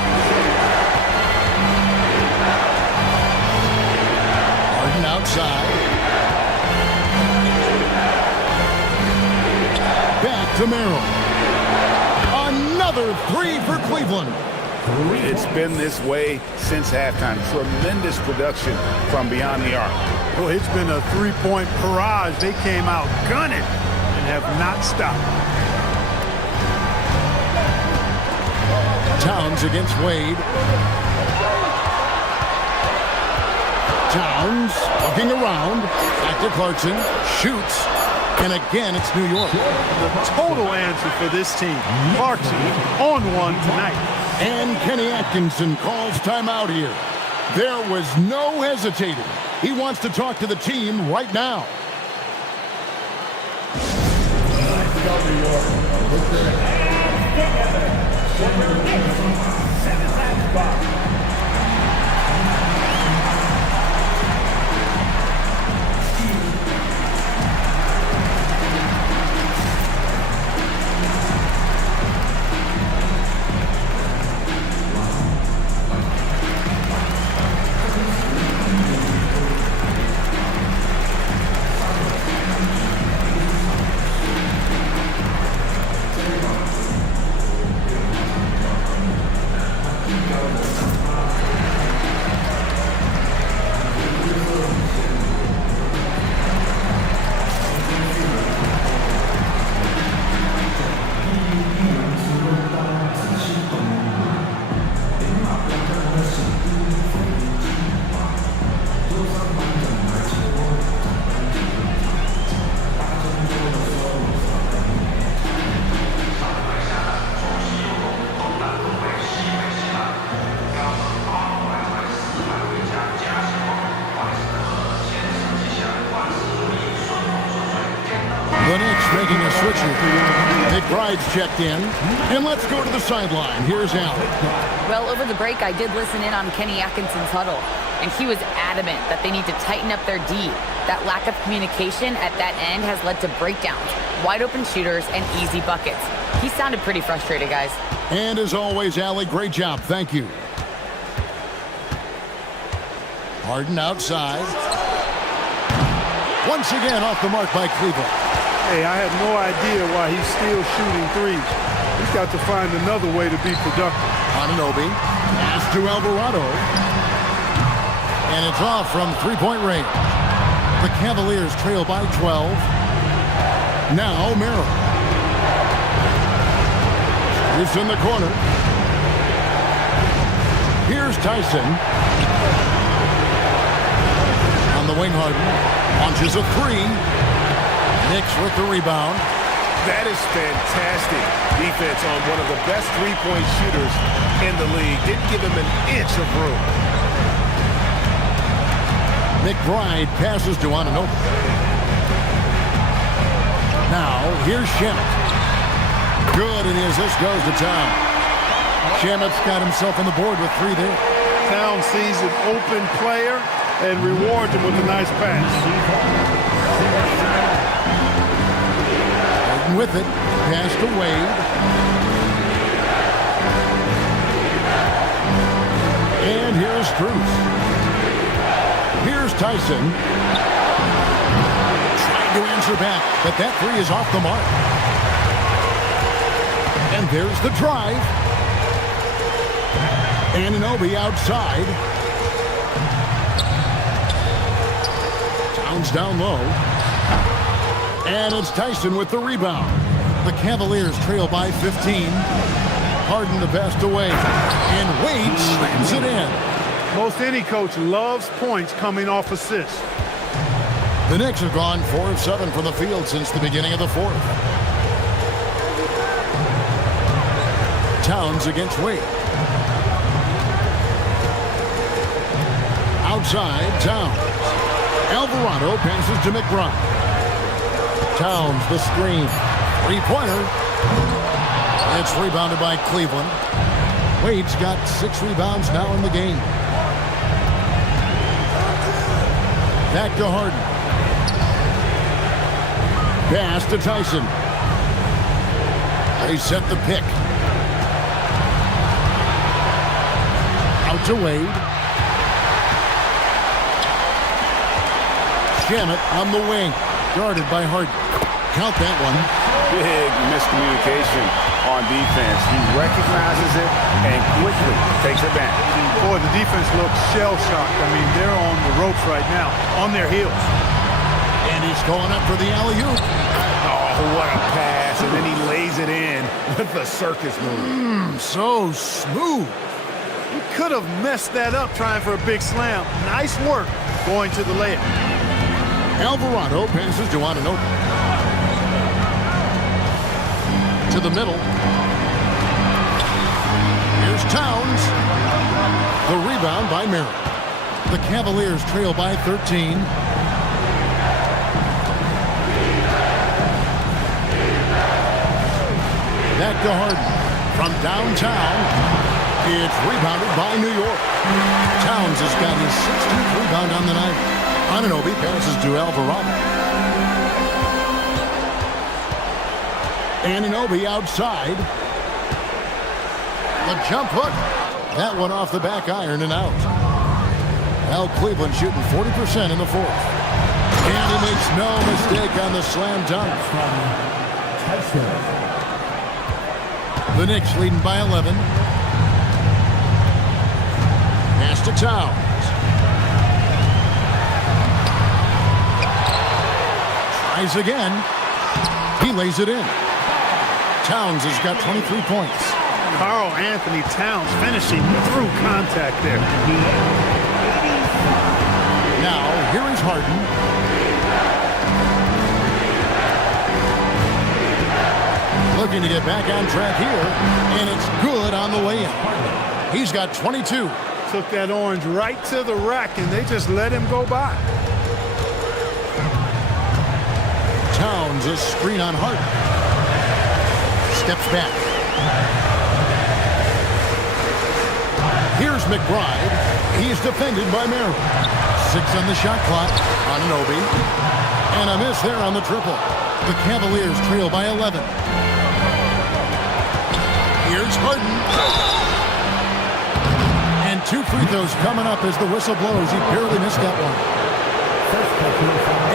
outside. Back to Merrill. Another three for Cleveland. It's been this way since halftime. Tremendous production from beyond the arc. Well, it's been a three-point barrage. They came out gunning and have not stopped. Towns against Wade. Towns looking around. Back to Clarkson. Shoots. And again, it's New York. The total answer for this team. Clarkson on one tonight. And Kenny Atkinson calls timeout here. There was no hesitating. He wants to talk to the team right now. The Knicks making a switcher. McBride's checked in. And let's go to the sideline. Here's Allen. Well, over the break, I did listen in on Kenny Atkinson's huddle, and he was adamant that they need to tighten up their D. That lack of communication at that end has led to breakdowns, wide open shooters, and easy buckets. He sounded pretty frustrated, guys. And as always, Allie, great job. Thank you. Harden outside. Once again off the mark by Cleveland. Hey, I have no idea why he's still shooting threes. He's got to find another way to be productive. Anunoby, pass to Alvarado. And it's off from three-point range. The Cavaliers trail by 12. Now Merrill. It's in the corner. Here's Tyson. On the wing, Harden launches a three. Knicks with the rebound. That is fantastic defense on one of the best three-point shooters in the league. Didn't give him an inch of room. McBride passes to Anunoby. Now, here's Shamet. Good, and as this goes to Town. Shamet's got himself on the board with three there. Town sees an open player and rewards him with a nice pass. With it, pass to Wade. And here's Strus. Here's Tyson. Trying to answer back, but that three is off the mark. And there's the drive. Anunoby outside. Towns down low. And it's Tyson with the rebound. The Cavaliers trail by 15. Harden the best away. And Wade slams it in. Most any coach loves points coming off assists. The Knicks have gone 4 of 7 from the field since the beginning of the fourth. Towns against Wade. Outside, Towns. Alvarado passes to McBride. Towns, the screen. Three-pointer. It's rebounded by Cleveland. Wade's got 6 rebounds now in the game. Back to Harden. Pass to Tyson. They set the pick. Out to Wade. Shamet on the wing, guarded by Harden. Count that one. Big miscommunication on defense. He recognizes it and quickly takes advantage. Boy, the defense looks shell-shocked. I mean, they're on the ropes right now, on their heels. And he's going up for the alley-oop. Oh, what a pass. And then he lays it in with the circus move. So smooth. He could have messed that up trying for a big slam. Nice work going to the layup. Alvarado passes to Anunoby. To the middle. Here's Towns. The rebound by Merritt. The Cavaliers trail by 13. Back to Harden. From downtown, it's rebounded by New York. Towns has got his 16th rebound on the night. Anunoby passes to Alvarado. Anunoby outside. The jump hook. That one off the back iron and out. Al Cleveland shooting 40% in the fourth. And he makes no mistake on the slam dunk. The Knicks leading by 11. Pass to Towns. Tries again. He lays it in. Towns has got 23 points. Karl Anthony Towns finishing through contact there. Now, here is Harden. Looking to get back on track here, and it's good on the way in. He's got 22. Took that orange right to the rack, and they just let him go by. Towns, a screen on Harden. Steps back. Here's McBride. He's defended by Merritt. 6 on the shot clock. Anunoby. And a miss there on the triple. The Cavaliers trail by 11. Here's Harden. And 2 free throws coming up as the whistle blows. He barely missed that one.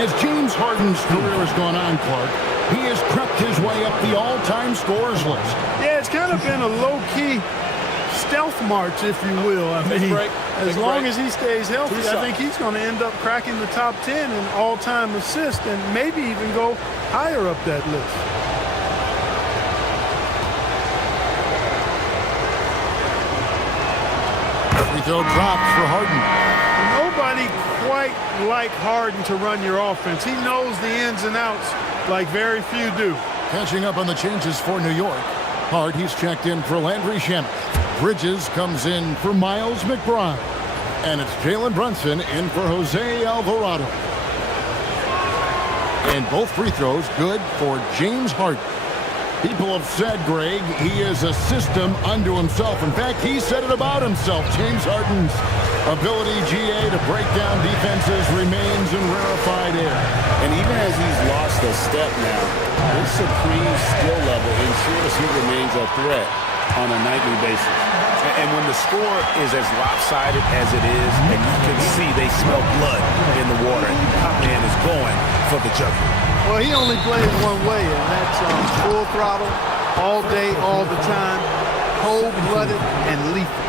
As James Harden's career has gone on, Clark, he has crept his way up the all-time scorers list. Yeah, it's kind of been a low-key stealth march, if you will. I mean, as long as he stays healthy, I think he's going to end up cracking the top 10 in all-time assists and maybe even go higher up that list. Free throw drops for Harden. Nobody quite like Harden to run your offense. He knows the ins and outs like very few do. Catching up on the changes for New York. Hard, he's checked in for Landry Shamet. Bridges comes in for Miles McBride. And it's Jalen Brunson in for Jose Alvarado. And both free throws good for James Harden. People have said, Greg, he is a system unto himself. In fact, he said it about himself. James Harden's ability, GA, to break down defenses remains in rarefied air. And even as he's lost a step now, his supreme skill level ensures he remains a threat on a nightly basis. And when the score is as lopsided as it is, and you can see they smell blood in the water, and top man is going for the jugular. Well, he only plays one way, and that's full throttle, all day, all the time, cold-blooded and lethal.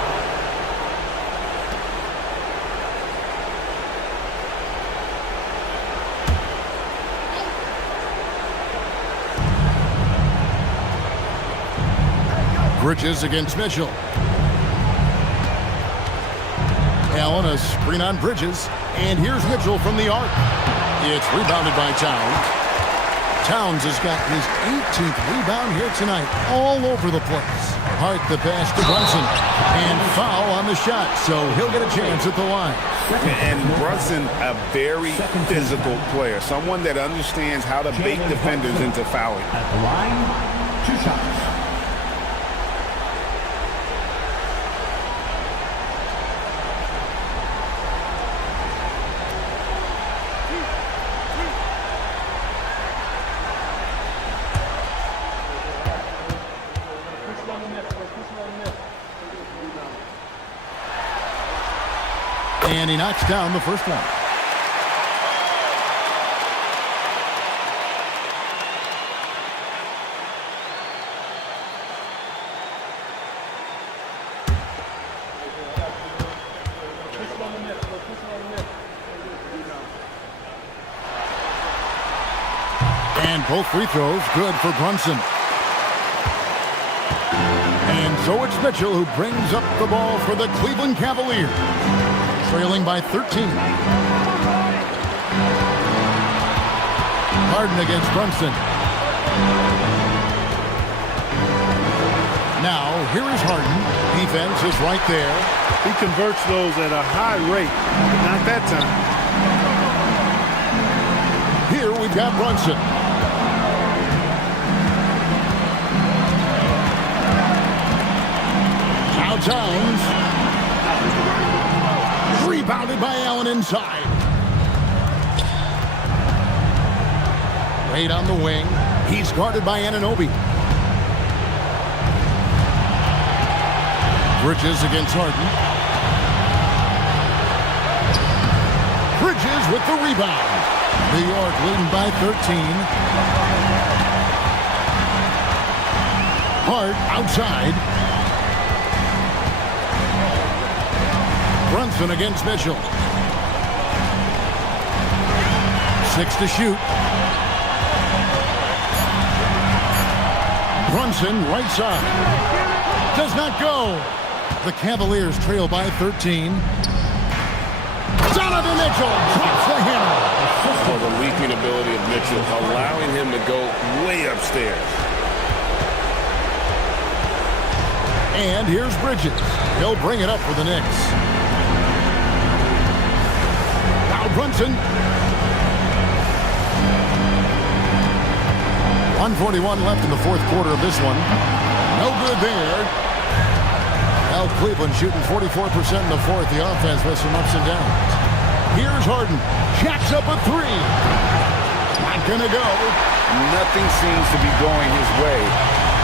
Bridges against Mitchell. Allen, a screen on Bridges. And here's Mitchell from the arc. It's rebounded by Towns. Towns has got his 18th rebound here tonight. All over the place. Hart the pass to Brunson. And foul on the shot, so he'll get a chance at the line. And Brunson, a very physical player. Someone that understands how to bait defenders into fouling. At the line, 2 shots. And he knocks down the first one. And both free throws good for Brunson. And so it's Mitchell who brings up the ball for the Cleveland Cavaliers, trailing by 13. Harden against Brunson. Now, here is Harden. Defense is right there. He converts those at a high rate. Not that time. Here we've got Brunson. Now Towns. Rebounded by Allen inside. Wade on the wing. He's guarded by Anunoby. Bridges against Harden. Bridges with the rebound. New York leading by 13. Hart outside. Brunson against Mitchell. 6 to shoot. Brunson right side. Does not go. The Cavaliers trail by 13. Donovan Mitchell drops the hammer. Oh, the leaping ability of Mitchell, allowing him to go way upstairs. And here's Bridges. He'll bring it up for the Knicks. Now Brunson. 1:41 left in the fourth quarter of this one. No good there. Now Cleveland shooting 44% in the fourth. The offense with some ups and downs. Here's Harden. Jacks up a three. Not gonna go. Nothing seems to be going his way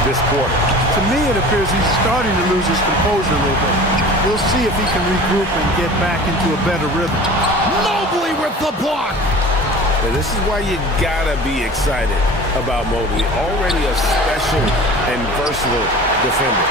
this quarter. To me, it appears he's starting to lose his composure a little bit. We'll see if he can regroup and get back into a better rhythm. Mobley with the block. And this is why you gotta be excited about Mobley. Already a special and versatile defender.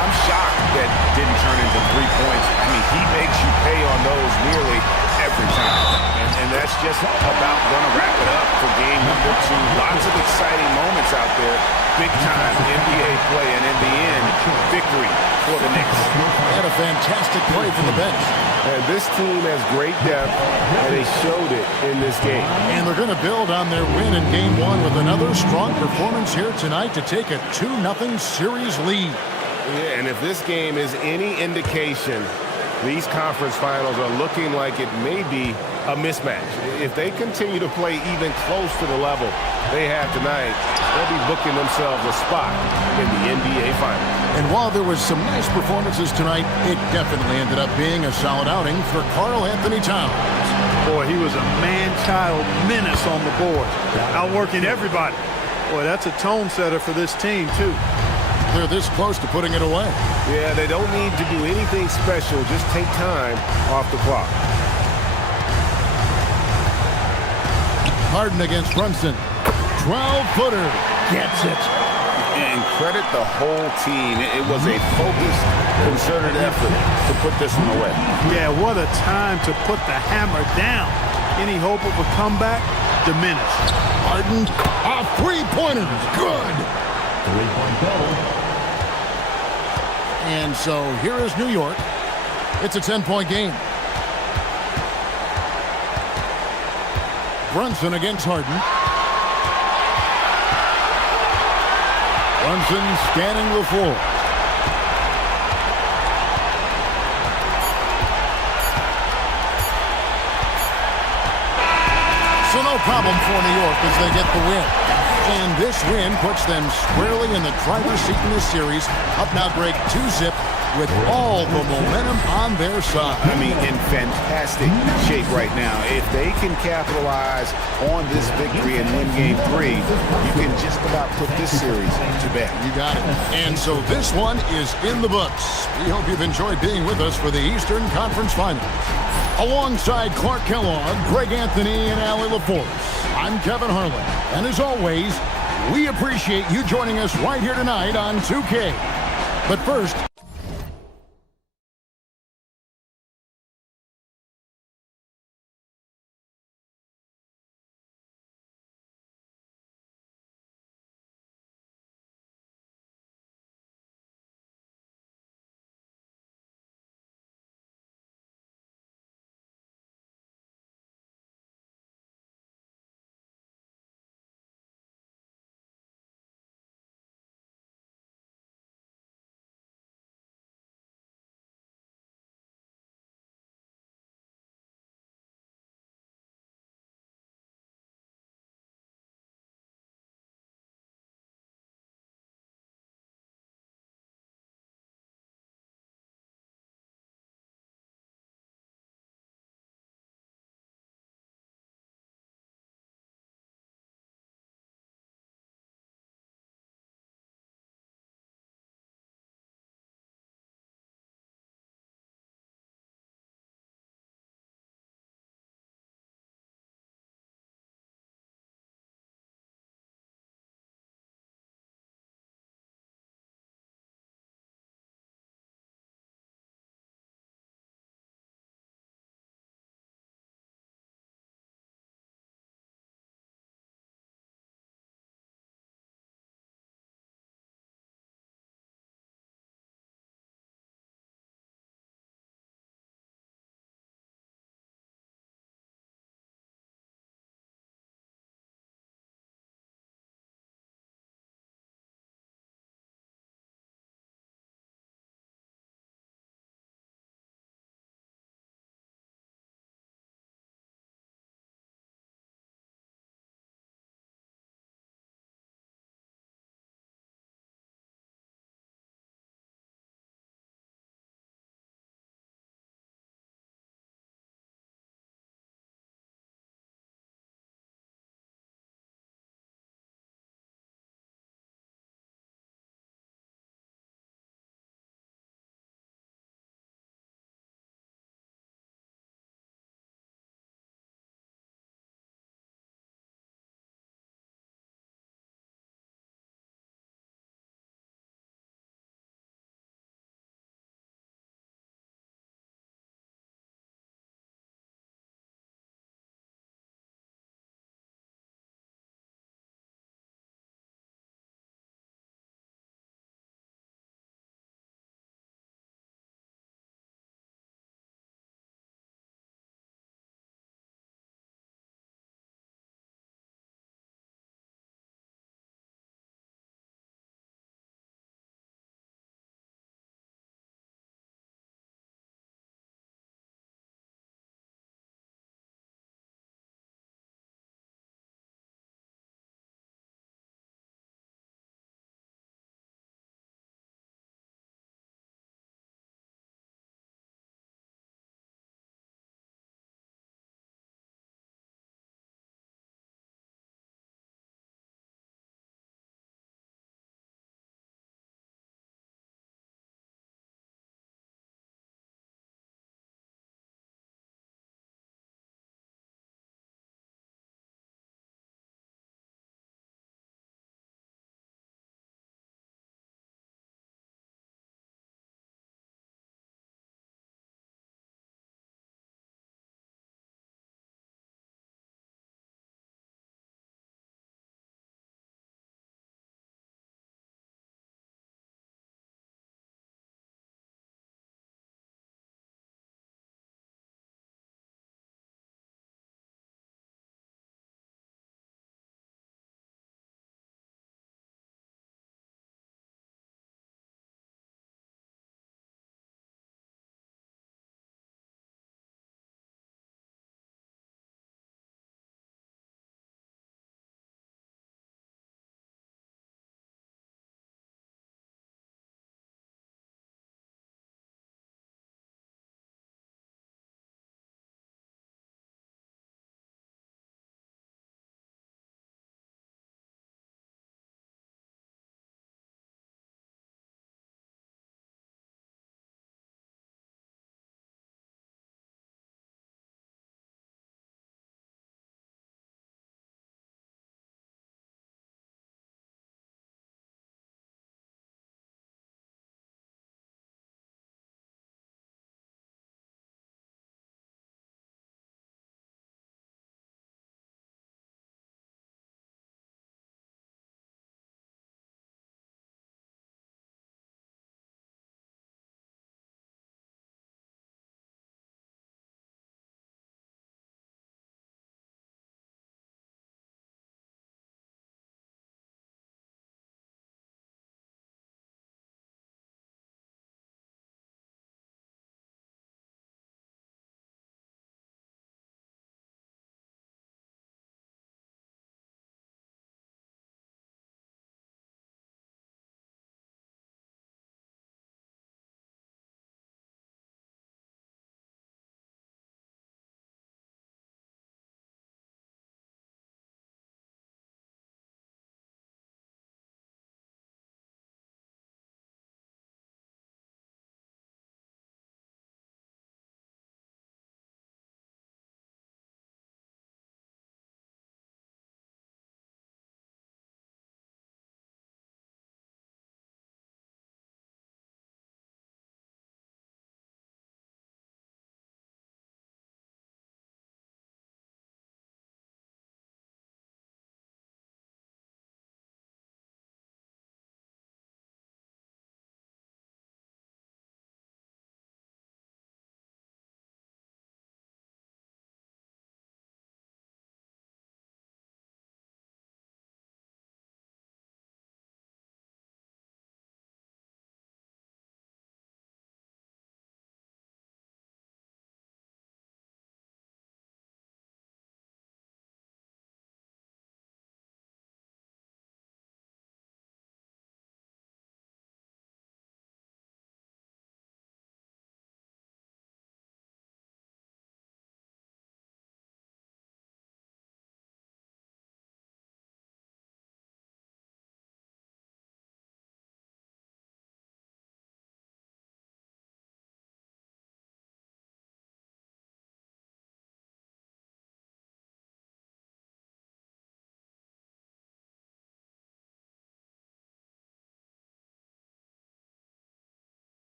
I'm shocked that didn't turn into 3 points. I mean, he makes you pay on those nearly every time. And that's just about going to wrap it up for game number 2. Lots of exciting moments out there. Big time NBA play, and in the end, victory for the Knicks. Had a fantastic play from the bench. And this team has great depth, and they showed it in this game. And they're going to build on their win in Game 1 with another strong performance here tonight to take a 2-0 series lead. Yeah, and if this game is any indication, these conference finals are looking like it may be a mismatch. If they continue to play even close to the level they have tonight, they'll be booking themselves a spot in the NBA Finals. And while there was some nice performances tonight, it definitely ended up being a solid outing for Karl Anthony Towns. Boy, he was a man-child menace on the board, outworking everybody. Boy, that's a tone setter for this team, too. They're this close to putting it away. Yeah, they don't need to do anything special. Just take time off the clock. Harden against Brunson. 12-footer. Gets it. And credit the whole team. It was a focused, concerted effort to put this one away. Yeah, what a time to put the hammer down. Any hope of a comeback? Diminished. Harden, a three-pointer. Good. 3-point goal. And so here is New York. It's a 10-point game. Brunson against Harden. Brunson scanning the floor. So no problem for New York as they get the win. And this win puts them squarely in the driver's seat in this series. Up now, Greg, 2-zip with all the momentum on their side. I mean, in fantastic shape right now. If they can capitalize on this victory and win Game 3, you can just about put this series to bed. You got it. And so this one is in the books. We hope you've enjoyed being with us for the Eastern Conference Finals. Alongside Clark Kellogg, Greg Anthony, and Allie LaForce, I'm Kevin Harlan. And as always, we appreciate you joining us right here tonight on 2K. But first,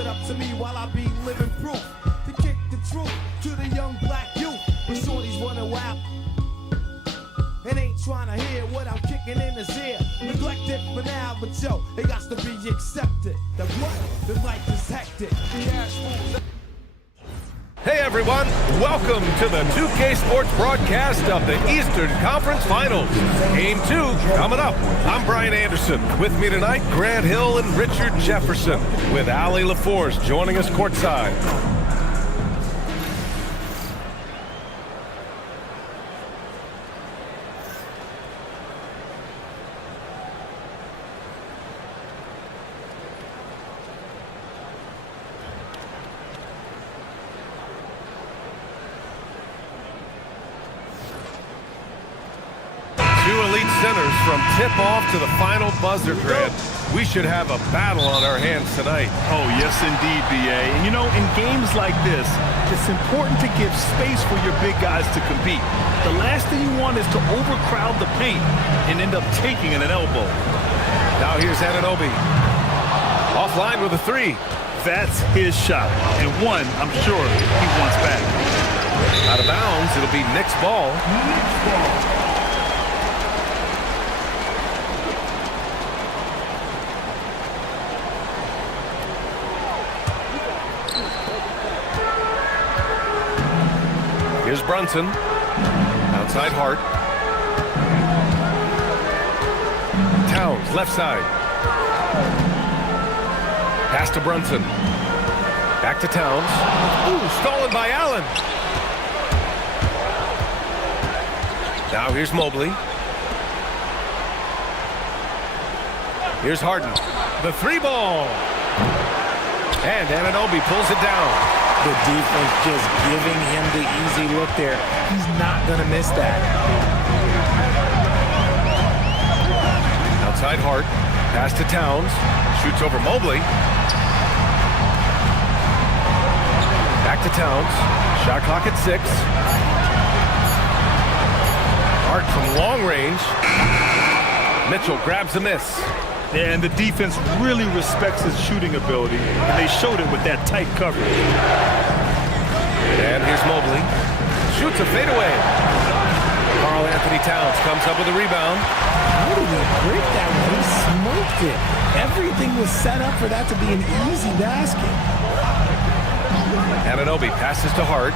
it up to me while I be living proof. To kick the truth to the young black youth. The shorties running wild and ain't trying to hear what I'm kicking in his ear. Neglected for now, but yo, it got to be accepted. The what? The life is hectic. Cash rules. Hey everyone, welcome to the 2K Sports broadcast of the Eastern Conference Finals. Game 2 coming up. I'm Brian Anderson. With me tonight, Grant Hill and Richard Jefferson, with Allie LaForce joining us courtside. Centers from tip-off to the final buzzer, Grant. We should have a battle on our hands tonight. Oh, yes, indeed, B.A. And, you know, in games like this, it's important to give space for your big guys to compete. The last thing you want is to overcrowd the paint and end up taking an elbow. Now here's Anunoby. Offline with a three. That's his shot, and one I'm sure he wants back. Out of bounds, it'll be Knicks ball. Here's Brunson, outside Hart. Towns, left side. Pass to Brunson. Back to Towns. Ooh, stolen by Allen. Now here's Mobley. Here's Harden. The three ball. And Anunoby pulls it down. The defense just giving him the easy look there. He's not going to miss that. Outside Hart. Pass to Towns. Shoots over Mobley. Back to Towns. Shot clock at 6. Hart from long range. Mitchell grabs a miss. Yeah, and the defense really respects his shooting ability, and they showed it with that tight coverage. And here's Mobley. Shoots a fadeaway. Karl Anthony Towns comes up with a rebound. How did he break that one? He smoked it. Everything was set up for that to be an easy basket. Anunoby passes to Hart.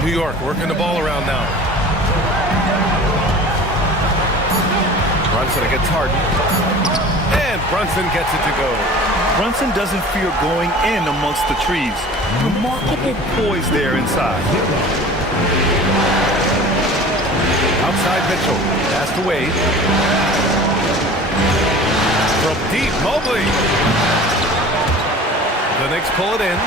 New York working the ball around now. Brunson against Harden. And Brunson gets it to go. Brunson doesn't fear going in amongst the trees. Remarkable poise there inside. Outside Mitchell. Pass to Wade. From deep, Mobley. The Knicks pull it in.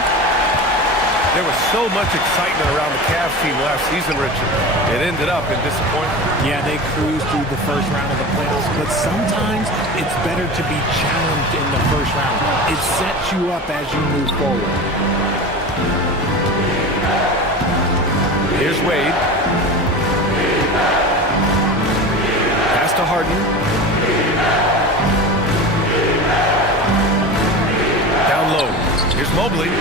There was so much excitement around the Cavs team last season, Richard. It ended up in disappointment. Yeah, they cruised through the first round of the playoffs, but sometimes it's better to be challenged in the first round. It sets you up as you move forward. Here's Wade. Pass to Harden. Down low. Here's Mobley.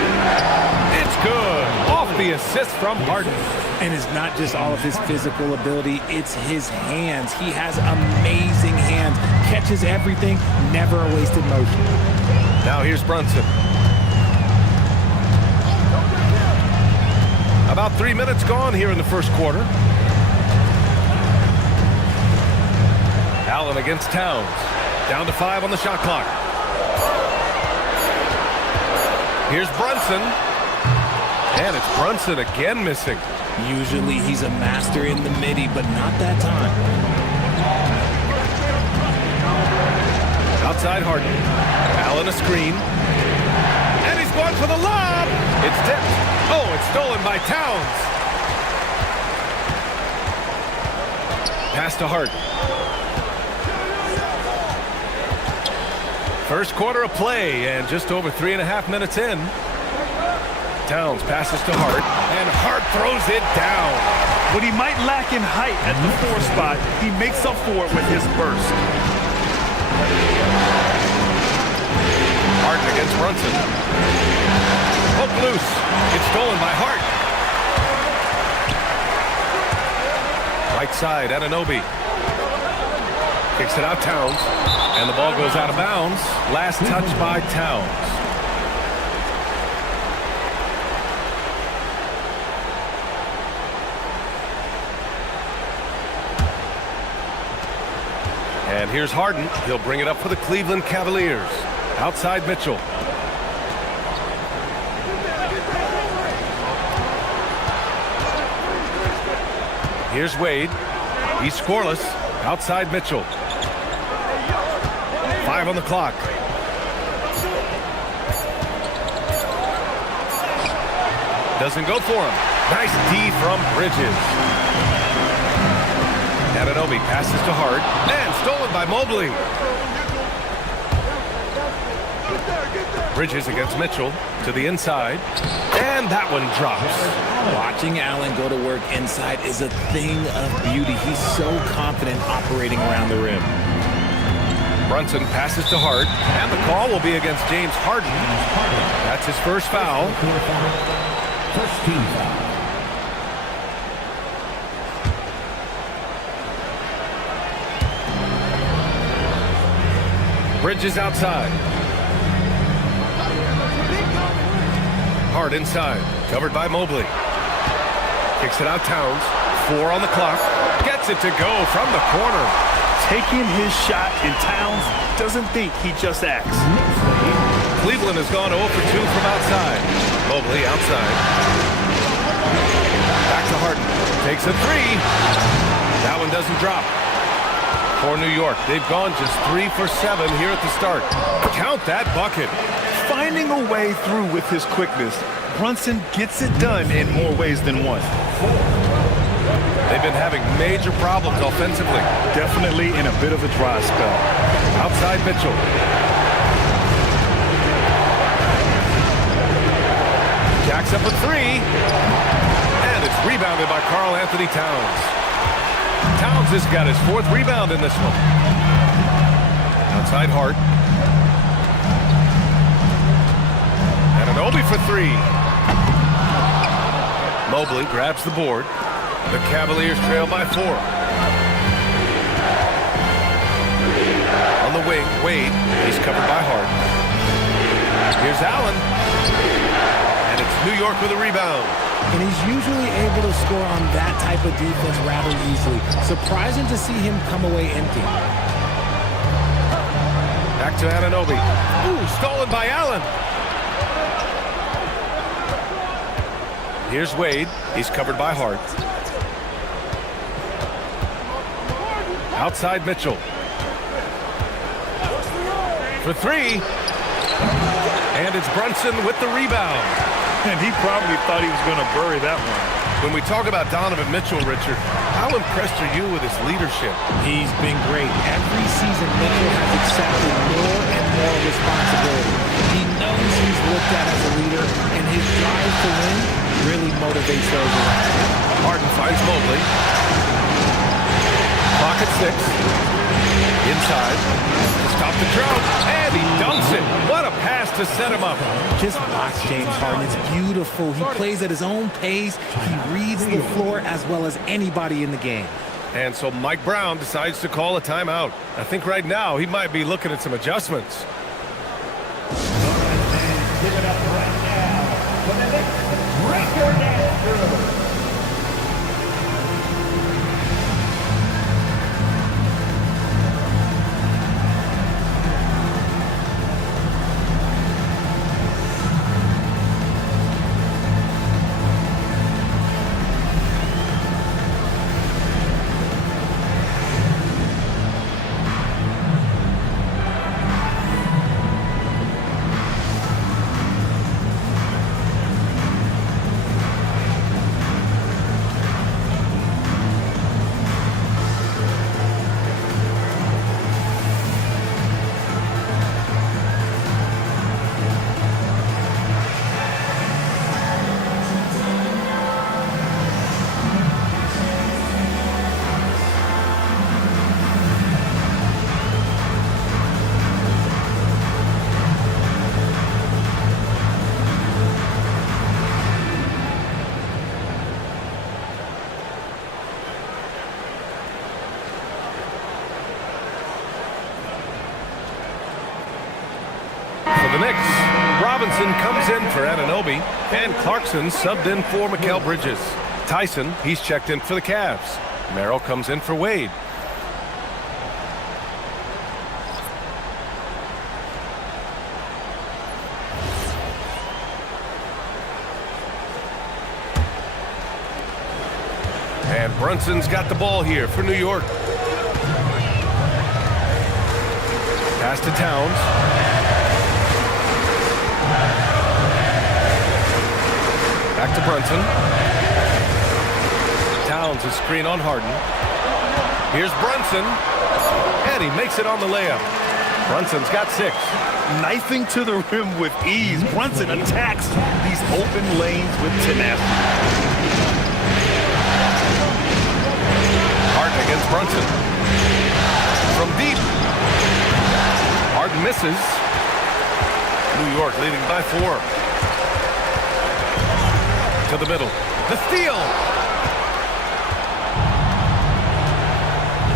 It's good. Off the assist from Harden. And it's not just all of his physical ability, it's his hands. He has amazing hands. Catches everything, never a wasted motion. Now here's Brunson. About 3 minutes gone here in the first quarter. Allen against Towns. Down to 5 on the shot clock. Here's Brunson. And it's Brunson again missing. Usually he's a master in the midi, but not that time. Outside Harden. Allen a screen. And he's going for the lob. It's tipped. Oh, it's stolen by Towns. Pass to Harden. First quarter of play, and just over 3.5 minutes in. Towns passes to Hart, and Hart throws it down. What he might lack in height at the 4 spot, he makes up for it with his burst. Harden against Brunson. Hook loose. It's stolen by Hart. Right side, Anunoby. Kicks it out, Towns. And the ball goes out of bounds. Last touch by Towns. And here's Harden. He'll bring it up for the Cleveland Cavaliers. Outside Mitchell. Here's Wade. He's scoreless. Outside Mitchell. 5 on the clock. Doesn't go for him. Nice D from Bridges. Anunoby passes to Hart. And stolen by Mobley. Bridges against Mitchell to the inside. And that one drops. Watching Allen go to work inside is a thing of beauty. He's so confident operating around the rim. Brunson passes to Hart. And the call will be against James Harden. That's his first foul. First team foul. Bridges outside. Hart inside. Covered by Mobley. Kicks it out, Towns. 4 on the clock. Gets it to go from the corner. Taking his shot, and Towns doesn't think, he just acts. Cleveland has gone 0 for 2 from outside. Mobley outside. Back to Harden. Takes a 3. That one doesn't drop. For New York, they've gone just 3 for 7 here at the start. Count that bucket. Finding a way through with his quickness, Brunson gets it done in more ways than one. They've been having major problems offensively. Definitely in a bit of a dry spell. Outside Mitchell. Jacks up a 3. And it's rebounded by Karl Anthony Towns. Towns has got his 4th rebound in this one. Outside Hart. Anunoby for 3. Mobley grabs the board. The Cavaliers trail by 4. On the wing, Wade. He's covered by Hart. Here's Allen. And it's New York with a rebound. And he's usually able to score on that type of defense rather easily. Surprising to see him come away empty. Back to Anunoby. Ooh, stolen by Allen. Here's Wade. He's covered by Hart. Outside Mitchell. For 3. And it's Brunson with the rebound. And he probably thought he was going to bury that one. When we talk about Donovan Mitchell, Richard, how impressed are you with his leadership? He's been great. Every season, Mitchell has accepted more and more responsibility. He knows he's looked at as a leader, and his drive to win really motivates those around him. Harden finds Mobley. Clock at 6. Inside. Stop the drought. And he dunks it. What a pass to set him up. Just watch James Harden. It's beautiful. He plays at his own pace. He reads the floor as well as anybody in the game. And so Mike Brown decides to call a timeout. I think right now he might be looking at some adjustments. Give it up right now for the Knicks. Break your dance through. Knicks. Robinson comes in for Anunoby, and Clarkson subbed in for Mikal Bridges. Tyson, he's checked in for the Cavs. Merrill comes in for Wade. And Brunson's got the ball here for New York. Pass to Towns. Back to Brunson. Towns a screen on Harden. Here's Brunson. And he makes it on the layup. Brunson's got 6. Knifing to the rim with ease. Brunson attacks these open lanes with tenacity. Harden against Brunson. From deep. Harden misses. New York leading by 4. To the middle. The steal.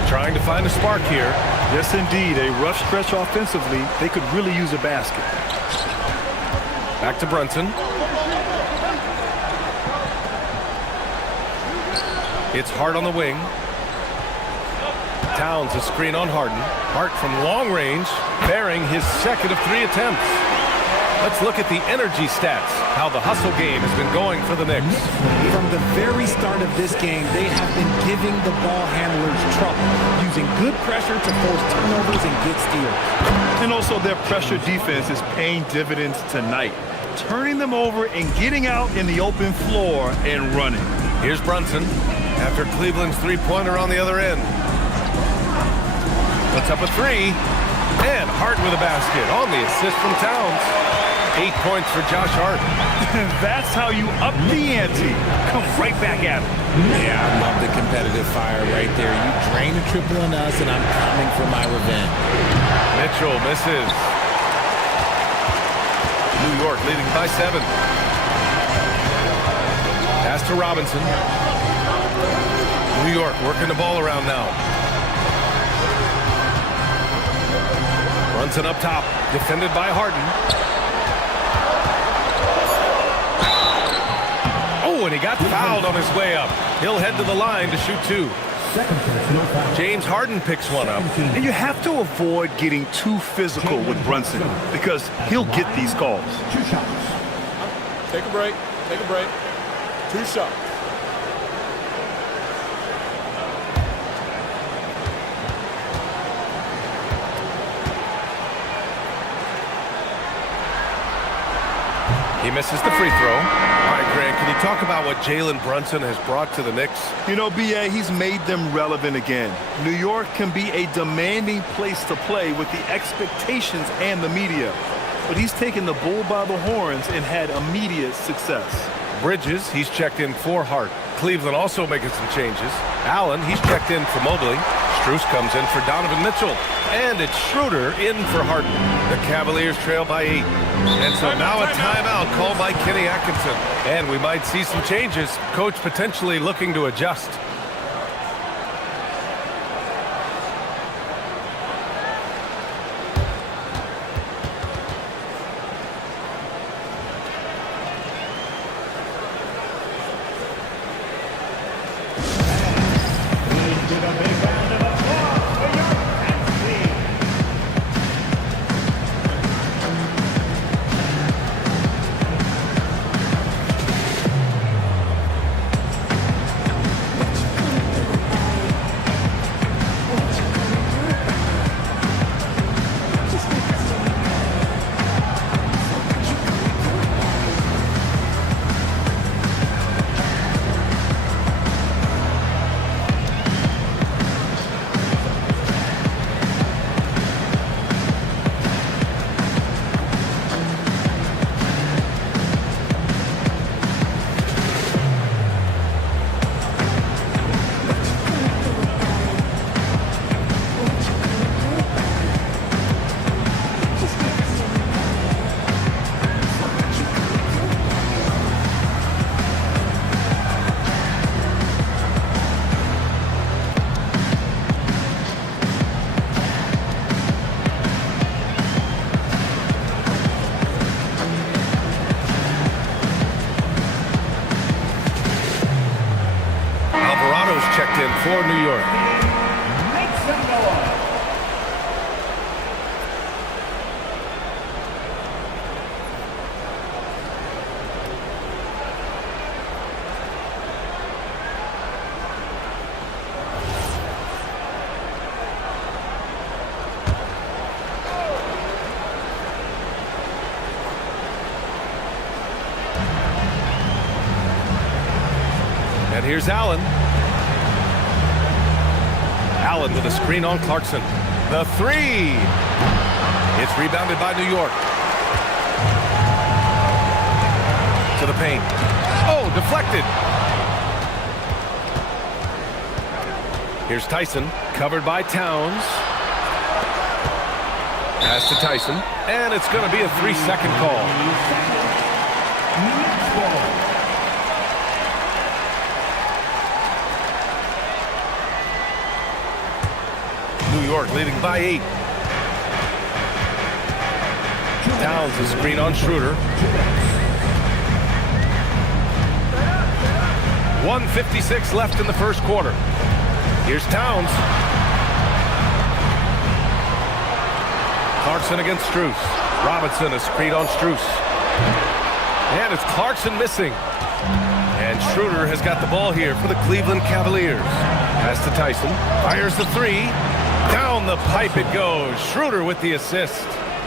Trying to find a spark here. Yes, indeed. A rough stretch offensively. They could really use a basket. Back to Brunson. It's Hart on the wing. Towns a screen on Harden. Hart from long range, bearing his second of 3 attempts. Let's look at the energy stats, how the hustle game has been going for the Knicks. From the very start of this game, they have been giving the ball handlers trouble, using good pressure to force turnovers and get steals. And also their pressure defense is paying dividends tonight, turning them over and getting out in the open floor and running. Here's Brunson after Cleveland's three-pointer on the other end. Puts up a 3, and Hart with a basket on the assist from Towns. 8 points for Josh Hart. That's how you up the ante. Come right back at him. Yeah, I love the competitive fire right there. You drain a triple on us, and I'm coming for my revenge. Mitchell misses. New York leading by 7. Pass to Robinson. New York working the ball around now. Brunson up top, defended by Harden. Oh, and he got fouled on his way up. He'll head to the line to shoot 2. James Harden picks one up. And you have to avoid getting too physical with Brunson because he'll get these calls. 2 shots. Take a break. Take a break. 2 shots. He misses the free throw. All right, Grant, can you talk about what Jalen Brunson has brought to the Knicks? You know, B.A., he's made them relevant again. New York can be a demanding place to play with the expectations and the media. But he's taken the bull by the horns and had immediate success. Bridges, he's checked in for Hart. Cleveland also making some changes. Allen, he's checked in for Mobley. Strus comes in for Donovan Mitchell. And it's Schroeder in for Harden. The Cavaliers trail by 8. And so now a timeout called by Kenny Atkinson. And we might see some changes. Coach potentially looking to adjust. for New York. Make some noise. And here's Allen. Allen with a screen on Clarkson. The three. It's rebounded by New York. To the paint. Oh, deflected. Here's Tyson, covered by Towns. Pass to Tyson, and it's going to be a 3-second call. New York leading by 8. Towns a screen on Schroeder. 1:56 left in the first quarter. Here's Towns. Clarkson against Strus. Robinson a screen on Strus. And it's Clarkson missing. And Schroeder has got the ball here for the Cleveland Cavaliers. Pass to Tyson. Fires the three. Down the pipe it goes. Schroeder with the assist.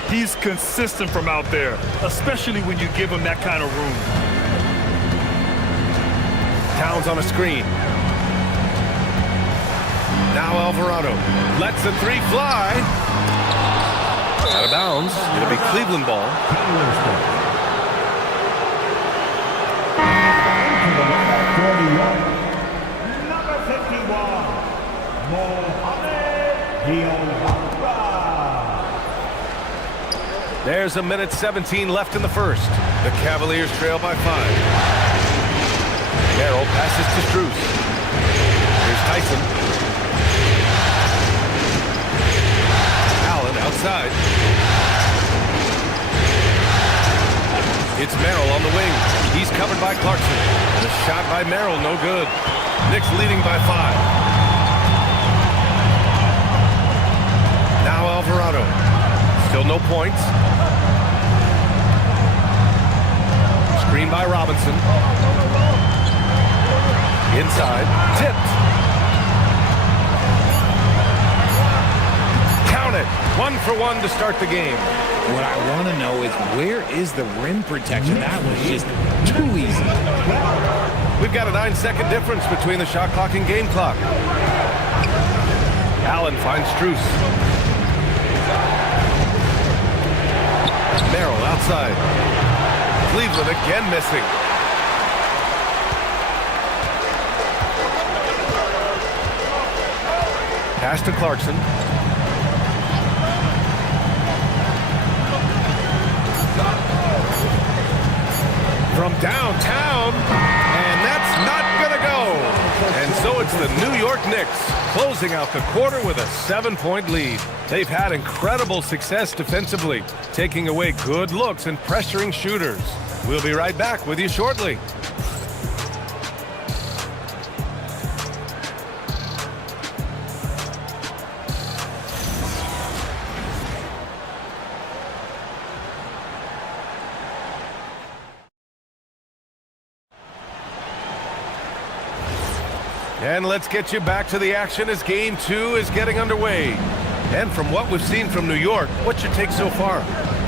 He's consistent from out there, especially when you give him that kind of room. Towns on a screen. Now Alvarado lets the three fly. Out of bounds. It'll be Cleveland ball. Number 51, There's a minute 17 left in the first. The Cavaliers trail by 5. Merrill passes to Strus. Here's Tyson. Allen outside. It's Merrill on the wing. He's covered by Clarkson. The shot by Merrill, no good. Knicks leading by 5. Now Alvarado. Still no points. Screen by Robinson. Inside. Tipped. Count it. 1 for 1 to start the game. What I want to know is where is the rim protection? That was just too easy. We've got a 9-second difference between the shot clock and game clock. Allen finds Strus. Merrill outside. Cleveland again missing. Pass to Clarkson. From downtown, and that's not gonna go. And so it's the New York Knicks closing out the quarter with a 7-point lead. They've had incredible success defensively, taking away good looks and pressuring shooters. We'll be right back with you shortly. And let's get you back to the action as Game 2 is getting underway. And from what we've seen from New York, what's your take so far?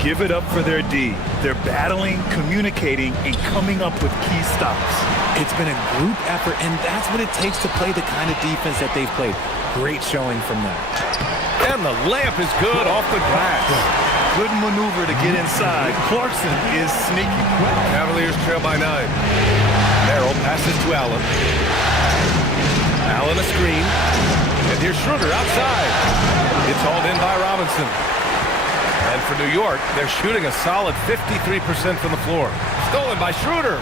Give it up for their D. They're battling, communicating, and coming up with key stops. It's been a group effort, and that's what it takes to play the kind of defense that they've played. Great showing from them. And the layup is good off the glass. Good maneuver to get inside. Clarkson is sneaky. Cavaliers trail by 9. Merrill passes to Allen. Allen a screen. And here's Schroeder outside. It's hauled in by Robinson. And for New York, they're shooting a solid 53% from the floor. Stolen by Schroeder.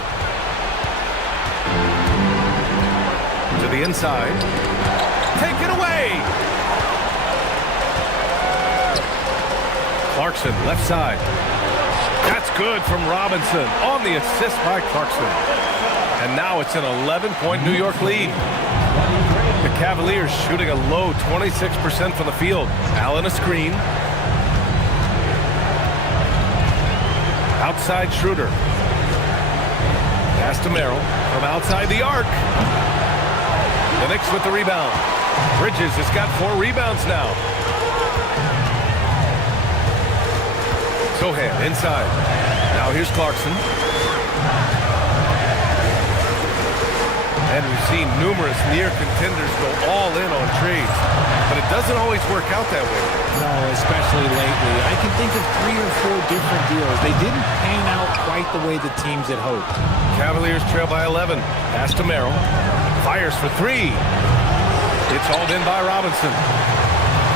To the inside. Taken away. Clarkson, left side. That's good from Robinson on the assist by Clarkson. And now it's an 11-point New York lead. The Cavaliers shooting a low 26% from the field. Allen a screen. Outside Schroeder. Pass to Merrill from outside the arc. The Knicks with the rebound. Bridges has got 4 rebounds now. Sohan inside. Now here's Clarkson. And we've seen numerous near contenders go all in on trades. But it doesn't always work out that way. No, especially lately. I can think of 3 or 4 different deals. They didn't pan out quite the way the teams had hoped. Cavaliers trail by 11. Pass to Merrill. Fires for 3. It's hauled in by Robinson.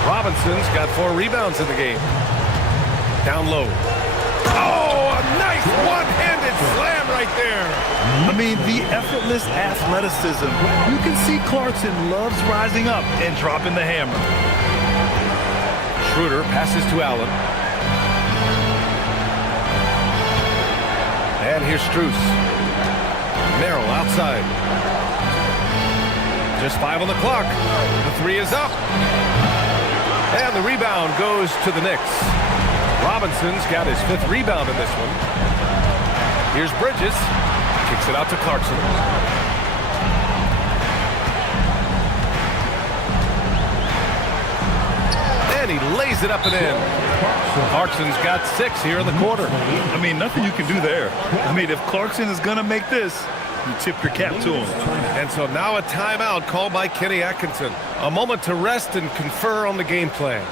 Robinson's got 4 rebounds in the game. Down low. Oh, a nice one-handed slam right there. I mean, the effortless athleticism. You can see Clarkson loves rising up and dropping the hammer. Schroeder passes to Allen. And here's Strus. Merrill outside. Just 5 on the clock. The 3 is up. And the rebound goes to the Knicks. Robinson's got his 5th rebound in this one. Here's Bridges. Kicks it out to Clarkson. And he lays it up and in. Clarkson's got 6 here in the quarter. I mean, nothing you can do there. I mean, if Clarkson is going to make this, you tip your cap to him. And so now a timeout called by Kenny Atkinson. A moment to rest and confer on the game plan.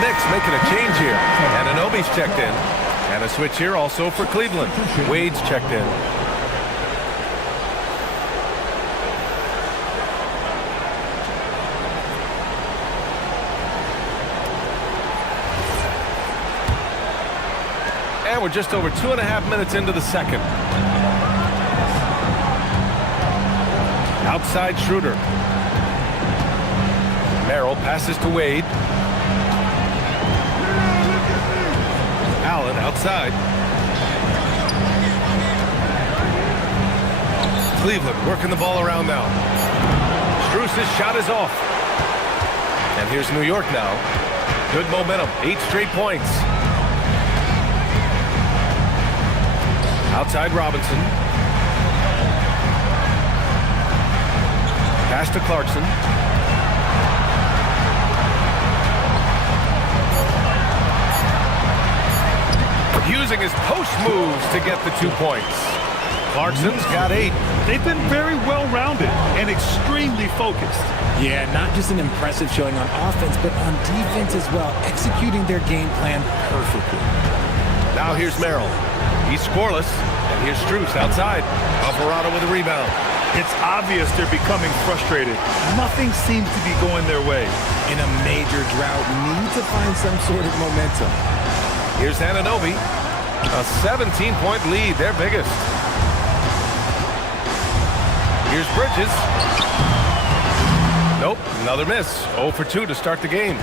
Knicks making a change here. Anunoby's checked in. And a switch here also for Cleveland. Wade's checked in. And we're just over 2.5 minutes into the second. Outside Schroeder. Merrill passes to Wade. Allen outside. Cleveland working the ball around now. Strus's shot is off. And here's New York now. Good momentum, 8 straight points. Outside Robinson. Pass to Clarkson. Using his post moves to get the 2 points. Clarkson's got 8. They've been very well-rounded and extremely focused. Yeah, not just an impressive showing on offense, but on defense as well, executing their game plan perfectly. Now here's Merrill. He's scoreless, and here's Strus outside. Alvarado with a rebound. It's obvious they're becoming frustrated. Nothing seems to be going their way. In a major drought, need to find some sort of momentum. Here's Anunoby. A 17-point lead, their biggest. Here's Bridges. Nope, another miss. 0 for 2 to start the game.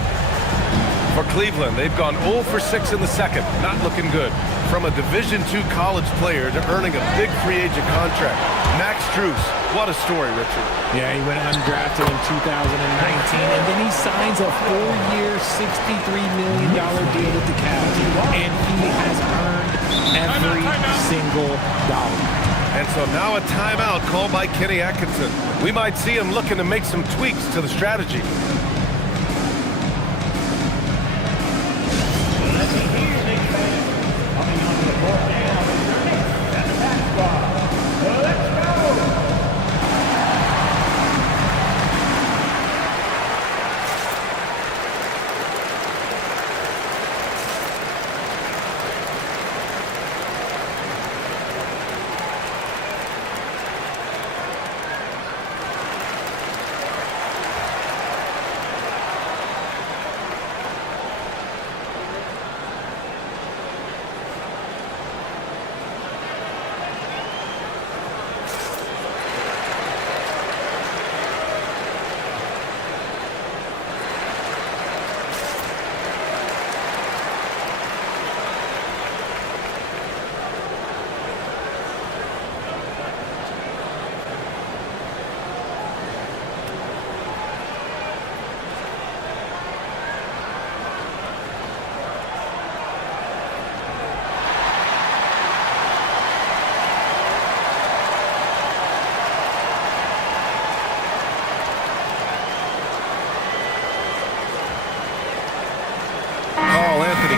For Cleveland, they've gone 0 for 6 in the second. Not looking good. From a Division II college player to earning a big free agent contract. Max Strus, what a story, Richard. Yeah, he went undrafted in 2019, and then he signs a 4-year, $63 million deal with the Cavs, and he has earned every single dollar. And so now a timeout called by Kenny Atkinson. We might see him looking to make some tweaks to the strategy.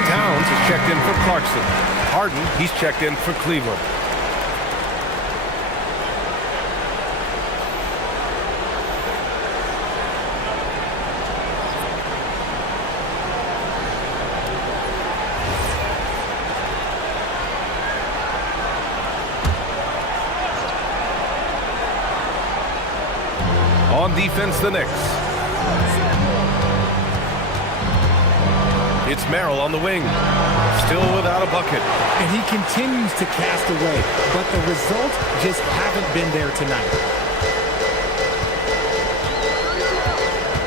Towns is checked in for Clarkson. Harden, he's checked in for Cleveland. On defense, the Knicks. It's Merrill on the wing, still without a bucket. And he continues to cast away, but the results just haven't been there tonight.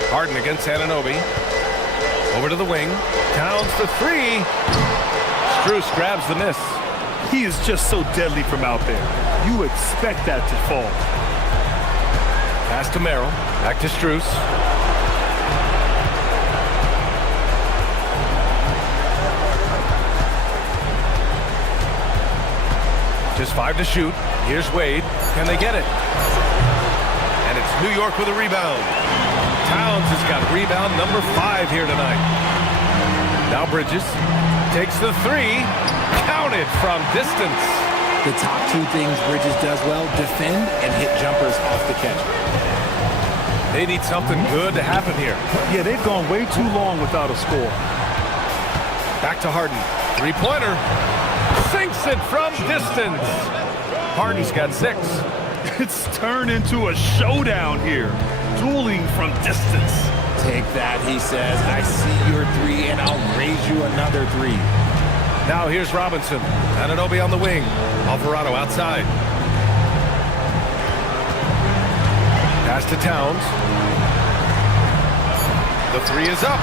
Harden against Anunoby. Over to the wing. Towns for three. Strus grabs the miss. He is just so deadly from out there. You expect that to fall. Pass to Merrill. Back to Strus. Just 5 to shoot. Here's Wade. Can they get it? And it's New York with a rebound. Towns has got rebound number 5 here tonight. Now Bridges takes the three. Counted from distance. The top two things Bridges does well, defend and hit jumpers off the catch. They need something good to happen here. Yeah, they've gone way too long without a score. Back to Harden. Three-pointer. Sinks it from distance. Harden's got 6. It's turned into a showdown here. Dueling from distance. Take that, he says. I see your 3, and I'll raise you another 3. Now here's Robinson. Anunoby on the wing. Alvarado outside. Pass to Towns. The 3 is up.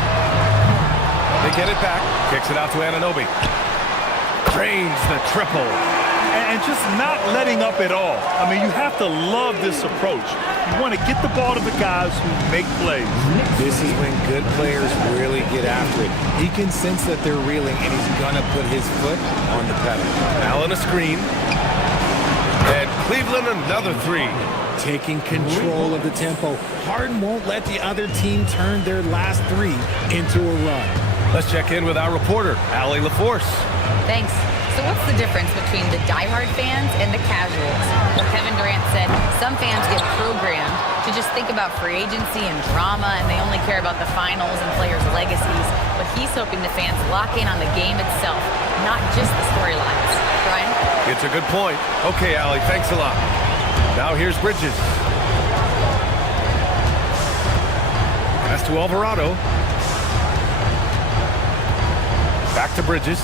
They get it back. Kicks it out to Anunoby. Drains the triple. And just not letting up at all. I mean, you have to love this approach. You want to get the ball to the guys who make plays. This is when good players really get after it. He can sense that they're reeling, and he's going to put his foot on the pedal. Allen a screen. And Cleveland another 3. Taking control of the tempo. Harden won't let the other team turn their last 3 into a run. Let's check in with our reporter, Allie LaForce. Thanks. So what's the difference between the diehard fans and the casuals? Well, Kevin Durant said some fans get programmed to just think about free agency and drama, and they only care about the finals and players' legacies. But he's hoping the fans lock in on the game itself, not just the storylines. Brian? It's a good point. Okay, Allie, thanks a lot. Now here's Bridges. Pass to Alvarado. Back to Bridges.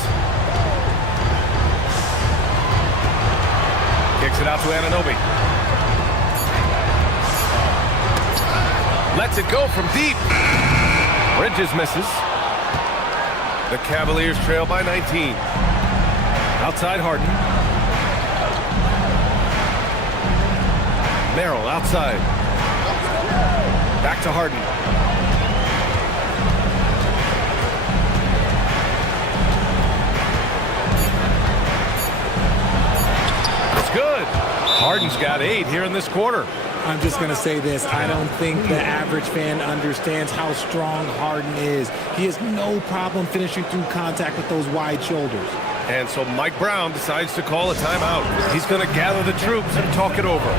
Kicks it out to Anunoby. Lets it go from deep. Bridges misses. The Cavaliers trail by 19. Outside Harden. Merrill outside. Back to Harden. It's good. Harden's got 8 here in this quarter. I'm just going to say this. I don't think the average fan understands how strong Harden is. He has no problem finishing through contact with those wide shoulders. And so Mike Brown decides to call a timeout. He's going to gather the troops and talk it over.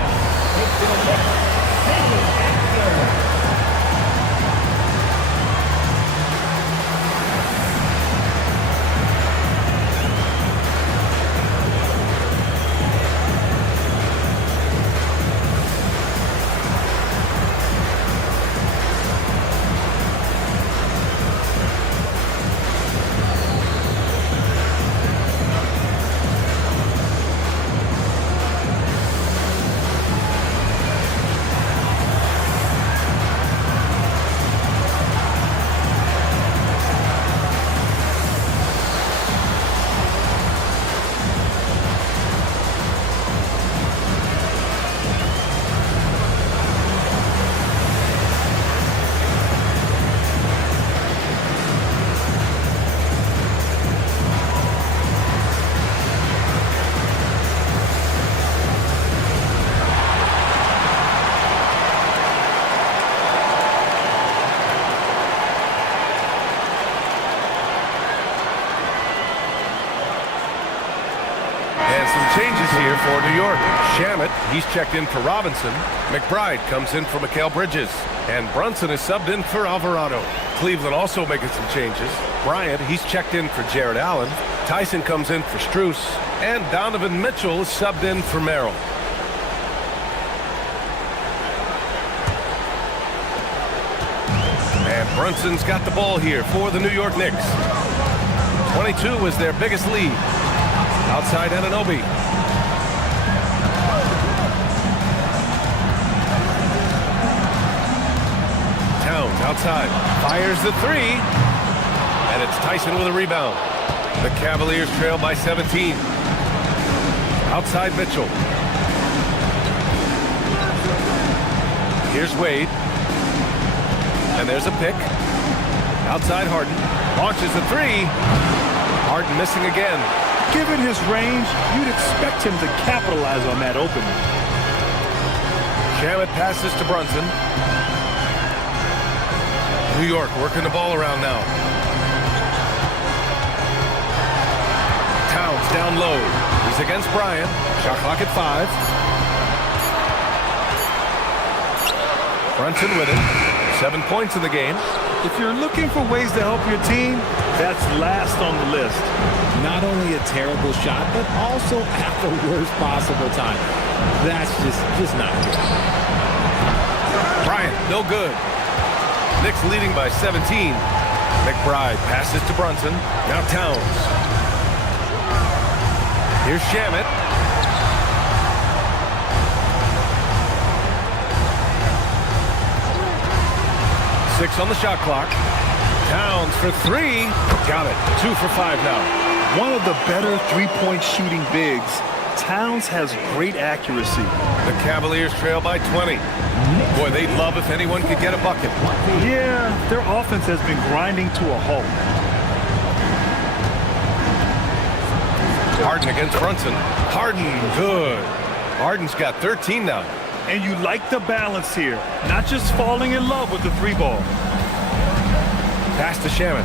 Changes here for New York. Shamet, he's checked in for Robinson. McBride comes in for Mikal Bridges. And Brunson is subbed in for Alvarado. Cleveland also making some changes. Bryant, he's checked in for Jared Allen. Tyson comes in for Strus. And Donovan Mitchell is subbed in for Merrill. And Brunson's got the ball here for the New York Knicks. 22 was their biggest lead. Outside Anunoby. Towns outside. Fires the 3. And it's Tyson with a rebound. The Cavaliers trail by 17. Outside Mitchell. Here's Wade. And there's a pick. Outside Harden. Launches the 3. Harden missing again. Given his range, you'd expect him to capitalize on that opening. Shamet passes to Brunson. New York working the ball around now. Towns down low. He's against Bryant. Shot clock at 5. Brunson with it. 7 points in the game. If you're looking for ways to help your team, that's last on the list. Not only a terrible shot, but also at the worst possible time. That's just not good. Bryant, no good. Knicks leading by 17. McBride passes to Brunson. Now Towns. Here's Shamet. Six on the shot clock. Towns for 3. Got it. 2 for 5 now. One of the better three-point shooting bigs. Towns has great accuracy. The Cavaliers trail by 20. Boy, they'd love if anyone could get a bucket. Yeah, their offense has been grinding to a halt. Harden against Brunson. Harden, good. Harden's got 13 now. And you like the balance here. Not just falling in love with the 3-ball. Pass to Shamet.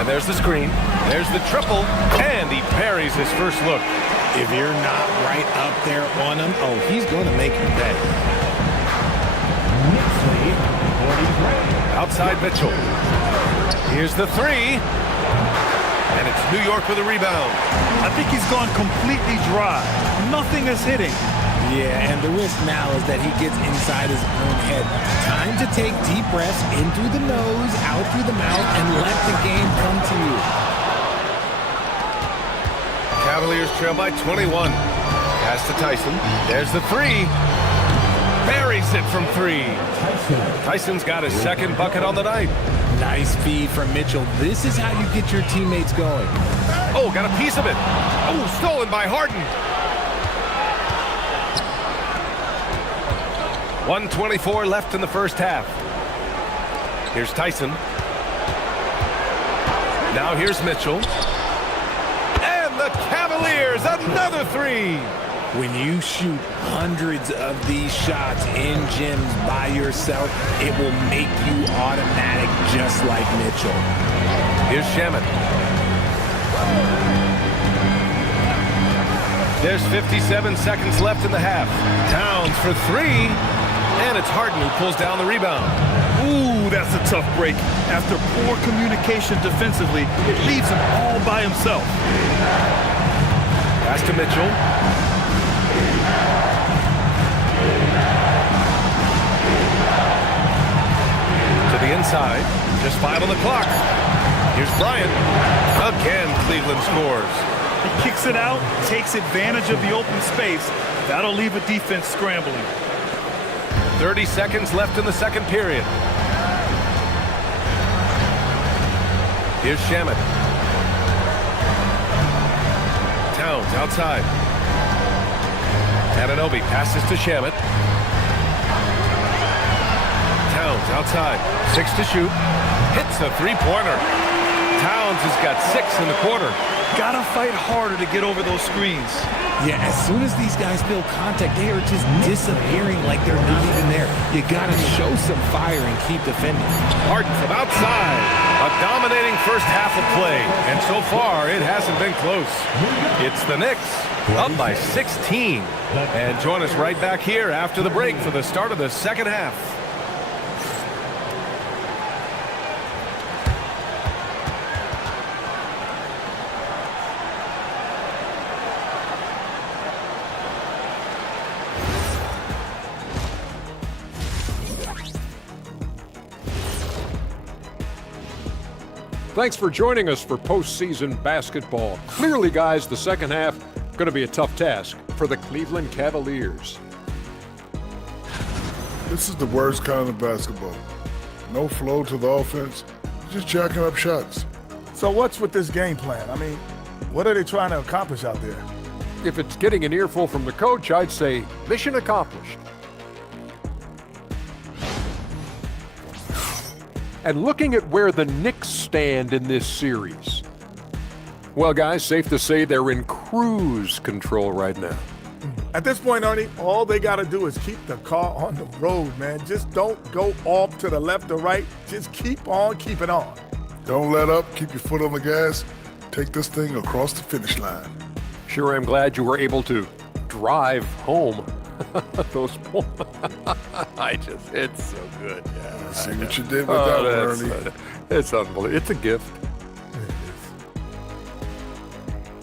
And there's the screen. There's the triple. And he parries his first look. If you're not right up there on him, oh, he's going to make you pay. Outside Mitchell. Here's the 3. And it's New York with a rebound. I think he's gone completely dry. Nothing is hitting. Yeah, and the risk now is that he gets inside his own head. Time to take deep breaths in through the nose, out through the mouth, and let the game come to you. Cavaliers trail by 21. Pass to Tyson. There's the 3. Buries it from 3. Tyson's got his second bucket on the night. Nice feed from Mitchell. This is how you get your teammates going. Oh, got a piece of it. Oh, stolen by Harden. 1:24 left in the first half. Here's Tyson. Now here's Mitchell. And the Cavaliers, another three. When you shoot hundreds of these shots in gyms by yourself, it will make you automatic just like Mitchell. Here's Shamet. There's 57 seconds left in the half. Towns for three. And it's Harden who pulls down the rebound. Ooh, that's a tough break. After poor communication defensively, it leaves him all by himself. Pass to Mitchell. To the inside. Just 5 on the clock. Here's Bryant. Again, Cleveland scores. He kicks it out, takes advantage of the open space. That'll leave a defense scrambling. 30 seconds left in the second period. Here's Shamet. Towns outside. Anunoby passes to Shamet. Towns outside. 6 to shoot. Hits a three-pointer. Towns has got 6 in the quarter. Gotta fight harder to get over those screens. Yeah, as soon as these guys feel contact, they are just disappearing like they're not even there. You gotta show some fire and keep defending. Harden from outside. A dominating first half of play. And so far, it hasn't been close. It's the Knicks up by 16. And join us right back here after the break for the start of the second half. Thanks for joining us for postseason basketball. Clearly, guys, the second half going to be a tough task for the Cleveland Cavaliers. This is the worst kind of basketball. No flow to the offense, just jacking up shots. So what's with this game plan? I mean, what are they trying to accomplish out there? If it's getting an earful from the coach, I'd say mission accomplished. And looking at where the Knicks stand in this series, well, guys, safe to say they're in cruise control right now. At this point, Ernie, all they got to do is keep the car on the road, man. Just don't go off to the left or right. Just keep on keeping on. Don't let up. Keep your foot on the gas. Take this thing across the finish line. Sure, I'm glad you were able to drive home. Those it's so good. Yeah, I see what you did with that one, Ernie. It's unbelievable. It's a gift.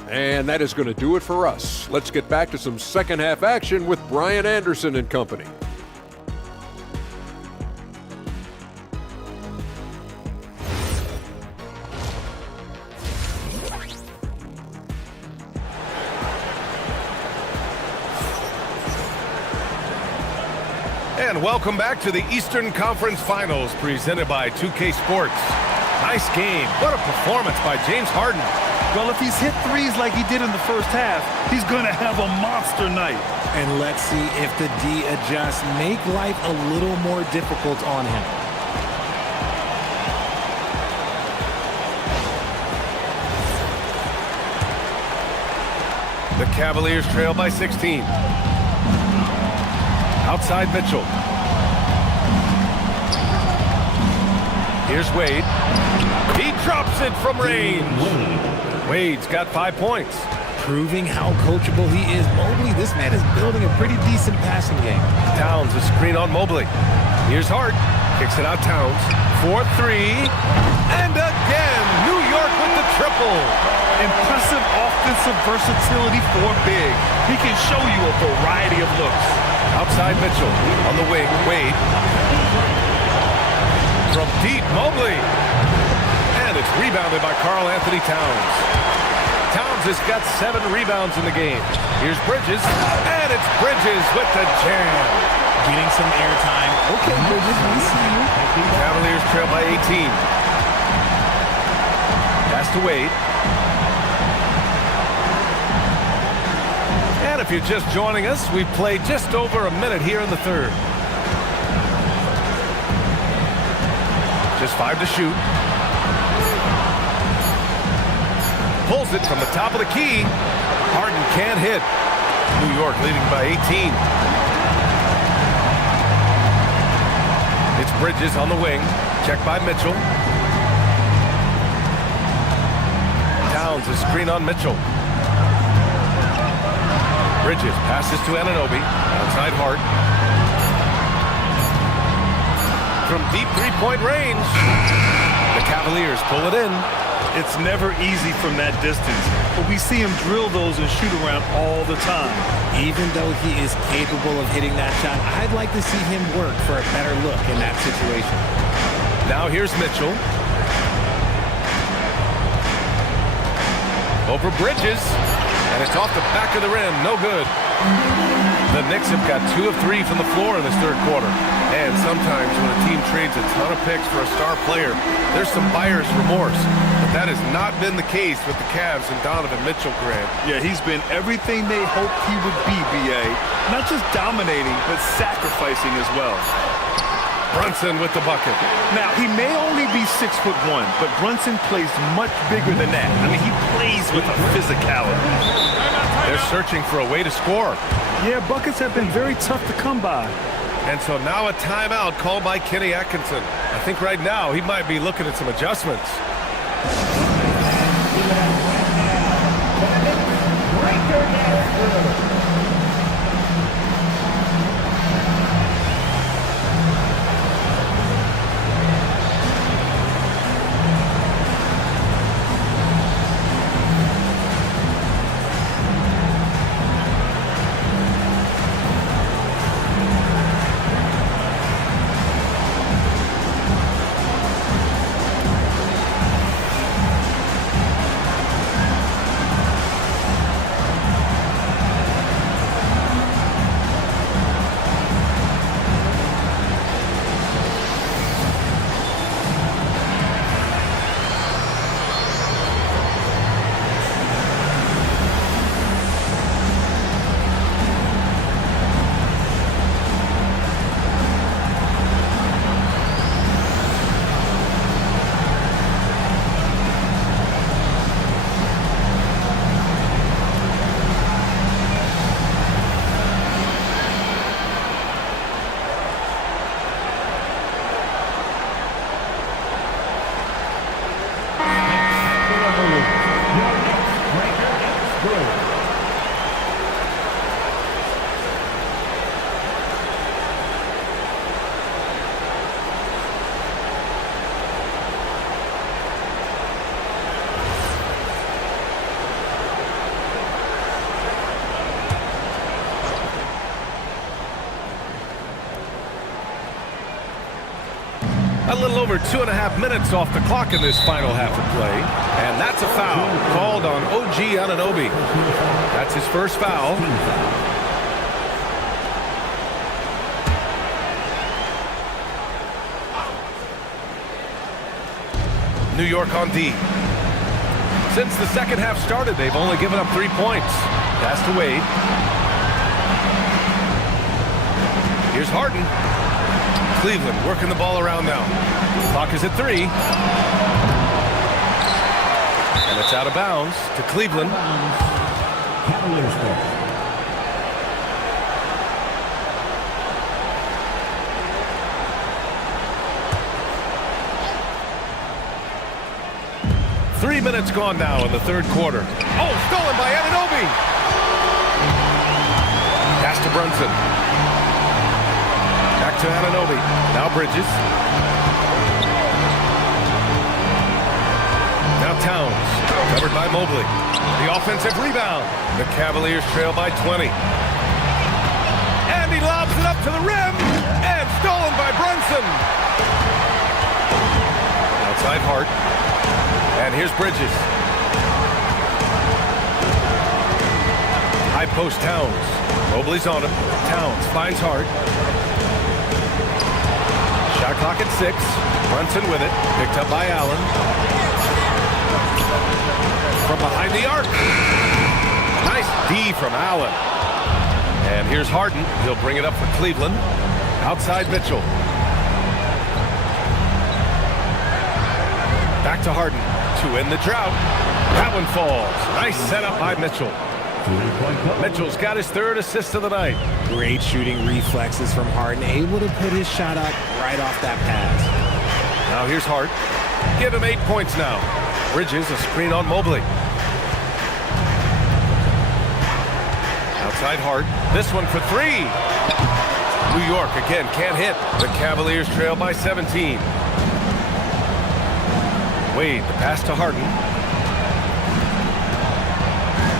And that is going to do it for us. Let's get back to some second half action with Brian Anderson and company. And welcome back to the Eastern Conference Finals presented by 2K Sports. Nice game. What a performance by James Harden. Well, if he's hit threes like he did in the first half, he's going to have a monster night. And let's see if the D adjusts, make life a little more difficult on him. The Cavaliers trail by 16. Outside Mitchell. Here's Wade. He drops it from range. Wade's got 5 points. Proving how coachable he is. Mobley, this man is building a pretty decent passing game. Towns a screen on Mobley. Here's Hart. Kicks it out Towns. 4-3. And again, New York with the triple. Impressive offensive versatility for big. He can show you a variety of looks. Outside Mitchell on the wing. Wade. From deep, Mobley. And it's rebounded by Karl Anthony Towns. Towns has got 7 rebounds in the game. Here's Bridges. And it's Bridges with the jam. Getting some airtime. Okay, Bridges, we see you. Cavaliers trail by 18. Pass to Wade. And if you're just joining us, we've played just over a minute here in the third. Just 5 to shoot. Pulls it from the top of the key. Harden can't hit. New York leading by 18. It's Bridges on the wing. Checked by Mitchell. Towns a screen on Mitchell. Bridges passes to Anunoby. Outside Hart. From deep three-point range. The Cavaliers pull it in. It's never easy from that distance, but we see him drill those and shoot around all the time. Even though he is capable of hitting that shot, I'd like to see him work for a better look in that situation. Now here's Mitchell. Over Bridges, and it's off the back of the rim. No good. The Knicks have got 2 of 3 from the floor in this third quarter. And sometimes when a team trades a ton of picks for a star player, there's some buyer's remorse. But that has not been the case with the Cavs and Donovan Mitchell, Grant. Yeah, he's been everything they hoped he would be, B.A. Not just dominating, but sacrificing as well. Brunson with the bucket. Now, he may only be 6'1", but Brunson plays much bigger than that. I mean, he plays with a physicality. They're searching for a way to score. Yeah, buckets have been very tough to come by. And so now a timeout called by Kenny Atkinson. I think right now he might be looking at some adjustments. A little over 2.5 minutes off the clock in this final half of play. And that's a foul called on OG Anunoby. That's his first foul. New York on D. Since the second half started, they've only given up 3 points. Pass to Wade. Here's Harden. Cleveland working the ball around now. Clock is at 3. And it's out of bounds to Cleveland. Cavaliers ball. Three minutes gone now in the third quarter. Oh, stolen by Anunoby. Pass to Brunson. Back to Anunoby. Now Bridges. Now Towns. Covered by Mobley. The offensive rebound. The Cavaliers trail by 20. And he lobs it up to the rim. And stolen by Brunson. Outside Hart. And here's Bridges. High post Towns. Mobley's on him. Towns finds Hart. Shot clock at 6. Brunson with it. Picked up by Allen. from behind the arc. Nice D from Allen. And here's Harden. He'll bring it up for Cleveland. Outside Mitchell. Back to Harden to end the drought. That one falls. Nice setup by Mitchell. Mitchell's got his third assist of the night. Great shooting reflexes from Harden, able to put his shot up right off that pass. Now here's Hart. Give him 8 points now. Bridges, a screen on Mobley. Outside Hart. This one for three. New York again can't hit. The Cavaliers trail by 17. Wade, the pass to Harden.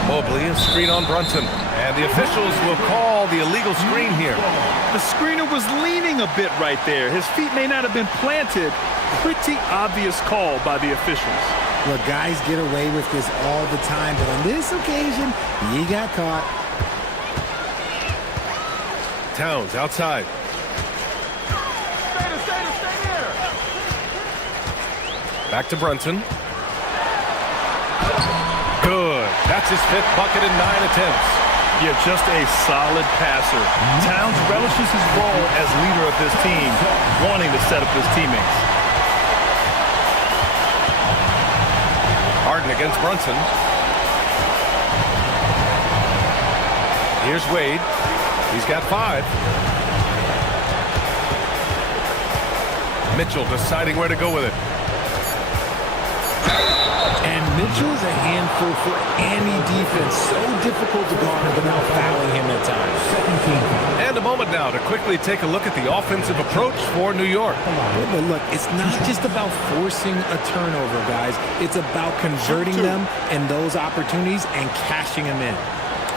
Mobley, a screen on Brunson. And the officials will call the illegal screen here. The screener was leaning a bit right there. His feet may not have been planted. Pretty obvious call by the officials. Look, guys get away with this all the time, but on this occasion, he got caught. Towns outside. Stay there. Back to Brunson. Good. That's his fifth bucket in 9 attempts. Yeah, just a solid passer. Towns relishes his role as leader of this team, wanting to set up his teammates. Harden against Brunson. Here's Wade. He's got 5. Mitchell deciding where to go with it. And Mitchell's a handful for any defense. So difficult to guard without fouling him at times. And a moment now to quickly take a look at the offensive approach for New York. But look, it's not just about forcing a turnover, guys. It's about converting them in those opportunities and cashing them in.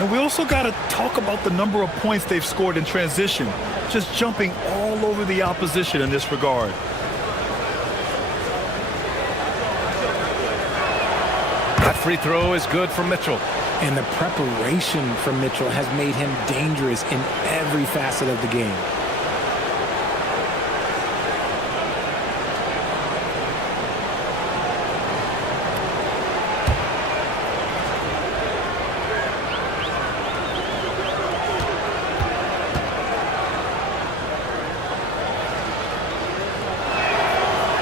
And we also got to talk about the number of points they've scored in transition. Just jumping all over the opposition in this regard. That free throw is good from Mitchell. And the preparation from Mitchell has made him dangerous in every facet of the game.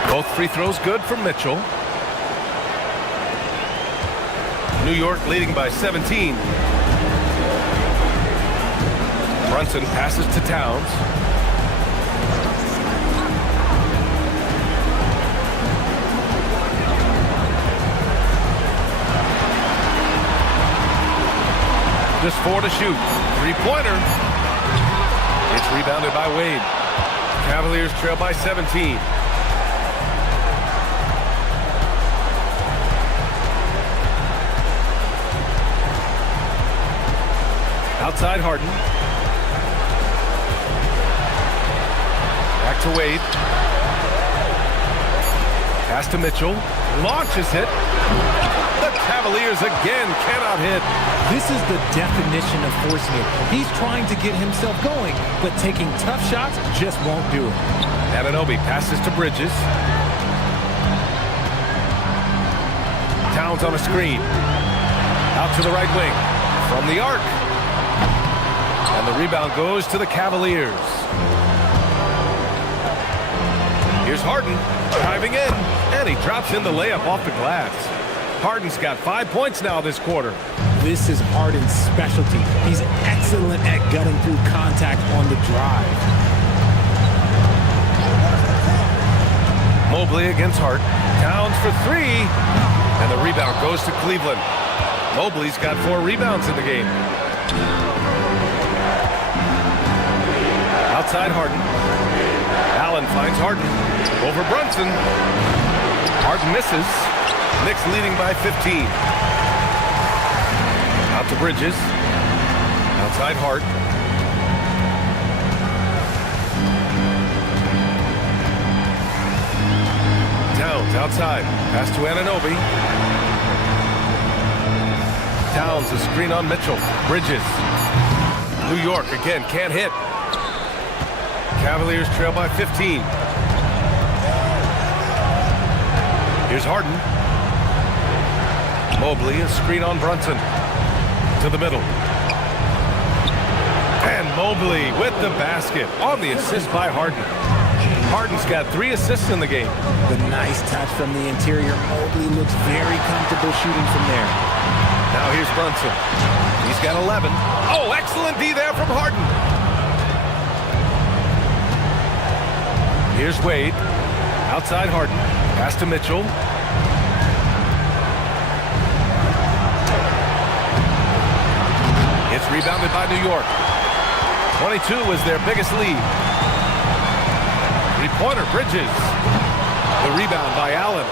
Both free throws good from Mitchell. New York leading by 17. Brunson passes to Towns. Just 4 to shoot. Three-pointer. It's rebounded by Wade. Cavaliers trail by 17. Outside Harden. Back to Wade. Pass to Mitchell. Launches it. The Cavaliers again cannot hit. This is the definition of forcing it. He's trying to get himself going, but taking tough shots just won't do it. Anunoby passes to Bridges. Towns on a screen. Out to the right wing. From the arc. And the rebound goes to the Cavaliers. Here's Harden driving in, and he drops in the layup off the glass. Harden's got 5 points now this quarter. This is Harden's specialty. He's excellent at gutting through contact on the drive. Mobley against Hart. Towns for 3, and the rebound goes to Cleveland. Mobley's got 4 rebounds in the game. Outside Harden. Allen finds Harden. Over Brunson. Harden misses. Knicks leading by 15. Out to Bridges. Outside Hart. Towns outside. Pass to Anunoby. Towns a screen on Mitchell. Bridges. New York again can't hit. Cavaliers trail by 15. Here's Harden. Mobley, a screen on Brunson. To the middle. And Mobley with the basket on the assist by Harden. Harden's got 3 assists in the game. The nice touch from the interior. Mobley looks very comfortable shooting from there. Now here's Brunson. He's got 11. Oh, excellent D there from Harden. Here's Wade. Outside Harden. Pass to Mitchell. It's rebounded by New York. 22 was their biggest lead. Three-pointer, Bridges. The rebound by Allen.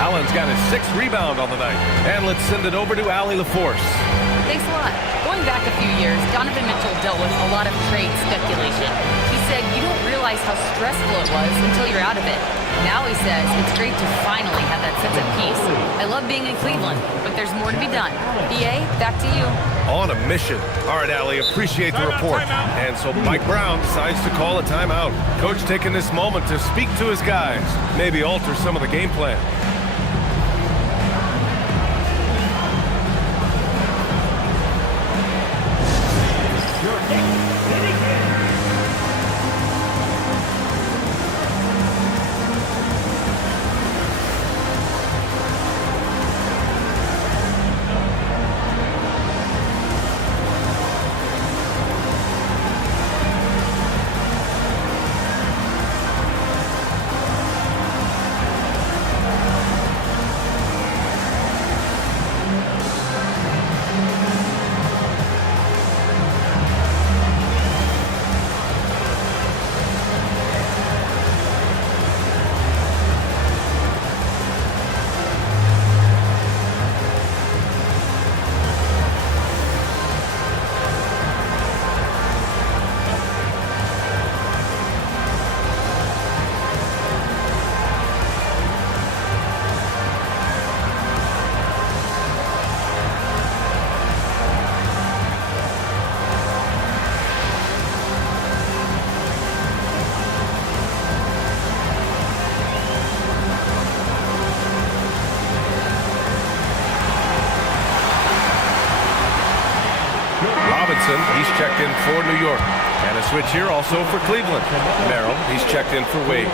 Allen's got his 6th rebound on the night. And let's send it over to Allie LaForce. Thanks a lot. Going back a few years, Donovan Mitchell dealt with a lot of trade speculation. He said you don't realize how stressful it was until you're out of it. Now he says it's great to finally have that sense of peace. I love being in Cleveland, but there's more to be done. BA, back to you. On a mission. All right, Allie, appreciate the report. And so Mike Brown decides to call a timeout. Coach taking this moment to speak to his guys, maybe alter some of the game plan. He's checked in for New York. And a switch here also for Cleveland. Merrill, he's checked in for Wade.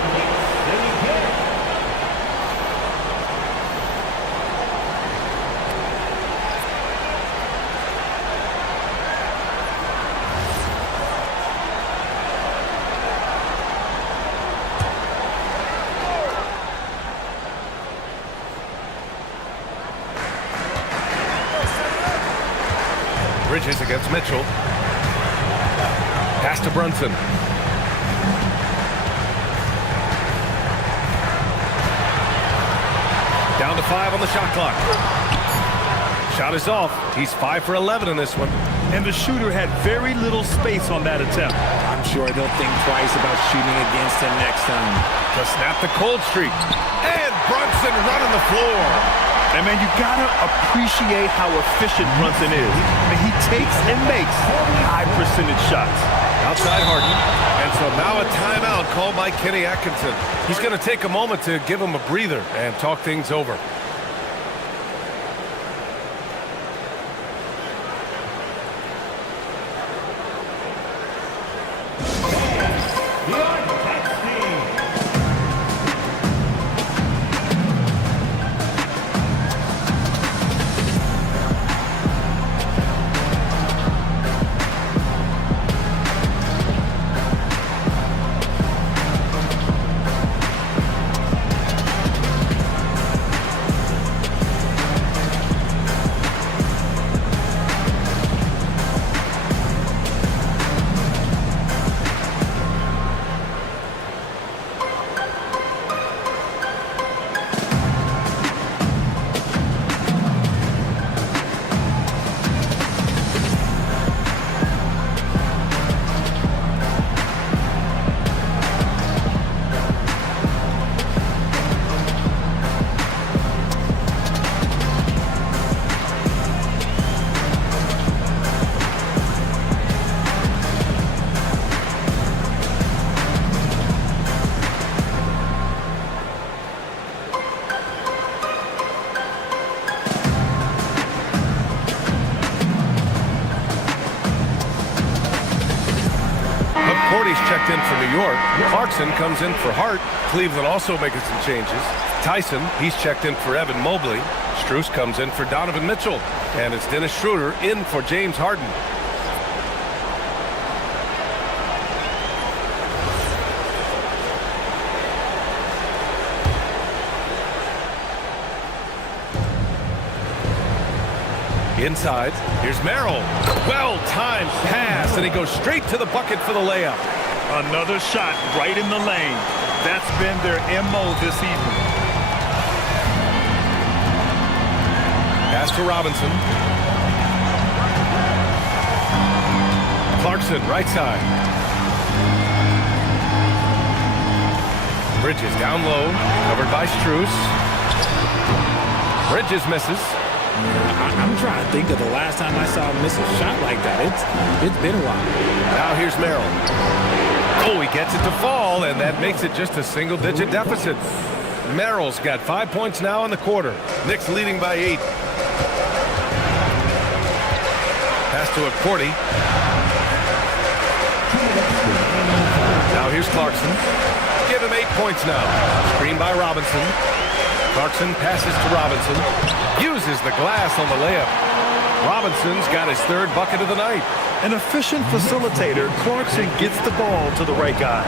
Bridges against Mitchell. Pass to Brunson. Down to 5 on the shot clock. Shot is off. He's 5 for 11 in this one. And the shooter had very little space on that attempt. I'm sure they'll think twice about shooting against him next time. To snap the cold streak. And Brunson running the floor. And man, you gotta appreciate how efficient Brunson is. I mean, he takes and makes high percentage shots. Outside Harden. And so now a timeout called by Kenny Atkinson. He's going to take a moment to give him a breather and talk things over. checked in for New York. Clarkson comes in for Hart. Cleveland also making some changes. Tyson, he's checked in for Evan Mobley. Strus comes in for Donovan Mitchell. And it's Dennis Schroeder in for James Harden. Inside, here's Merrill. Well-timed pass, and he goes straight to the bucket for the layup. Another shot right in the lane. That's been their MO this evening. Pass to Robinson. Clarkson, right side. Bridges down low, covered by Strus. Bridges misses. I'm trying to think of the last time I saw him miss a shot like that. It's been a while. Now here's Merrill. Oh, he gets it to fall, and that makes it just a single-digit deficit. Merrill's got 5 points now in the quarter. Knicks leading by 8. Pass to Cordy. Now here's Clarkson. Give him 8 points now. Screen by Robinson. Clarkson passes to Robinson. Uses the glass on the layup. Robinson's got his third bucket of the night. An efficient facilitator, Clarkson gets the ball to the right guy.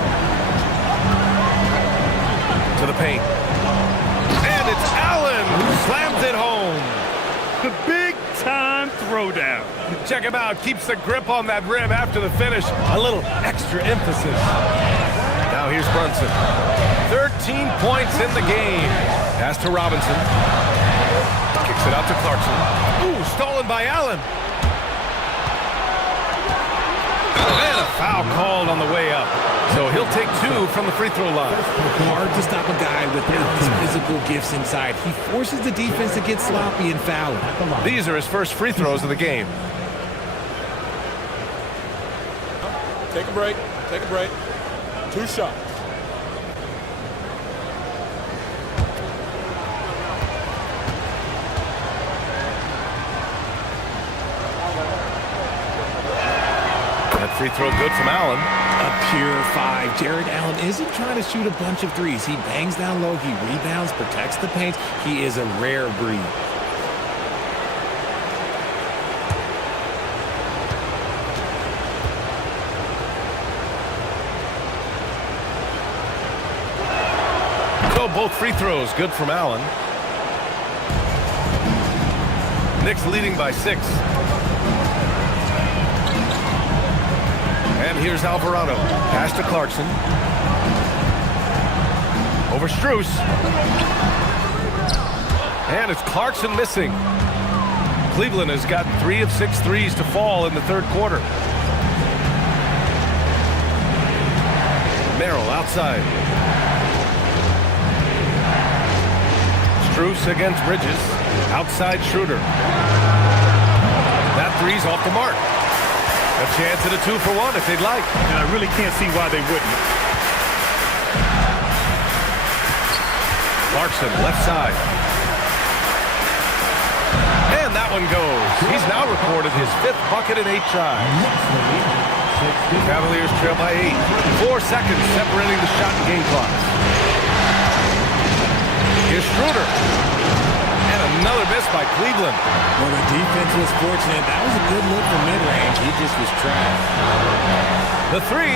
To the paint. And it's Allen who slams it home. The big-time throwdown. Check him out. Keeps the grip on that rim after the finish. A little extra emphasis. Now here's Brunson. 13 points in the game. Pass to Robinson. Kicks it out to Clarkson. Ooh, stolen by Allen. And a foul called on the way up. So he'll take 2 from the free throw line. Hard to stop a guy without his physical gifts inside. He forces the defense to get sloppy and foul. These are his first free throws of the game. Take a break. Take a break. 2 shots. Free throw good from Allen. A pure 5. Jared Allen isn't trying to shoot a bunch of threes. He bangs down low. He rebounds, protects the paint. He is a rare breed. So both free throws good from Allen. Knicks leading by 6. And here's Alvarado. Pass to Clarkson. Over Strus. And it's Clarkson missing. Cleveland has got 3 of 6 threes to fall in the third quarter. Merrill outside. Strus against Bridges. Outside Schroeder. That three's off the mark. A chance at a 2-for-1 if they'd like. And I really can't see why they wouldn't. Clarkson, left side. And that one goes. He's now recorded his 5th bucket in 8 tries. Cavaliers trail by 8. 4 seconds separating the shot and game clocks. Here's Schroeder. And another miss by Cleveland. Well, the defense was fortunate. That was a good look from mid-range. He just was trash. The 3.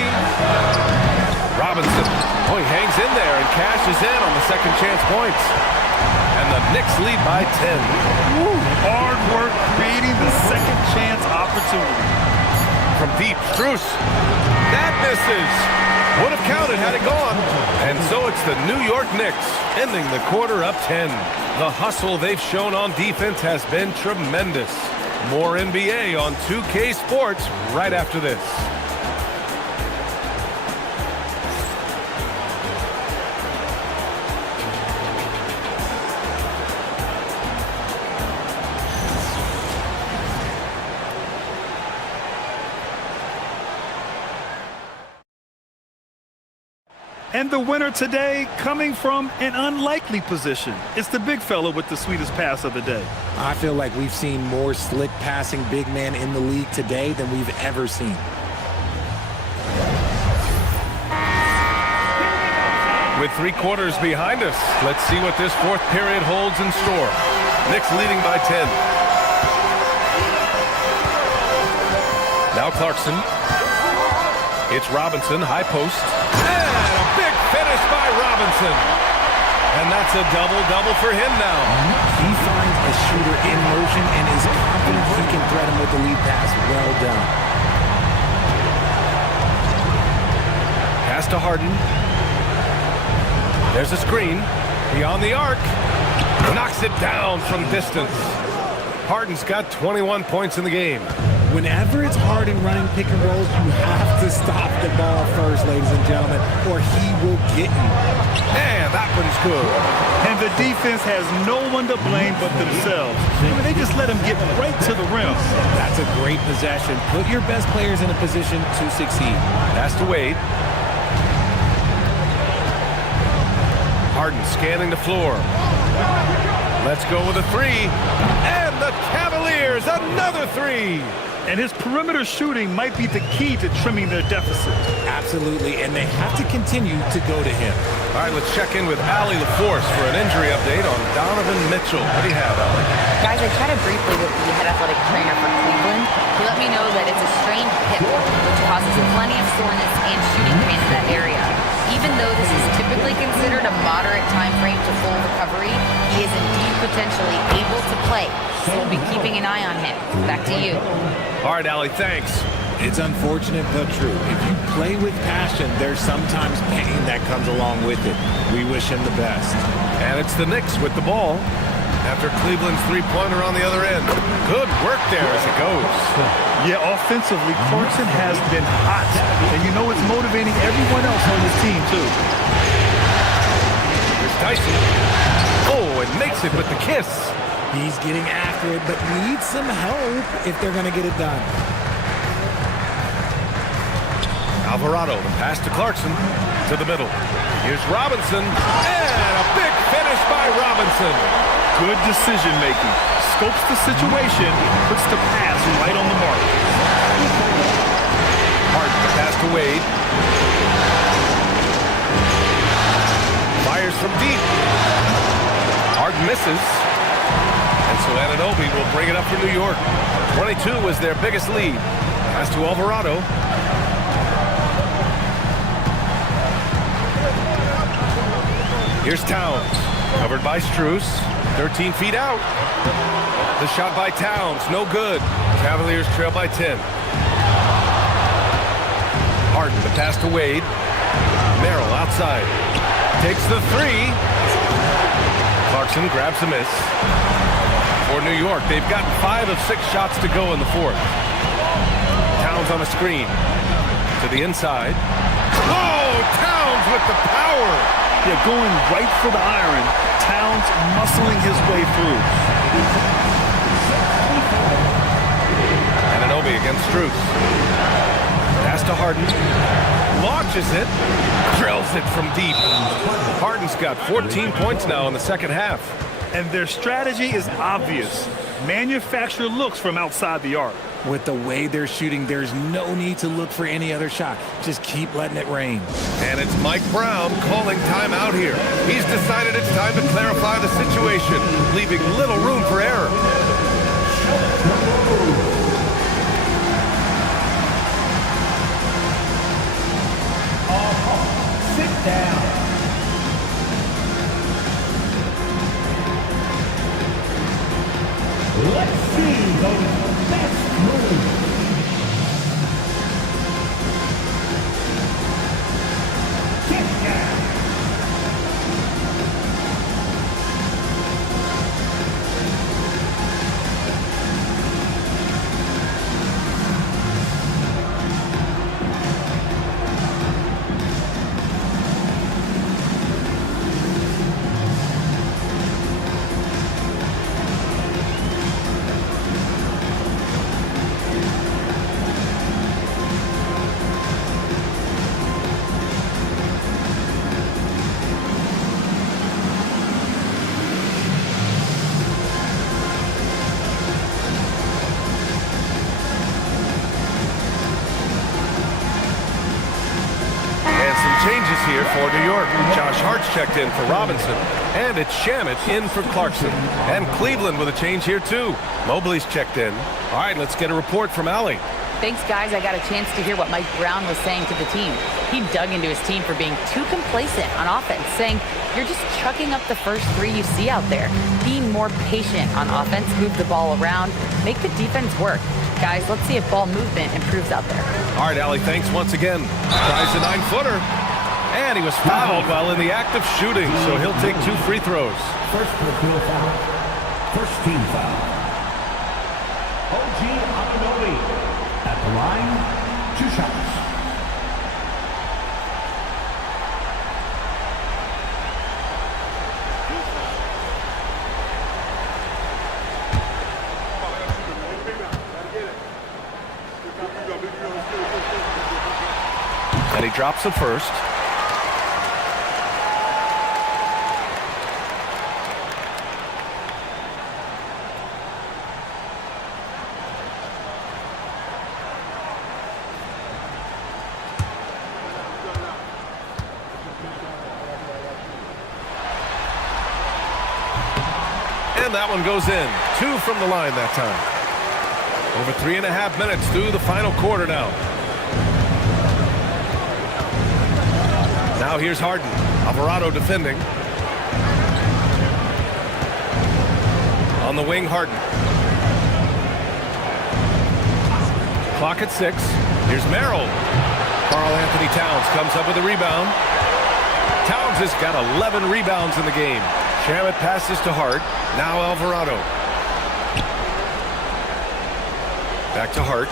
Robinson. Oh, he hangs in there and cashes in on the second chance points. And the Knicks lead by 10. Woo. Hard work creating the second chance opportunity. From deep, Strus. That misses. Would have counted had it gone. And so it's the New York Knicks ending the quarter up 10. The hustle they've shown on defense has been tremendous. More NBA on 2K Sports right after this. And the winner today coming from an unlikely position. It's the big fella with the sweetest pass of the day. I feel like we've seen more slick passing big man in the league today than we've ever seen. With 3 quarters behind us, let's see what this fourth period holds in store. Knicks leading by 10. Now Clarkson. It's Robinson, high post. And a big finish by Robinson. And that's a double-double for him now. He finds a shooter in motion and is confident he can thread him with the lead pass. Well done. Pass to Harden. There's a screen. Beyond the arc. Knocks it down from distance. Harden's got 21 points in the game. Whenever it's Harden running pick and rolls, you have to stop the ball first, ladies and gentlemen, or he will get you. And that one's good. And the defense has no one to blame but themselves. They just let him get right to the rim. That's a great possession. Put your best players in a position to succeed. Pass to Wade. Harden scanning the floor. Let's go with a 3. And the Cavaliers, another 3. And his perimeter shooting might be the key to trimming their deficit. Absolutely, and they have to continue to go to him. All right, let's check in with Allie LaForce for an injury update on Donovan Mitchell. What do you have, Allie? Guys, I chatted briefly with the head athletic trainer for Cleveland. He let me know that it's a strained hip, which causes plenty of soreness and shooting pain in that area. Even though this is typically considered a moderate time frame to full recovery, he is indeed potentially able to play. So we'll be keeping an eye on him. Back to you. All right, Allie, thanks. It's unfortunate but true. If you play with passion, there's sometimes pain that comes along with it. We wish him the best. And it's the Knicks with the ball after Cleveland's 3-pointer on the other end. Good work there as it goes. Yeah, offensively, Clarkson has been hot. And you know it's motivating everyone else on his team, too. Here's Tyson. Oh, and makes it with the kiss. He's getting after it, but needs some help if they're going to get it done. Alvarado, the pass to Clarkson, to the middle. Here's Robinson, and a big finish by Robinson. Good decision-making. Scopes the situation, puts the pass right on the mark. Harden, the pass to Wade. Fires from deep. Harden misses. And so Anunoby will bring it up for New York. 22 was their biggest lead. Pass to Alvarado. Here's Towns, covered by Strus, 13 feet out. The shot by Towns, no good. Cavaliers trail by 10. Harden, the pass to Wade. Merrill outside, takes the 3. Clarkson grabs a miss. For New York, they've gotten 5 of 6 shots to go in the fourth. Towns on a screen, to the inside. Oh, Towns with the power. Yeah, going right for the iron. Towns muscling his way through. Anunoby against Strus. Pass to Harden. Launches it. Drills it from deep. Harden's got 14 points now in the second half. And their strategy is obvious. Manufacture looks from outside the arc. With the way they're shooting, there's no need to look for any other shot. Just keep letting it rain. And it's Mike Brown calling timeout here. He's decided it's time to clarify the situation, leaving little room for error. Sit down. Let's see those best moves. Kick down. changes here for New York. Josh Hart's checked in for Robinson, and it's Shamet in for Clarkson. And Cleveland with a change here too. Mobley's checked in. All right, let's get a report from Allie. Thanks, guys. I got a chance to hear what Mike Brown was saying to the team. He dug into his team for being too complacent on offense, saying, you're just chucking up the first three you see out there. Be more patient on offense, move the ball around, make the defense work. Guys, let's see if ball movement improves out there. All right, Allie, thanks once again. Tries a 9-footer. And he was fouled while in the act of shooting, so he'll take 2 free throws. First field foul. First team foul. OG Anunoby. At the line, 2 shots. And he drops it first. And that one goes in. 2 from the line that time. Over 3.5 minutes through the final quarter now. Now here's Harden. Alvarado defending. On the wing, Harden. Clock at 6. Here's Merrill. Karl Anthony Towns comes up with a rebound. Towns has got 11 rebounds in the game. Shamet passes to Hart. Now Alvarado. Back to Hart.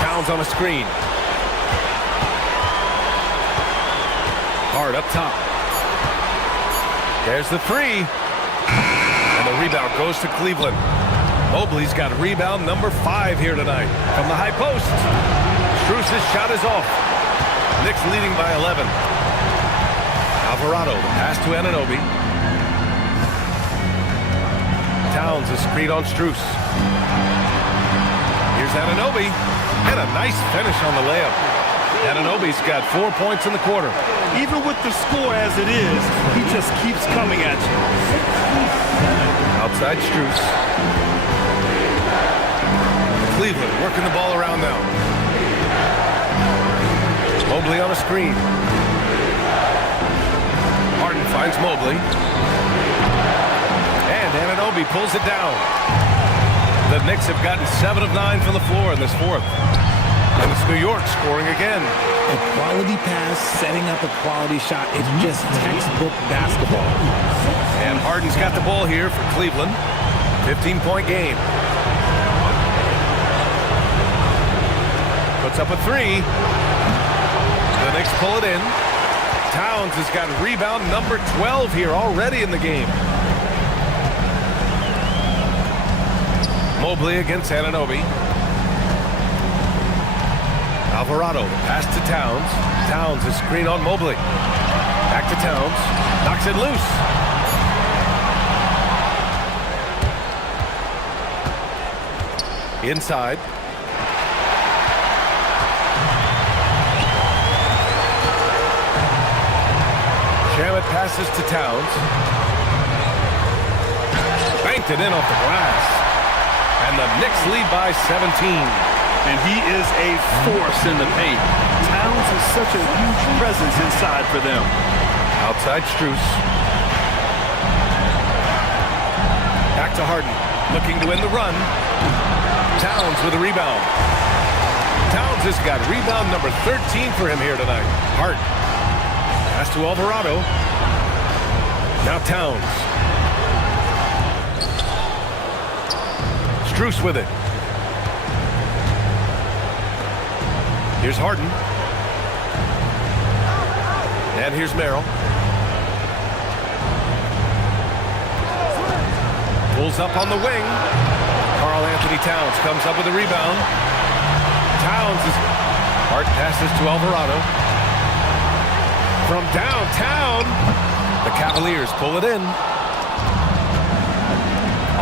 Towns on a screen. Hart up top. There's the 3. And the rebound goes to Cleveland. Mobley's got rebound number 5 here tonight. From the high post. Strus's shot is off. Knicks leading by 11. Alvarado, pass to Anunoby. Towns is screen on Strus. Here's Anunoby. And a nice finish on the layup. Anunoby's got 4 points in the quarter. Even with the score as it is, he just keeps coming at you. Outside Strus. Cleveland working the ball around now. Mobley on a screen. Harden finds Mobley. And Anunoby pulls it down. The Knicks have gotten 7 of 9 from the floor in this fourth. And it's New York scoring again. A quality pass, setting up a quality shot. It's just textbook basketball. And Harden's got the ball here for Cleveland. 15-point game. Puts up a 3. The Knicks pull it in. Towns has got rebound number 12 here already in the game. Mobley against Anunoby. Alvarado, pass to Towns. Towns is screen on Mobley. Back to Towns. Knocks it loose. Inside. Shamet passes to Towns. Banked it in off the glass. And the Knicks lead by 17. And he is a force in the paint. Towns is such a huge presence inside for them. Outside Strus. Back to Harden. Looking to win the run. Towns with a rebound. Towns has got rebound number 13 for him here tonight. Hart. Pass to Alvarado. Now Towns. Strus with it. Here's Harden. And here's Merrill. Pulls up on the wing. Karl Anthony Towns comes up with a rebound. Towns is... Hart passes to Alvarado. From downtown, the Cavaliers pull it in.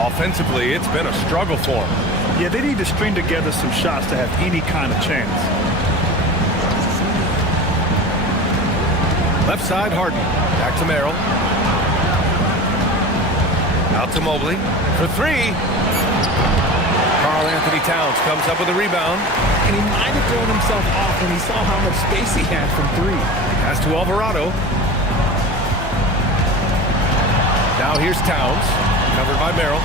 Offensively, it's been a struggle for them. Yeah, they need to string together some shots to have any kind of chance. Left side, Harden. Back to Merrill. Out to Mobley for three. Karl Anthony Towns comes up with a rebound. And he might have thrown himself off when he saw how much space he had from three. Pass to Alvarado. Now here's Towns, covered by Merrill.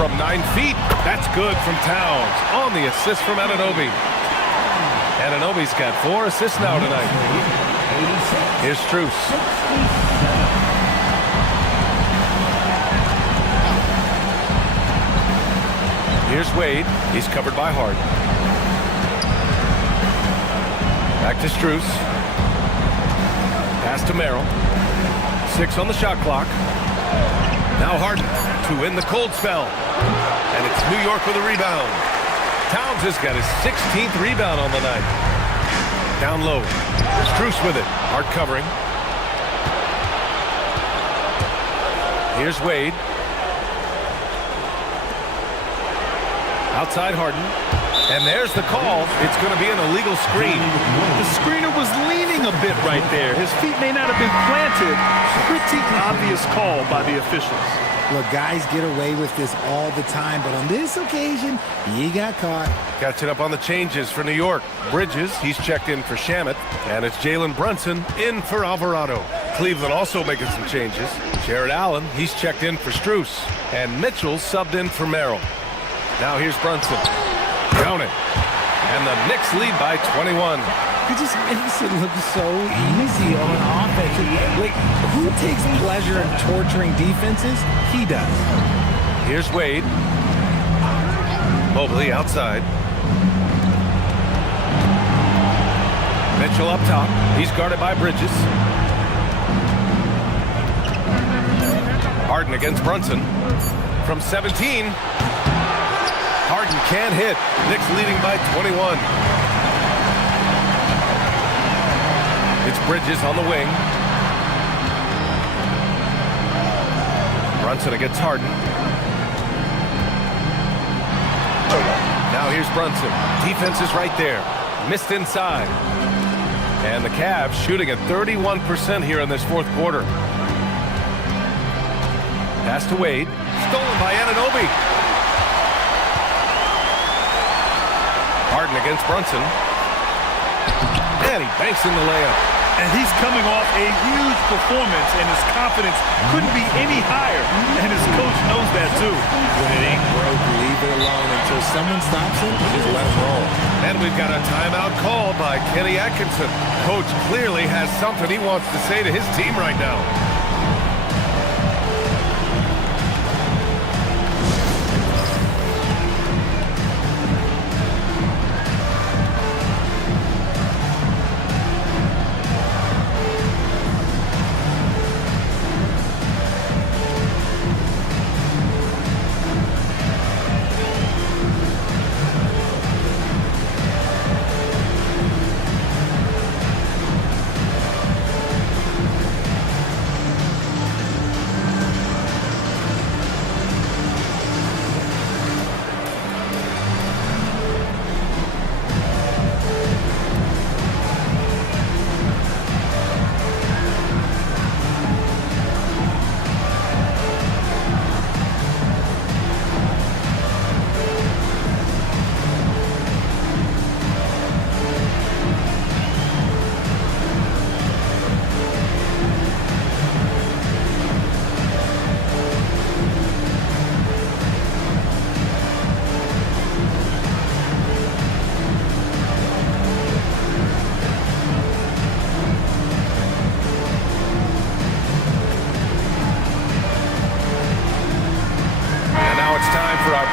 From 9 feet, that's good from Towns. On the assist from Anunoby. Anunoby's got 4 assists now tonight. Here's Strus. Here's Wade. He's covered by Harden. Back to Strus. Pass to Merrill. 6 on the shot clock. Now Harden to win the cold spell. And it's New York with a rebound. Towns has got his 16th rebound on the night. Down low. Strus with it. Hard covering. Here's Wade. Outside Harden. And there's the call. It's going to be an illegal screen. The screener was leaning a bit right there. His feet may not have been planted. Pretty obvious call by the officials. Look, guys get away with this all the time, but on this occasion, he got caught. Catching up on the changes for New York. Bridges, he's checked in for Shamet. And it's Jalen Brunson in for Alvarado. Cleveland also making some changes. Jared Allen, he's checked in for Strus. And Mitchell subbed in for Merrill. Now here's Brunson. Count it. And the Knicks lead by 21. He just makes it look so easy on offense. Like, who takes pleasure in torturing defenses? He does. Here's Wade. Mobley outside. Mitchell up top. He's guarded by Bridges. Harden against Brunson. From 17. Harden can't hit. Knicks leading by 21. It's Bridges on the wing. Brunson against Harden. Now here's Brunson. Defense is right there. Missed inside. And the Cavs shooting at 31% here in this fourth quarter. Pass to Wade. Stolen by Anunoby. Harden against Brunson. And he banks in the layup. And he's coming off a huge performance, and his confidence couldn't be any higher. And his coach knows that, too. When it ain't broke, leave it alone until someone stops him. Just let him roll. And we've got a timeout called by Kenny Atkinson. Coach clearly has something he wants to say to his team right now.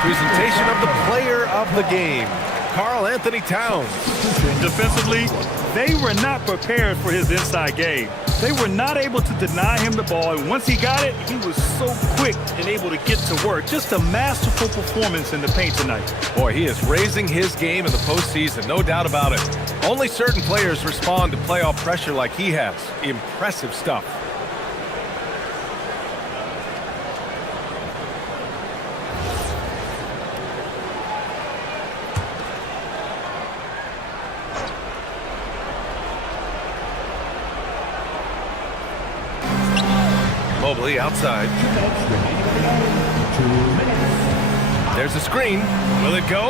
Presentation of the player of the game, Karl Anthony Towns. Defensively, they were not prepared for his inside game. They were not able to deny him the ball, and once he got it, he was so quick and able to get to work. Just a masterful performance in the paint tonight. Boy, he is raising his game in the postseason, no doubt about it. Only certain players respond to playoff pressure like he has. Impressive stuff. Mobley outside. There's a screen. Will it go?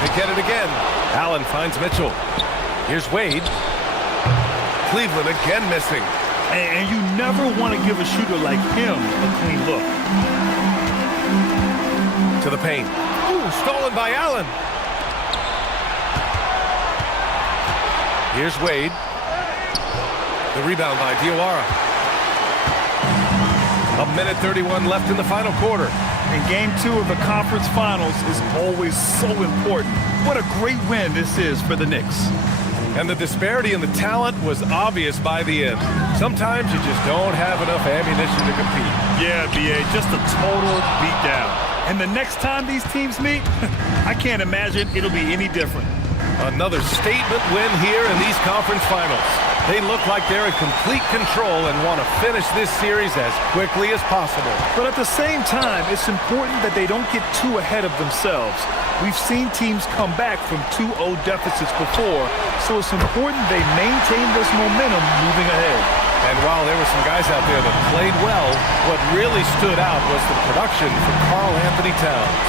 They get it again. Allen finds Mitchell. Here's Wade. Cleveland again missing. And you never want to give a shooter like him a clean look. To the paint. Ooh, stolen by Allen. Here's Wade. The rebound by Diawara. 1:31 left in the final quarter. And game 2 of the conference finals is always so important. What a great win this is for the Knicks. And the disparity in the talent was obvious by the end. Sometimes you just don't have enough ammunition to compete. Yeah, B.A., just a total beatdown. And the next time these teams meet, I can't imagine it'll be any different. Another statement win here in these conference finals. They look like they're in complete control and want to finish this series as quickly as possible. But at the same time, it's important that they don't get too ahead of themselves. We've seen teams come back from 2-0 deficits before, so it's important they maintain this momentum moving ahead. And while there were some guys out there that played well, what really stood out was the production from Karl Anthony Towns.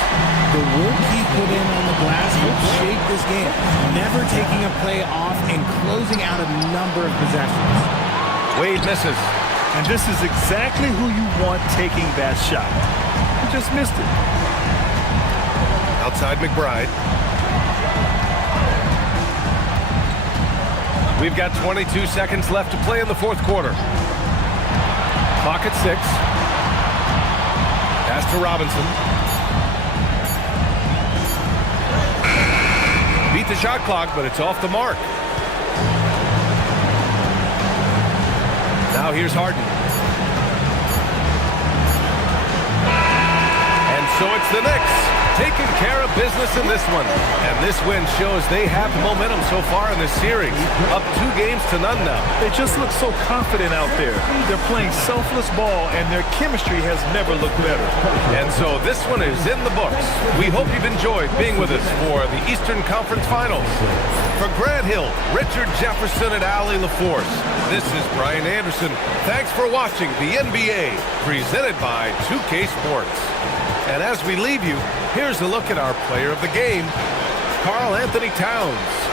The work he put in on the glass helped shape this game, never taking a play off and closing out a number of possessions. Wade misses. And this is exactly who you want taking that shot. He just missed it. Outside McBride. We've got 22 seconds left to play in the fourth quarter. Clock at 6. Pass to Robinson. Beat the shot clock, but it's off the mark. Now here's Harden. And so it's the Knicks taking care of business in this one. And this win shows they have the momentum so far in this series. Up 2-0 now. They just look so confident out there. They're playing selfless ball, and their chemistry has never looked better. And so this one is in the books. We hope you've enjoyed being with us for the Eastern Conference Finals. For Grant Hill, Richard Jefferson, and Allie LaForce, this is Brian Anderson. Thanks for watching the NBA, presented by 2K Sports. And as we leave you, here's a look at our player of the game, Karl Anthony Towns.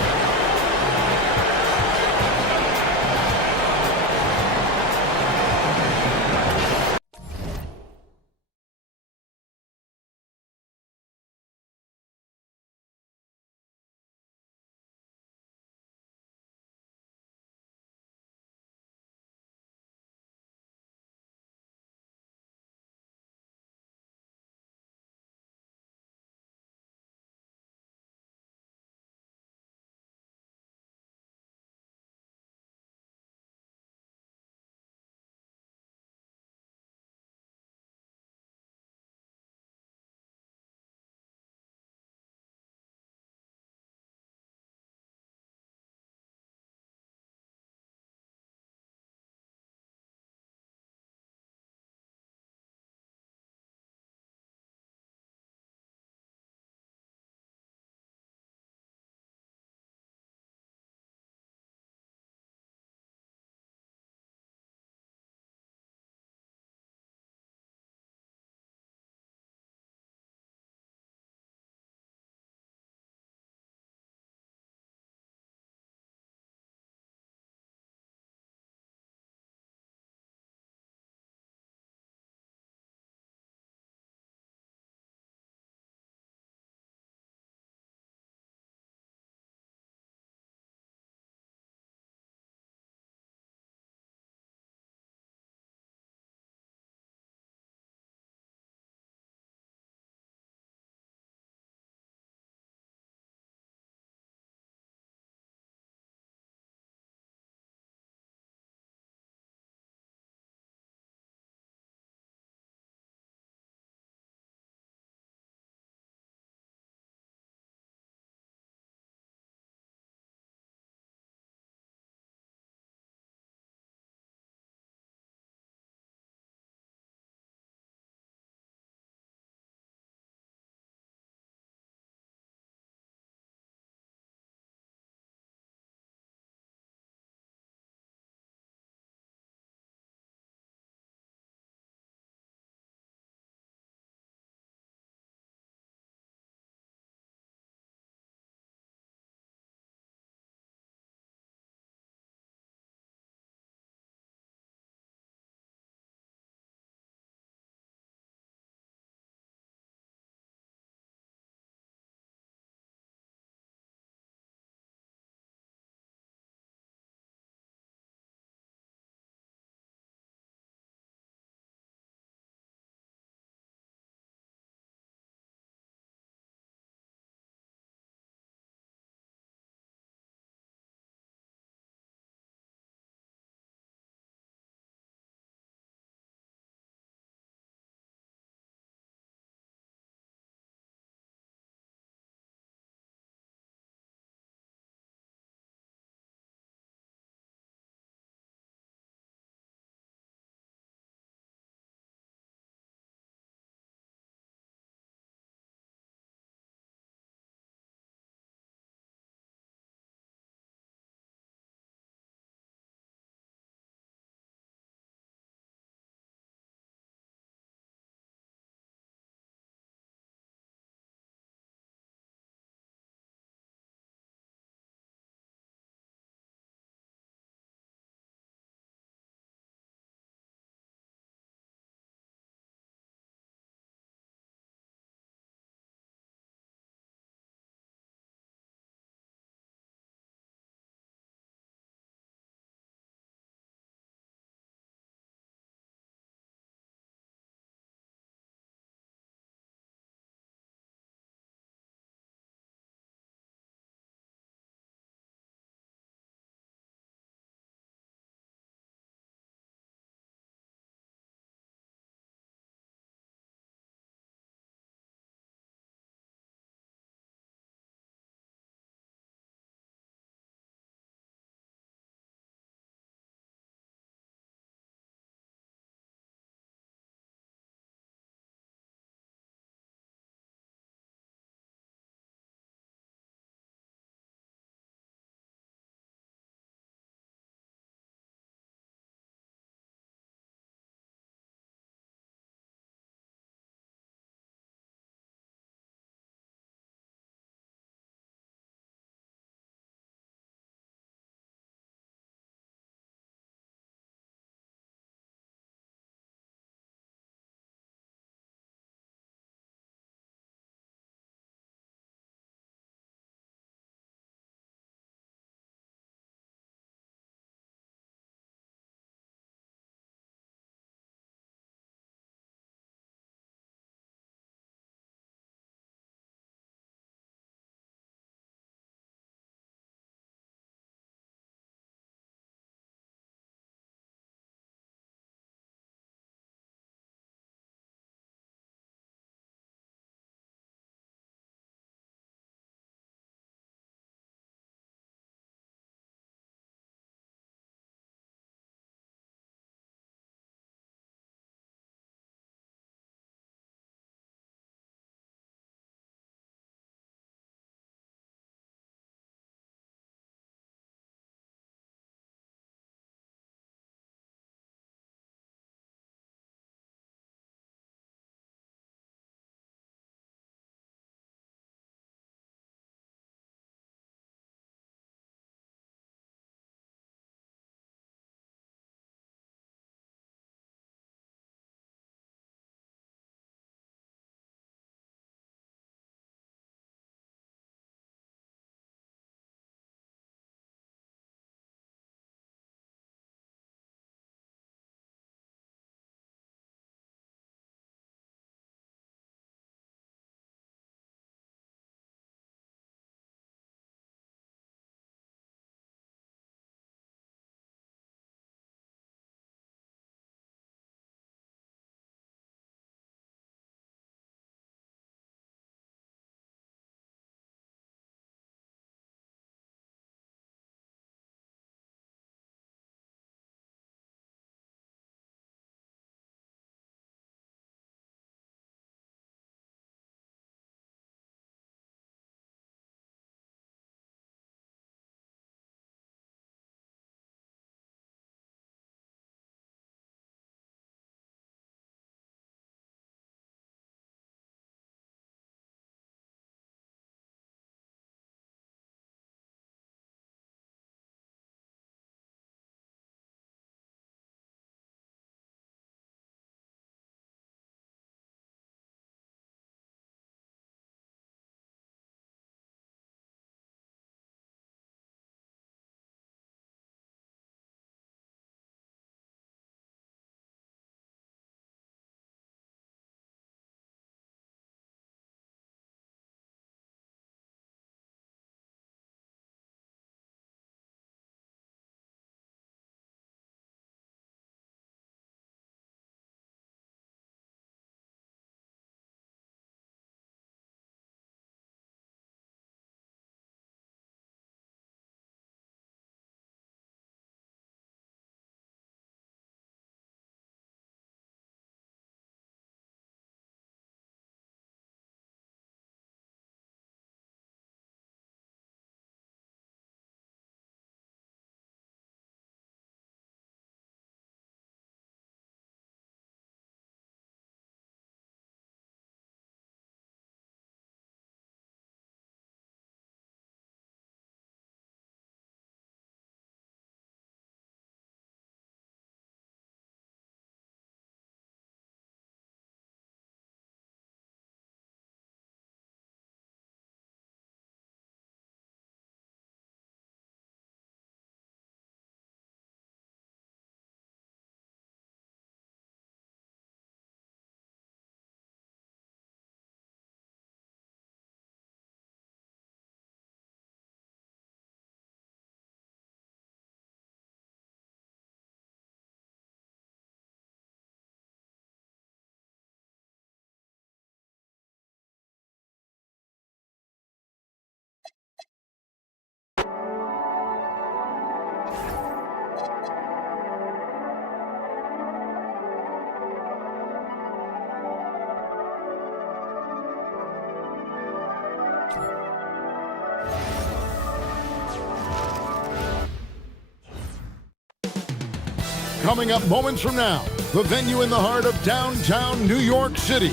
Coming up moments from now, the venue in the heart of downtown New York City.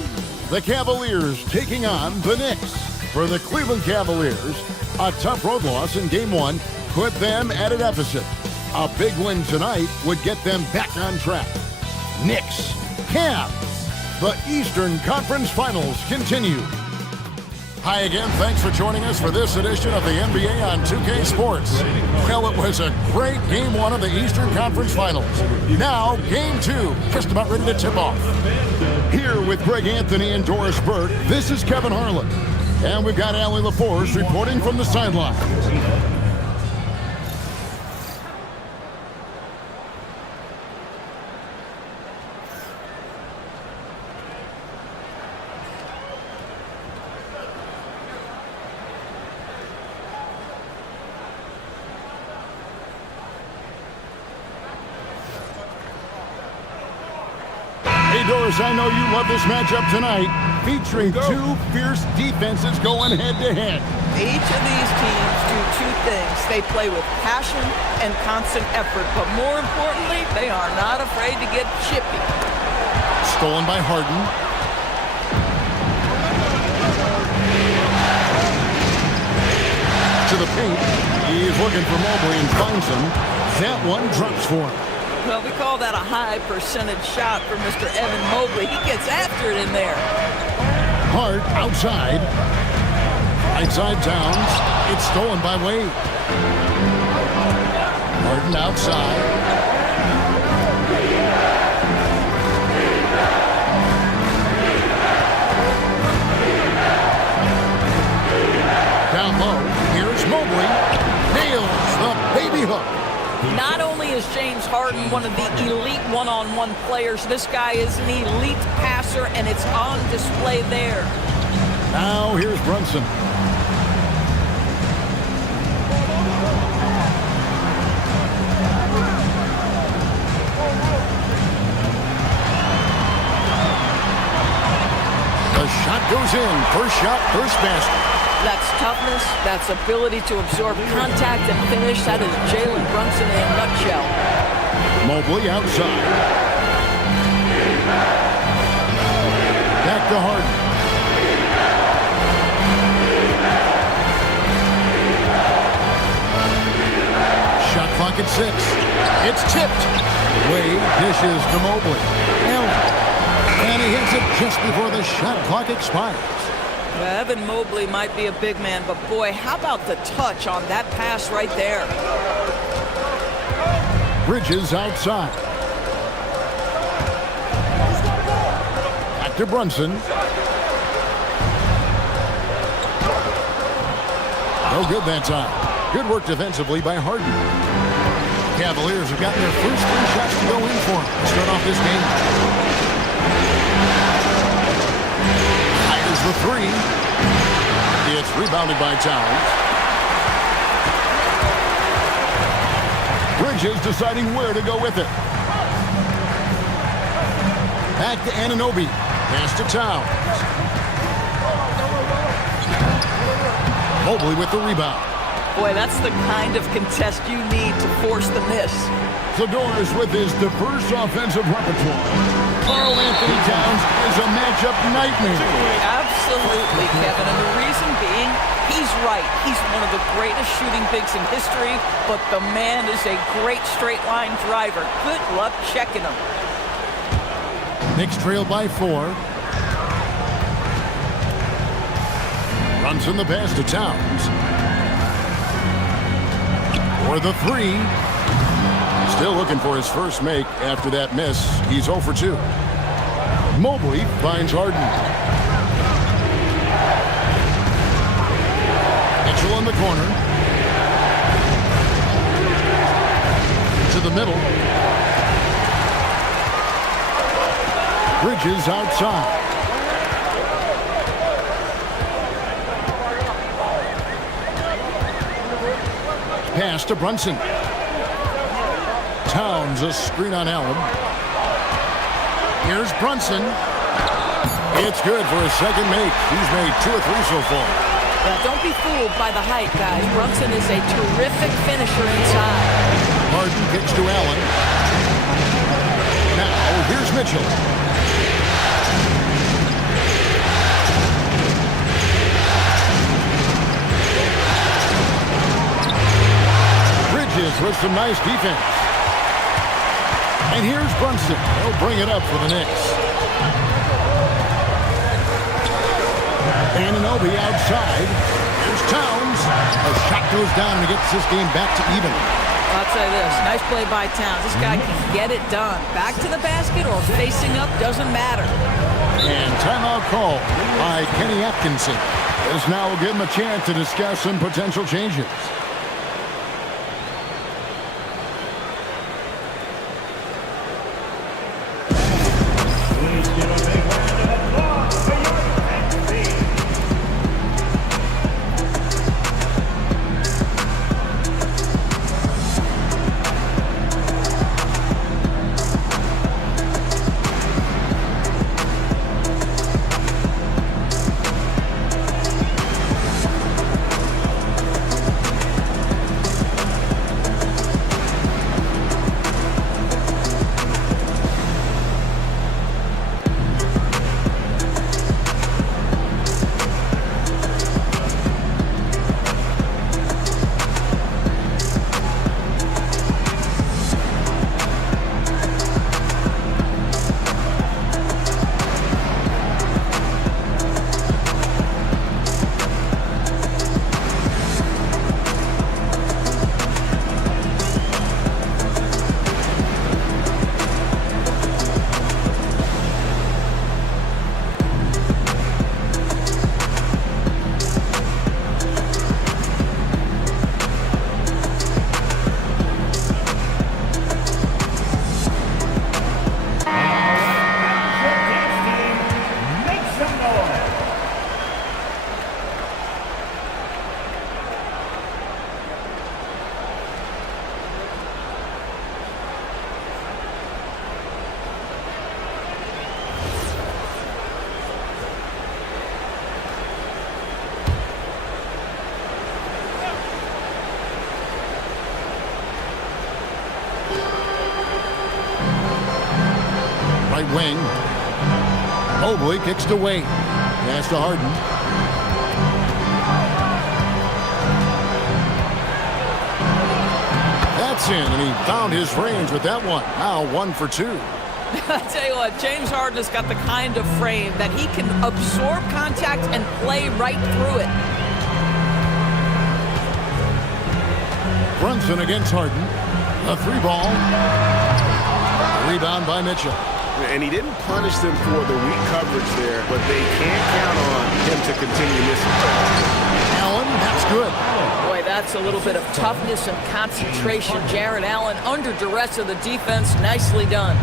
The Cavaliers taking on the Knicks. For the Cleveland Cavaliers, a tough road loss in Game 1 put them at a deficit. A big win tonight would get them back on track. Knicks, Cavs. The Eastern Conference Finals continue. Hi again, thanks for joining us for this edition of the NBA on 2K Sports. Well, it was a great Game 1 of the Eastern Conference Finals. Now, Game 2, just about ready to tip off. Here with Greg Anthony and Doris Burke, this is Kevin Harlan. And we've got Allie LaForce reporting from the sideline. Doris, I know you love this matchup tonight, featuring two fierce defenses going head-to-head. Each of these teams do two things. They play with passion and constant effort, but more importantly, they are not afraid to get chippy. Stolen by Harden. To the paint. He's looking for Mobley and finds him. That one drops for him. Well, we call that a high percentage shot for Mr. Evan Mobley. He gets after it in there. Hart outside. Outside Towns. It's stolen by Wade. Harden outside. Down low. Here's Mobley. Nails the baby hook. Not only is James Harden one of the elite one-on-one players, this guy is an elite passer, and it's on display there. Now here's Brunson. The shot goes in. First shot, first basket. That's toughness, that's ability to absorb contact and finish. That is Jalen Brunson in a nutshell. Mobley outside. Back to Harden. Shot clock at 6. It's tipped. Wade dishes to Mobley. And he hits it just before the shot clock expires. Evan Mobley might be a big man, but boy, how about the touch on that pass right there? Bridges outside. Back to Brunson. No good that time. Good work defensively by Harden. Cavaliers have gotten their first 3 shots to go in for them to start off this game. The 3. It's rebounded by Towns. Bridges deciding where to go with it. Back to Anunoby. Pass to Towns. Mobley with the rebound. Boy, that's the kind of contest you need to force the miss. Doris with his diverse offensive repertoire. Karl Anthony Towns is a matchup nightmare. Absolutely, Kevin. And the reason being, he's right. He's one of the greatest shooting bigs in history, but the man is a great straight line driver. Good luck checking him. Knicks trail by 4. Brunson the pass to Towns. For the 3. Still looking for his first make after that miss. He's 0 for 2. Mobley finds Harden. Mitchell in the corner. To the middle. Bridges outside. Pass to Brunson. Towns, a screen on Allen. Here's Brunson. It's good for a second make. He's made 2 or 3 so far. Don't be fooled by the height, guys. Brunson is a terrific finisher inside. Harden kicks to Allen. Mitchell. Bridges with some nice defense. And here's Brunson. He'll bring it up for the Knicks. Anunoby outside. Here's Towns. A shot goes down and gets this game back to even. I'll tell you this, nice play by Towns. This guy can get it done. Back to the basket or facing up, doesn't matter. And timeout call by Kenny Atkinson. This now will give him a chance to discuss some potential changes. Right wing. Mobley kicks to Wade. Pass to Harden. That's in, and he found his range with that one. Now 1 for 2. I tell you what, James Harden has got the kind of frame that he can absorb contact and play right through it. Brunson against Harden. A 3-ball. Rebound by Mitchell. And he didn't punish them for the weak coverage there, but they can't count on him to continue missing. Allen, that's good. Boy, that's a little bit of toughness and concentration. Jarrett Allen under duress of the defense. Nicely done.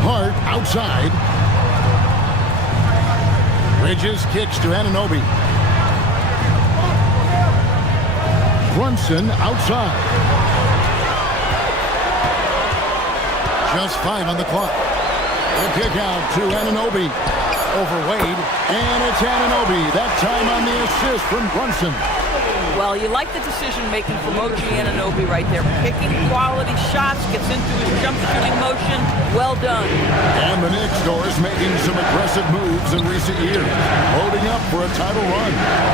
Hart outside. Bridges kicks to Anunoby. Brunson outside. Just 5 on the clock. The kick out to Anunoby. Over Wade. And it's Anunoby. That time on the assist from Brunson. Well, you like the decision-making from OG Anunoby right there. Picking quality shots, gets into his jump shooting motion. Well done. And the Knicks is making some aggressive moves in recent years. Loading up for a title run.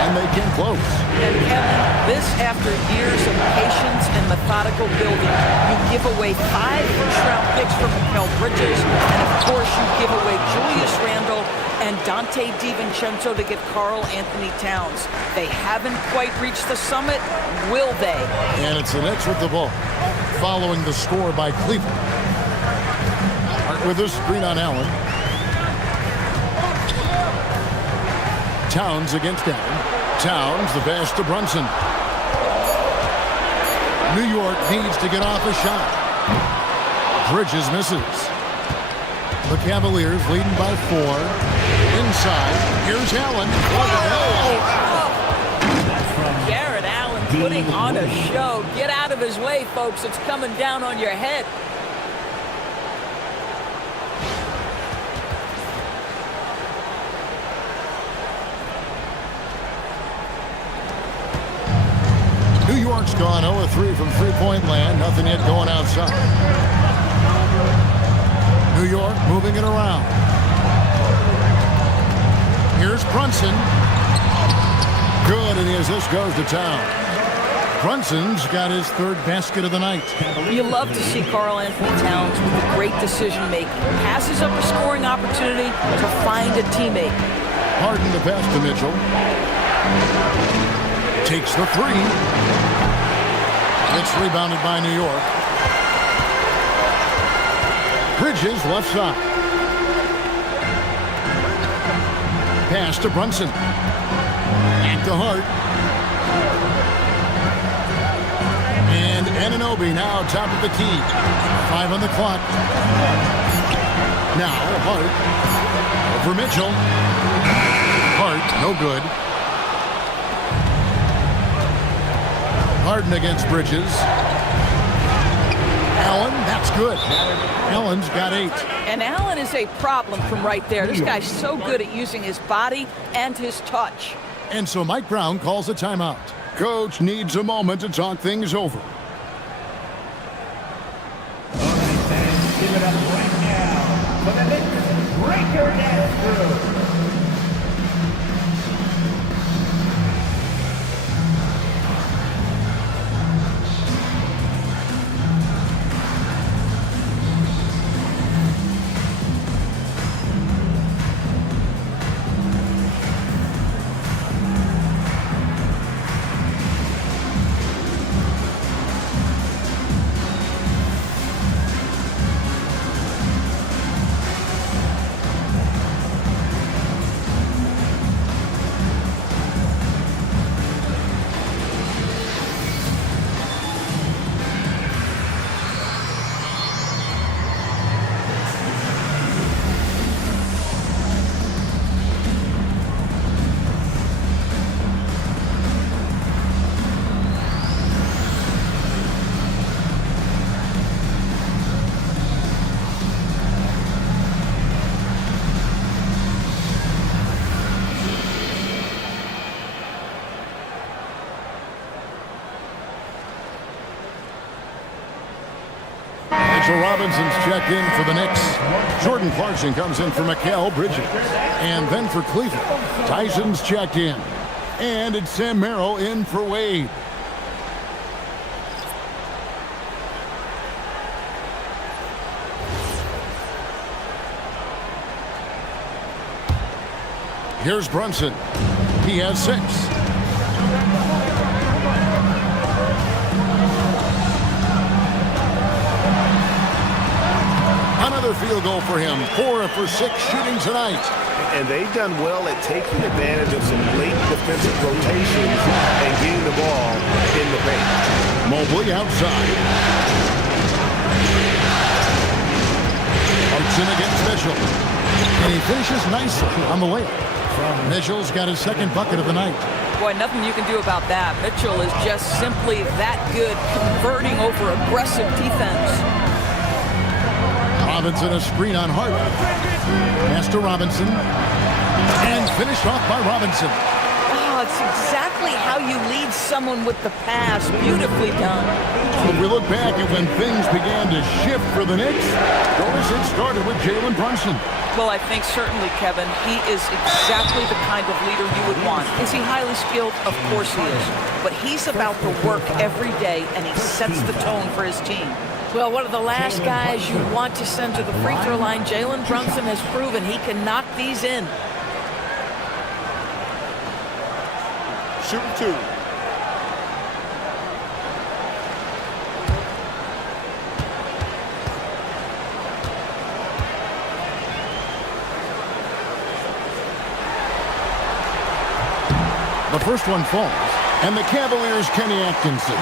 And they came close. And Kevin, this after years of patience and methodical building. You give away 5 first-round picks for Mikal Bridges. And, of course, you give away Julius Randle and Dante DiVincenzo to get Karl Anthony Towns. They haven't quite reached the summit. Will they? And it's the Knicks with the ball. Following the score by Cleveland. Hart with a screen on Allen. Towns against Allen. Towns, the pass to Brunson. New York needs to get off a shot. Bridges misses. The Cavaliers leading by 4. Inside, here's Allen. Jarrett Allen putting on a show. Get out of his way, folks. It's coming down on your head. New York's gone 0-3 from three-point land. Nothing yet going outside. New York moving it around. Here's Brunson. Good, and as this goes to town. Brunson's got his third basket of the night. You love to see Karl Anthony Towns with the great decision-making. Passes up a scoring opportunity to find a teammate. Harden the pass to Mitchell. Takes the three. It's rebounded by New York. Bridges left side. Pass to Brunson. Back to Hart. And Anunoby now top of the key. 5 on the clock. Now Hart over Mitchell. Hart, no good. Harden against Bridges. Allen, that's good. Allen's got 8. And Allen is a problem from right there. This guy's so good at using his body and his touch. And so Mike Brown calls a timeout. Coach needs a moment to talk things over. All right, fans, give it up right now for the Knicks Breaker Dance Crew. Robinson's checked in for the Knicks. Jordan Clarkson comes in for Mikal Bridges. And then for Cleveland, Tyson's checked in. And it's Sam Merrill in for Wade. Here's Brunson. He has 6. Another field goal for him. 4 for 6 shooting tonight. And they've done well at taking advantage of some late defensive rotations and getting the ball in the paint. Mobley outside. Hudson against Mitchell. And he finishes nicely on the layup. Mitchell's got his second bucket of the night. Boy, nothing you can do about that. Mitchell is just simply that good, converting over aggressive defense. Robinson a screen on Hart. Pass to Robinson. And finished off by Robinson. Oh, it's exactly how you lead someone with the pass. Beautifully done. If we look back at when things began to shift for the Knicks, Doris had started with Jalen Brunson. Well, I think certainly, Kevin, he is exactly the kind of leader you would want. Is he highly skilled? Of course he is. But he's about the work every day, and he sets the tone for his team. Well, one of the last guys you want to send to the free throw line, Jalen Brunson has proven he can knock these in. Shooting 2. The first one falls. And the Cavaliers' Kenny Atkinson.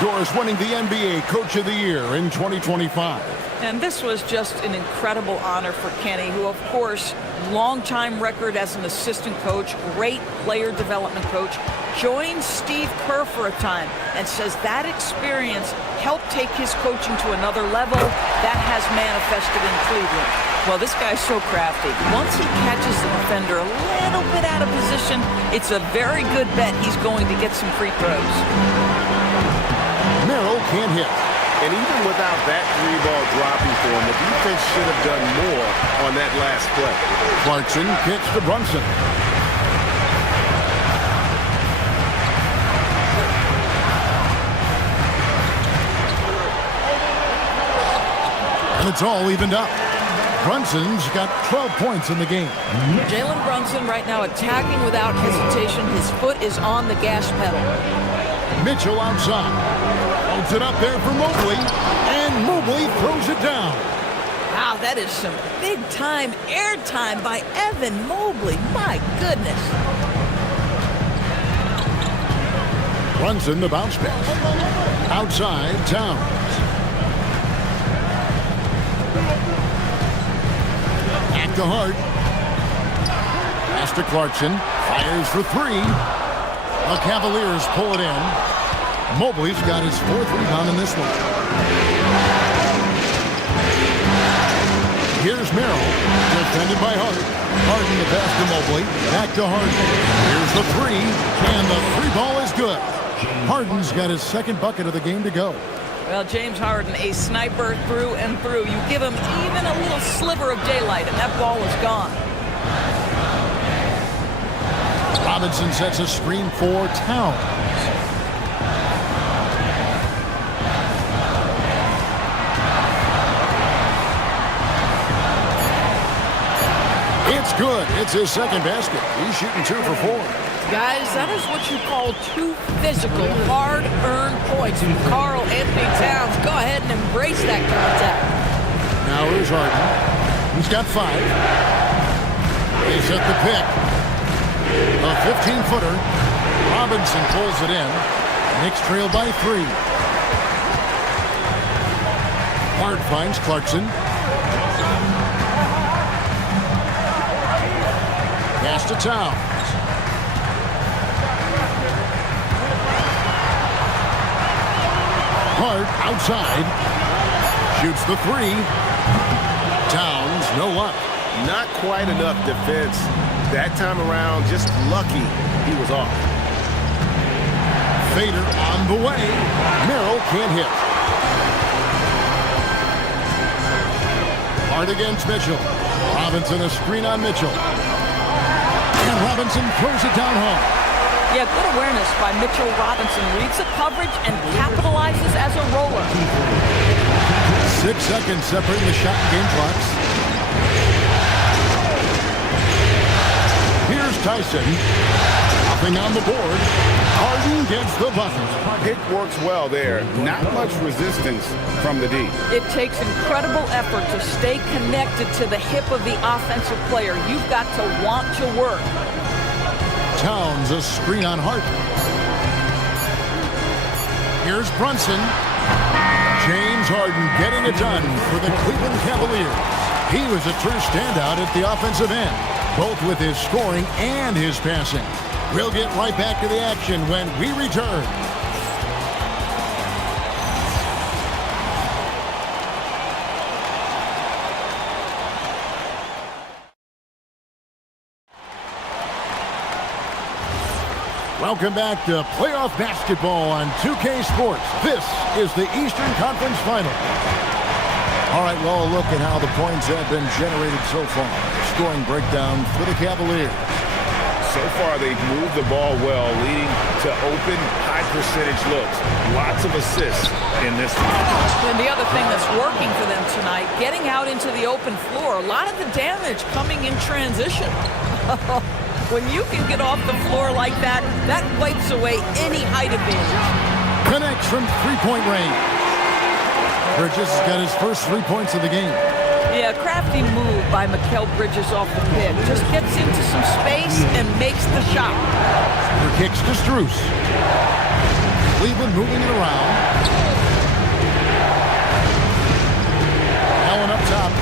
Doris winning the NBA Coach of the Year in 2025. And this was just an incredible honor for Kenny, who, of course, long-time record as an assistant coach, great player development coach, joined Steve Kerr for a time and says that experience helped take his coaching to another level. That has manifested in Cleveland. Well, this guy's so crafty. Once he catches the defender a little bit out of position, it's a very good bet he's going to get some free throws. Merrill can't hit. And even without that 3-ball dropping for him, the defense should have done more on that last play. Clarkson kicks to Brunson. And it's all evened up. Brunson's got 12 points in the game. Jalen Brunson right now attacking without hesitation. His foot is on the gas pedal. Mitchell outside. Holds it up there for Mobley. And Mobley throws it down. Wow, that is some big-time airtime by Evan Mobley. My goodness. Brunson the bounce pass. Outside, Towns. Back to Hart. Pass to Clarkson. Fires for three. The Cavaliers pull it in. Mobley's got his 4th rebound in this one. Here's Merrill. Defended by Hart. Harden the pass to Mobley. Back to Harden. Here's the three. And the three ball is good. Harden's got his 2nd bucket of the game to go. Well, James Harden, a sniper through and through. You give him even a little sliver of daylight, and that ball is gone. Robinson sets a screen for Towns. It's good. It's his 2nd basket. He's shooting 2 for 4. Guys, that is what you call 2 physical, hard-earned points from Karl Anthony Towns. Go ahead and embrace that contact. Now here's Harden. He's got 5. They set the pick. A 15-footer. Robinson pulls it in. Knicks trail by 3. Hart finds Clarkson. Pass to Towns. Hart outside. Shoots the 3. Towns, no luck. Not quite enough defense. That time around, just lucky he was off. Fader on the way. Merrill can't hit. Hart against Mitchell. Robinson a screen on Mitchell. And Robinson throws it down home. Yeah, good awareness by Mitchell Robinson. Reads the coverage and capitalizes as a roller. 6 seconds separating the shot and game clocks. Here's Tyson. Nothing on the board. Harden gets the button. Pick works well there. Not much resistance from the D. It takes incredible effort to stay connected to the hip of the offensive player. You've got to want to work. Towns a screen on Hart. Here's Brunson. James Harden getting it done for the Cleveland Cavaliers. He was a true standout at the offensive end, both with his scoring and his passing. We'll get right back to the action when we return. Welcome back to playoff basketball on 2K Sports. This is the Eastern Conference Final. All right, well, look at how the points have been generated so far. Scoring breakdown for the Cavaliers. So far, they've moved the ball well, leading to open, high-percentage looks. Lots of assists in this one. And the other thing that's working for them tonight, getting out into the open floor. A lot of the damage coming in transition. When you can get off the floor like that, that wipes away any height advantage. Connects from three-point range. Bridges has got his first 3 points of the game. Yeah, crafty move by Mikal Bridges off the pick. Just gets into some space and makes the shot. For kicks to Strus. Cleveland moving it around. Allen up top.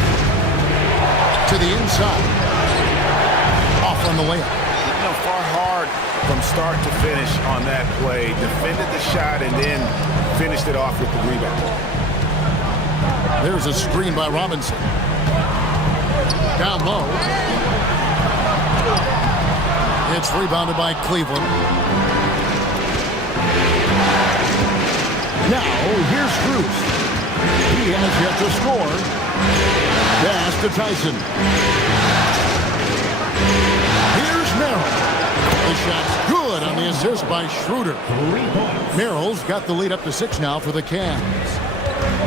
To the inside. Off on the layup. Far hard from start to finish on that play. Defended the shot and then finished it off with the rebound. There's a screen by Robinson. Down low. It's rebounded by Cleveland. Now, here's Strus. He has yet to score. Pass to Tyson. Here's Merrill. The shot's good on the assist by Schroeder. Merrill's got the lead up to 6 now for the Cavs.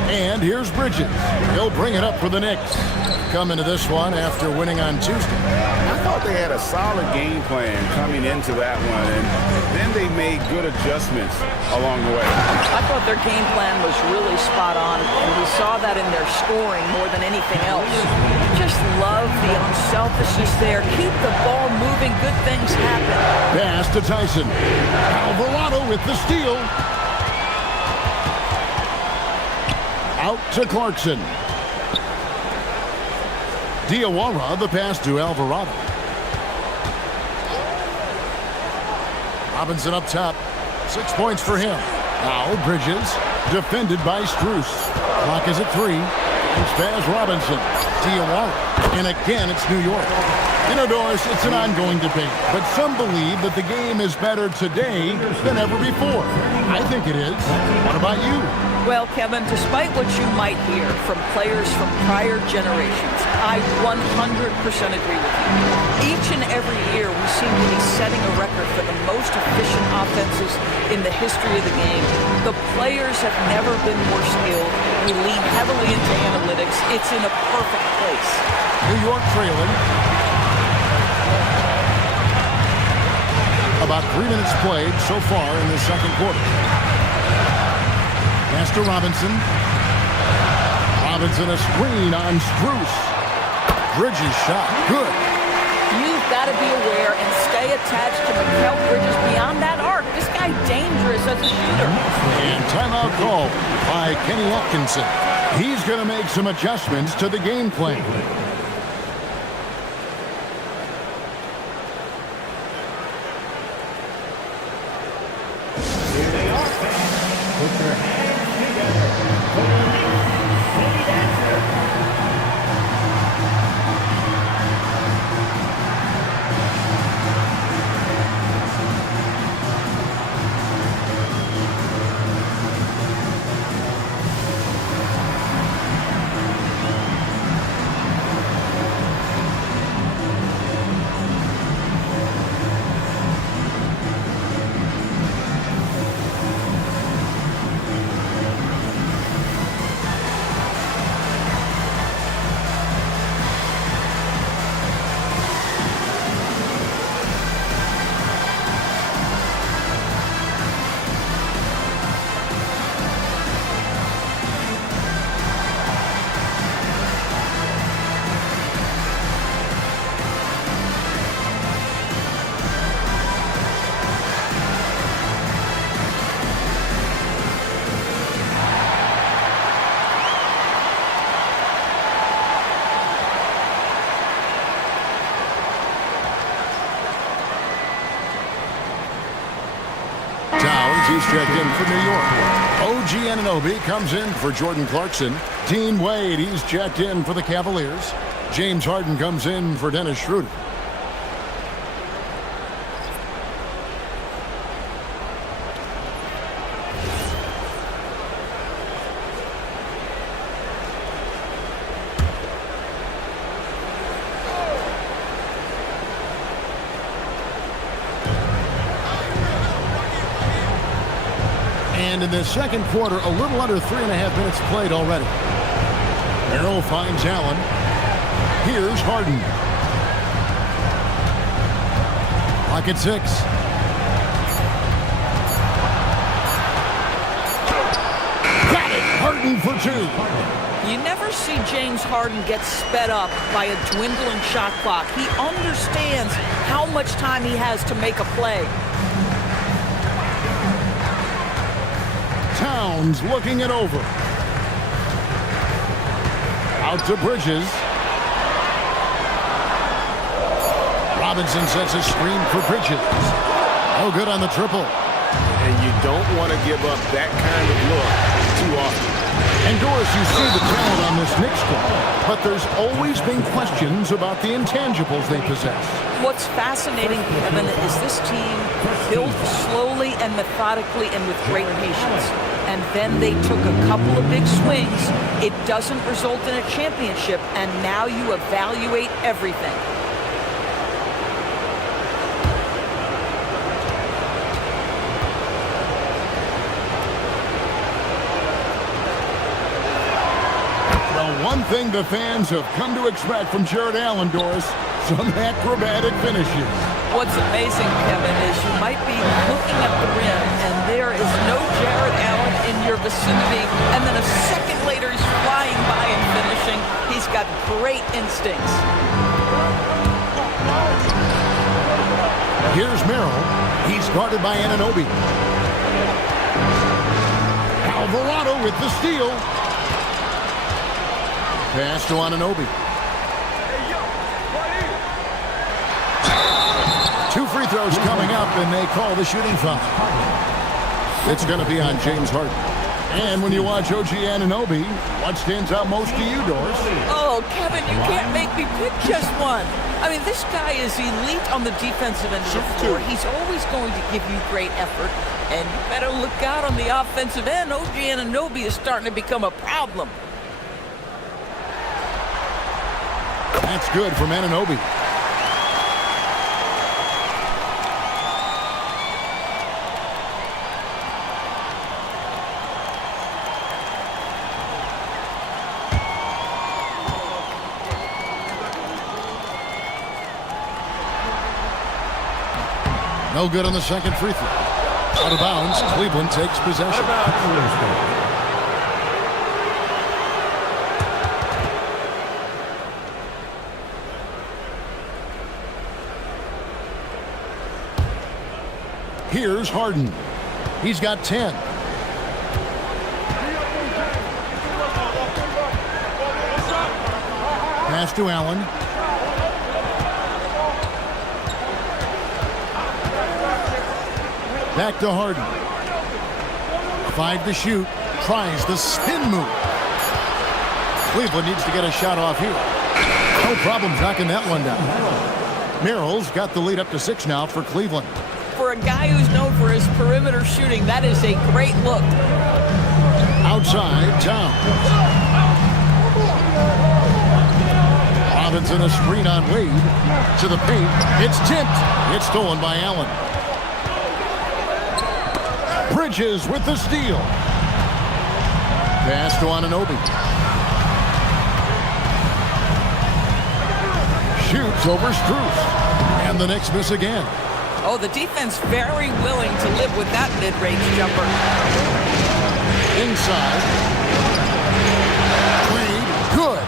And here's Bridges. He'll bring it up for the Knicks. Come into this one after winning on Tuesday. I thought they had a solid game plan coming into that one, and then they made good adjustments along the way. I thought their game plan was really spot on, and we saw that in their scoring more than anything else. Just love the unselfishness there. Keep the ball moving. Good things happen. Pass to Tyson. Alvarado with the steal. Out to Clarkson. Diawara, the pass to Alvarado. Robinson up top. 6 points for him. Now Bridges, defended by Strus. Clock is at 3. It's pass Robinson. Diawara. And again, it's New York. Indoors, it's an ongoing debate, but some believe that the game is better today than ever before. I think it is. What about you? Well, Kevin, despite what you might hear from players from prior generations, I 100% agree with you. Each and every year, we seem to be setting a record for the most efficient offenses in the history of the game. The players have never been more skilled. We lean heavily into analytics. It's in a perfect place. New York trailing. About 3 minutes played so far in the second quarter. Pass to Robinson. Robinson a screen on Strus. Bridges shot. Good. You've got to be aware and stay attached to Mikal Bridges beyond that arc. This guy dangerous as a shooter. And timeout called by Kenny Atkinson. He's going to make some adjustments to the game plan. He's checked in for New York. OG Anunoby comes in for Jordan Clarkson. Dean Wade, he's checked in for the Cavaliers. James Harden comes in for Dennis Schroeder. And in the second quarter, a little under 3.5 minutes played already. Merrill finds Allen. Here's Harden. Clock at 6. Got it. Harden for 2. You never see James Harden get sped up by a dwindling shot clock. He understands how much time he has to make a play. Towns looking it over. Out to Bridges. Robinson sets a screen for Bridges. No good on the triple. And you don't want to give up that kind of look too often. And Doris, you see the talent on this Knicks squad, but there's always been questions about the intangibles they possess. What's fascinating, Kevin, is this team built slowly and methodically and with great patience. And then they took a couple of big swings. It doesn't result in a championship, and now you evaluate everything. One thing the fans have come to expect from Jared Allen, Doris, some acrobatic finishes. What's amazing, Kevin, is you might be looking at the rim and there is no Jared Allen in your vicinity, and then a second later he's flying by and finishing. He's got great instincts. Here's Merrill. He's guarded by Anunoby. Alvarado with the steal. Pass to Anunoby. 2 free throws coming up, and they call the shooting foul. It's going to be on James Harden. And when you watch OG Anunoby, what stands out most to you, Doris? Oh, Kevin, you can't make me pick just one. I mean, this guy is elite on the defensive end of the floor. He's always going to give you great effort, and you better look out on the offensive end. OG Anunoby is starting to become a problem. That's good from Anunoby. No good on the second free throw. Out of bounds, Cleveland takes possession. Here's Harden. He's got 10. Pass to Allen. Back to Harden. 5 to shoot. Tries the spin move. Cleveland needs to get a shot off here. No problem knocking that one down. Merrill's got the lead up to 6 now for Cleveland. For a guy who's known for his perimeter shooting, that is a great look. Outside, Towns. Robinson a screen on Wade. To the paint. It's tipped. It's stolen by Allen. Bridges with the steal. Pass to Anunoby. Shoots over Strus. And the Knicks miss again. Oh, the defense very willing to live with that mid-range jumper. Inside. Wade, good.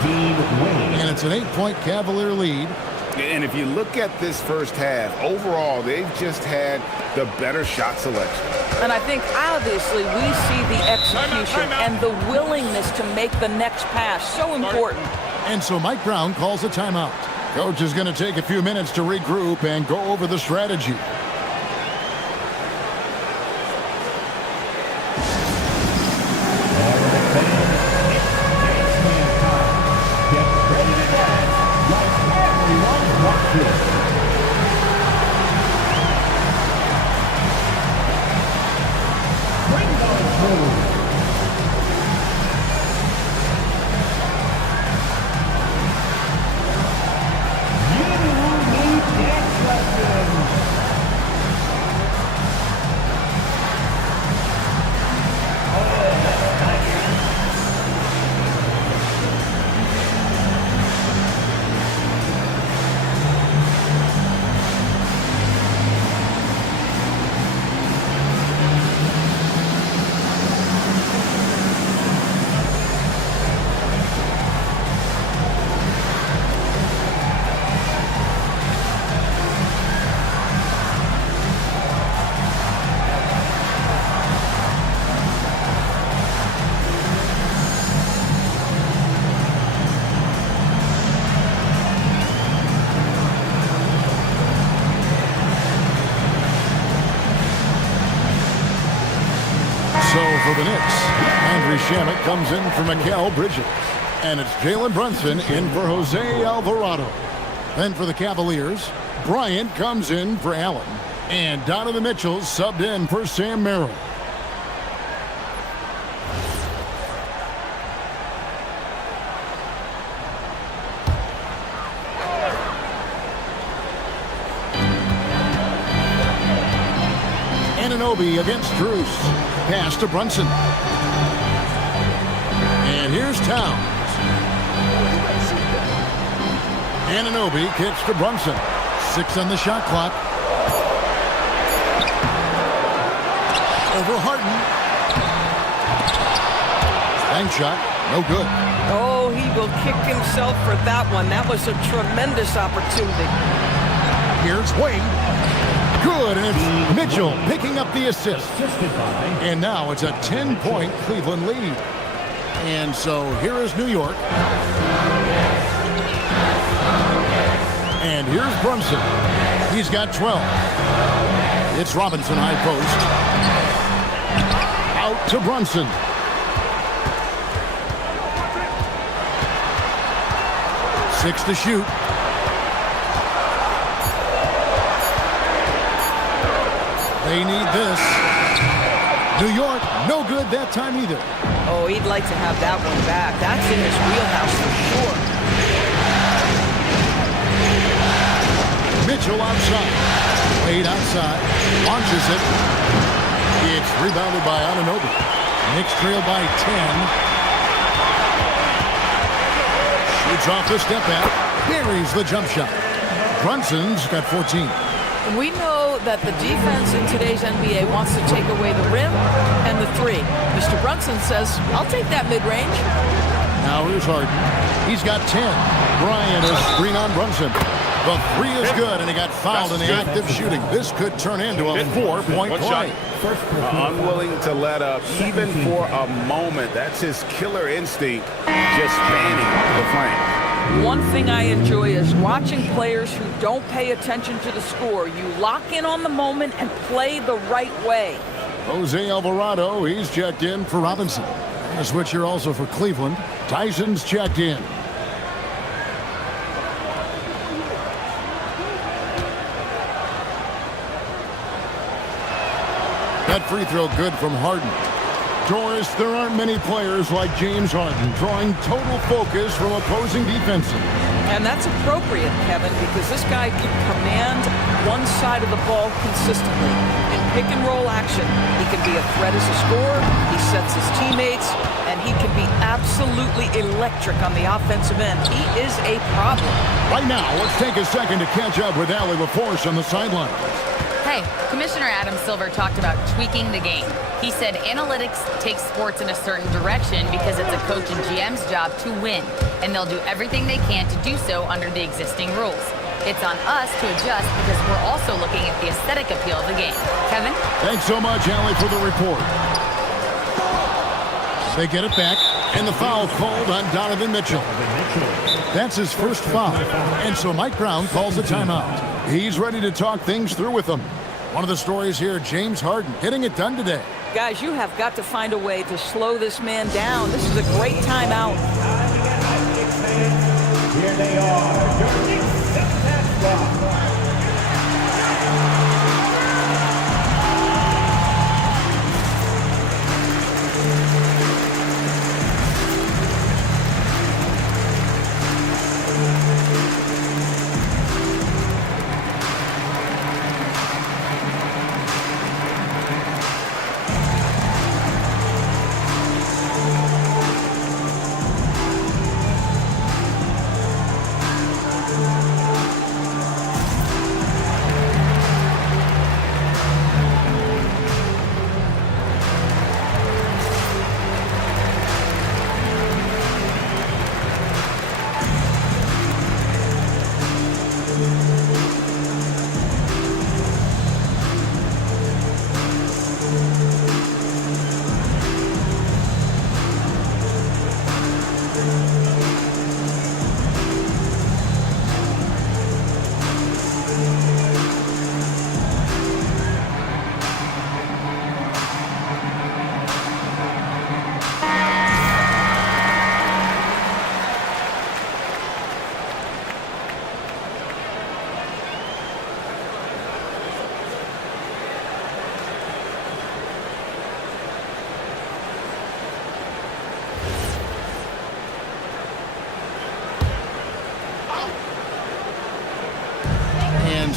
And it's an 8-point Cavalier lead. And if you look at this first half, overall, they've just had the better shot selection. And I think, obviously, we see the execution and the willingness to make the next pass so important. And so Mike Brown calls a timeout. Coach is going to take a few minutes to regroup and go over the strategy. the Knicks, Andrew Shamet comes in for Mikal Bridges. And it's Jalen Brunson in for Jose Alvarado. Then for the Cavaliers, Bryant comes in for Allen. And Donovan Mitchell subbed in for Sam Merrill. Anunoby against Drews. Pass to Brunson. And here's Towns. Anunoby kicks to Brunson. 6 on the shot clock. Over Harden. Bank shot. No good. Oh, he will kick himself for that one. That was a tremendous opportunity. Here's Wade. Good, and it's Mitchell picking up the assist. And now it's a 10-point Cleveland lead. And so here is New York. And here's Brunson. He's got 12. It's Robinson high post. Out to Brunson. Six to shoot. They need this. New York, no good that time either. Oh, he'd like to have that one back. That's in his wheelhouse for sure. Mitchell outside. Wade outside. Launches it. It's rebounded by Anunoby. Knicks trail by 10. Shoots off the step back. Buries the jump shot. Brunson's got 14. We know that the defense in today's NBA wants to take away the rim and the three. Mr. Brunson says, I'll take that mid-range. Now here's Harden. He's got 10. Bryant is screen on Brunson. The three is good, and he got fouled in the act of shooting. This could turn into a 4-point play. Unwilling to let up, even for a moment. That's his killer instinct, just fanning the flame. One thing I enjoy is watching players who don't pay attention to the score. You lock in on the moment and play the right way. Jose Alvarado, he's checked in for Robinson. A switcher also for Cleveland. Tyson's checked in. That free throw good from Harden. Doris, there aren't many players like James Harden drawing total focus from opposing defenses. And that's appropriate, Kevin, because this guy can command one side of the ball consistently. In pick and roll action, he can be a threat as a scorer, he sets his teammates, and he can be absolutely electric on the offensive end. He is a problem. Right now, let's take a second to catch up with Allie LaForce on the sideline. Hey, Commissioner Adam Silver talked about tweaking the game. He said analytics takes sports in a certain direction because it's a coach and GM's job to win, and they'll do everything they can to do so under the existing rules. It's on us to adjust because we're also looking at the aesthetic appeal of the game. Kevin? Thanks so much, Allie, for the report. They get it back, and the foul called on Donovan Mitchell. That's his first foul, and so Mike Brown calls a timeout. He's ready to talk things through with them. One of the stories here, James Harden getting it done today. Guys, you have got to find a way to slow this man down. This is a great timeout. Here they are, your Knicks match.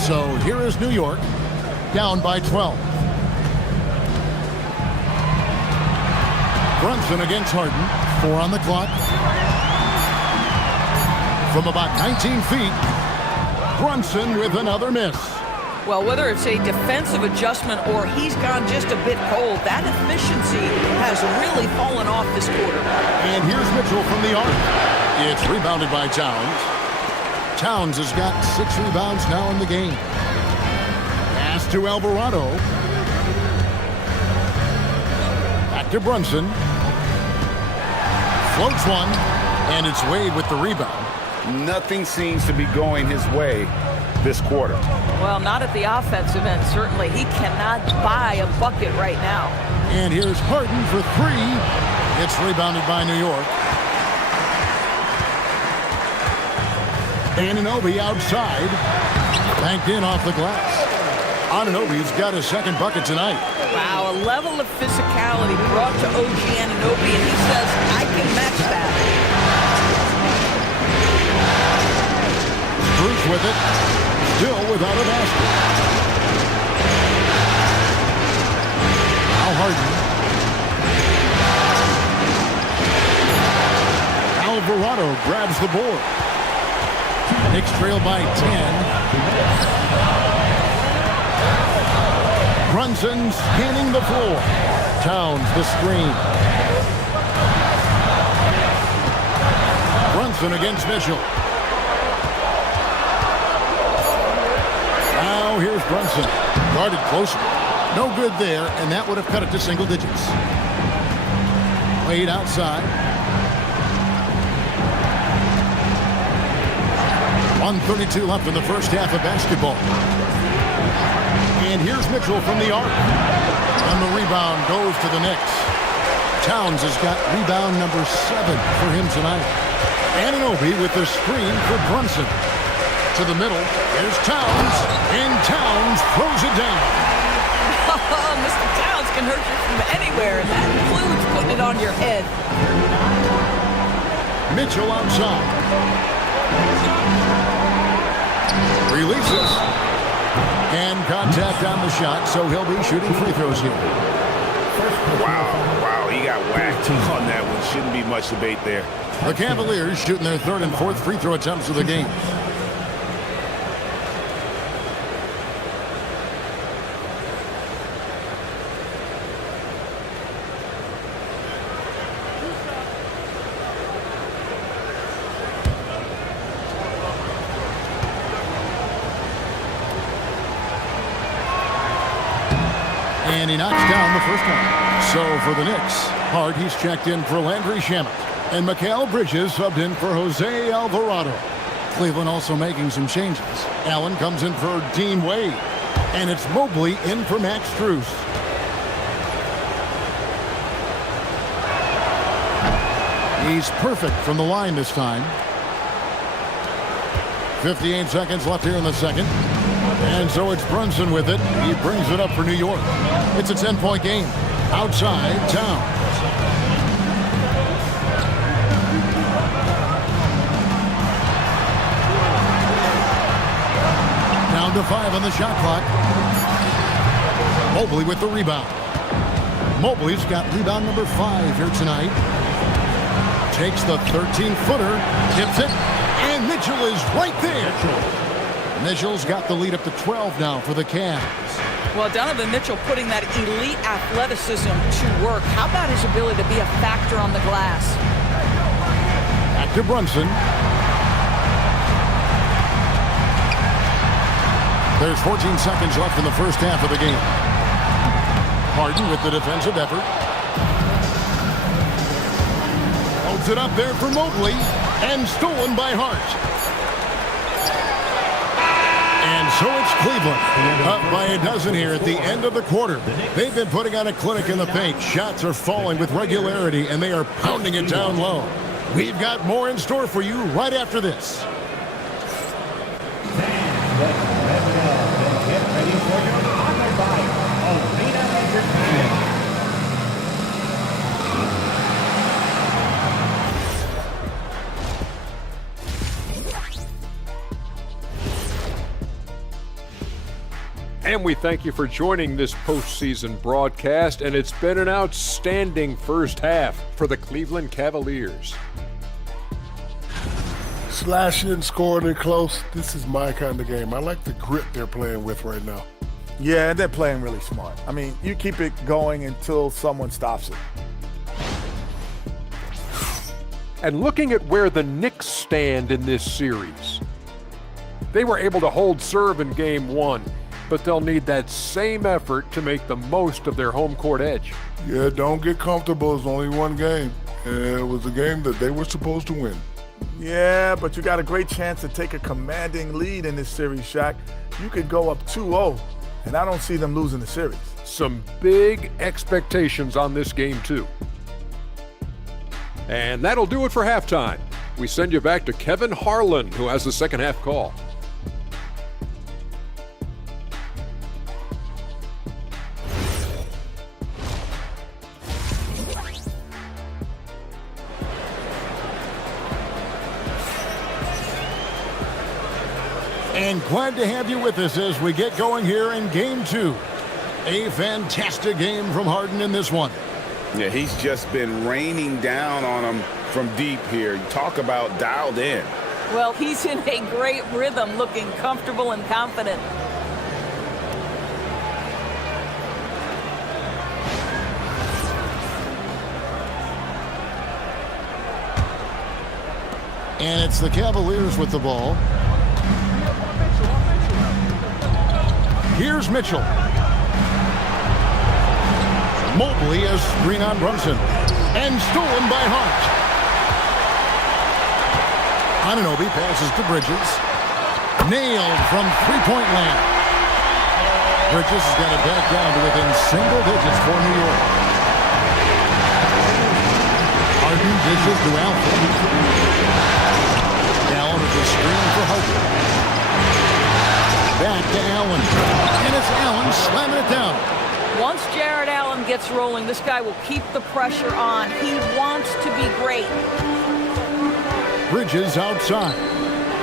So here is New York, down by 12. Brunson against Harden, 4 on the clock. From about 19 feet, Brunson with another miss. Well, whether it's a defensive adjustment or he's gone just a bit cold, that efficiency has really fallen off this quarter. And here's Mitchell from the arc. It's rebounded by Towns. Towns has got 6 rebounds now in the game. Pass to Alvarado. Back to Brunson. Floats one, and it's Wade with the rebound. Nothing seems to be going his way this quarter. Well, not at the offensive end, certainly. He cannot buy a bucket right now. And here's Harden for 3. It's rebounded by New York. Anunoby outside. Banked in off the glass. Anunoby's got his second bucket tonight. Wow, a level of physicality brought to OG Anunoby, and he says, I can match that. Bruce with it, still without a basket. Now Harden. Alvarado grabs the board. Knicks trail by 10. Brunson scanning the floor. Towns the screen. Brunson against Mitchell. Now here's Brunson. Guarded closer. No good there, and that would have cut it to single digits. Wade outside. 1:32 left in the first half of basketball. And here's Mitchell from the arc. And the rebound goes to the Knicks. Towns has got rebound number 7 for him tonight. Anunoby with the screen for Brunson. To the middle, there's Towns, and Towns throws it down. Oh, Mr. Towns can hurt you from anywhere, and that includes putting it on your head. Mitchell outside. Releases. And contact on the shot, so he'll be shooting free throws here. Wow, he got whacked on that one. Shouldn't be much debate there. The Cavaliers shooting their 3rd and 4th free throw attempts of the game. And he knocks down the first one. So for the Knicks, Hart, he's checked in for Landry Shamet. And Mikal Bridges subbed in for Jose Alvarado. Cleveland also making some changes. Allen comes in for Dean Wade. And it's Mobley in for Max Strus. He's perfect from the line this time. 58 seconds left here in the second. And so it's Brunson with it. He brings it up for New York. It's a 10-point game. Outside, Towns. Down to 5 on the shot clock. Mobley with the rebound. Mobley's got rebound number 5 here tonight. Takes the 13-footer, tips it, and Mitchell is right there. Mitchell's got the lead up to 12 now for the Cavs. Well, Donovan Mitchell putting that elite athleticism to work. How about his ability to be a factor on the glass? Back to Brunson. There's 14 seconds left in the first half of the game. Harden with the defensive effort. Holds it up there for Mobley, and stolen by Hart. And so it's Cleveland, up by a dozen here at the end of the quarter. They've been putting on a clinic in the paint. Shots are falling with regularity, and they are pounding it down low. We've got more in store for you right after this. Get ready for your honor by Arena Entertainment. And we thank you for joining this postseason broadcast, and it's been an outstanding first half for the Cleveland Cavaliers. Slashing, scoring it close. This is my kind of game. I like the grit they're playing with right now. Yeah, they're playing really smart. I mean, you keep it going until someone stops it. And looking at where the Knicks stand in this series, they were able to hold serve in Game 1, but they'll need that same effort to make the most of their home court edge. Yeah, don't get comfortable. It's only one game. And it was a game that they were supposed to win. Yeah, but you got a great chance to take a commanding lead in this series, Shaq. You could go up 2-0, and I don't see them losing the series. Some big expectations on this game, too. And that'll do it for halftime. We send you back to Kevin Harlan, who has the second half call. And glad to have you with us as we get going here in Game 2. A fantastic game from Harden in this one. Yeah, he's just been raining down on him from deep here. Talk about dialed in. Well, he's in a great rhythm, looking comfortable and confident. And it's the Cavaliers with the ball. Here's Mitchell. Mobley has screen on Brunson. And stolen by Hart. Anunoby passes to Bridges. Nailed from three-point land. Bridges has got it back down to within single digits for New York. Harden dishes to Alfred. Allen with the screen for Harden. Back to Allen. And it's Allen slamming it down. Once Jared Allen gets rolling, this guy will keep the pressure on. He wants to be great. Bridges outside.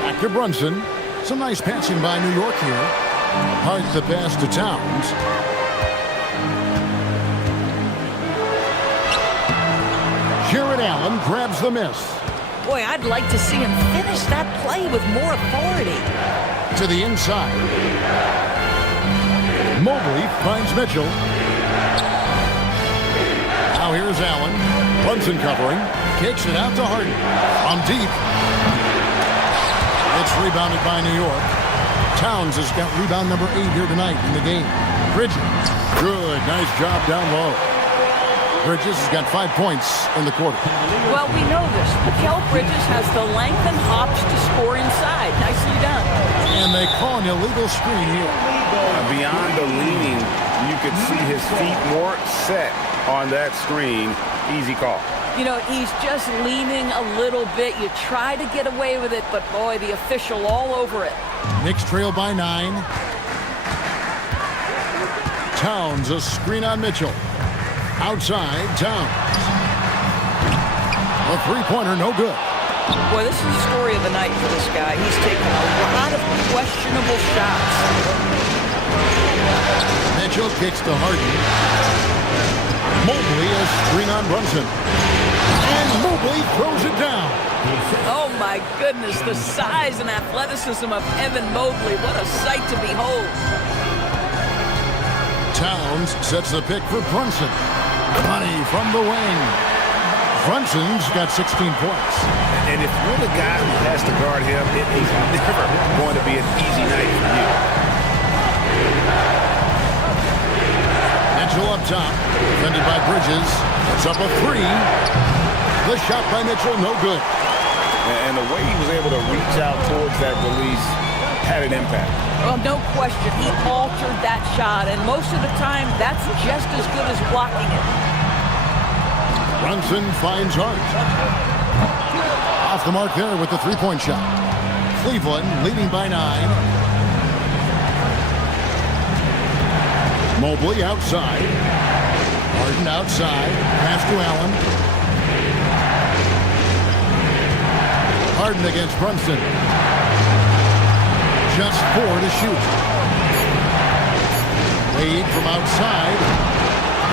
Back to Brunson. Some nice passing by New York here. Hart the pass to Towns. Jared Allen grabs the miss. Boy, I'd like to see him finish that play with more authority. To the inside. Mobley finds Mitchell. Now here's Allen. Brunson covering. Kicks it out to Harden. From deep. It's rebounded by New York. Towns has got rebound number 8 here tonight in the game. Bridges. Good. Nice job down low. Bridges has got 5 points in the quarter. Well, we know this. Mikal Bridges has the length and hops to score inside. Nicely done. And they call an illegal screen here. Beyond the leaning, you could see his feet more set on that screen. Easy call. You know, he's just leaning a little bit. You try to get away with it, but boy, the official all over it. Knicks trail by 9. Towns, a screen on Mitchell. Outside, Towns. A three-pointer, no good. Boy, this is the story of the night for this guy. He's taken a lot of questionable shots. Mitchell kicks to Harden. Mobley a screen on Brunson. And Mobley throws it down. Oh, my goodness, the size and athleticism of Evan Mobley. What a sight to behold. Towns sets the pick for Brunson. Money from the wing. Brunson's got 16 points. And if you're the guy who has to guard him, it is never going to be an easy night for you. Mitchell up top, defended by Bridges. It's up a 3. The shot by Mitchell, no good. And the way he was able to reach out towards that release had an impact. Well, no question. He altered that shot, and most of the time, that's just as good as blocking it. Brunson finds Hart. Off the mark there with the three-point shot. Cleveland leading by 9. Mobley outside. Harden outside. Pass to Allen. Harden against Brunson. Just 4 to shoot. Fade from outside.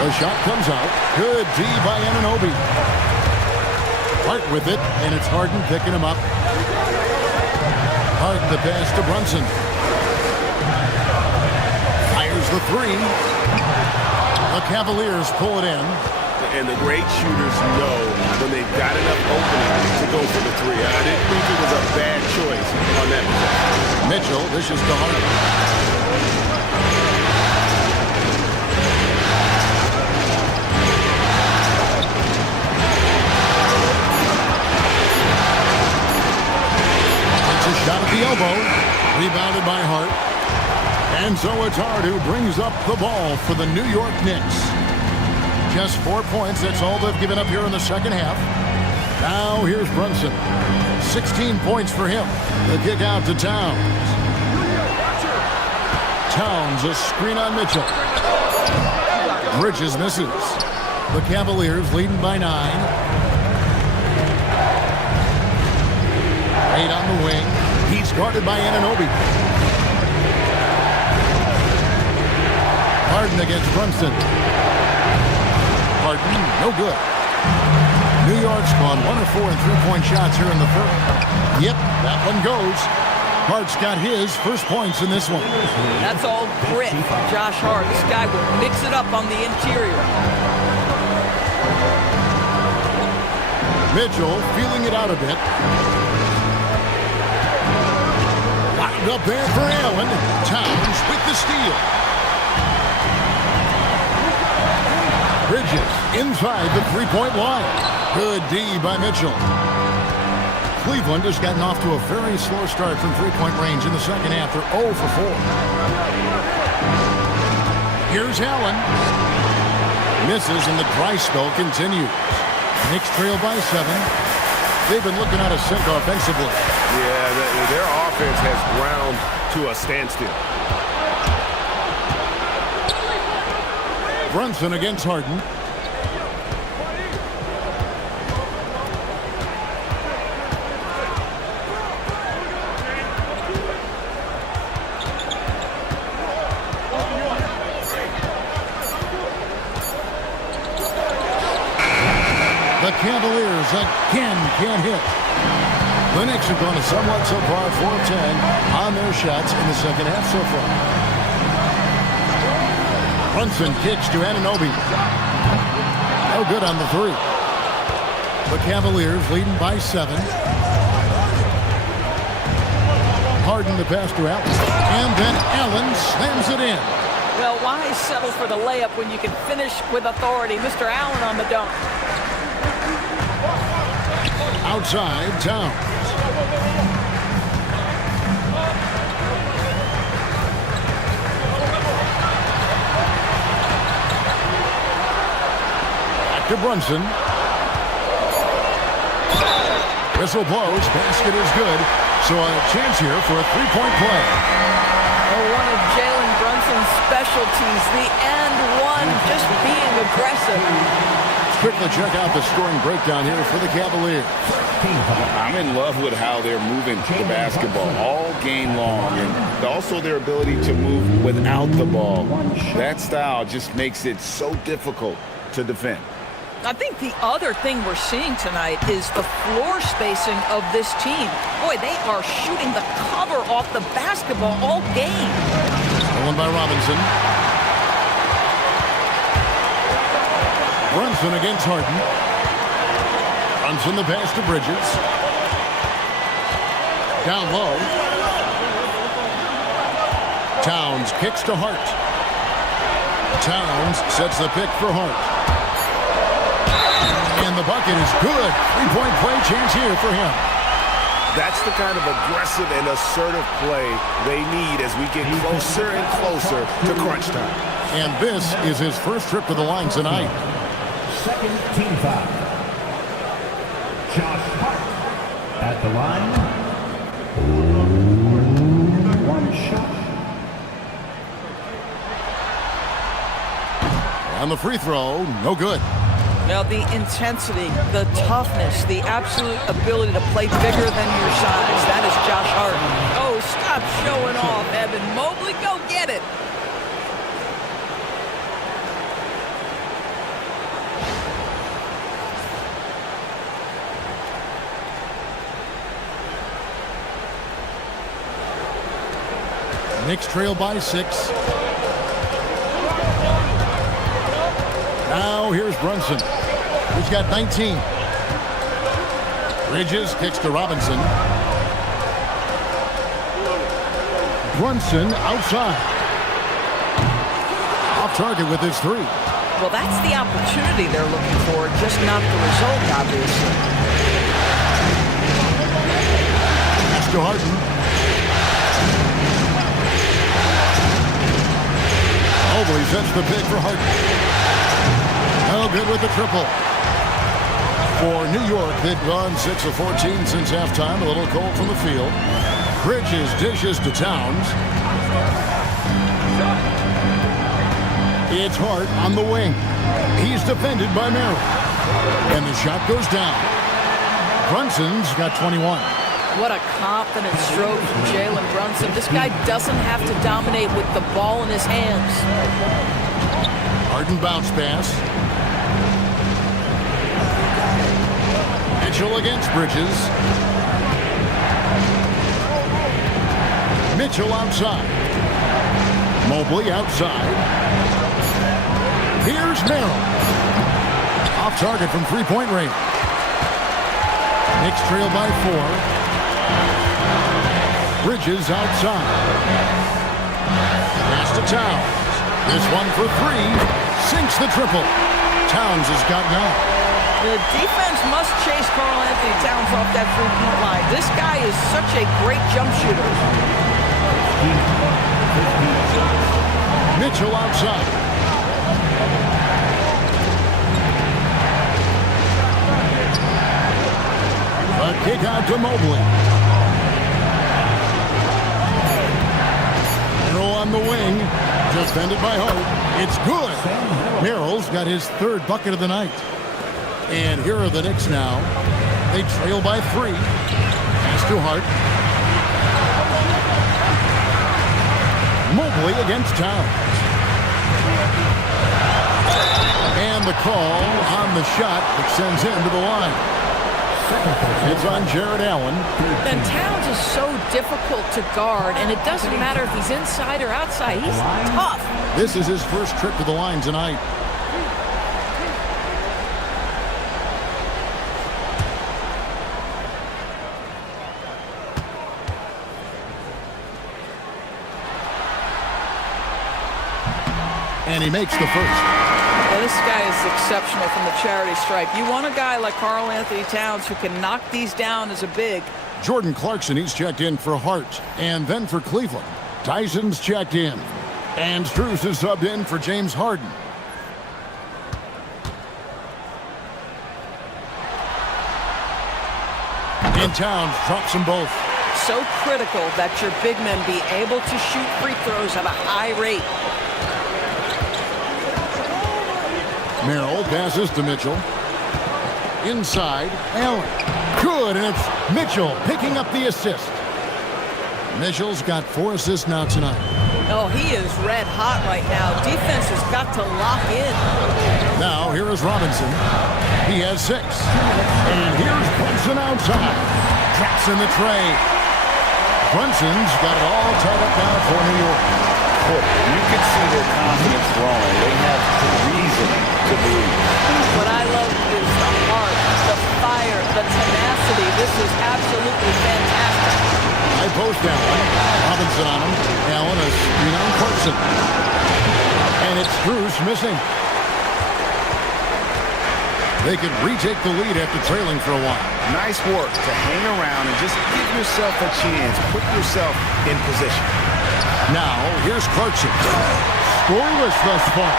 The shot comes out. Good D by Anunoby. Hart with it, and it's Harden picking him up. Harden the pass to Brunson. Fires the three. The Cavaliers pull it in. And the great shooters know when they've got enough opening to go for the three. I didn't think it was a bad choice on that possession. Mitchell, this is to Harden. It's a shot at the elbow. Rebounded by Hart. And so it's Hart who brings up the ball for the New York Knicks. Just 4 points, that's all they've given up here in the second half. Now here's Brunson. 16 points for him. The kick out to Towns. Towns, a screen on Mitchell. Bridges misses. The Cavaliers leading by 9. 8 on the wing. He's guarded by Anunoby. Harden against Brunson. Harden, no good. New York's gone 1 of 4 in three-point shots here in the third. Yep, that one goes. Hart's got his first points in this one. That's all grit from Josh Hart. This guy will mix it up on the interior. Mitchell feeling it out a bit. Wound up there for Allen. Towns with the steal. Bridges inside the three-point line. Good D by Mitchell. Cleveland has gotten off to a very slow start from three-point range in the second half. They're 0 for 4. Here's Allen. Misses and the dry spell continues. Knicks trail by 7. They've been looking out of sync offensively. Yeah, their offense has ground to a standstill. Brunson against Harden. The Cavaliers again can't hit. The Knicks have gone somewhat so far 4 of 10 on their shots in the second half so far. Brunson kicks to Anunoby. No good on the three. The Cavaliers leading by 7. Harden the pass to Allen. And then Allen slams it in. Well, why settle for the layup when you can finish with authority? Mr. Allen on the dunk. Outside, Towns. To Brunson. Whistle blows. Basket is good. So a chance here for a three-point play. Oh, one of Jalen Brunson's specialties. The and one, just being aggressive. Let's quickly check out the scoring breakdown here for the Cavaliers. I'm in love with how they're moving the basketball all game long, and also their ability to move without the ball. That style just makes it so difficult to defend. I think the other thing we're seeing tonight is the floor spacing of this team. Boy, they are shooting the cover off the basketball all game. Stolen by Robinson. Brunson against Harden. Brunson the pass to Bridges. Down low. Towns kicks to Hart. Towns sets the pick for Hart. And the bucket is good. Three-point play chance here for him. That's the kind of aggressive and assertive play they need as we get closer and closer to crunch time. And this is his first trip to the line tonight. Second team foul. Josh Hart at the line. One shot. On the free throw, no good. Now the intensity, the toughness, the absolute ability to play bigger than your size. That is Josh Hart. Oh, stop showing off, Evan Mobley. Go get it. Knicks trail by 6. Now here's Brunson. He's got 19. Bridges kicks to Robinson. Brunson outside. Off target with his 3. Well, that's the opportunity they're looking for, just not the result, obviously. Pass to Harden. Mobley sets the pick for Harden. No good with the triple. For New York, they've gone 6 of 14 since halftime. A little cold from the field. Bridges dishes to Towns. It's Hart on the wing. He's defended by Merrill. And the shot goes down. Brunson's got 21. What a confident stroke from Jalen Brunson. This guy doesn't have to dominate with the ball in his hands. Harden bounce pass. Mitchell against Bridges. Mitchell outside. Mobley outside. Here's Merrill. Off target from three-point range. Knicks trail by 4. Bridges outside. Pass to Towns. This one for 3. Sinks the triple. Towns has got 9. The defense must chase Karl Anthony Towns off that three-point line. This guy is such a great jump shooter. Mitchell outside. A kick out to Mobley. Merrill on the wing. Defended by Hart. It's good. Merrill's got his 3rd bucket of the night. And here are the Knicks now. They trail by 3. Pass to Hart. Mobley against Towns. And the call on the shot that sends him to the line. It's on Jared Allen. And Towns is so difficult to guard, and it doesn't matter if he's inside or outside. He's tough. This is his first trip to the line tonight. And he makes the first. Well, this guy is exceptional from the charity stripe. You want a guy like Karl Anthony Towns who can knock these down as a big. Jordan Clarkson, he's checked in for Hart. And then for Cleveland, Tyson's checked in. And Strus is subbed in for James Harden. And Towns drops them both. So critical that your big men be able to shoot free throws at a high rate. Merrill passes to Mitchell. Inside, Allen. Good, and it's Mitchell picking up the assist. Mitchell's got 4 assists now tonight. Oh, he is red hot right now. Defense has got to lock in. Now, here is Robinson. He has 6. And here's Brunson outside. Drops in the tray. Brunson's got it all tied up now for New York. You can see their confidence growing. They have reason to believe. What I love is the heart, the fire, the tenacity. This is absolutely fantastic. High post Allen. Robinson on him. Allen is on Clarkson. And it's Strus missing. They could retake the lead after trailing for a while. Nice work to hang around and just give yourself a chance. Put yourself in position. Now, here's Clarkson. Scoreless thus far.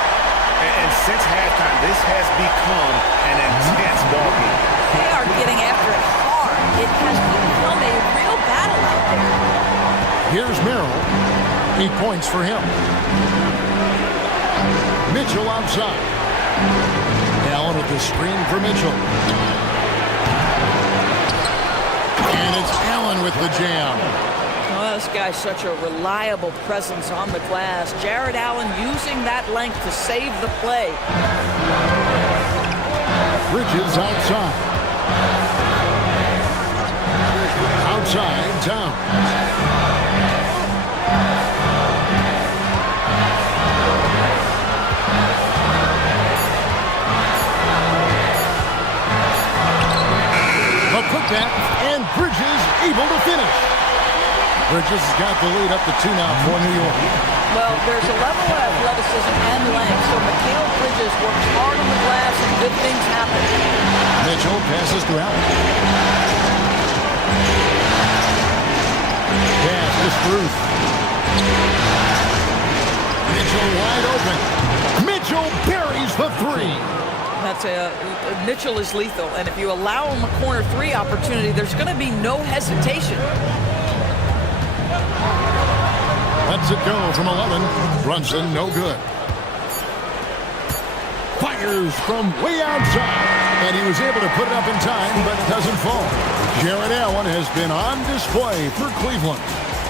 And since halftime, this has become an intense ball game. They are getting after it hard. It has become a real battle out there. Here's Merrill. He points for him. Mitchell outside. Allen with the screen for Mitchell. And it's Allen with the jam. Well, this guy's such a reliable presence on the glass. Jared Allen using that length to save the play. Bridges outside. Outside, Towns. The putback, and Bridges able to finish. Bridges has got the lead up to 2 now for New York. Well, there's a level of athleticism and length, so Mikal Bridges works hard on the glass and good things happen. Mitchell passes to Allen. Pass to Struth. Mitchell wide open. Mitchell buries the 3. Mitchell is lethal, and if you allow him a corner 3 opportunity, there's going to be no hesitation. Lets it go from 11. Brunson, no good. Fires from way outside. And he was able to put it up in time, but doesn't fall. Jared Allen has been on display for Cleveland.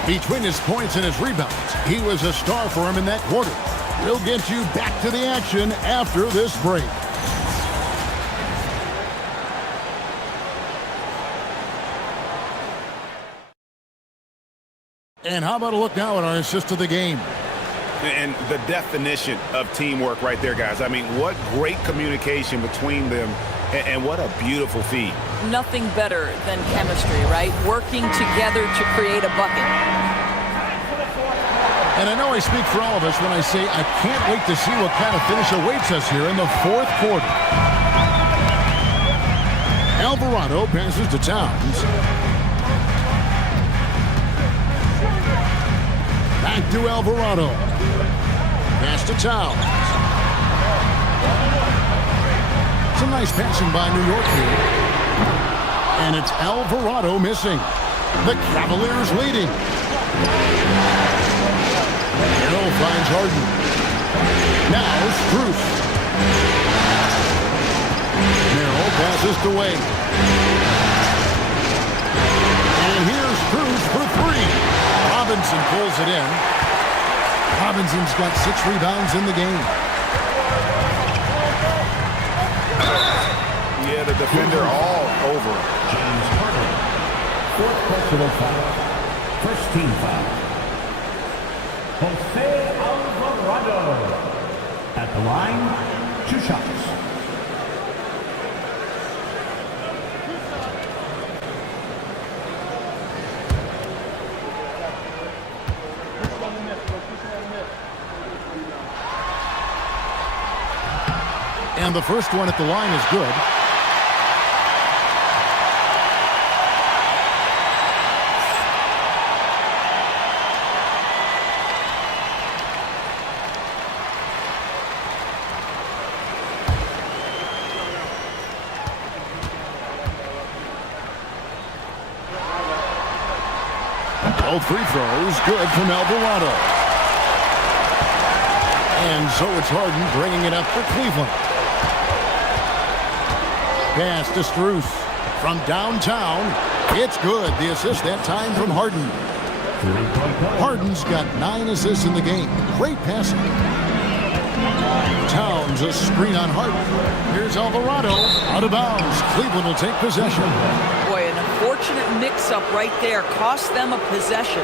Between his points and his rebounds, he was a star for him in that quarter. We'll get you back to the action after this break. And how about a look now at our assist of the game? And the definition of teamwork right there, guys. I mean, what great communication between them, and what a beautiful feed. Nothing better than chemistry, right? Working together to create a bucket. And I know I speak for all of us when I say I can't wait to see what kind of finish awaits us here in the 4th quarter. Alvarado passes to Towns. Back to Alvarado. Pass to Towns. Some nice passing by New York here. And it's Alvarado missing. The Cavaliers leading. Merrill finds Harden. Now Struth. Merrill passes to Wade. And here's Struth for 3. Robinson pulls it in. Robinson's got 6 rebounds in the game. Yeah, the defender all over. James Harden. 4th personal foul. First team foul. Jose Alvarado. At the line, 2 shots. And the first one at the line is good. Both free throws good from Alvarado. And so it's Harden bringing it up for Cleveland. Pass to Struth from downtown. It's good. The assist that time from Harden. Harden's got 9 assists in the game. Great passing. Towns a screen on Harden. Here's Alvarado out of bounds. Cleveland will take possession. Boy, an unfortunate mix-up right there cost them a possession.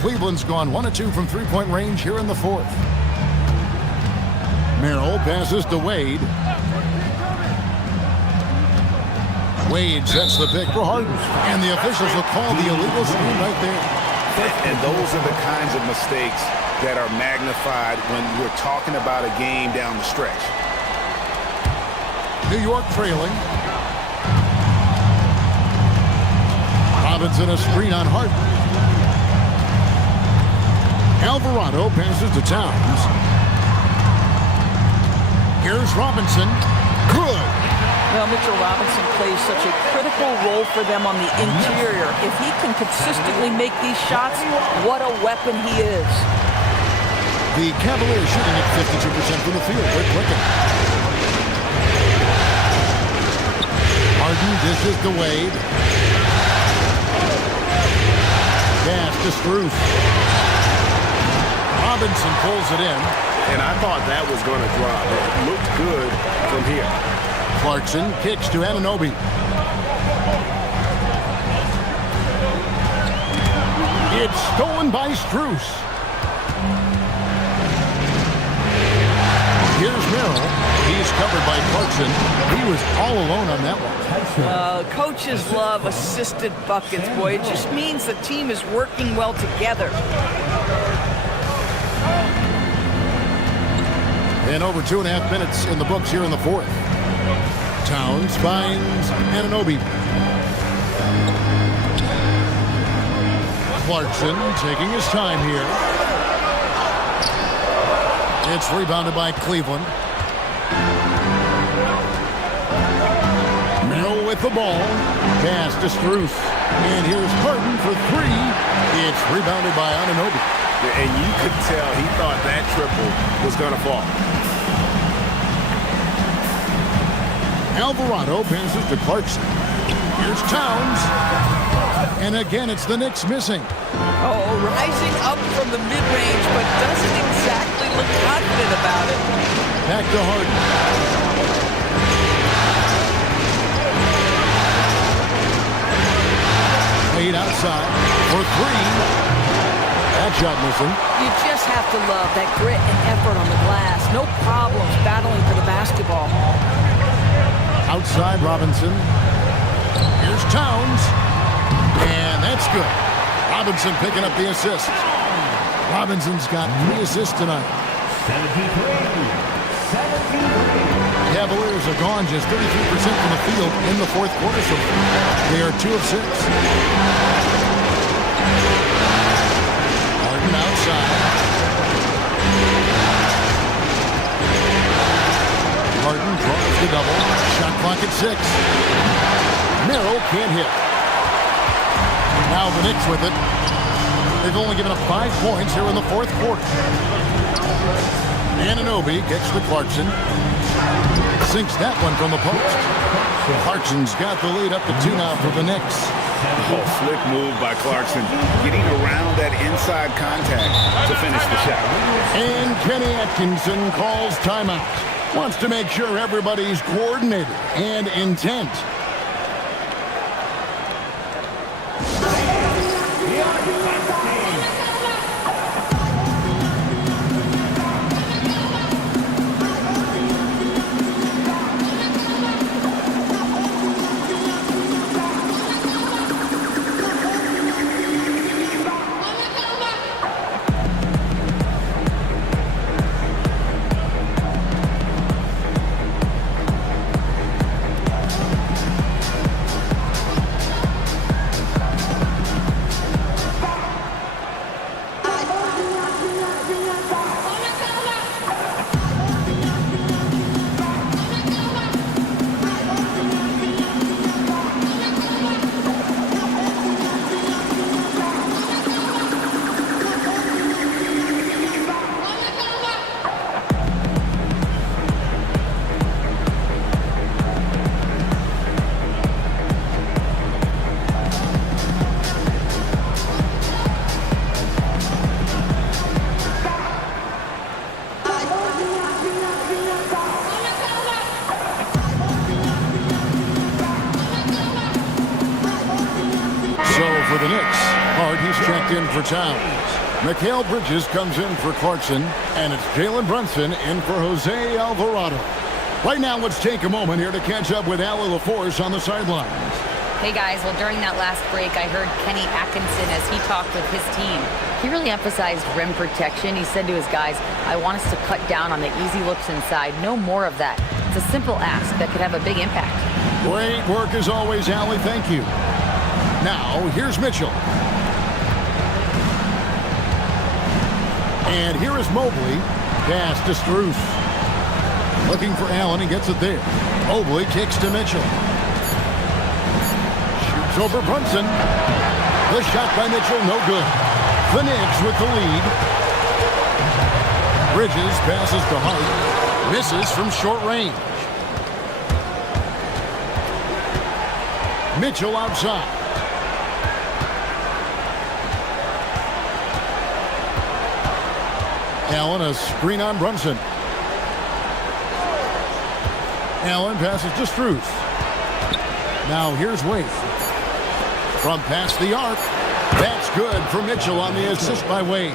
Cleveland's gone 1 of 2 from 3-point range here in the 4th. Merrill passes to Wade. Wade sets the pick for Harden. And the officials will call the illegal screen right there. And those are the kinds of mistakes that are magnified when we're talking about a game down the stretch. New York trailing. Robinson a screen on Harden. Alvarado passes to Towns. Here's Robinson. Good. Well, Mitchell Robinson plays such a critical role for them on the interior. If he can consistently make these shots, what a weapon he is. The Cavaliers shooting at 52% from the field. They're clicking. Harden dishes to Wade. Pass to Struth. Robinson pulls it in. And I thought that was going to drop. It looked good from here. Clarkson kicks to Anunoby. It's stolen by Struth. Clarkson. He was all alone on that one. Coaches love assisted buckets, boy. It just means the team is working well together. And over 2.5 minutes in the books here in the fourth. Towns finds Anunoby. Clarkson taking his time here. It's rebounded by Cleveland. Mill with the ball. Pass to Struth. And here's Harden for three. It's rebounded by Anunoby. And you could tell he thought that triple was going to fall. Alvarado passes to Clarkson. Here's Towns. And again, it's the Knicks missing. Oh, rising up from the mid-range, but doesn't exactly look confident about it. Back to Harden. Laid outside for three. That shot missing. You just have to love that grit and effort on the glass. No problems battling for the basketball. Outside Robinson. Here's Towns. And that's good. Robinson picking up the assist. Robinson's got 3 assists tonight. 73. Cavaliers are gone just 33% from the field in the fourth quarter. So they are 2 of 6. Harden outside. Harden draws the double. Shot clock at 6. Merrill can't hit. Now the Knicks with it. They've only given up 5 points here in the fourth quarter. Anunoby gets to Clarkson. Sinks that one from the post. Clarkson's got the lead up to 2 now for the Knicks. Oh, slick move by Clarkson. Getting around that inside contact to finish the shot. And Kenny Atkinson calls timeout. Wants to make sure everybody's coordinated and intent. For the Knicks, He's checked in for Towns. Mikal Bridges comes in for Clarkson, and it's Jalen Brunson in for Jose Alvarado. Right now, let's take a moment here to catch up with Allie LaForce on the sidelines. Hey guys, well during that last break, I heard Kenny Atkinson as he talked with his team. He really emphasized rim protection. He said to his guys, I want us to cut down on the easy looks inside. No more of that. It's a simple ask that could have a big impact. Great work as always, Allie. Thank you. Now, here's Mitchell. And here is Mobley. Pass to Struth. Looking for Allen and gets it there. Mobley kicks to Mitchell. Shoots over Brunson. The shot by Mitchell, no good. The Knicks with the lead. Bridges passes to Hart. Misses from short range. Mitchell outside. Allen, a screen on Brunson. Allen passes to Struth. Now here's Wade. From past the arc. That's good for Mitchell on the assist by Wade.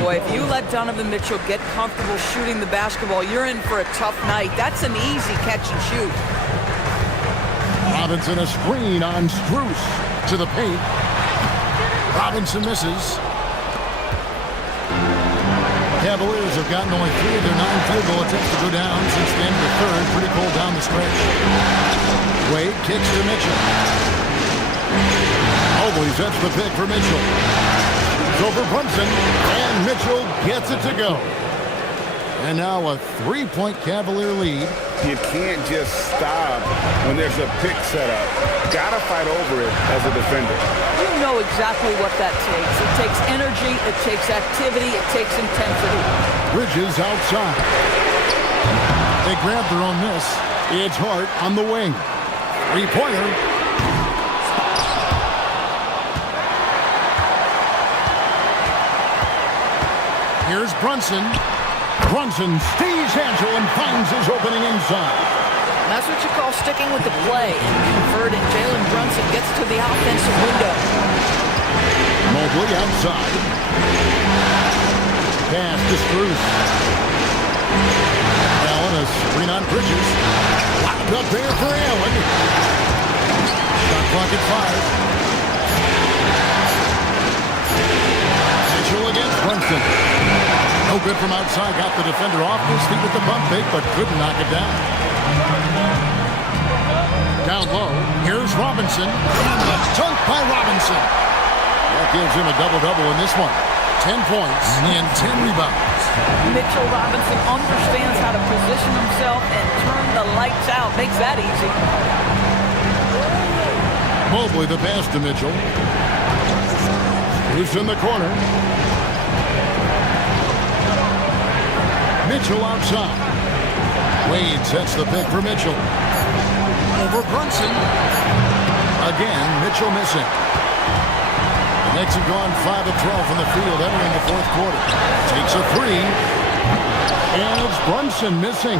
Boy, if you let Donovan Mitchell get comfortable shooting the basketball, you're in for a tough night. That's an easy catch and shoot. Robinson a screen on Strus to the paint. Robinson misses. Cavaliers have gotten only 3 of their 9 field goal attempts to go down since the end of the third. Pretty cold down the stretch. Wade kicks to Mitchell. Mobley sets the pick for Mitchell. It's over Brunson, and Mitchell gets it to go. And now a 3-point Cavalier lead. You can't just stop when there's a pick set up. Gotta fight over it as a defender. You know exactly what that takes. It takes energy, it takes activity, it takes intensity. Bridges outside. They grab their own miss. It's Hart on the wing. 3-pointer. Here's Brunson. Brunson stays agile and finds his opening inside. That's what you call sticking with the play and converting. Jalen Brunson gets to the offensive window. Mobley outside. Pass to Strus. Allen a screen on Bridges. Locked up there for Allen. Shot clock at 5. Mitchell against Brunson. No good from outside. Got the defender off his feet with the bump fake, but couldn't knock it down. Down low. Here's Robinson. And the dunk by Robinson. That gives him a double-double in this one. 10 points and 10 rebounds. Mitchell Robinson understands how to position himself and turn the lights out. Makes that easy. Mobley the pass to Mitchell. Who's in the corner? Mitchell outside. Wade sets the pick for Mitchell. Over Brunson. Again, Mitchell missing. The Knicks have gone 5 of 12 from the field entering the fourth quarter. Takes a 3. And it's Brunson missing.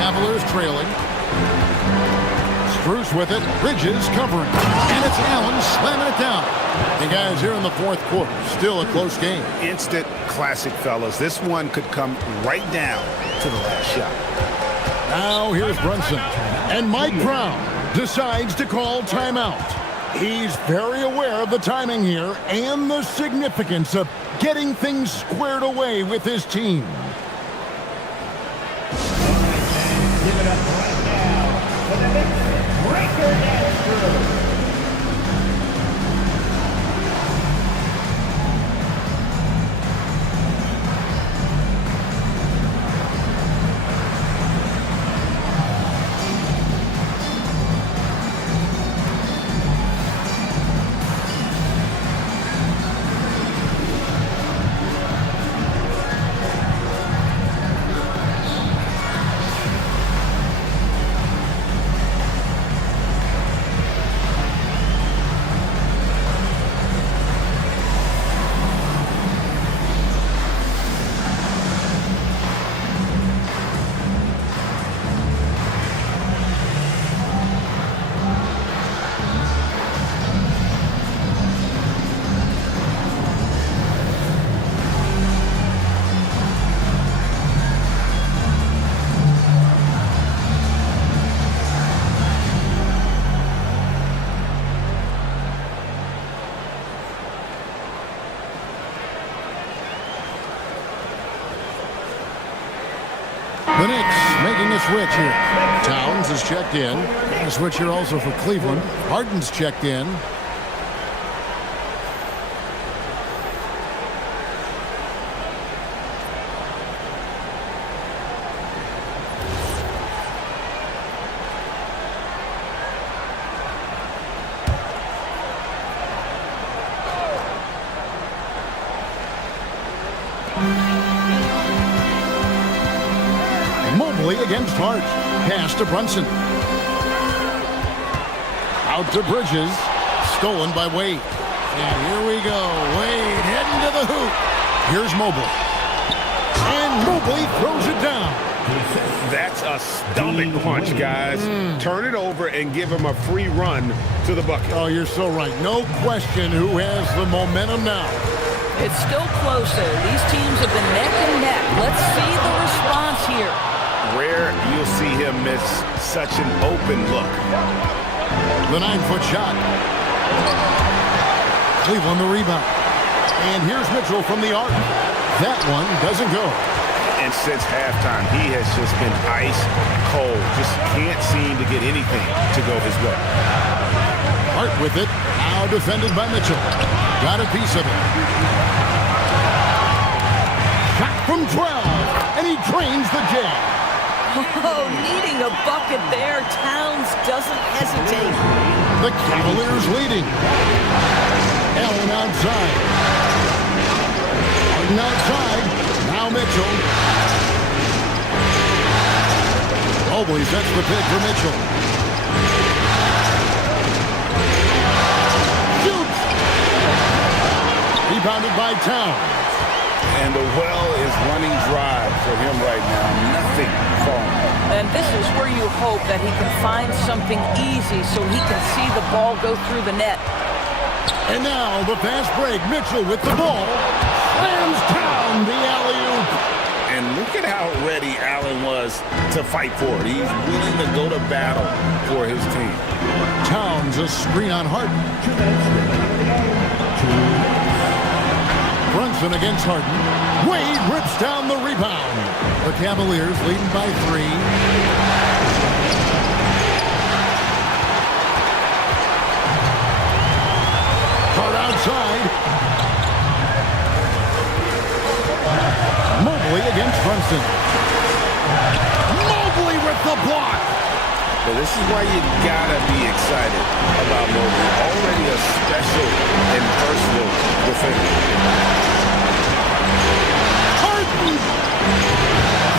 Cavaliers trailing. Strus with it. Bridges covering. And it's Allen slamming it down. And guys, here in the fourth quarter, still a close game. Instant classic, fellas. This one could come right down to the last shot. Now here's Brunson. And Mike Brown decides to call timeout. He's very aware of the timing here and the significance of getting things squared away with his team. Give it up right now for the Knicks breaker dance crew. The Knicks making a switch here. Towns is checked in. A switch here also for Cleveland. Harden's checked in. Against Hart. Pass to Brunson. Out to Bridges. Stolen by Wade. And here we go. Wade heading to the hoop. Here's Mobley. And Mobley throws it down. That That's a stomach punch, guys. Turn it over and give him a free run to the bucket. Oh, you're so right. No question who has the momentum now. It's still close there. These teams have been neck and neck. Let's see the response here. Rare you'll see him miss such an open look. The 9-foot shot. Cleveland the rebound. And here's Mitchell from the arc. That one doesn't go. And since halftime, he has just been ice cold. Just can't seem to get anything to go his way. Hart with it. Now defended by Mitchell. Got a piece of it. Shot from 12. And he drains the jam. Oh, needing a bucket there. Towns doesn't hesitate. The Cavaliers leading. Allen outside. Harden outside. Now Mitchell. Mobley sets the pick for Mitchell. Shoots! Rebounded by Towns. And the well is running dry for him right now. Nothing falling. And this is where you hope that he can find something easy so he can see the ball go through the net. And now the fast break. Mitchell with the ball. Slams down the alley-oop. And look at how ready Allen was to fight for it. He's willing to go to battle for his team. Towns a screen on Harden. Brunson against Harden. Wade rips down the rebound. The Cavaliers leading by 3. Hart outside. Mobley against Brunson. Mobley with the block. But this is why you gotta be excited about Mobley. Already a special and versatile defender.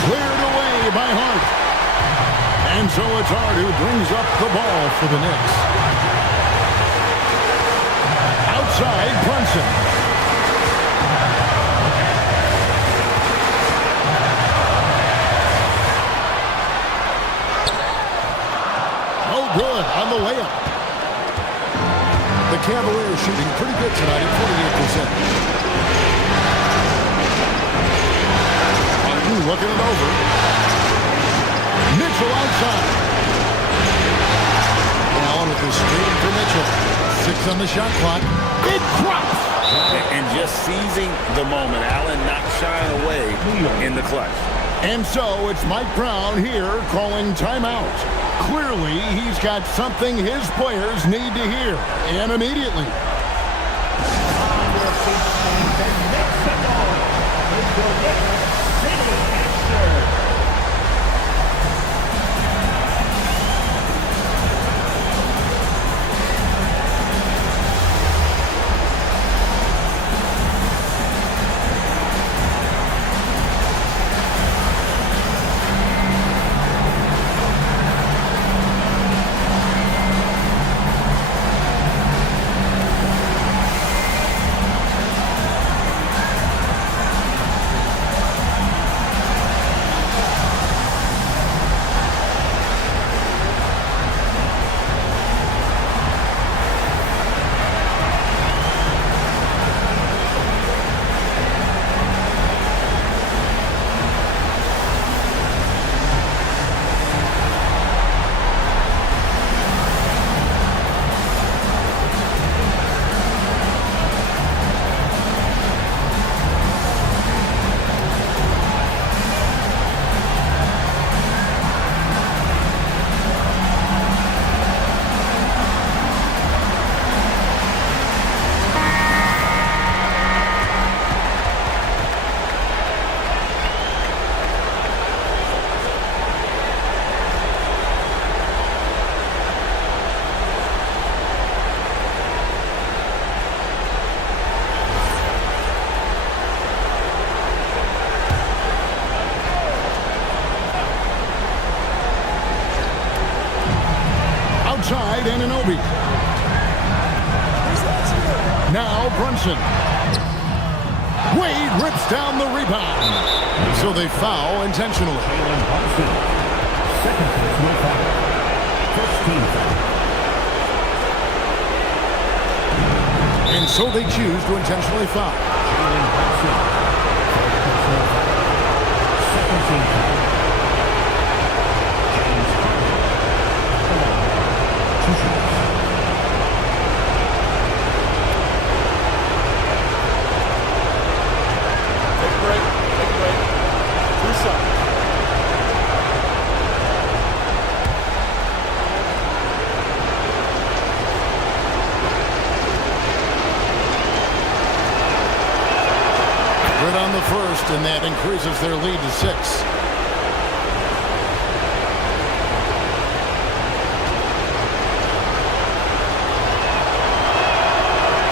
Cleared away by Hart. And so it's Hart who brings up the ball for the Knicks. Outside, Brunson. Oh, good on the layup. The Cavaliers shooting pretty good tonight at 48%. Looking it over. Mitchell outside. Allen with the screen for Mitchell. 6 on the shot clock. It drops. And just seizing the moment. Allen not shying away in the clutch. And so it's Mike Brown here calling timeout. Clearly, he's got something his players need to hear. And immediately. Outside, Anunoby. Now Brunson. Wade rips down the rebound. So they foul intentionally. seconds will follow. First team foul. And so they choose to intentionally foul. Second team foul. Two shots. Take a break. Take a break. Two shots. Good on the first, and that increases their lead to 6.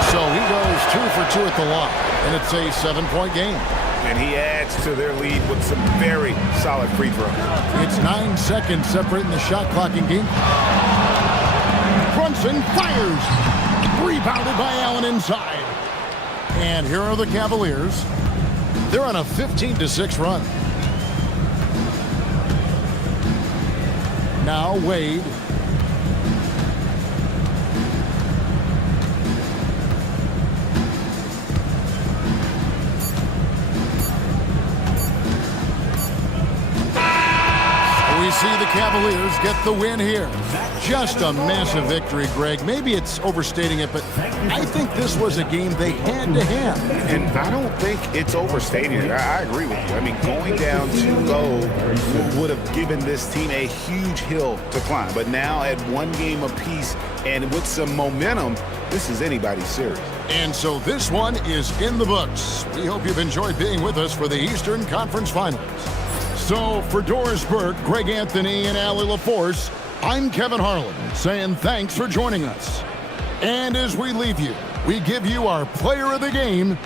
So he goes 2 for 2 at the line, and it's a 7-point game. And he adds to their lead with some very solid free throws. It's 9 seconds separating the shot clock in game. Brunson fires. Rebounded by Allen inside. And here are the Cavaliers. They're on a 15-6 run. Now Wade. We see the Cavaliers get the win here. Just a massive victory, Greg. Maybe it's overstating it, but I think this was a game they had to have. And I don't think it's overstating it. I agree with you. I mean, going down 2-0 would have given this team a huge hill to climb. But now at one game apiece and with some momentum, this is anybody's series. And so this one is in the books. We hope you've enjoyed being with us for the Eastern Conference Finals. So for Doris Burke, Greg Anthony, and Allie LaForce, I'm Kevin Harlan saying thanks for joining us. And as we leave you, we give you our player of the game,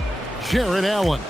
Jared Allen.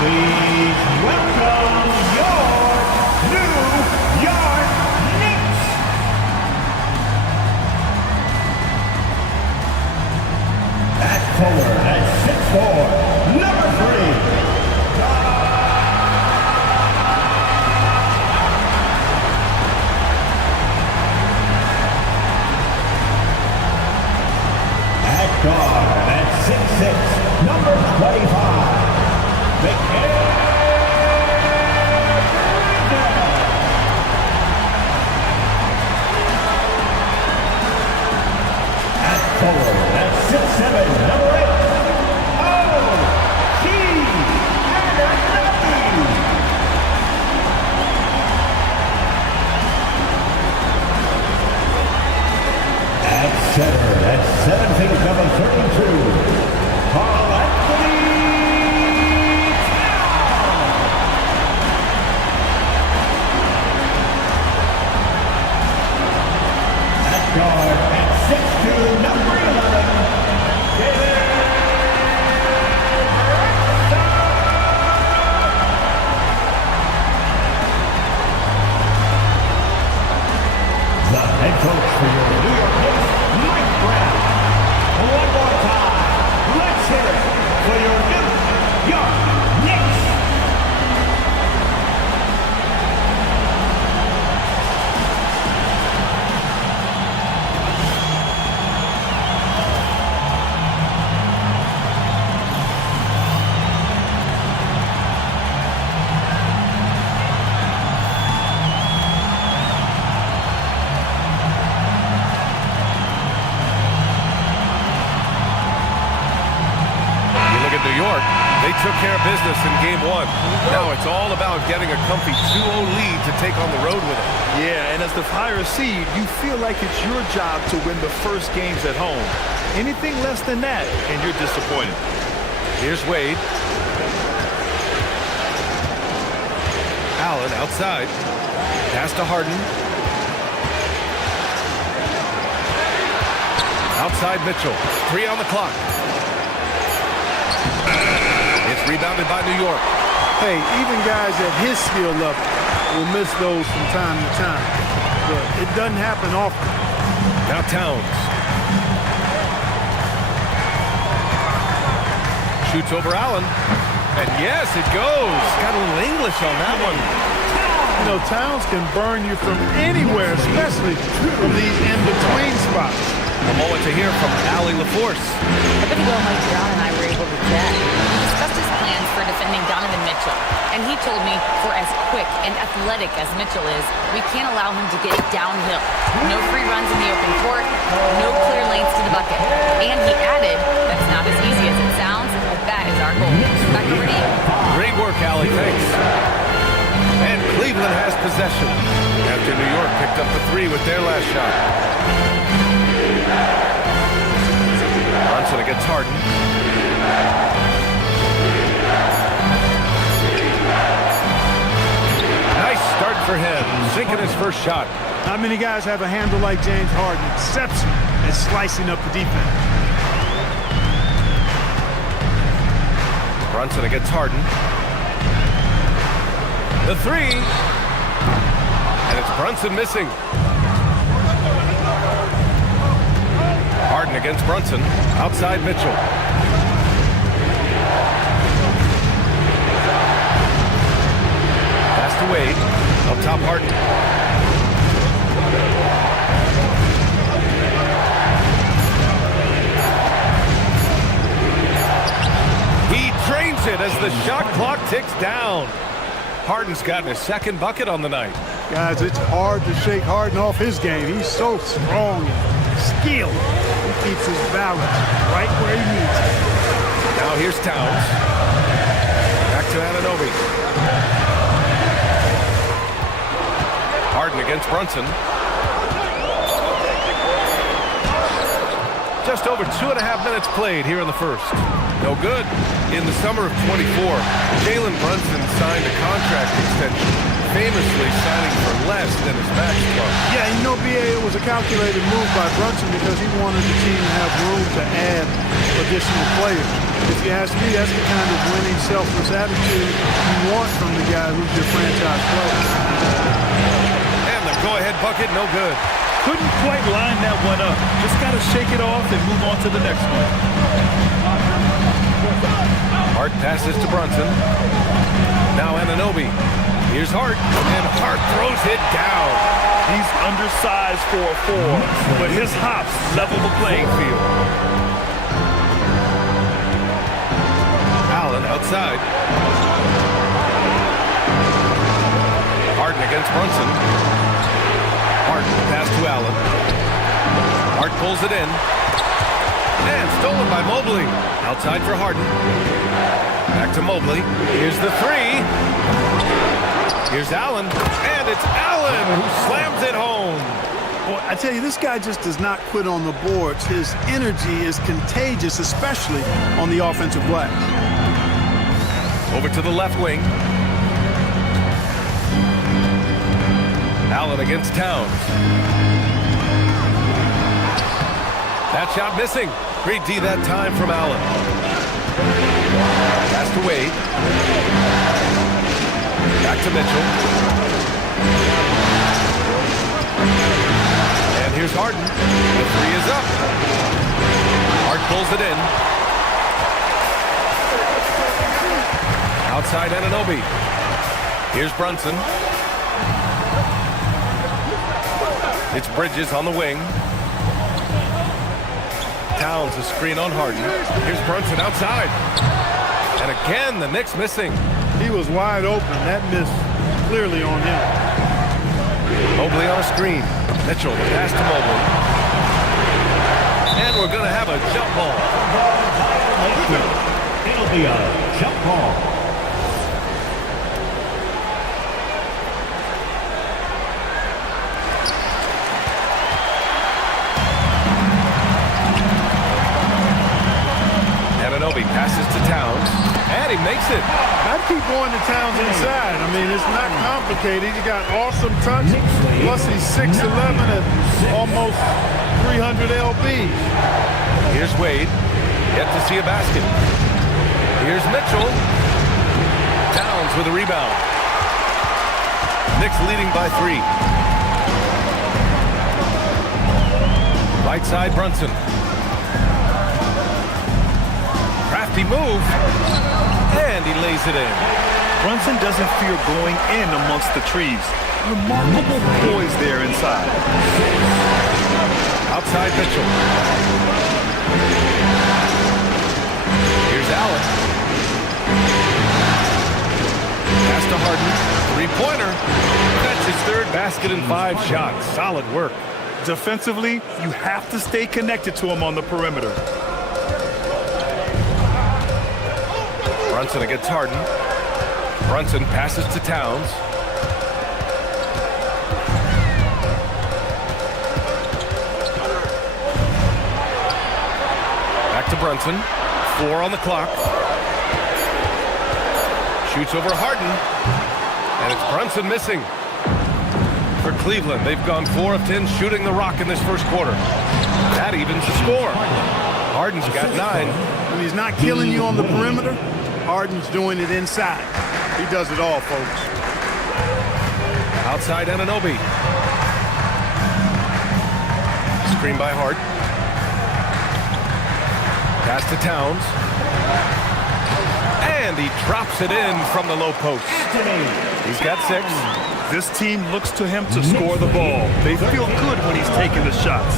Please welcome your New York Knicks. At forward at 6'4", number 3. At guard at 6'6", number 25. At forward at 6'7", number 8. At center at 7 feet, number 32. Guard at 6'2", number 11, the head coach for your New York Knicks, Mike Brown. One more time, let's hear it for your New York Knicks. New York, they took care of business in game 1. Now it's all about getting a comfy 2-0 lead to take on the road with them. Yeah, and as the higher seed, you feel like it's your job to win the first games at home. Anything less than that, and you're disappointed. Here's Wade. Allen outside. Pass to Harden. Outside Mitchell. 3 on the clock. It's rebounded by New York. Hey, even guys at his skill level will miss those from time to time. But it doesn't happen often. Now Towns. Shoots over Allen. And yes, it goes. Got a little English on that one. You know, Towns can burn you from anywhere, especially from these in-between spots. A moment to hear from Allie LaForce. A bit ago, Mike Brown and I were able to chat. We discussed his plans for defending Donovan Mitchell. And he told me for as quick and athletic as Mitchell is, we can't allow him to get downhill. No free runs in the open court, no clear lanes to the bucket. And he added, that's not as easy as it sounds, but that is our goal. Back over to you. Great work, Allie. Thanks. And Cleveland has possession after New York picked up the 3 with their last shot. Brunson against Harden. Nice start for him, sinking his first shot. Not many guys have a handle like James Harden. Exceptional at slicing up the defense. Brunson against Harden. The 3. And it's Brunson missing. Harden against Brunson. Outside Mitchell. Pass to Wade. Up top Harden. He drains it as the shot clock ticks down. Harden's gotten his second bucket on the night. Guys, it's hard to shake Harden off his game. He's so strong and skilled. He keeps his balance right where he needs it. Now here's Towns. Back to Anunoby. Harden against Brunson. Just over 2.5 minutes played here in the first. No good. In the summer of 24, Jalen Brunson signed a contract extension famously signing for less than his max club. Yeah, you know, BA, it was a calculated move by Brunson because he wanted the team to have room to add additional players. If you ask me, that's the kind of winning, selfless attitude you want from the guy who's your franchise player. And the go-ahead bucket, no good. Couldn't quite line that one up. Just got to shake it off and move on to the next one. Hart passes to Brunson. Now Anunoby. Here's Hart, and Hart throws it down. He's undersized for a 4, but his hops level the playing field. Allen outside. Harden against Brunson. Hart pass to Allen. Hart pulls it in. And stolen by Mobley. Outside for Harden. Back to Mobley. Here's the 3. Here's Allen. And it's Allen who slams it home. Boy, I tell you, this guy just does not quit on the boards. His energy is contagious, especially on the offensive glass. Over to the left wing. Allen against Towns. That shot missing. Great D that time from Allen. Pass to Wade. Back to Mitchell. And here's Harden. The 3 is up. Hart pulls it in. Outside Anunoby. Here's Brunson. It's Bridges on the wing. Towns a screen on Harden. Here's Brunson outside. And again, the Knicks missing. He was wide open. That miss clearly on him. Mobley on a screen. Mitchell, the pass to Mobley. And we're going to have a jump ball. It'll be a jump ball. Anunoby passes to Towns, and he makes it. I'd keep going to Towns inside. I mean, it's not complicated. He got awesome touch, plus he's 6'11" and almost 300 lbs. Here's Wade, yet to see a basket. Here's Mitchell. Towns with a rebound. Knicks leading by 3. Right side, Brunson. Crafty move, and he lays it in. Brunson doesn't fear going in amongst the trees. Remarkable poise there inside. Outside Mitchell. Here's Allen. Pass to Harden. 3-pointer. That's his 3rd basket in 5 shots. Solid work. Defensively, you have to stay connected to him on the perimeter. Brunson against Harden. Brunson passes to Towns. Back to Brunson. 4 on the clock. Shoots over Harden. And it's Brunson missing. For Cleveland, they've gone 4 of 10 shooting the rock in this first quarter. That evens the score. Harden's got 9. When he's not killing you on the perimeter, Harden's doing it inside. He does it all, folks. Outside Anunoby. Screen by Hart. Pass to Towns. And he drops it in from the low post. He's got 6. This team looks to him to score the ball. They feel good when he's taking the shots.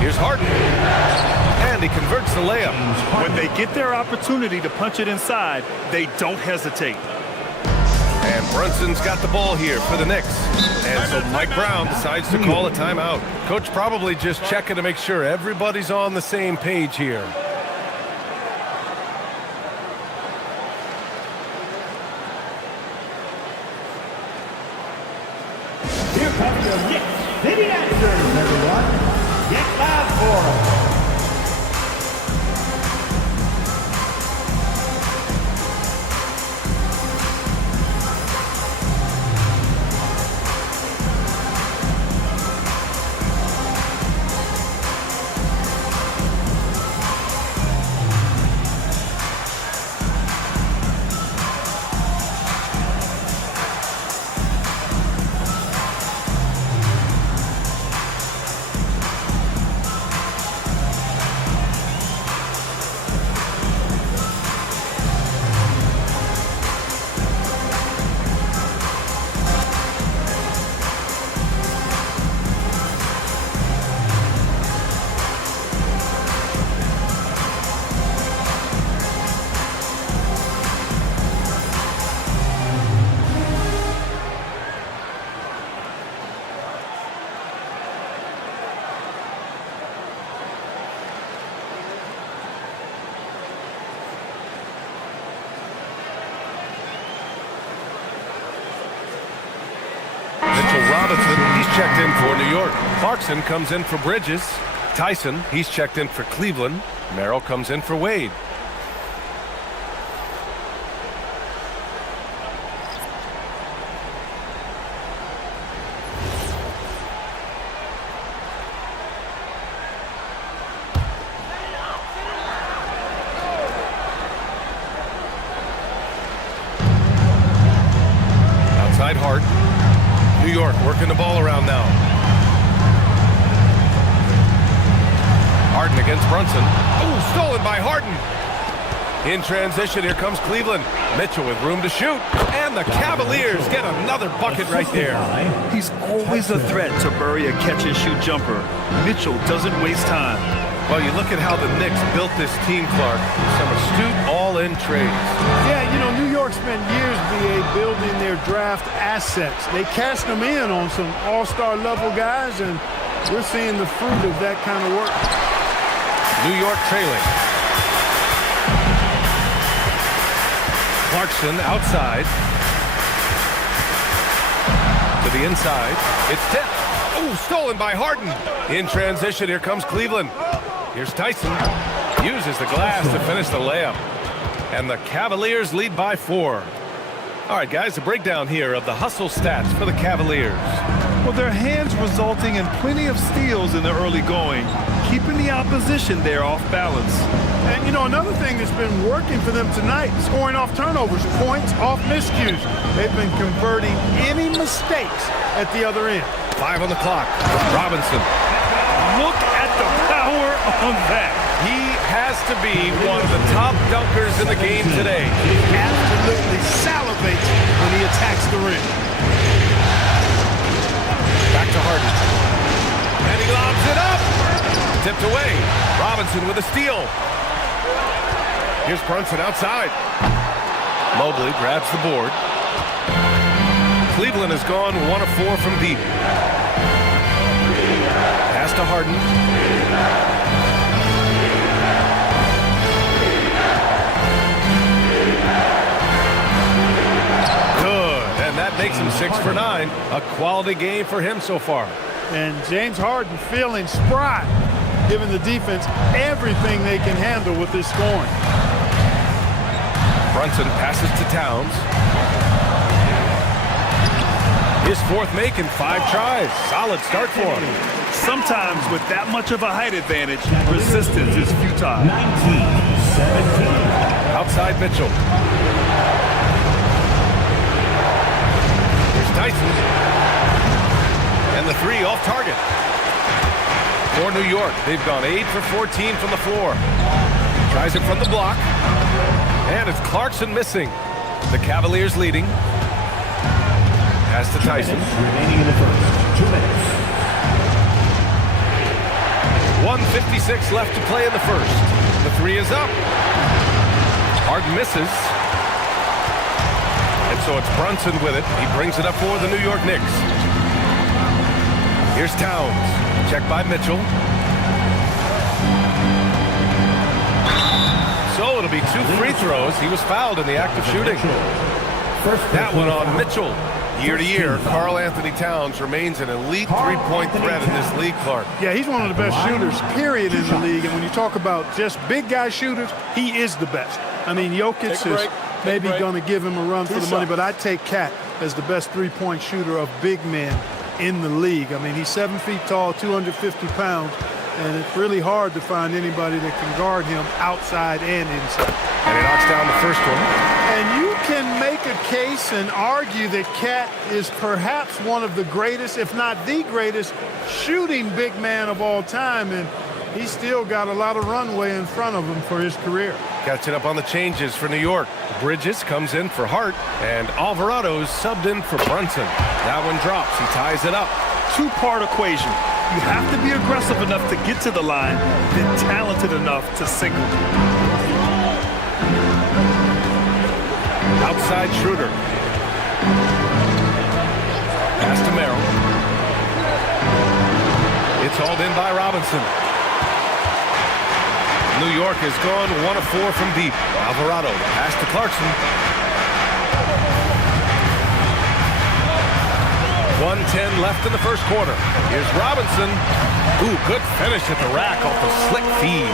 Here's Harden. And he converts the layup. When they get their opportunity to punch it inside, they don't hesitate. And Brunson's got the ball here for the Knicks. And so Mike Brown decides to call a timeout. Coach probably just checking to make sure everybody's on the same page here. Here comes your Knicks City Answers, everyone. Get loud for them. checked in for New York. Clarkson comes in for Bridges. Tyson, he's checked in for Cleveland. Merrill comes in for Wade. Outside Hart. New York working the ball around now. Harden against Brunson. Oh, stolen by Harden. In transition, here comes Cleveland. Mitchell with room to shoot. And the Cavaliers get another bucket right there. He's always a threat to bury a catch-and-shoot jumper. Mitchell doesn't waste time. Well, you look at how the Knicks built this team, Clark. Some astute all-in trades. Yeah, you know, New York spent years, BA, building their draft assets. They cashed them in on some all-star level guys, and we're seeing the fruit of that kind of work. New York trailing. Clarkson outside. To the inside. It's tipped. Oh, stolen by Harden. In transition, here comes Cleveland. Here's Tyson. Uses the glass to finish the layup. And the Cavaliers lead by 4. All right, guys, a breakdown here of the hustle stats for the Cavaliers. Well, their hands resulting in plenty of steals in the early going, keeping the opposition there off balance. And, you know, another thing that's been working for them tonight, scoring off turnovers, points off miscues. They've been converting any mistakes at the other end. 5 on the clock. Robinson. Look at the power on that. He has to be one of the top dunkers in the game today. He absolutely salivates when he attacks the rim. Back to Harden. And he lobs it up. Tipped away. Robinson with a steal. Here's Brunson outside. Mobley grabs the board. Cleveland has gone 1 of 4 from deep. Pass to Harden. Good, and that makes him 6 for 9. A quality game for him so far. And James Harden feeling spry, giving the defense everything they can handle with this scoring. Brunson passes to Towns. His 4th make in 5 tries. Solid start for him. Sometimes with that much of a height advantage, resistance is futile. 19-17. Outside Mitchell. Here's Tyson. And the 3 off target. For New York, they've gone 8 for 14 from the floor. Tries it from the block. And it's Clarkson missing. The Cavaliers leading. Pass to Tyson. Remaining in the first. 2 minutes. 1:56 left to play in the first. The 3 is up. Harden misses. And so it's Brunson with it. He brings it up for the New York Knicks. Here's Towns. Checked by Mitchell. So it'll be 2 free throws. He was fouled in the act of shooting. That one on Mitchell. Year to year, Karl Anthony Towns remains an elite three-point threat in this league, Clark. Yeah, he's one of the best shooters, period, in the league. And when you talk about just big guy shooters, he is the best. I mean, Jokic is maybe going to give him a run for the money, but I'd take Cat as the best three-point shooter of big men in the league. I mean, he's 7 feet tall, 250 pounds, and it's really hard to find anybody that can guard him outside and inside. And he knocks down the first one. And you can make a case and argue that Cat is perhaps one of the greatest, if not the greatest, shooting big man of all time, and he's still got a lot of runway in front of him for his career. Catching up on the changes for New York. Bridges comes in for Hart, and Alvarado's subbed in for Brunson. That one drops. He ties it up. 2-part equation. You have to be aggressive enough to get to the line, then talented enough to single. Outside Schroeder. Pass to Merrill. It's hauled in by Robinson. New York has gone 1 of 4 from deep. Alvarado, pass to Clarkson. 1:10 left in the first quarter. Here's Robinson. Ooh, good finish at the rack off the slick feed.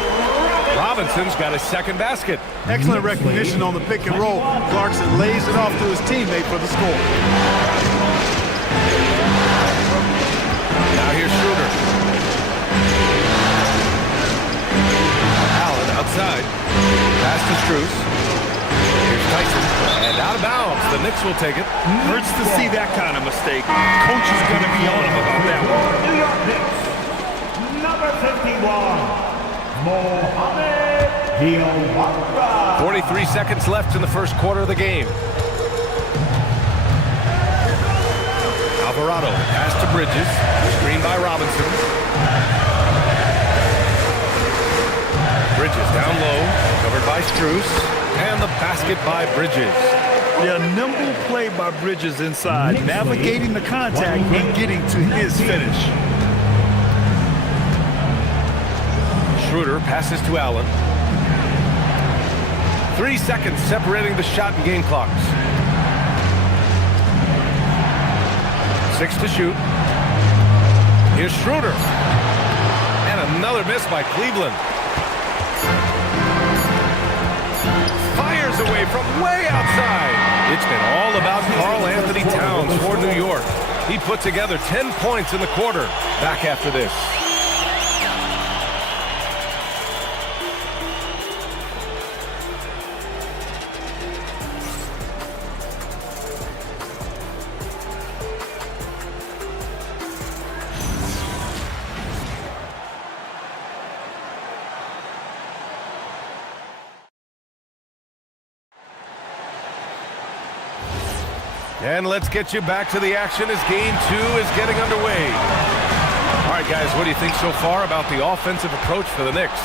Robinson's got his second basket. Excellent recognition on the pick and roll. Clarkson lays it off to his teammate for the score. Now here's Schroeder. Allen outside. Pass to Strus. Here's Tyson. And out of bounds. The Knicks will take it. Hurts to see that kind of mistake. Coach is going to be on him about that one. New York Knicks, number 51, Mohamed Diawara. 43 seconds left in the first quarter of the game. Alvarado, pass to Bridges. Screen by Robinson. Bridges down low, covered by Strus. And the basket by Bridges. Yeah, nimble play by Bridges inside, navigating the contact and getting to his finish. Schroeder passes to Allen. 3 seconds separating the shot and game clocks. 6 to shoot. Here's Schroeder. And another miss by Cleveland. Fires away from way outside. It's been all about Karl Anthony Towns for New York. He put together 10 points in the quarter. Back after this. And let's get you back to the action as game 2 is getting underway. All right, guys, what do you think so far about the offensive approach for the Knicks?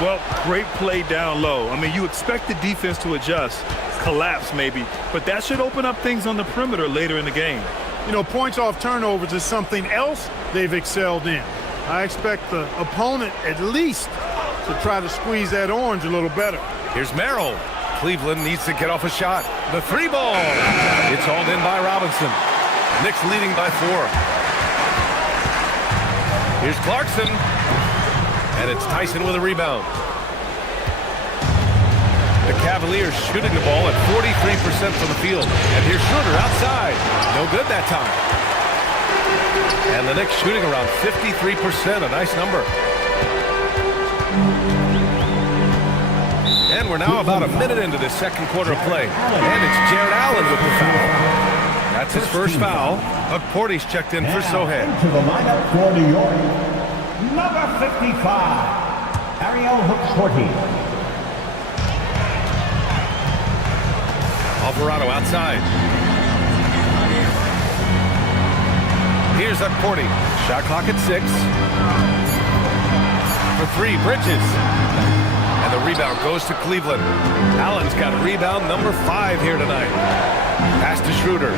Well, great play down low. I mean, you expect the defense to adjust, collapse maybe, but that should open up things on the perimeter later in the game. You know, points off turnovers is something else they've excelled in. I expect the opponent at least to try to squeeze that orange a little better. Here's Merrill. Cleveland needs to get off a shot. The 3 ball. It's hauled in by Robinson. Knicks leading by 4. Here's Clarkson. And it's Tyson with a rebound. The Cavaliers shooting the ball at 43% from the field. And here's Schroeder outside. No good that time. And the Knicks shooting around 53%, a nice number. And we're now about a minute into this second quarter of play. And it's Jared Allen with the foul. That's his first foul. But Porty's checked in for Sohan. To the lineup for New York, number 55, Ariel Porty. Alvarado outside. Here's Porty. Shot clock at 6. For 3, Bridges. And the rebound goes to Cleveland. Allen's got rebound number 5 here tonight. Pass to Schroeder.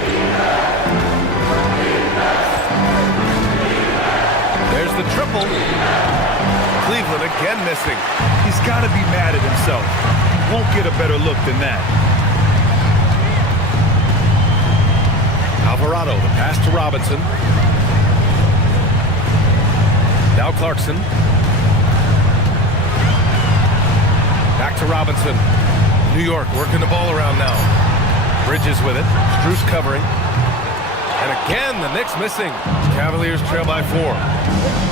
There's the triple. Cleveland again missing. He's got to be mad at himself. Won't get a better look than that. Alvarado, the pass to Robinson. Now Clarkson. Back to Robinson. New York working the ball around now. Bridges with it. Strus covering. And again, the Knicks missing. Cavaliers trail by 4.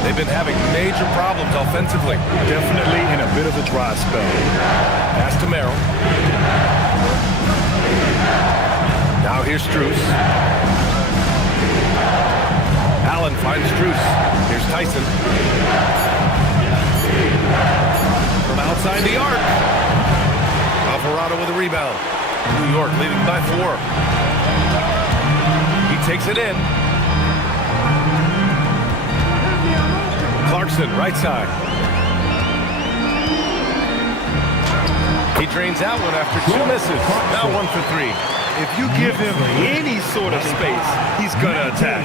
They've been having major problems offensively. Definitely in a bit of a dry spell. Pass to Merrill. Now here's Strus. Allen finds Strus. Here's Tyson. From outside the arc. Alvarado with a rebound. New York leading by 4. He takes it in. Clarkson, right side. He drains that one after 2 misses. Now 1 for 3. If you give him any sort of space, he's going to attack.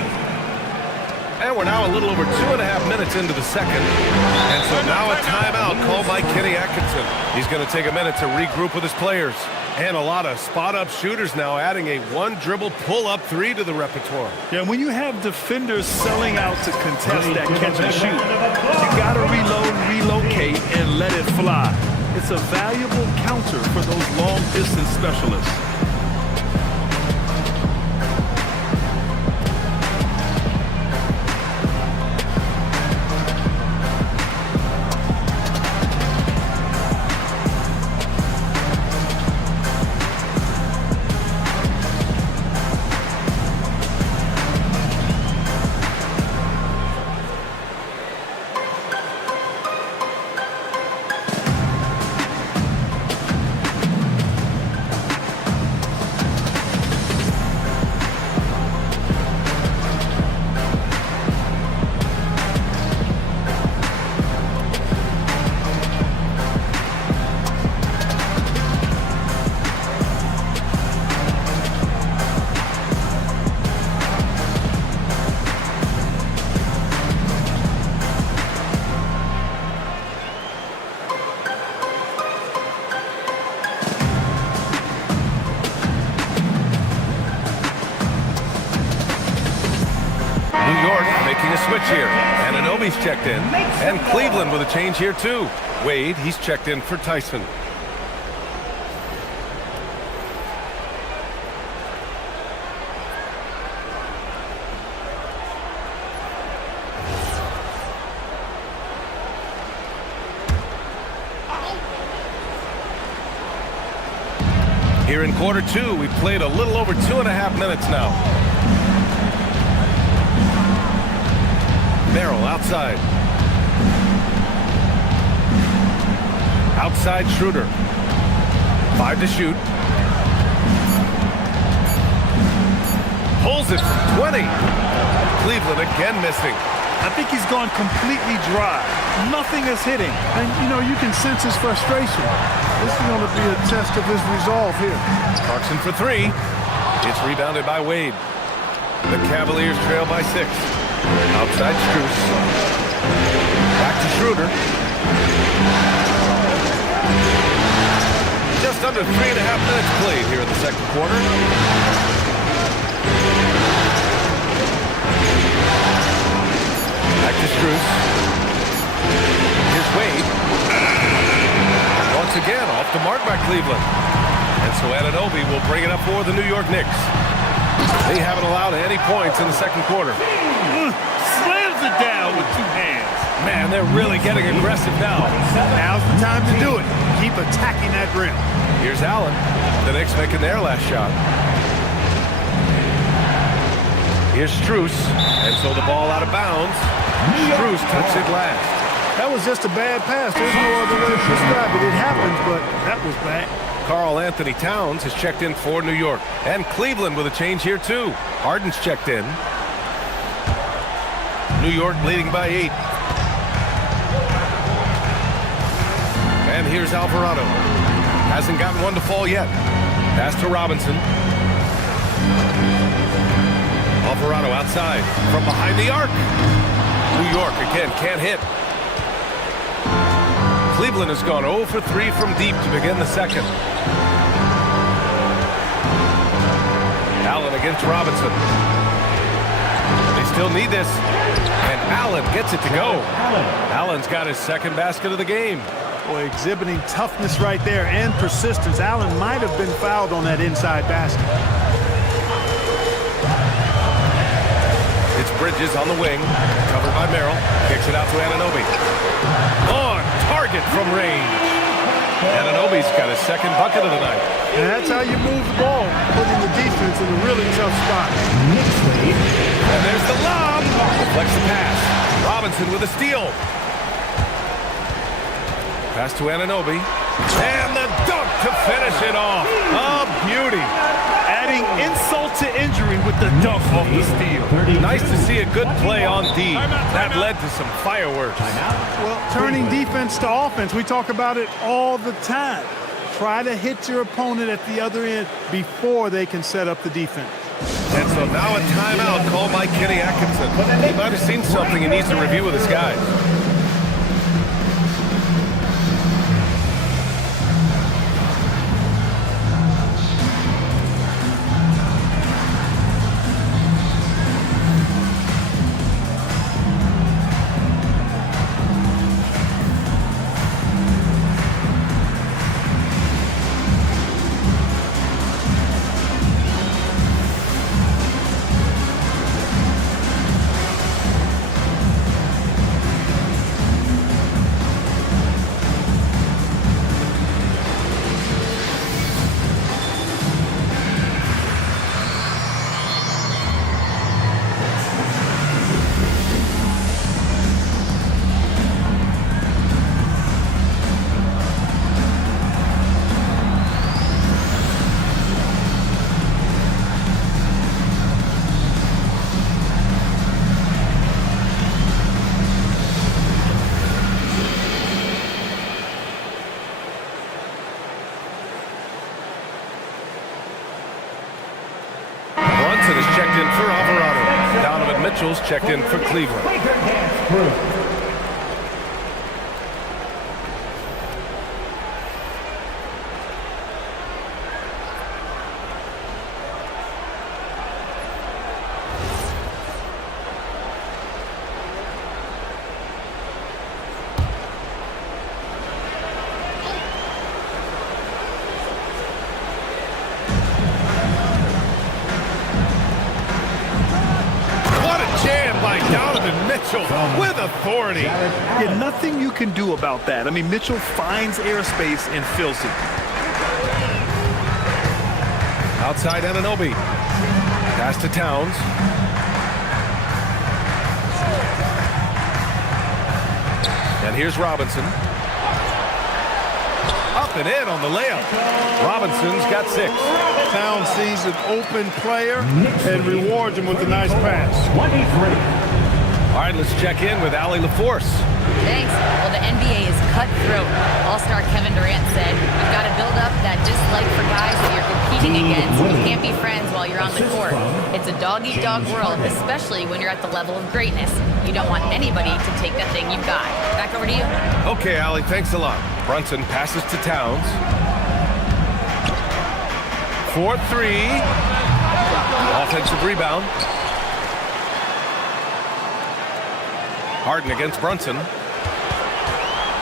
And we're now a little over 2.5 minutes into the second. And so now a timeout called by Kenny Atkinson. He's going to take a minute to regroup with his players. And a lot of spot-up shooters now, adding a one-dribble pull-up three to the repertoire. Yeah, when you have defenders selling out to contest that catch and shoot, you got to reload, relocate, and let it fly. It's a valuable counter for those long-distance specialists. Switch here, and Anunoby's checked in, and Cleveland with a change here too. Wade, he's checked in for Tyson. Here in quarter two, we've played a little over 2.5 minutes now. Merrill outside. Outside Schroeder. 5 to shoot. Pulls it from 20. Cleveland again missing. I think he's gone completely dry. Nothing is hitting. And, you know, you can sense his frustration. This is going to be a test of his resolve here. Clarkson for 3. It's rebounded by Wade. The Cavaliers trail by 6. Outside Strus. Back to Schroeder. Just under 3.5 minutes played here in the second quarter. Back to Strus. Here's Wade. Once again off the mark by Cleveland. And so Anunoby will bring it up for the New York Knicks. They haven't allowed any points in the second quarter. Slams it down with 2 hands. Man, they're really getting aggressive now. Now's the time to do it. Keep attacking that rim. Here's Allen. The Knicks making their last shot. Here's Strus. And so the ball out of bounds. Strus touched it last. That was just a bad pass. There's no other way to describe it. It happened, but that was bad. Karl Anthony Towns has checked in for New York. And Cleveland with a change here, too. Harden's checked in. New York leading by 8. And here's Alvarado. Hasn't gotten one to fall yet. Pass to Robinson. Alvarado outside from behind the arc. New York again can't hit. Cleveland has gone 0 for 3 from deep to begin the second. Allen against Robinson. They still need this. And Allen gets it to go. Allen's got his second basket of the game. Boy, exhibiting toughness right there and persistence. Allen might have been fouled on that inside basket. It's Bridges on the wing. Covered by Merrill. Kicks it out to Anunoby. On target from range. Anunoby's got his second bucket of the night. And that's how you move the ball, putting the defense in a really tough spot. And there's the lob. Deflects the pass. Robinson with a steal. Pass to Anunoby. And the dunk to finish it off. A beauty. Adding insult to injury with the dunk off the steal. Nice to see a good play on D. That led to some fireworks. Well, turning defense to offense, we talk about it all the time. Try to hit your opponent at the other end before they can set up the defense. And so now a timeout called by Kenny Atkinson. He might have seen something he needs to review with his guys. Checked in for Alvarado. Donovan Mitchell's checked in for Cleveland. With authority. Yeah, nothing you can do about that. I mean, Mitchell finds airspace and fills it. Outside Anunoby. Pass to Towns. And here's Robinson. Up and in on the layup. Robinson's got 6. Towns sees an open player and rewards him with a nice pass. 23. All right, let's check in with Allie LaForce. Thanks. Well, the NBA is cutthroat. All-star Kevin Durant said, "We've got to build up that dislike for guys that you're competing against. You can't be friends while you're on the court. It's a dog-eat-dog world, especially when you're at the level of greatness. You don't want anybody to take that thing you've got." Back over to you. Okay, Allie, thanks a lot. Brunson passes to Towns. 4-3. Offensive rebound. Harden against Brunson.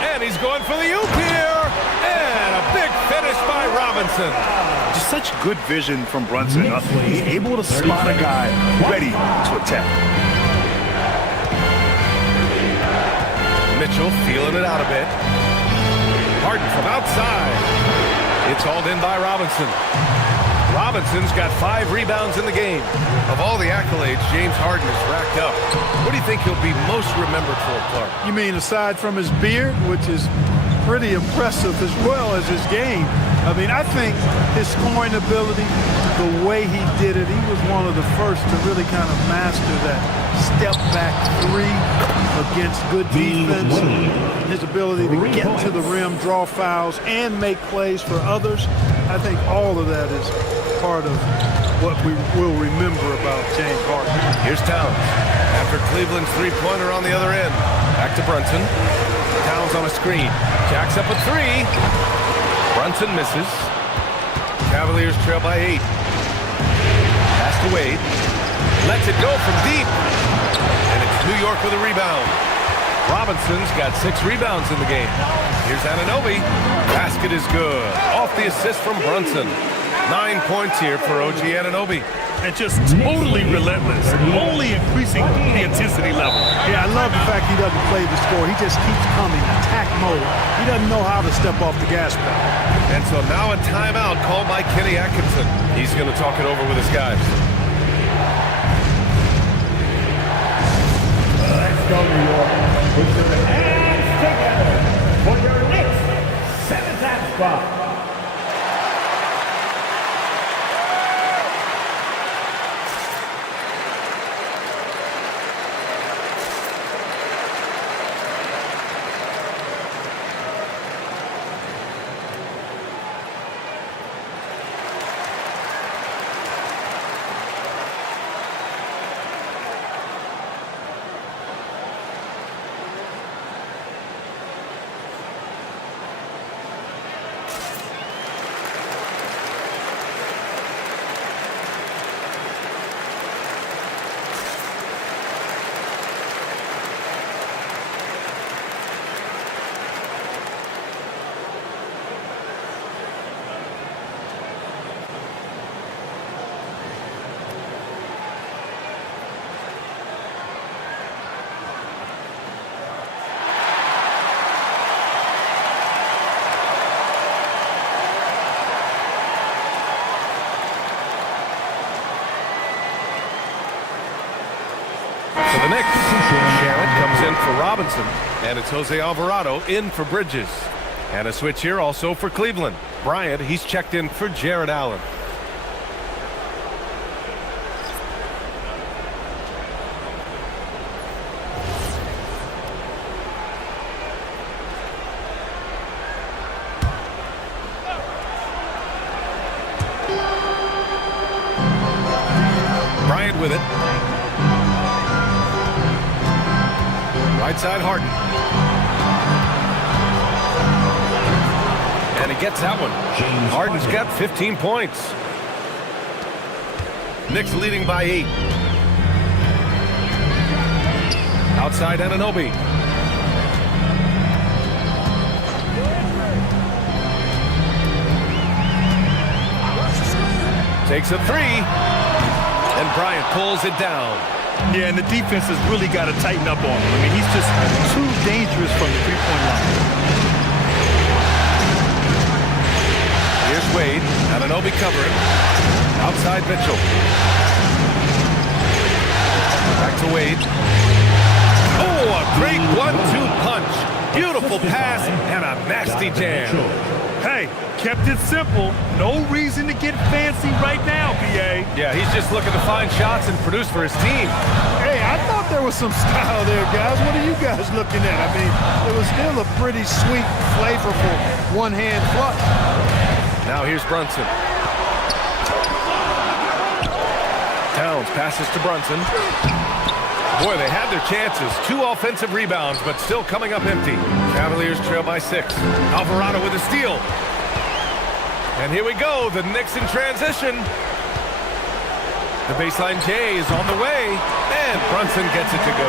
And he's going for the oop here. And a big finish by Robinson. Just such good vision from Brunson. He's able to spot a guy ready to attack. Mitchell feeling it out a bit. Harden from outside. It's hauled in by Robinson. Robinson's got 5 rebounds in the game. Of all the accolades James Harden has racked up, what do you think he'll be most remembered for, Clark? You mean aside from his beard, which is pretty impressive, as well as his game? I mean, I think his scoring ability, the way he did it, he was one of the first to really kind of master that step-back 3 against good defense. His ability to get to the rim, draw fouls, and make plays for others. I think all of that is part of what we will remember about James Harden. Here's Towns. After Cleveland's three-pointer on the other end. Back to Brunson. Towns on a screen. Jacks up a 3. Brunson misses. Cavaliers trail by 8. Pass to Wade. Lets it go from deep. And it's New York with a rebound. Robinson's got 6 rebounds in the game. Here's Anunoby. Basket is good. Off the assist from Brunson. 9 points here for OG Anunoby. And just totally relentless, only increasing the intensity level. Yeah, I love the fact he doesn't play the score. He just keeps coming, attack mode. He doesn't know how to step off the gas pedal. And so now a timeout called by Kenny Atkinson. He's going to talk it over with his guys. Let's go, New York. Put your hands together for your Knicks 7th spot. the Knicks. Shannon comes in for Robinson, and it's Jose Alvarado in for Bridges. And a switch here also for Cleveland. Bryant, he's checked in for Jared Allen. Bryant with it. Right side Harden. And he gets that one. Harden's got 15 points. Knicks leading by 8. Outside Anunoby. Takes a 3. And Bryant pulls it down. Yeah, and the defense has really got to tighten up on him. I mean, he's just too dangerous from the three-point line. Here's Wade. Anunoby covering. Outside Mitchell. Back to Wade. Oh, a great 1-2 punch. Beautiful pass and a nasty jam. Hey, kept it simple. No reason to get fancy right now, B.A. Yeah, he's just looking to find shots and produce for his team. Hey, I thought there was some style there, guys. What are you guys looking at? I mean, it was still a pretty sweet, flavorful one-hand flush. Now here's Brunson. Towns passes to Brunson. Boy, they had their chances. 2 offensive rebounds, but still coming up empty. Cavaliers trail by 6. Alvarado with a steal. And here we go, the Knicks in transition. The baseline J is on the way, and Brunson gets it to go.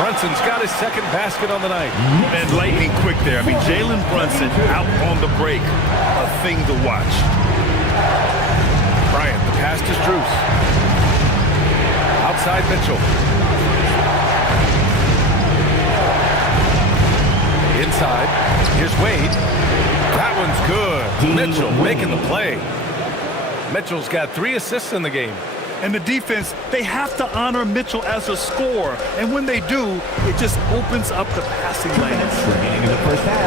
Brunson's got his second basket on the night. And lightning quick there. I mean, Jalen Brunson out on the break. A thing to watch. Bryant, the pass to Strus. Outside Mitchell. Inside, here's Wade. That one's good. Mitchell making the play. Mitchell's got 3 assists in the game. And the defense, they have to honor Mitchell as a scorer. And when they do, it just opens up the passing lanes.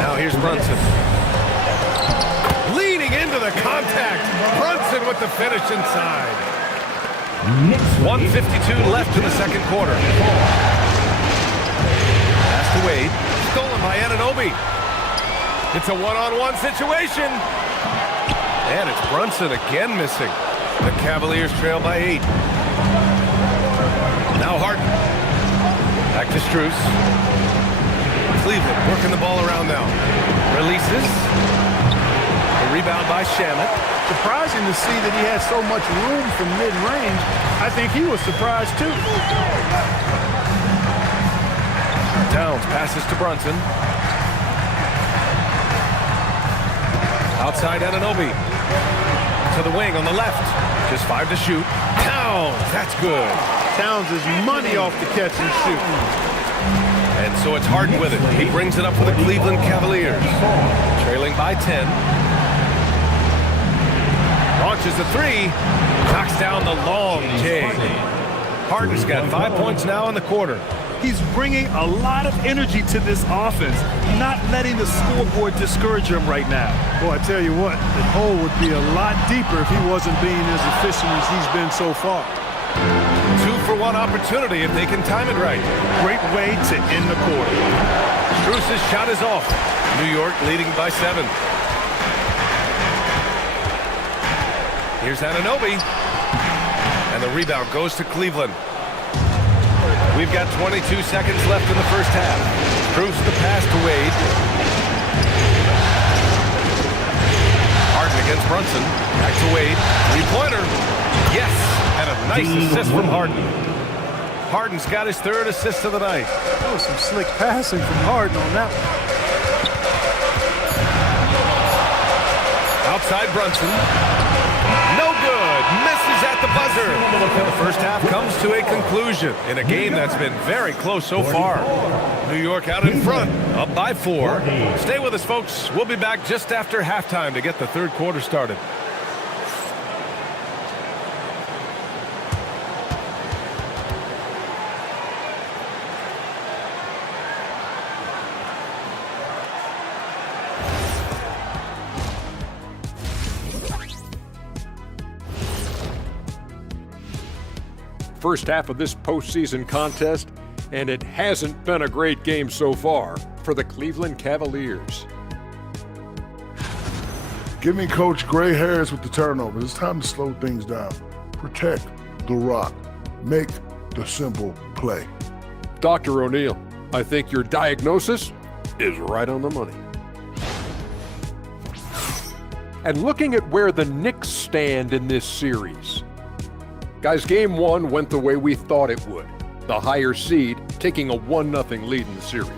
Now here's Brunson. Leaning into the contact. Brunson with the finish inside. 1:52 left in the second quarter. Pass to Wade. Stolen by Anunoby. It's a one-on-one situation. And it's Brunson again missing. The Cavaliers trail by 8. Now Harden. Back to Strus. Cleveland working the ball around now. Releases. A rebound by Shamet. Surprising to see that he had so much room from mid-range. I think he was surprised too. Towns passes to Brunson. Outside Anunoby. To the wing on the left. Just 5 to shoot. Towns, that's good. Towns is money off the catch and shoot. And so it's Harden with it. He brings it up for the Cleveland Cavaliers. Trailing by 10. Launches the 3. Knocks down the long J. Harden's got 5 points now in the quarter. He's bringing a lot of energy to this offense, not letting the scoreboard discourage him right now. Well, I tell you what, the hole would be a lot deeper if he wasn't being as efficient as he's been so far. 2-for-1 opportunity if they can time it right. Great way to end the quarter. Strus's shot is off. New York leading by 7. Here's Anunoby. And the rebound goes to Cleveland. We've got 22 seconds left in the first half. Strus the pass to Wade. Harden against Brunson. Back to Wade. 3-pointer. Yes! And a nice assist from Harden. Harden's got his 3rd assist of the night. Oh, some slick passing from Harden on that one. Outside Brunson. No good. Misses at the buzzer. The first half comes to a conclusion in a game that's been very close so far. New York out in front, up by 4. Stay with us, folks. We'll be back just after halftime to get the third quarter started. first half of this postseason contest, and it hasn't been a great game so far for the Cleveland Cavaliers. Give me Coach gray hairs with the turnovers. It's time to slow things down. Protect the rock. Make the simple play. Dr. O'Neal, I think your diagnosis is right on the money. And looking at where the Knicks stand in this series. Guys, game one went the way we thought it would. The higher seed taking a 1-0 lead in the series.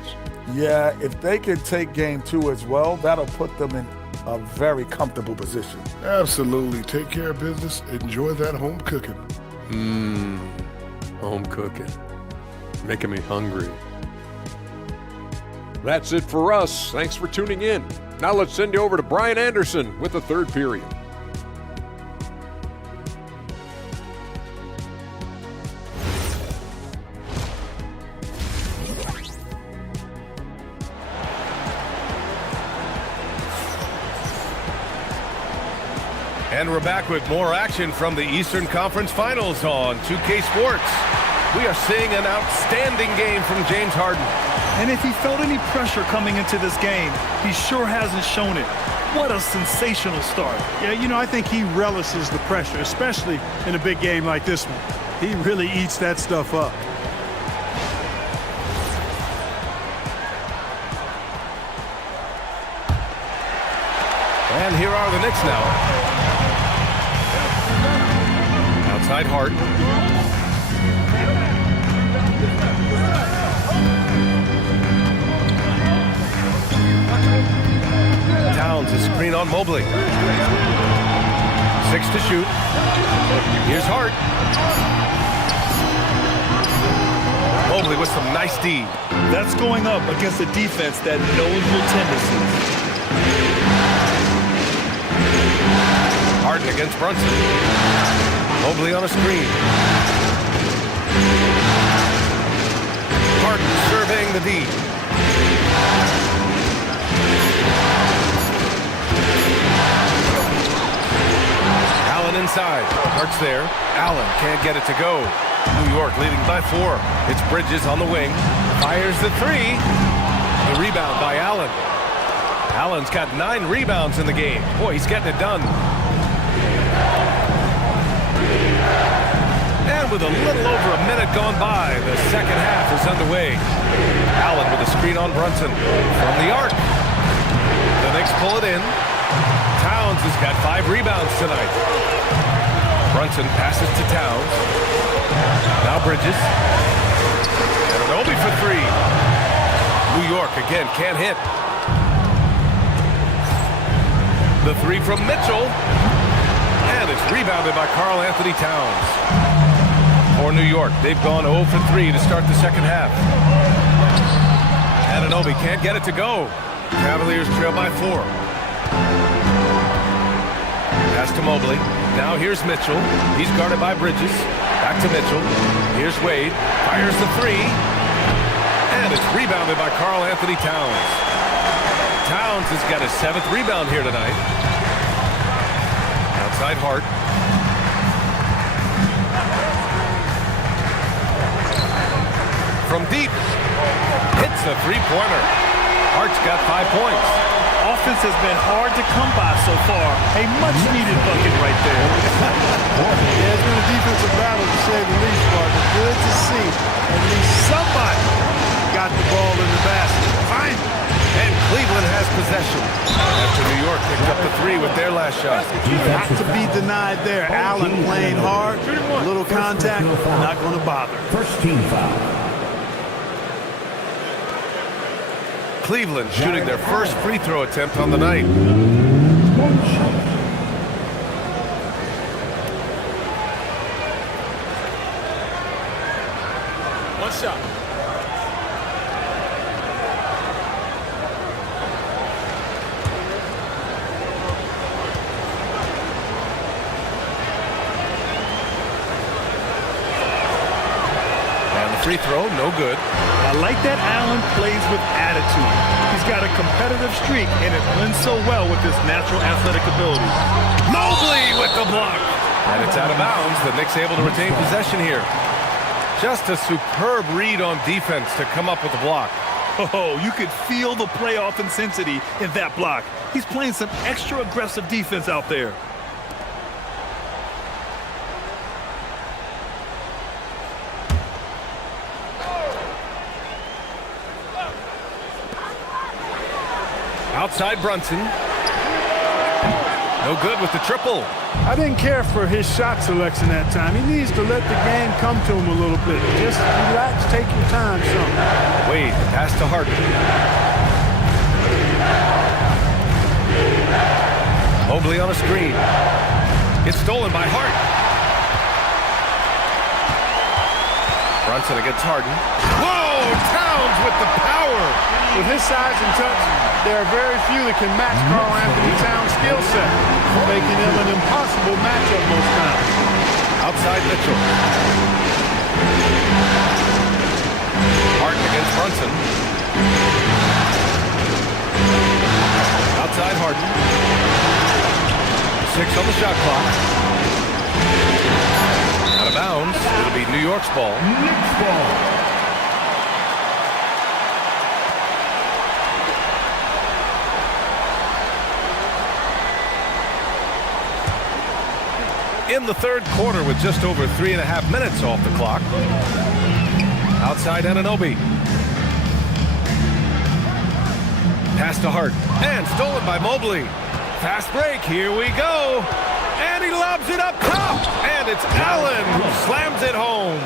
Yeah, if they can take game two as well, that'll put them in a very comfortable position. Absolutely. Take care of business. Enjoy that home cooking. Home cooking. Making me hungry. That's it for us. Thanks for tuning in. Now let's send you over to Brian Anderson with the third period. And we're back with more action from the Eastern Conference Finals on 2K Sports. We are seeing an outstanding game from James Harden. And if he felt any pressure coming into this game, he sure hasn't shown it. What a sensational start. Yeah, you know, I think he relishes the pressure, especially in a big game like this one. He really eats that stuff up. And here are the Knicks now. Outside Hart. Towns a screen on Mobley. 6 to shoot. Here's Hart. Mobley with some nice D. That's going up against a defense that knows your tendencies. Harden against Brunson. Mobley on a screen. Harden surveying the D. Allen inside. Hart's there. Allen can't get it to go. New York leading by 4. It's Bridges on the wing. Fires the 3. The rebound by Allen. Allen's got 9 rebounds in the game. Boy, he's getting it done. And with a little over a minute gone by, the second half is underway. Allen with a screen on Brunson from the arc. The Knicks pull it in. Towns has got 5 rebounds tonight. Brunson passes to Towns. Now Bridges. And an Obi for 3. New York again can't hit. The 3 from Mitchell. And it's rebounded by Karl Anthony Towns. For New York, they've gone 0 for 3 to start the second half. Anunoby can't get it to go. Cavaliers trail by 4. Pass to Mobley. Now here's Mitchell. He's guarded by Bridges. Back to Mitchell. Here's Wade. Fires the 3. And it's rebounded by Karl Anthony Towns. Towns has got his 7th rebound here tonight. Outside Hart. From deep. Hits a 3-pointer. Hart's got 5 points. Offense has been hard to come by so far. A much-needed bucket right there. Yeah, it's been a defensive battle to say the least, but good to see at least somebody got the ball in the basket. Fine. And Cleveland has possession. After New York picked up the 3 with their last shot. Not to be denied there. Allen playing hard. Little contact. Not going to bother. First team foul. Cleveland shooting their first free throw attempt on the night. One shot. And the free throw, no good. I like that Allen plays with attitude. He's got a competitive streak, and it blends so well with his natural athletic ability. Mobley with the block. And it's out of bounds. The Knicks able to retain possession here. Just a superb read on defense to come up with the block. Oh, you could feel the playoff intensity in that block. He's playing some extra aggressive defense out there. Outside Brunson. No good with the triple. I didn't care for his shot selection that time. He needs to let the game come to him a little bit. Just relax, take your time some. Wade, pass to Harden. Mobley on a screen. It's stolen by Hart. Brunson against Harden. Whoa! Towns with the power! With his size and touch, there are very few that can match Karl Anthony Towns' skill set, making him an impossible matchup most times. Outside Mitchell. Hart against Brunson. Outside Harden. 6 on the shot clock. Out of bounds. It'll be New York's ball. Knicks ball. In the third quarter with just over 3.5 minutes off the clock. Outside Anunoby. Pass to Hart. And stolen by Mobley. Fast break. Here we go. And he lobs it up top. And it's Allen who slams it home.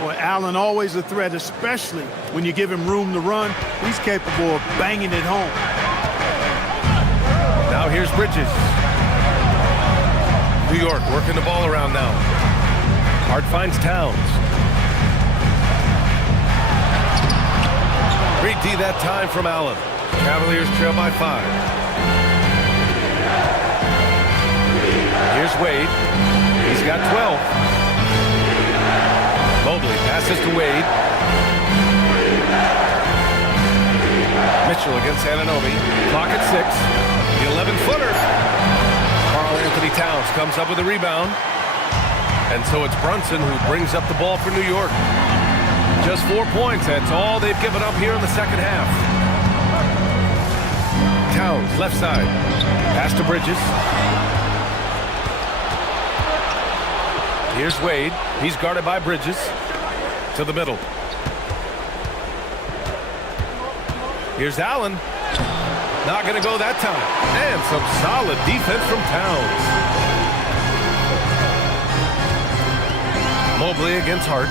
Boy, Allen always a threat, especially when you give him room to run. He's capable of banging it home. Now here's Bridges. New York working the ball around now. Hart finds Towns. Great D that time from Allen. Cavaliers trail by 5. Here's Wade. He's got 12. Mobley passes to Wade. Mitchell against Anunoby. Clock at 6. The 11-footer. Karl Anthony Towns comes up with a rebound. And so it's Brunson who brings up the ball for New York. Just 4 points. That's all they've given up here in the second half. Towns, left side. Pass to Bridges. Here's Wade. He's guarded by Bridges. To the middle. Here's Allen. Not going to go that time. And some solid defense from Towns. Mobley against Hart.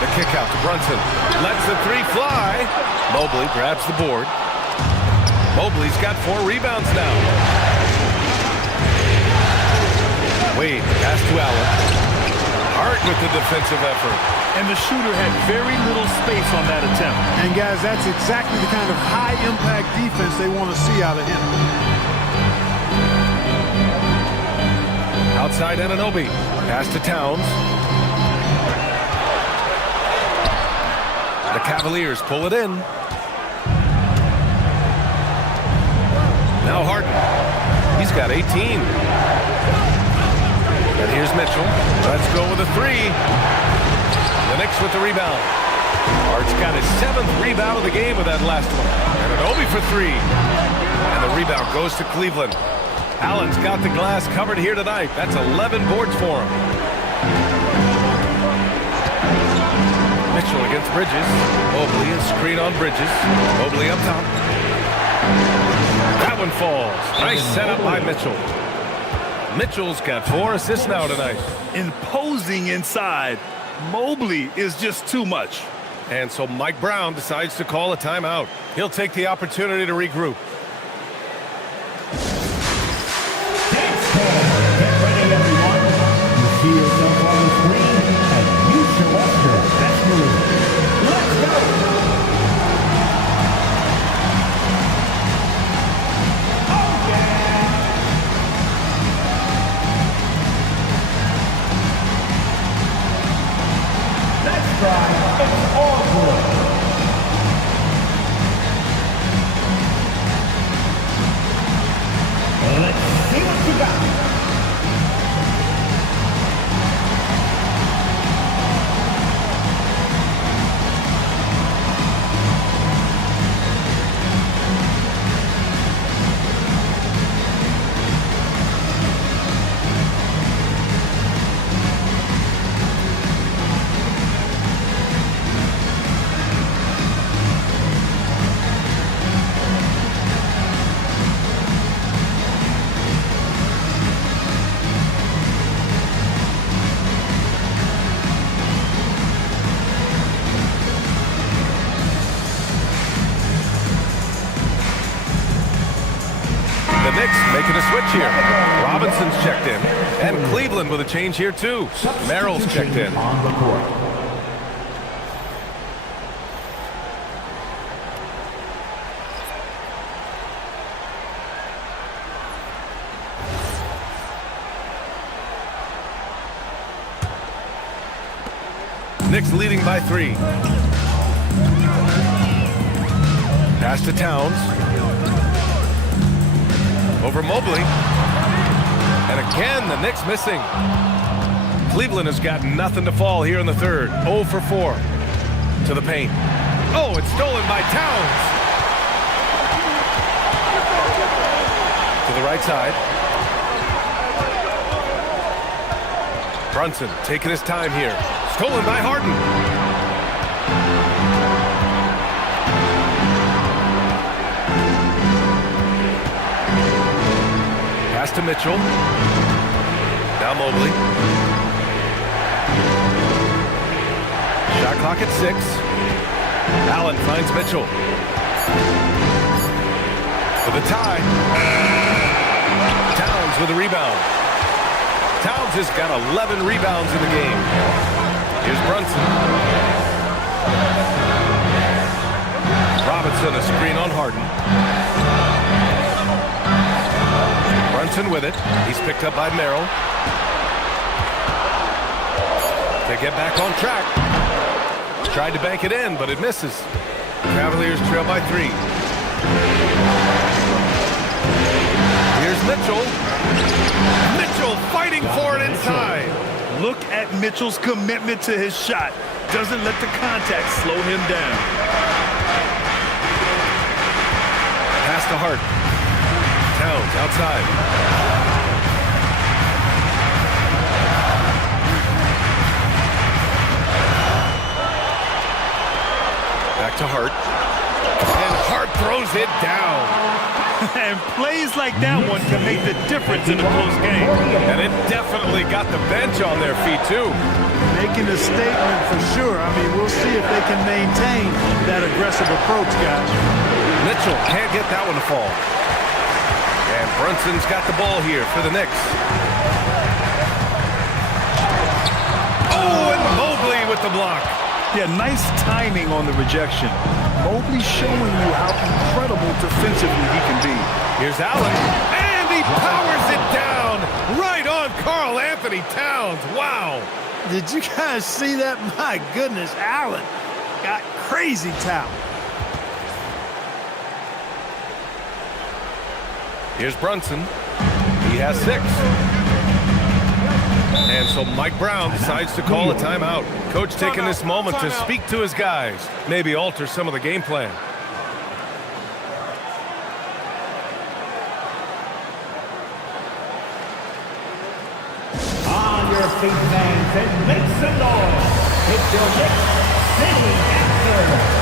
The kick out to Brunson. Lets the 3 fly. Mobley grabs the board. Mobley's got 4 rebounds now. Wade, pass to Allen. Hart with the defensive effort. And the shooter had very little space on that attempt. And guys, that's exactly the kind of high-impact defense they want to see out of him. Outside Anunoby. Pass to Towns. The Cavaliers pull it in. Now Harden. He's got 18. And here's Mitchell. Let's go with a 3. The Knicks with the rebound. Hart's got his 7th rebound of the game with that last one. Anunoby for 3. And the rebound goes to Cleveland. Allen's got the glass covered here tonight. That's 11 boards for him. Mitchell against Bridges. Mobley, a screen on Bridges. Mobley up top. That one falls. Nice setup by Mitchell. Mitchell's got 4 assists now tonight. Imposing inside. Mobley is just too much. And so Mike Brown decides to call a timeout. He'll take the opportunity to regroup. Get ready, everyone. You see yourself on the screen, and you show us your best move. Let's go! Knicks making a switch here. Robinson's checked in. And Cleveland with a change here too. Merrill's checked in. On the court. Knicks leading by 3. Pass to Towns. Over Mobley. And again, the Knicks missing. Cleveland has got nothing to fall here in the third. 0 for 4. To the paint. Oh, it's stolen by Towns. To the right side. Brunson taking his time here. Stolen by Harden. Pass to Mitchell. Now Mobley. Shot clock at 6. Allen finds Mitchell. For the tie. Towns with a rebound. Towns has got 11 rebounds in the game. Here's Brunson. Robinson, a screen on Harden. Brunson with it. He's picked up by Merrill. They get back on track. Tried to bank it in, but it misses. Cavaliers trail by 3. Here's Mitchell. Mitchell fighting for it inside. Look at Mitchell's commitment to his shot. Doesn't let the contact slow him down. Pass to Hart. Towns outside. Back to Hart. And Hart throws it down. And plays like that one can make the difference in a close game. And it definitely got the bench on their feet, too. Making a statement for sure. I mean, we'll see if they can maintain that aggressive approach, guys. Mitchell can't get that one to fall. And Brunson's got the ball here for the Knicks. Oh, and Mobley with the block. Yeah, nice timing on the rejection. Mobley showing you how incredible defensively he can be. Here's Allen, and he powers it down right on Karl Anthony Towns. Wow. Did you guys see that? My goodness, Allen got crazy talent. Here's Brunson. He has 6. And so Mike Brown decides to call a timeout. Coach taking this moment to speak to his guys, maybe alter some of the game plan. On your feet, fans, and make some noise. It's your Knicks singing answer.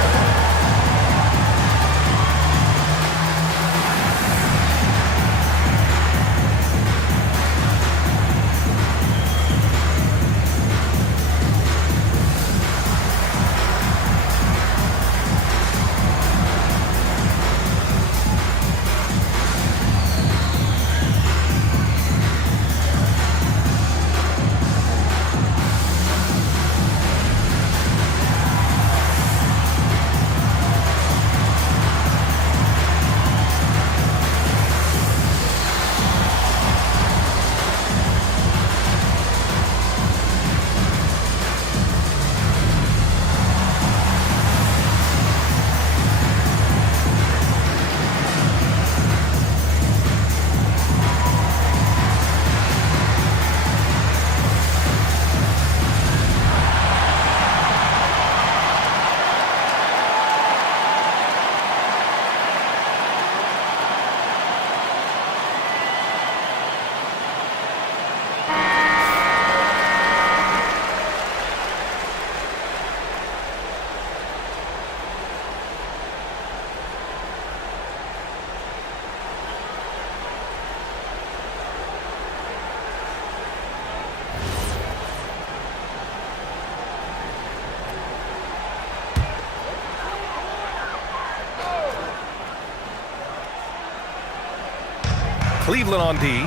Cleveland on D.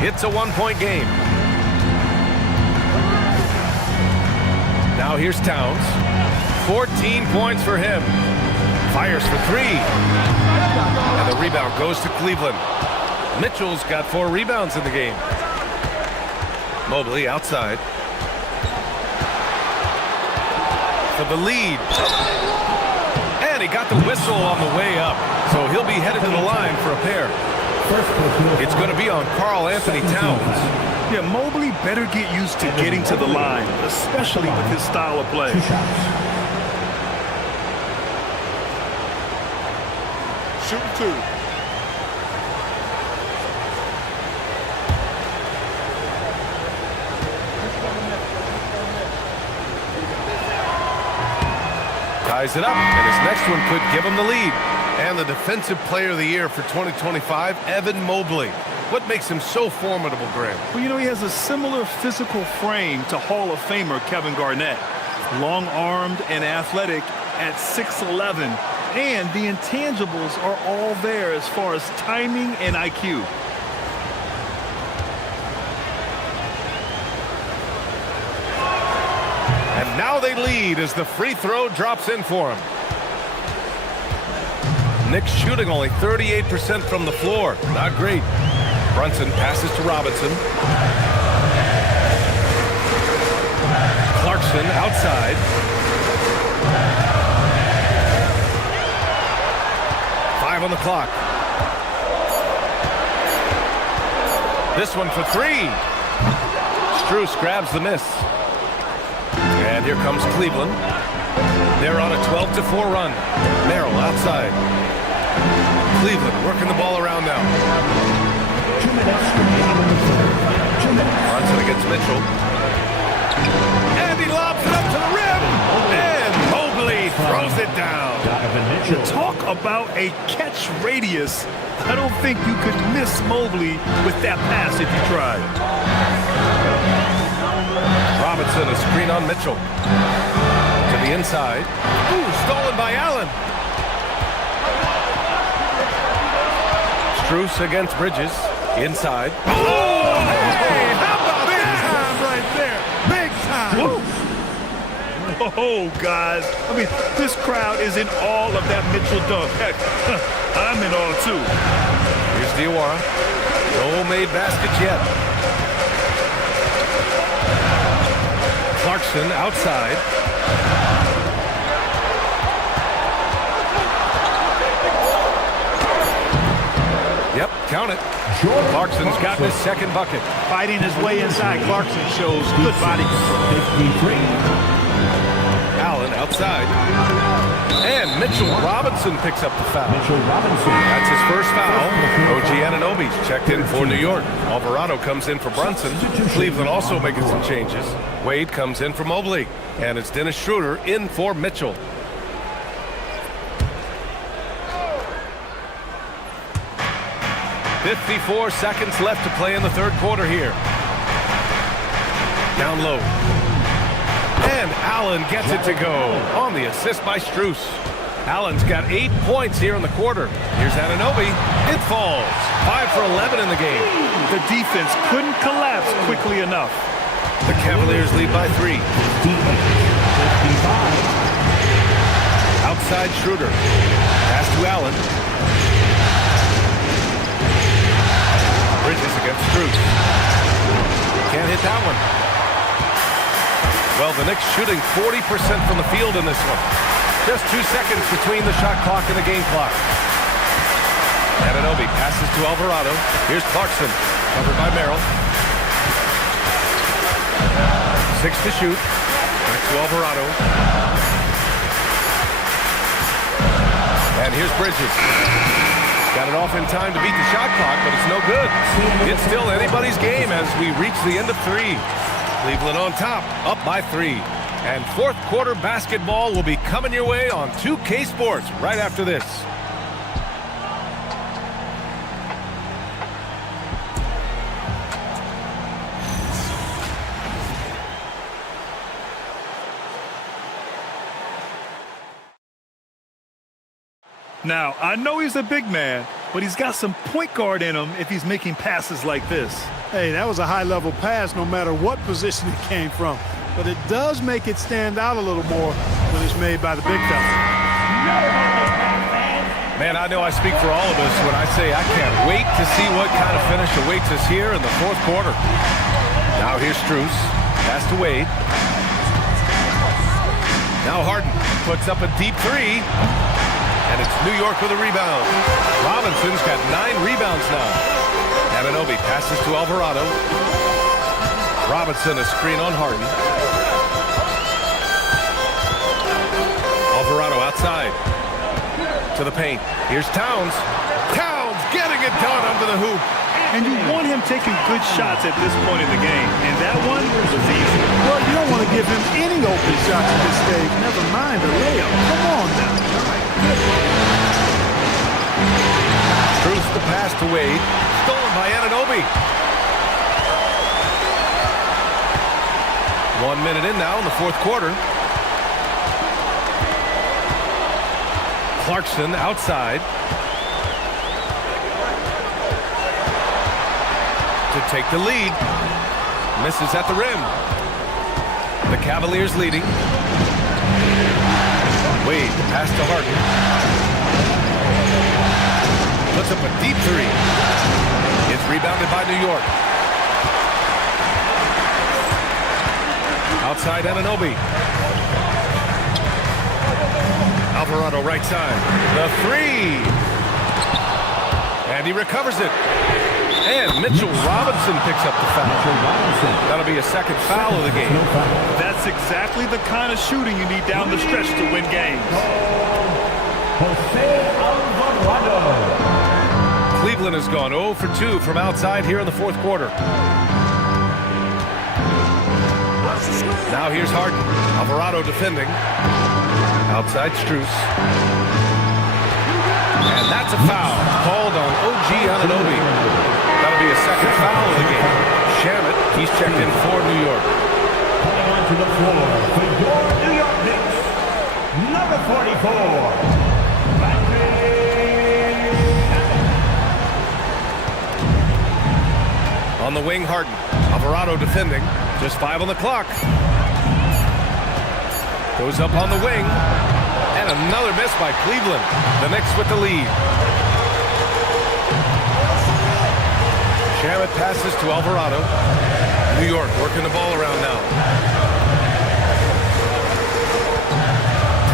It's a one-point game. Now here's Towns. 14 points for him. Fires for three. And the rebound goes to Cleveland. Mitchell's got 4 rebounds in the game. Mobley outside. For the lead. And he got the whistle on the way up. So he'll be headed to the line for a pair. It's going to be on Karl Anthony Towns. Yeah, Mobley better get used to getting to the line, especially with his style of play. Shooting 2. Ties it up, and his next one could give him the lead. And the Defensive Player of the Year for 2025, Evan Mobley. What makes him so formidable, Graham? Well, you know, he has a similar physical frame to Hall of Famer Kevin Garnett. Long-armed and athletic at 6'11", and the intangibles are all there as far as timing and IQ. And now they lead as the free throw drops in for him. Knicks shooting only 38% from the floor. Not great. Brunson passes to Robinson. Clarkson outside. Five on the clock. This one for three. Strus grabs the miss. And here comes Cleveland. They're on a 12-4 run. Merrill outside. Cleveland working the ball around now. Brunson against Mitchell. And he lobs it up to the rim. And Mobley throws it down. Talk about a catch radius. I don't think you could miss Mobley with that pass if you tried. Robinson, a screen on Mitchell. To the inside. Ooh, stolen by Allen. Strus against Bridges. Inside. Oh, hey, how about big time right there? Big time. Oh, guys. I mean, this crowd is in all of that Mitchell dunk. Heck, I'm in all, too. Here's Diawara. No made baskets yet. Clarkson outside. Yep, count it. Clarkson's got his second bucket. Fighting his way inside. Clarkson shows good body control. Allen outside. And Mitchell Robinson picks up the foul. That's his first foul. OG Anunoby's checked in for New York. Alvarado comes in for Brunson. Cleveland also making some changes. Wade comes in for Mobley. And it's Dennis Schroeder in for Mitchell. .54 seconds left to play in the third quarter here. Down low. And Allen gets it to go on the assist by Strus. Allen's got 8 points here in the quarter. Here's Anunoby. It falls. 5 for 11 in the game. The defense couldn't collapse quickly enough. The Cavaliers lead by 3. Outside Schroeder. Pass to Allen. Bridges against Strus. Can't hit that one. Well, the Knicks shooting 40% from the field in this one. Just 2 seconds between the shot clock and the game clock. Anunoby passes to Alvarado. Here's Clarkson, covered by Merrill. 6 to shoot. Back to Alvarado. And here's Bridges. Got it off in time to beat the shot clock, but it's no good. It's still anybody's game as we reach the end of 3. Cleveland on top, up by 3. And fourth quarter basketball will be coming your way on 2K Sports right after this. Now, I know he's a big man, but he's got some point guard in him if he's making passes like this. Hey, that was a high-level pass no matter what position it came from. But it does make it stand out a little more when it's made by the big fella. Man, I know I speak for all of us when I say I can't wait to see what kind of finish awaits us here in the fourth quarter. Now here's Strus. Pass to Wade. Now Harden puts up a deep three. And it's New York with a rebound. Robinson's got 9 rebounds now. Anunoby passes to Alvarado. Robinson a screen on Harden. Alvarado outside. To the paint. Here's Towns. Towns getting it done under the hoop. And you want him taking good shots at this point in the game. And that one was easy. Well, you don't want to give him any open shots at this stage. Never mind the layup. Come on now. Strus the pass to Wade. Stolen by Anunoby. 1 minute in now in the fourth quarter. Clarkson outside. To take the lead. Misses at the rim. The Cavaliers leading. Wade, pass to Harden. Puts up a deep three. It's rebounded by New York. Outside Anunoby. Alvarado right side. The three. And he recovers it. And Mitchell Robinson picks up the foul. That'll be a second foul of the game. That's exactly the kind of shooting you need down the stretch to win games. Cleveland has gone 0 for 2 from outside here in the fourth quarter. Now here's Harden. Alvarado defending. Outside Strus. And that's a foul called on OG Anunoby. That'll be a second foul of the game. Shamet, he's checked in for New York. Coming onto the floor for your New York Knicks, number 44. On the wing, Harden. Alvarado defending. Just 5 on the clock. Goes up on the wing. And another miss by Cleveland. The Knicks with the lead. Shamet passes to Alvarado. New York working the ball around now.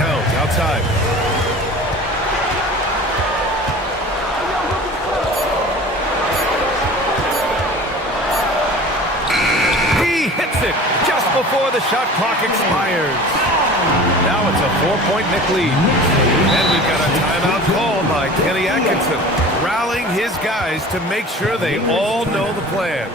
Towns outside. He hits it just before the shot clock expires. Now it's a 4-point Knick lead. And we've got a timeout called by Kenny Atkinson, rallying his guys to make sure they all know the plan.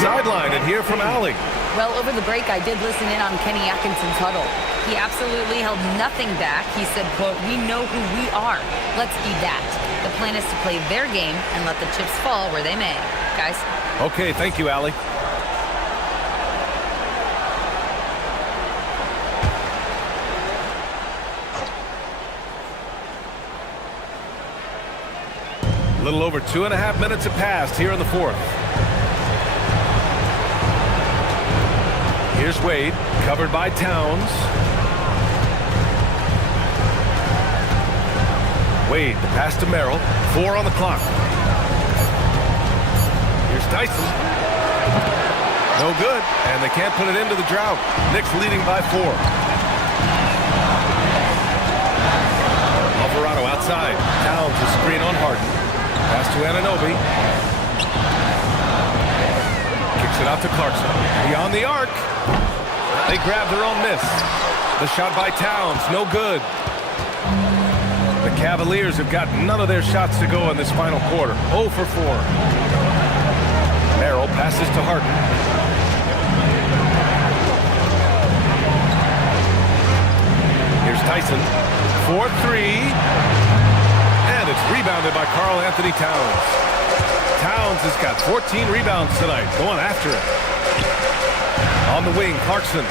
Sideline and hear from Allie. Well, over the break, I did listen in on Kenny Atkinson's huddle. He absolutely held nothing back. He said, quote, "We know who we are. Let's be that. The plan is to play their game and let the chips fall where they may." Guys? Okay, thank you, Allie. A little over 2.5 minutes have passed here in the fourth. Here's Wade, covered by Towns. Wade, the pass to Merrill. 4 on the clock. Here's Tyson. No good, and they can't put it into the drought. Knicks leading by 4. Alvarado outside. Towns a screen on Harden. Pass to Anunoby. Kicks it out to Clarkson. Beyond the arc. They grab their own miss. The shot by Towns, no good. The Cavaliers have got none of their shots to go in this final quarter. 0 for 4. Merrill passes to Harden. Here's Tyson. 4-3. And it's rebounded by Karl Anthony Towns. Towns has got 14 rebounds tonight, going after it. On the wing, Clarkson.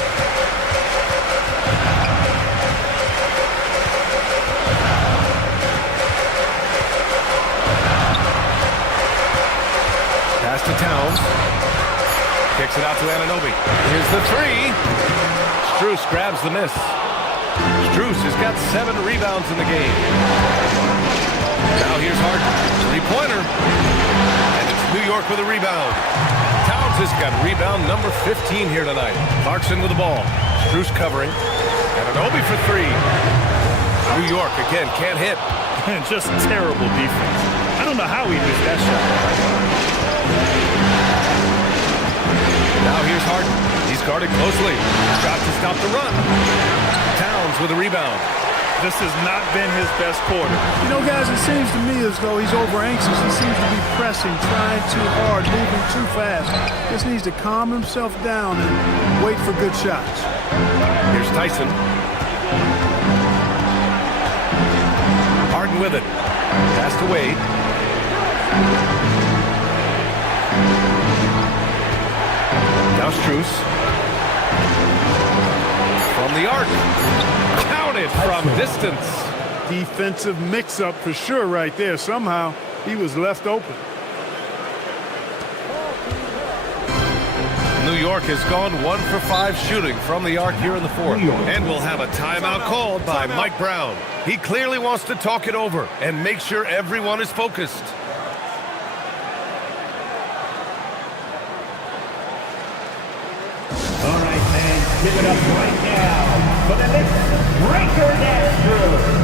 Pass to Towns. Kicks it out to Anunoby. Here's the 3. Strus grabs the miss. Strus has got 7 rebounds in the game. Now here's Harden. 3-pointer. And it's New York with a rebound. Towns has got rebound number 15 here tonight. Clarkson with the ball. Strus covering. Anunoby for 3. New York again can't hit. Just terrible defense. I don't know how he missed that shot. Now here's Harden. He's guarded closely. Shot to stop the run. Towns with a rebound. This has not been his best quarter. You know, guys, it seems to me as though he's over anxious. He seems to be pressing, trying too hard, moving too fast. Just needs to calm himself down and wait for good shots. Here's Tyson. Harden with it. Pass to Wade. Now Strus. From the arc. Counted from distance. Defensive mix-up for sure right there. Somehow he was left open. New York has gone 1 for 5 shooting from the arc here in the fourth. And we'll have a timeout called by Mike Brown. He clearly wants to talk it over and make sure everyone is focused. All right, fans, give it up right now for the Knicks breaker dance crew.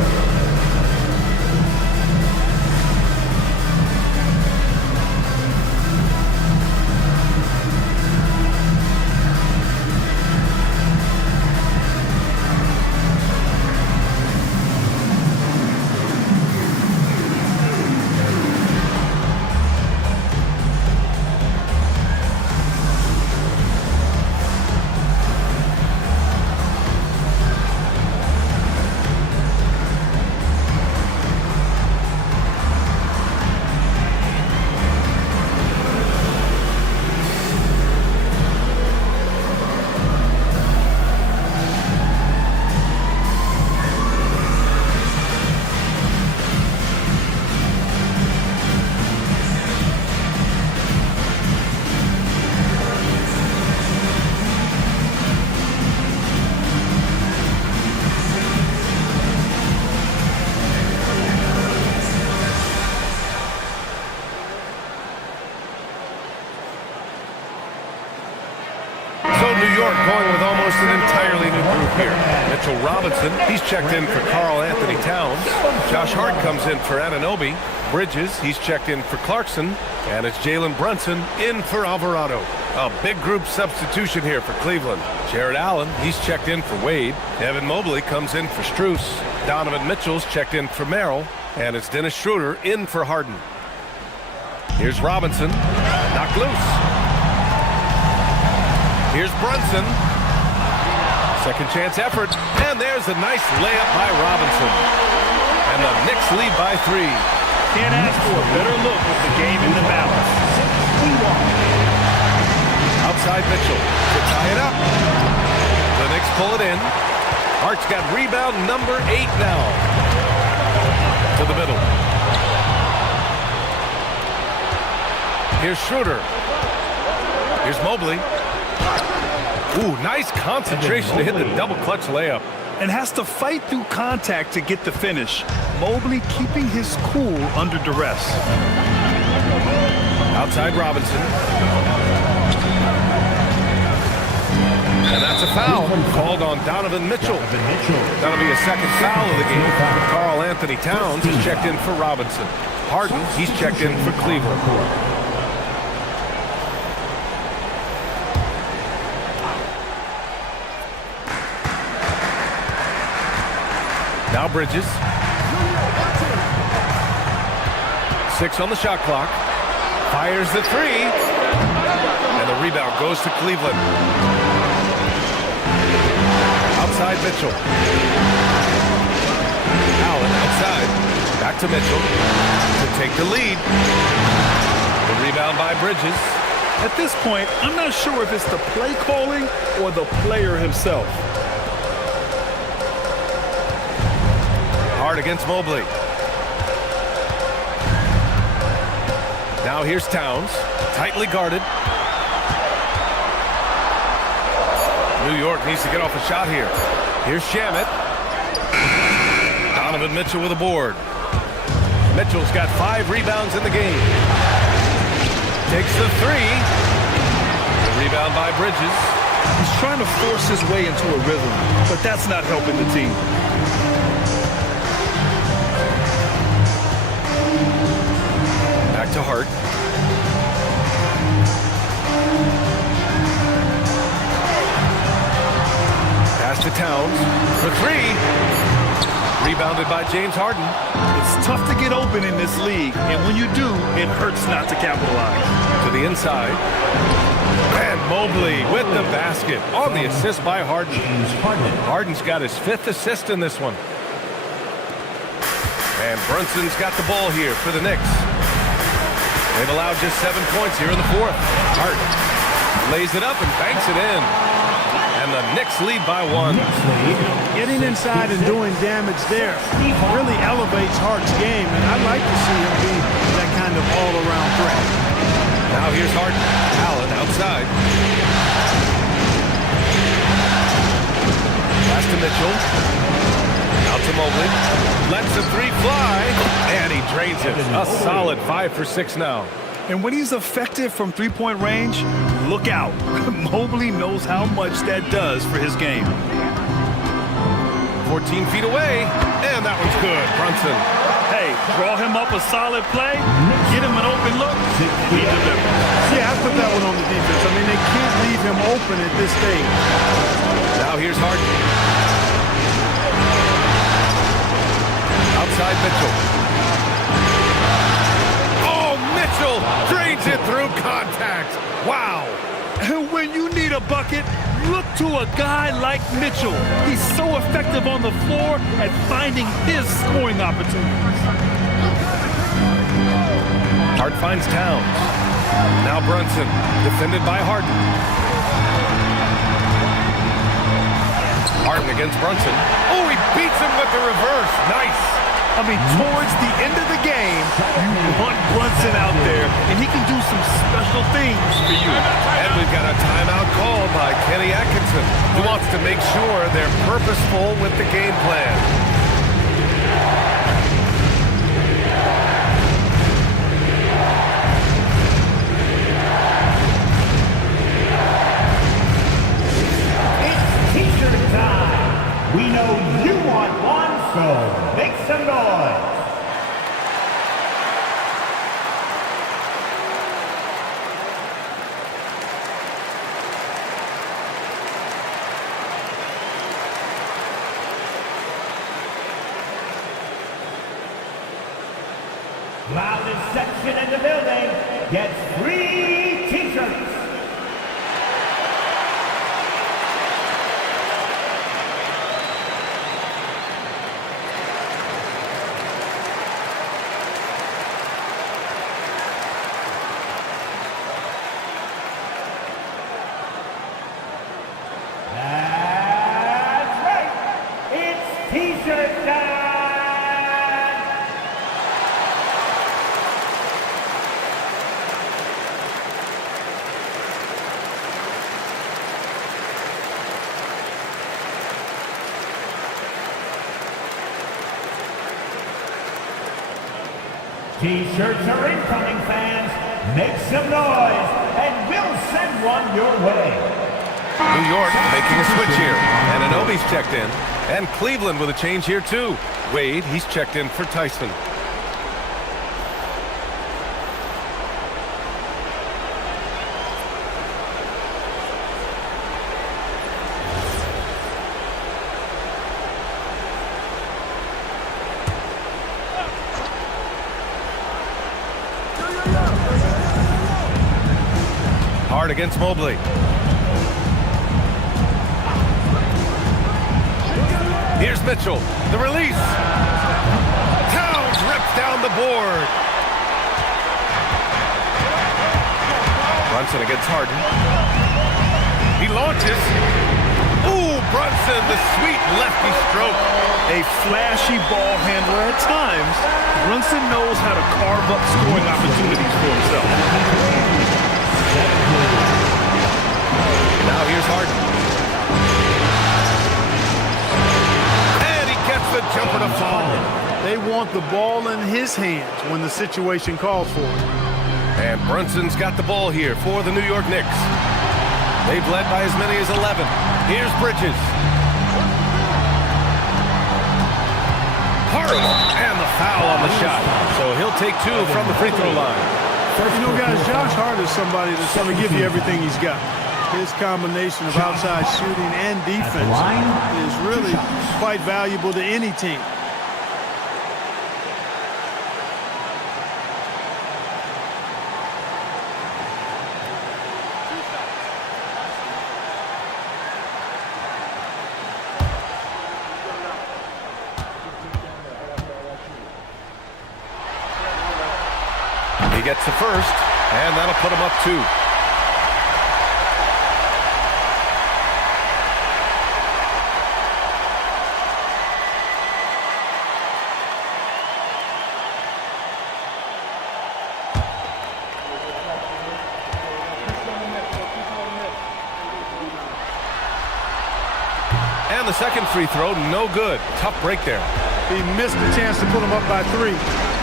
Going with almost an entirely new group here. Mitchell Robinson, he's checked in for Karl Anthony Towns. Josh Hart comes in for Anunoby. Bridges, he's checked in for Clarkson. And it's Jalen Brunson in for Alvarado. A big group substitution here for Cleveland. Jared Allen, he's checked in for Wade. Evan Mobley comes in for Strus. Donovan Mitchell's checked in for Merrill. And it's Dennis Schroeder in for Harden. Here's Robinson. Knocked loose. Here's Brunson. Second chance effort. And there's a nice layup by Robinson. And the Knicks lead by 3. Can't ask for a better look with the game in the balance. Outside Mitchell to tie it up. The Knicks pull it in. Hart's got rebound number 8 now. To the middle. Here's Schroeder. Here's Mobley. Ooh, nice concentration to hit the double clutch layup. And has to fight through contact to get the finish. Mobley keeping his cool under duress. Outside Robinson. And that's a foul called on Donovan Mitchell. That'll be a second foul of the game. Karl Anthony Towns is checked in for Robinson. Harden, he's checked in for Cleveland. Now Bridges. 6 on the shot clock. Fires the three. And the rebound goes to Cleveland. Outside Mitchell. Allen outside. Back to Mitchell to take the lead. The rebound by Bridges. At this point, I'm not sure if it's the play calling or the player himself. Hard against Mobley. Now here's Towns, tightly guarded. New York needs to get off a shot here. Here's Shamet. Donovan Mitchell with a board. Mitchell's got 5 rebounds in the game. Takes the three. The rebound by Bridges. He's trying to force his way into a rhythm, but that's not helping the team. Back to Hart. Pass to Towns for 3. Rebounded by James Harden. It's tough to get open in this league, and when you do, it hurts not to capitalize. To the inside. And Mobley with the basket on the assist by Harden. Harden's got his 5th assist in this one. And Brunson's got the ball here for the Knicks. They've allowed just 7 points here in the 4th. Hart lays it up and banks it in. And the Knicks lead by 1. Getting inside and doing damage there really elevates Hart's game, and I'd like to see him be that kind of all-around threat. Now here's Harden. Allen outside. Pass to Mitchell. Out to Mobley. Lets the three fly. And he drains it. A solid 5 for 6 now. And when he's effective from three-point range, look out. Mobley knows how much that does for his game. 14 feet away. And that one's good. Brunson. Hey, draw him up a solid play. Get him an open look. He delivers. Yeah, I put that one on the defense. I mean, they can't leave him open at this stage. Now here's Harden. Outside Mitchell. Oh, Mitchell drains it through contact. Wow. And when you need a bucket, look to a guy like Mitchell. He's so effective on the floor at finding his scoring opportunities. Hart finds Towns. Now Brunson, defended by Harden. Harden against Brunson. Oh, he beats him with the reverse. Nice. I mean, towards the end of the game, you want Brunson out there, and he can do some special things for you. And we've got a timeout called by Kenny Atkinson, who wants to make sure they're purposeful with the game plan. It's T-shirt time. We know you want one, so make some noise. Loudest section in the building gets free T-shirts. That's right. It's T-shirt time. T-shirts are incoming, fans. Make some noise, and we'll send one your way. New York making a switch here. And Anunoby's checked in. And Cleveland with a change here, too. Wade, he's checked in for Tyson. Hard against Mobley. Here's Mitchell. The release. Towns rips down the board. Brunson against Harden. He launches. Ooh, Brunson, the sweet lefty stroke. A flashy ball handler at times. Brunson knows how to carve up scoring opportunities for himself. Now here's Harden. And he gets the jumper to fall. They want the ball in his hands when the situation calls for it. And Brunson's got the ball here for the New York Knicks. They've led by as many as 11. Here's Bridges. Harden, and the foul on the shot. So he'll take two from the free throw line. You know, guys, Josh Hart is somebody that's going to give you everything he's got. His combination of outside shooting and defense is really quite valuable to any team. He gets the first, and that'll put him up 2. And the second free throw, no good. Tough break there. He missed the chance to put him up by 3.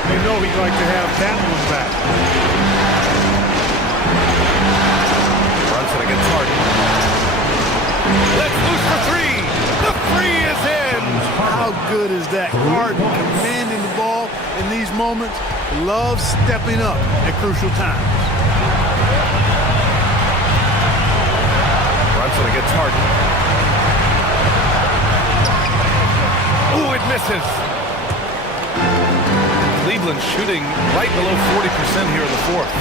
They know he'd like to have that one back. Brunson against Harden. Let's loose for 3. The 3 is in. How good is that? Harden commanding the ball in these moments. Loves stepping up at crucial times. Brunson against Harden. Ooh, it misses. Cleveland shooting right below 40% here in the fourth.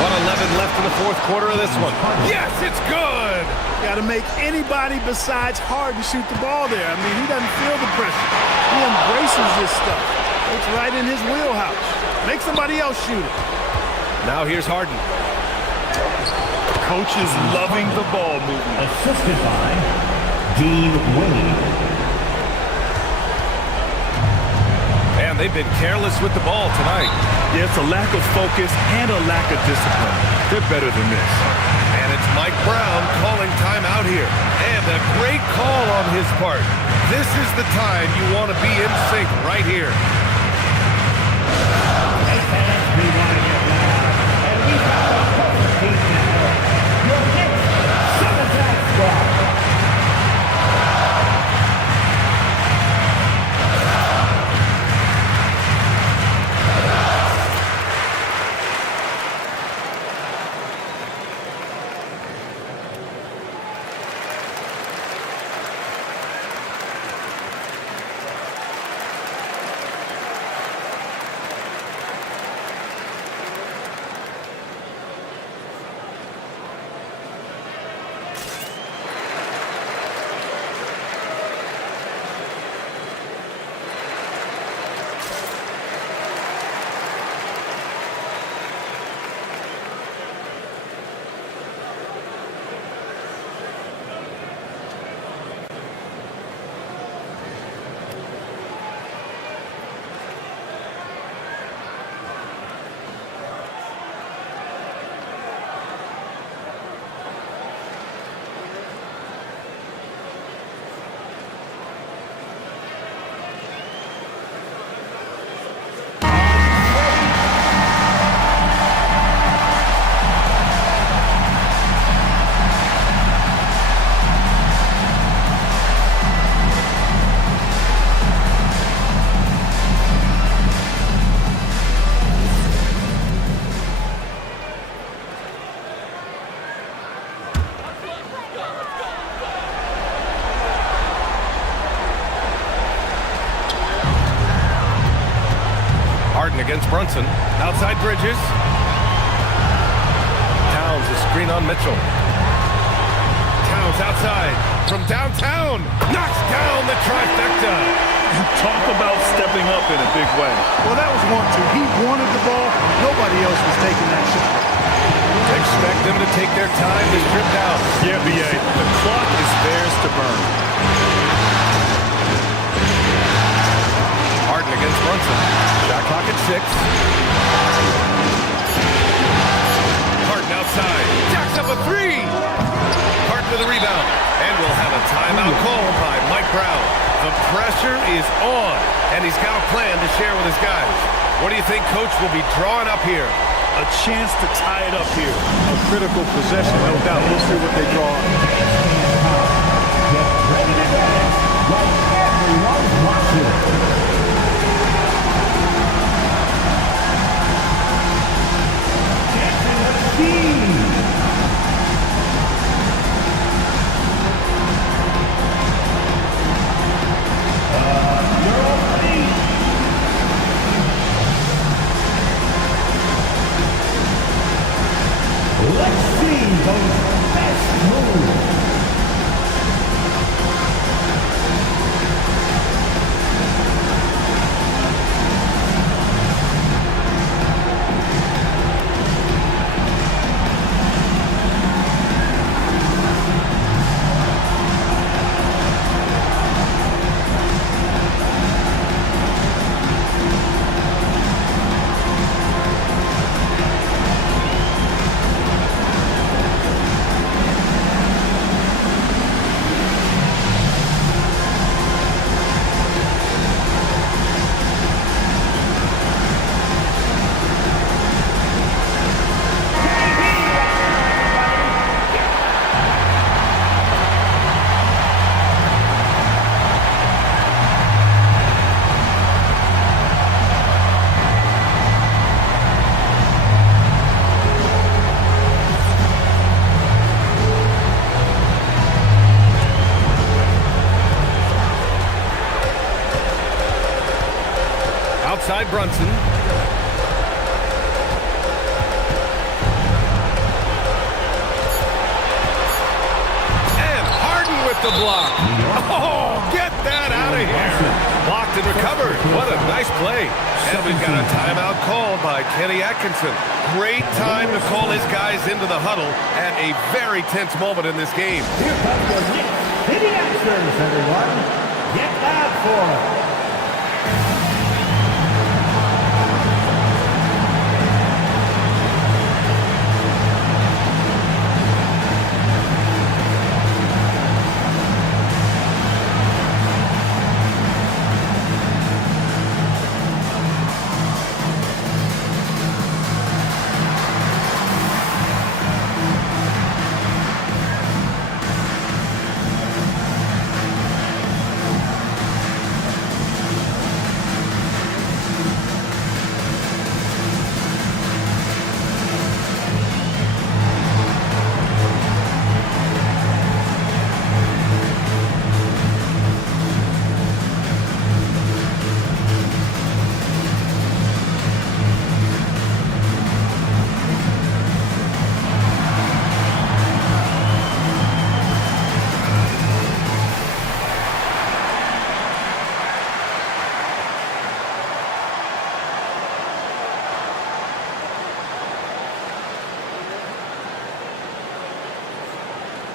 1:11 left in the fourth quarter of this one. Yes, it's good. Got to make anybody besides Harden shoot the ball there. I mean, he doesn't feel the pressure. He embraces this stuff. It's right in his wheelhouse. Make somebody else shoot it. Now here's Harden. Coach is loving the ball movement. Assisted by Dean Wade. And they've been careless with the ball tonight. Yeah, it's a lack of focus and a lack of discipline. They're better than this. And it's Mike Brown calling timeout here. And a great call on his part. This is the time you want to be in sync right here. Hey fans, we want to get loud. And we've got the perfect team now. Your Knicks, 7-back squad. against Brunson. Outside Bridges. Towns a screen on Mitchell. Towns outside. From downtown. Knocks down the trifecta. Talk about stepping up in a big way. Well, that was 1-2. He wanted the ball. Nobody else was taking that shot. Expect them to take their time to strip down. Yeah, B.A. The clock is theirs to burn. Harden against Brunson. Shot clock at 6. Harden outside. Jacks up a 3. Harden with a rebound. And we'll have a timeout called by Mike Brown. The pressure is on, and he's got a plan to share with his guys. What do you think Coach will be drawing up here? A chance to tie it up here. A critical possession, no doubt. We'll see what they draw. Get ready to dance like everyone's watching. Dancing with Steve. Let's see those best moves. Outside Brunson. And Harden with the block. Oh, get that out of here. Blocked and recovered. What a nice play. And we've got a timeout called by Kenny Atkinson. Great time to call his guys into the huddle at a very tense moment in this game. Here comes your Knicks City Extras, everyone. Get loud for it.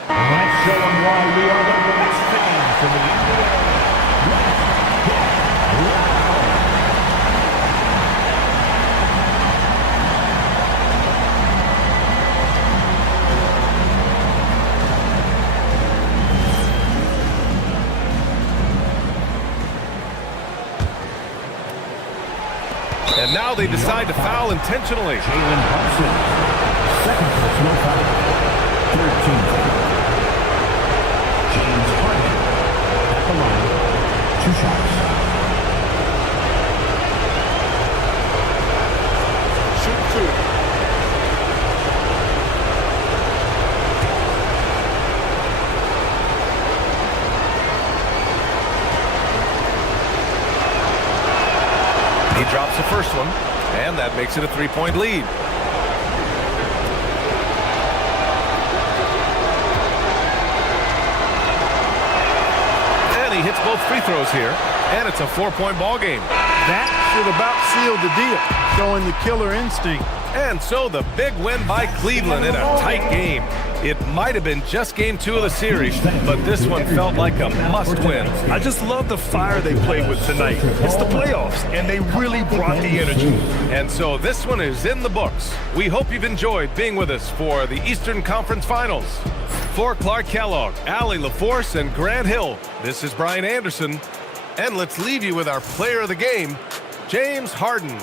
Let's show them why we are the best fans in the NBA. Let's get loud. And now they decide to foul intentionally. Jalen Brunson, second personal foul, 13th. James Harden at the line, 2 shots. Shoot 2. He drops the first one. makes it a 3-point lead. And he hits both free throws here, and it's a 4-point ball game. That should about seal the deal, showing the killer instinct. And so the big win by Cleveland in a tight game. It might have been just game 2 of the series, but this one felt like a must-win. I just love the fire they played with tonight. It's the playoffs, and they really brought the energy. And so this one is in the books. We hope you've enjoyed being with us for the Eastern Conference Finals. For Clark Kellogg, Allie LaForce, and Grant Hill, this is Brian Anderson. And let's leave you with our player of the game, James Harden.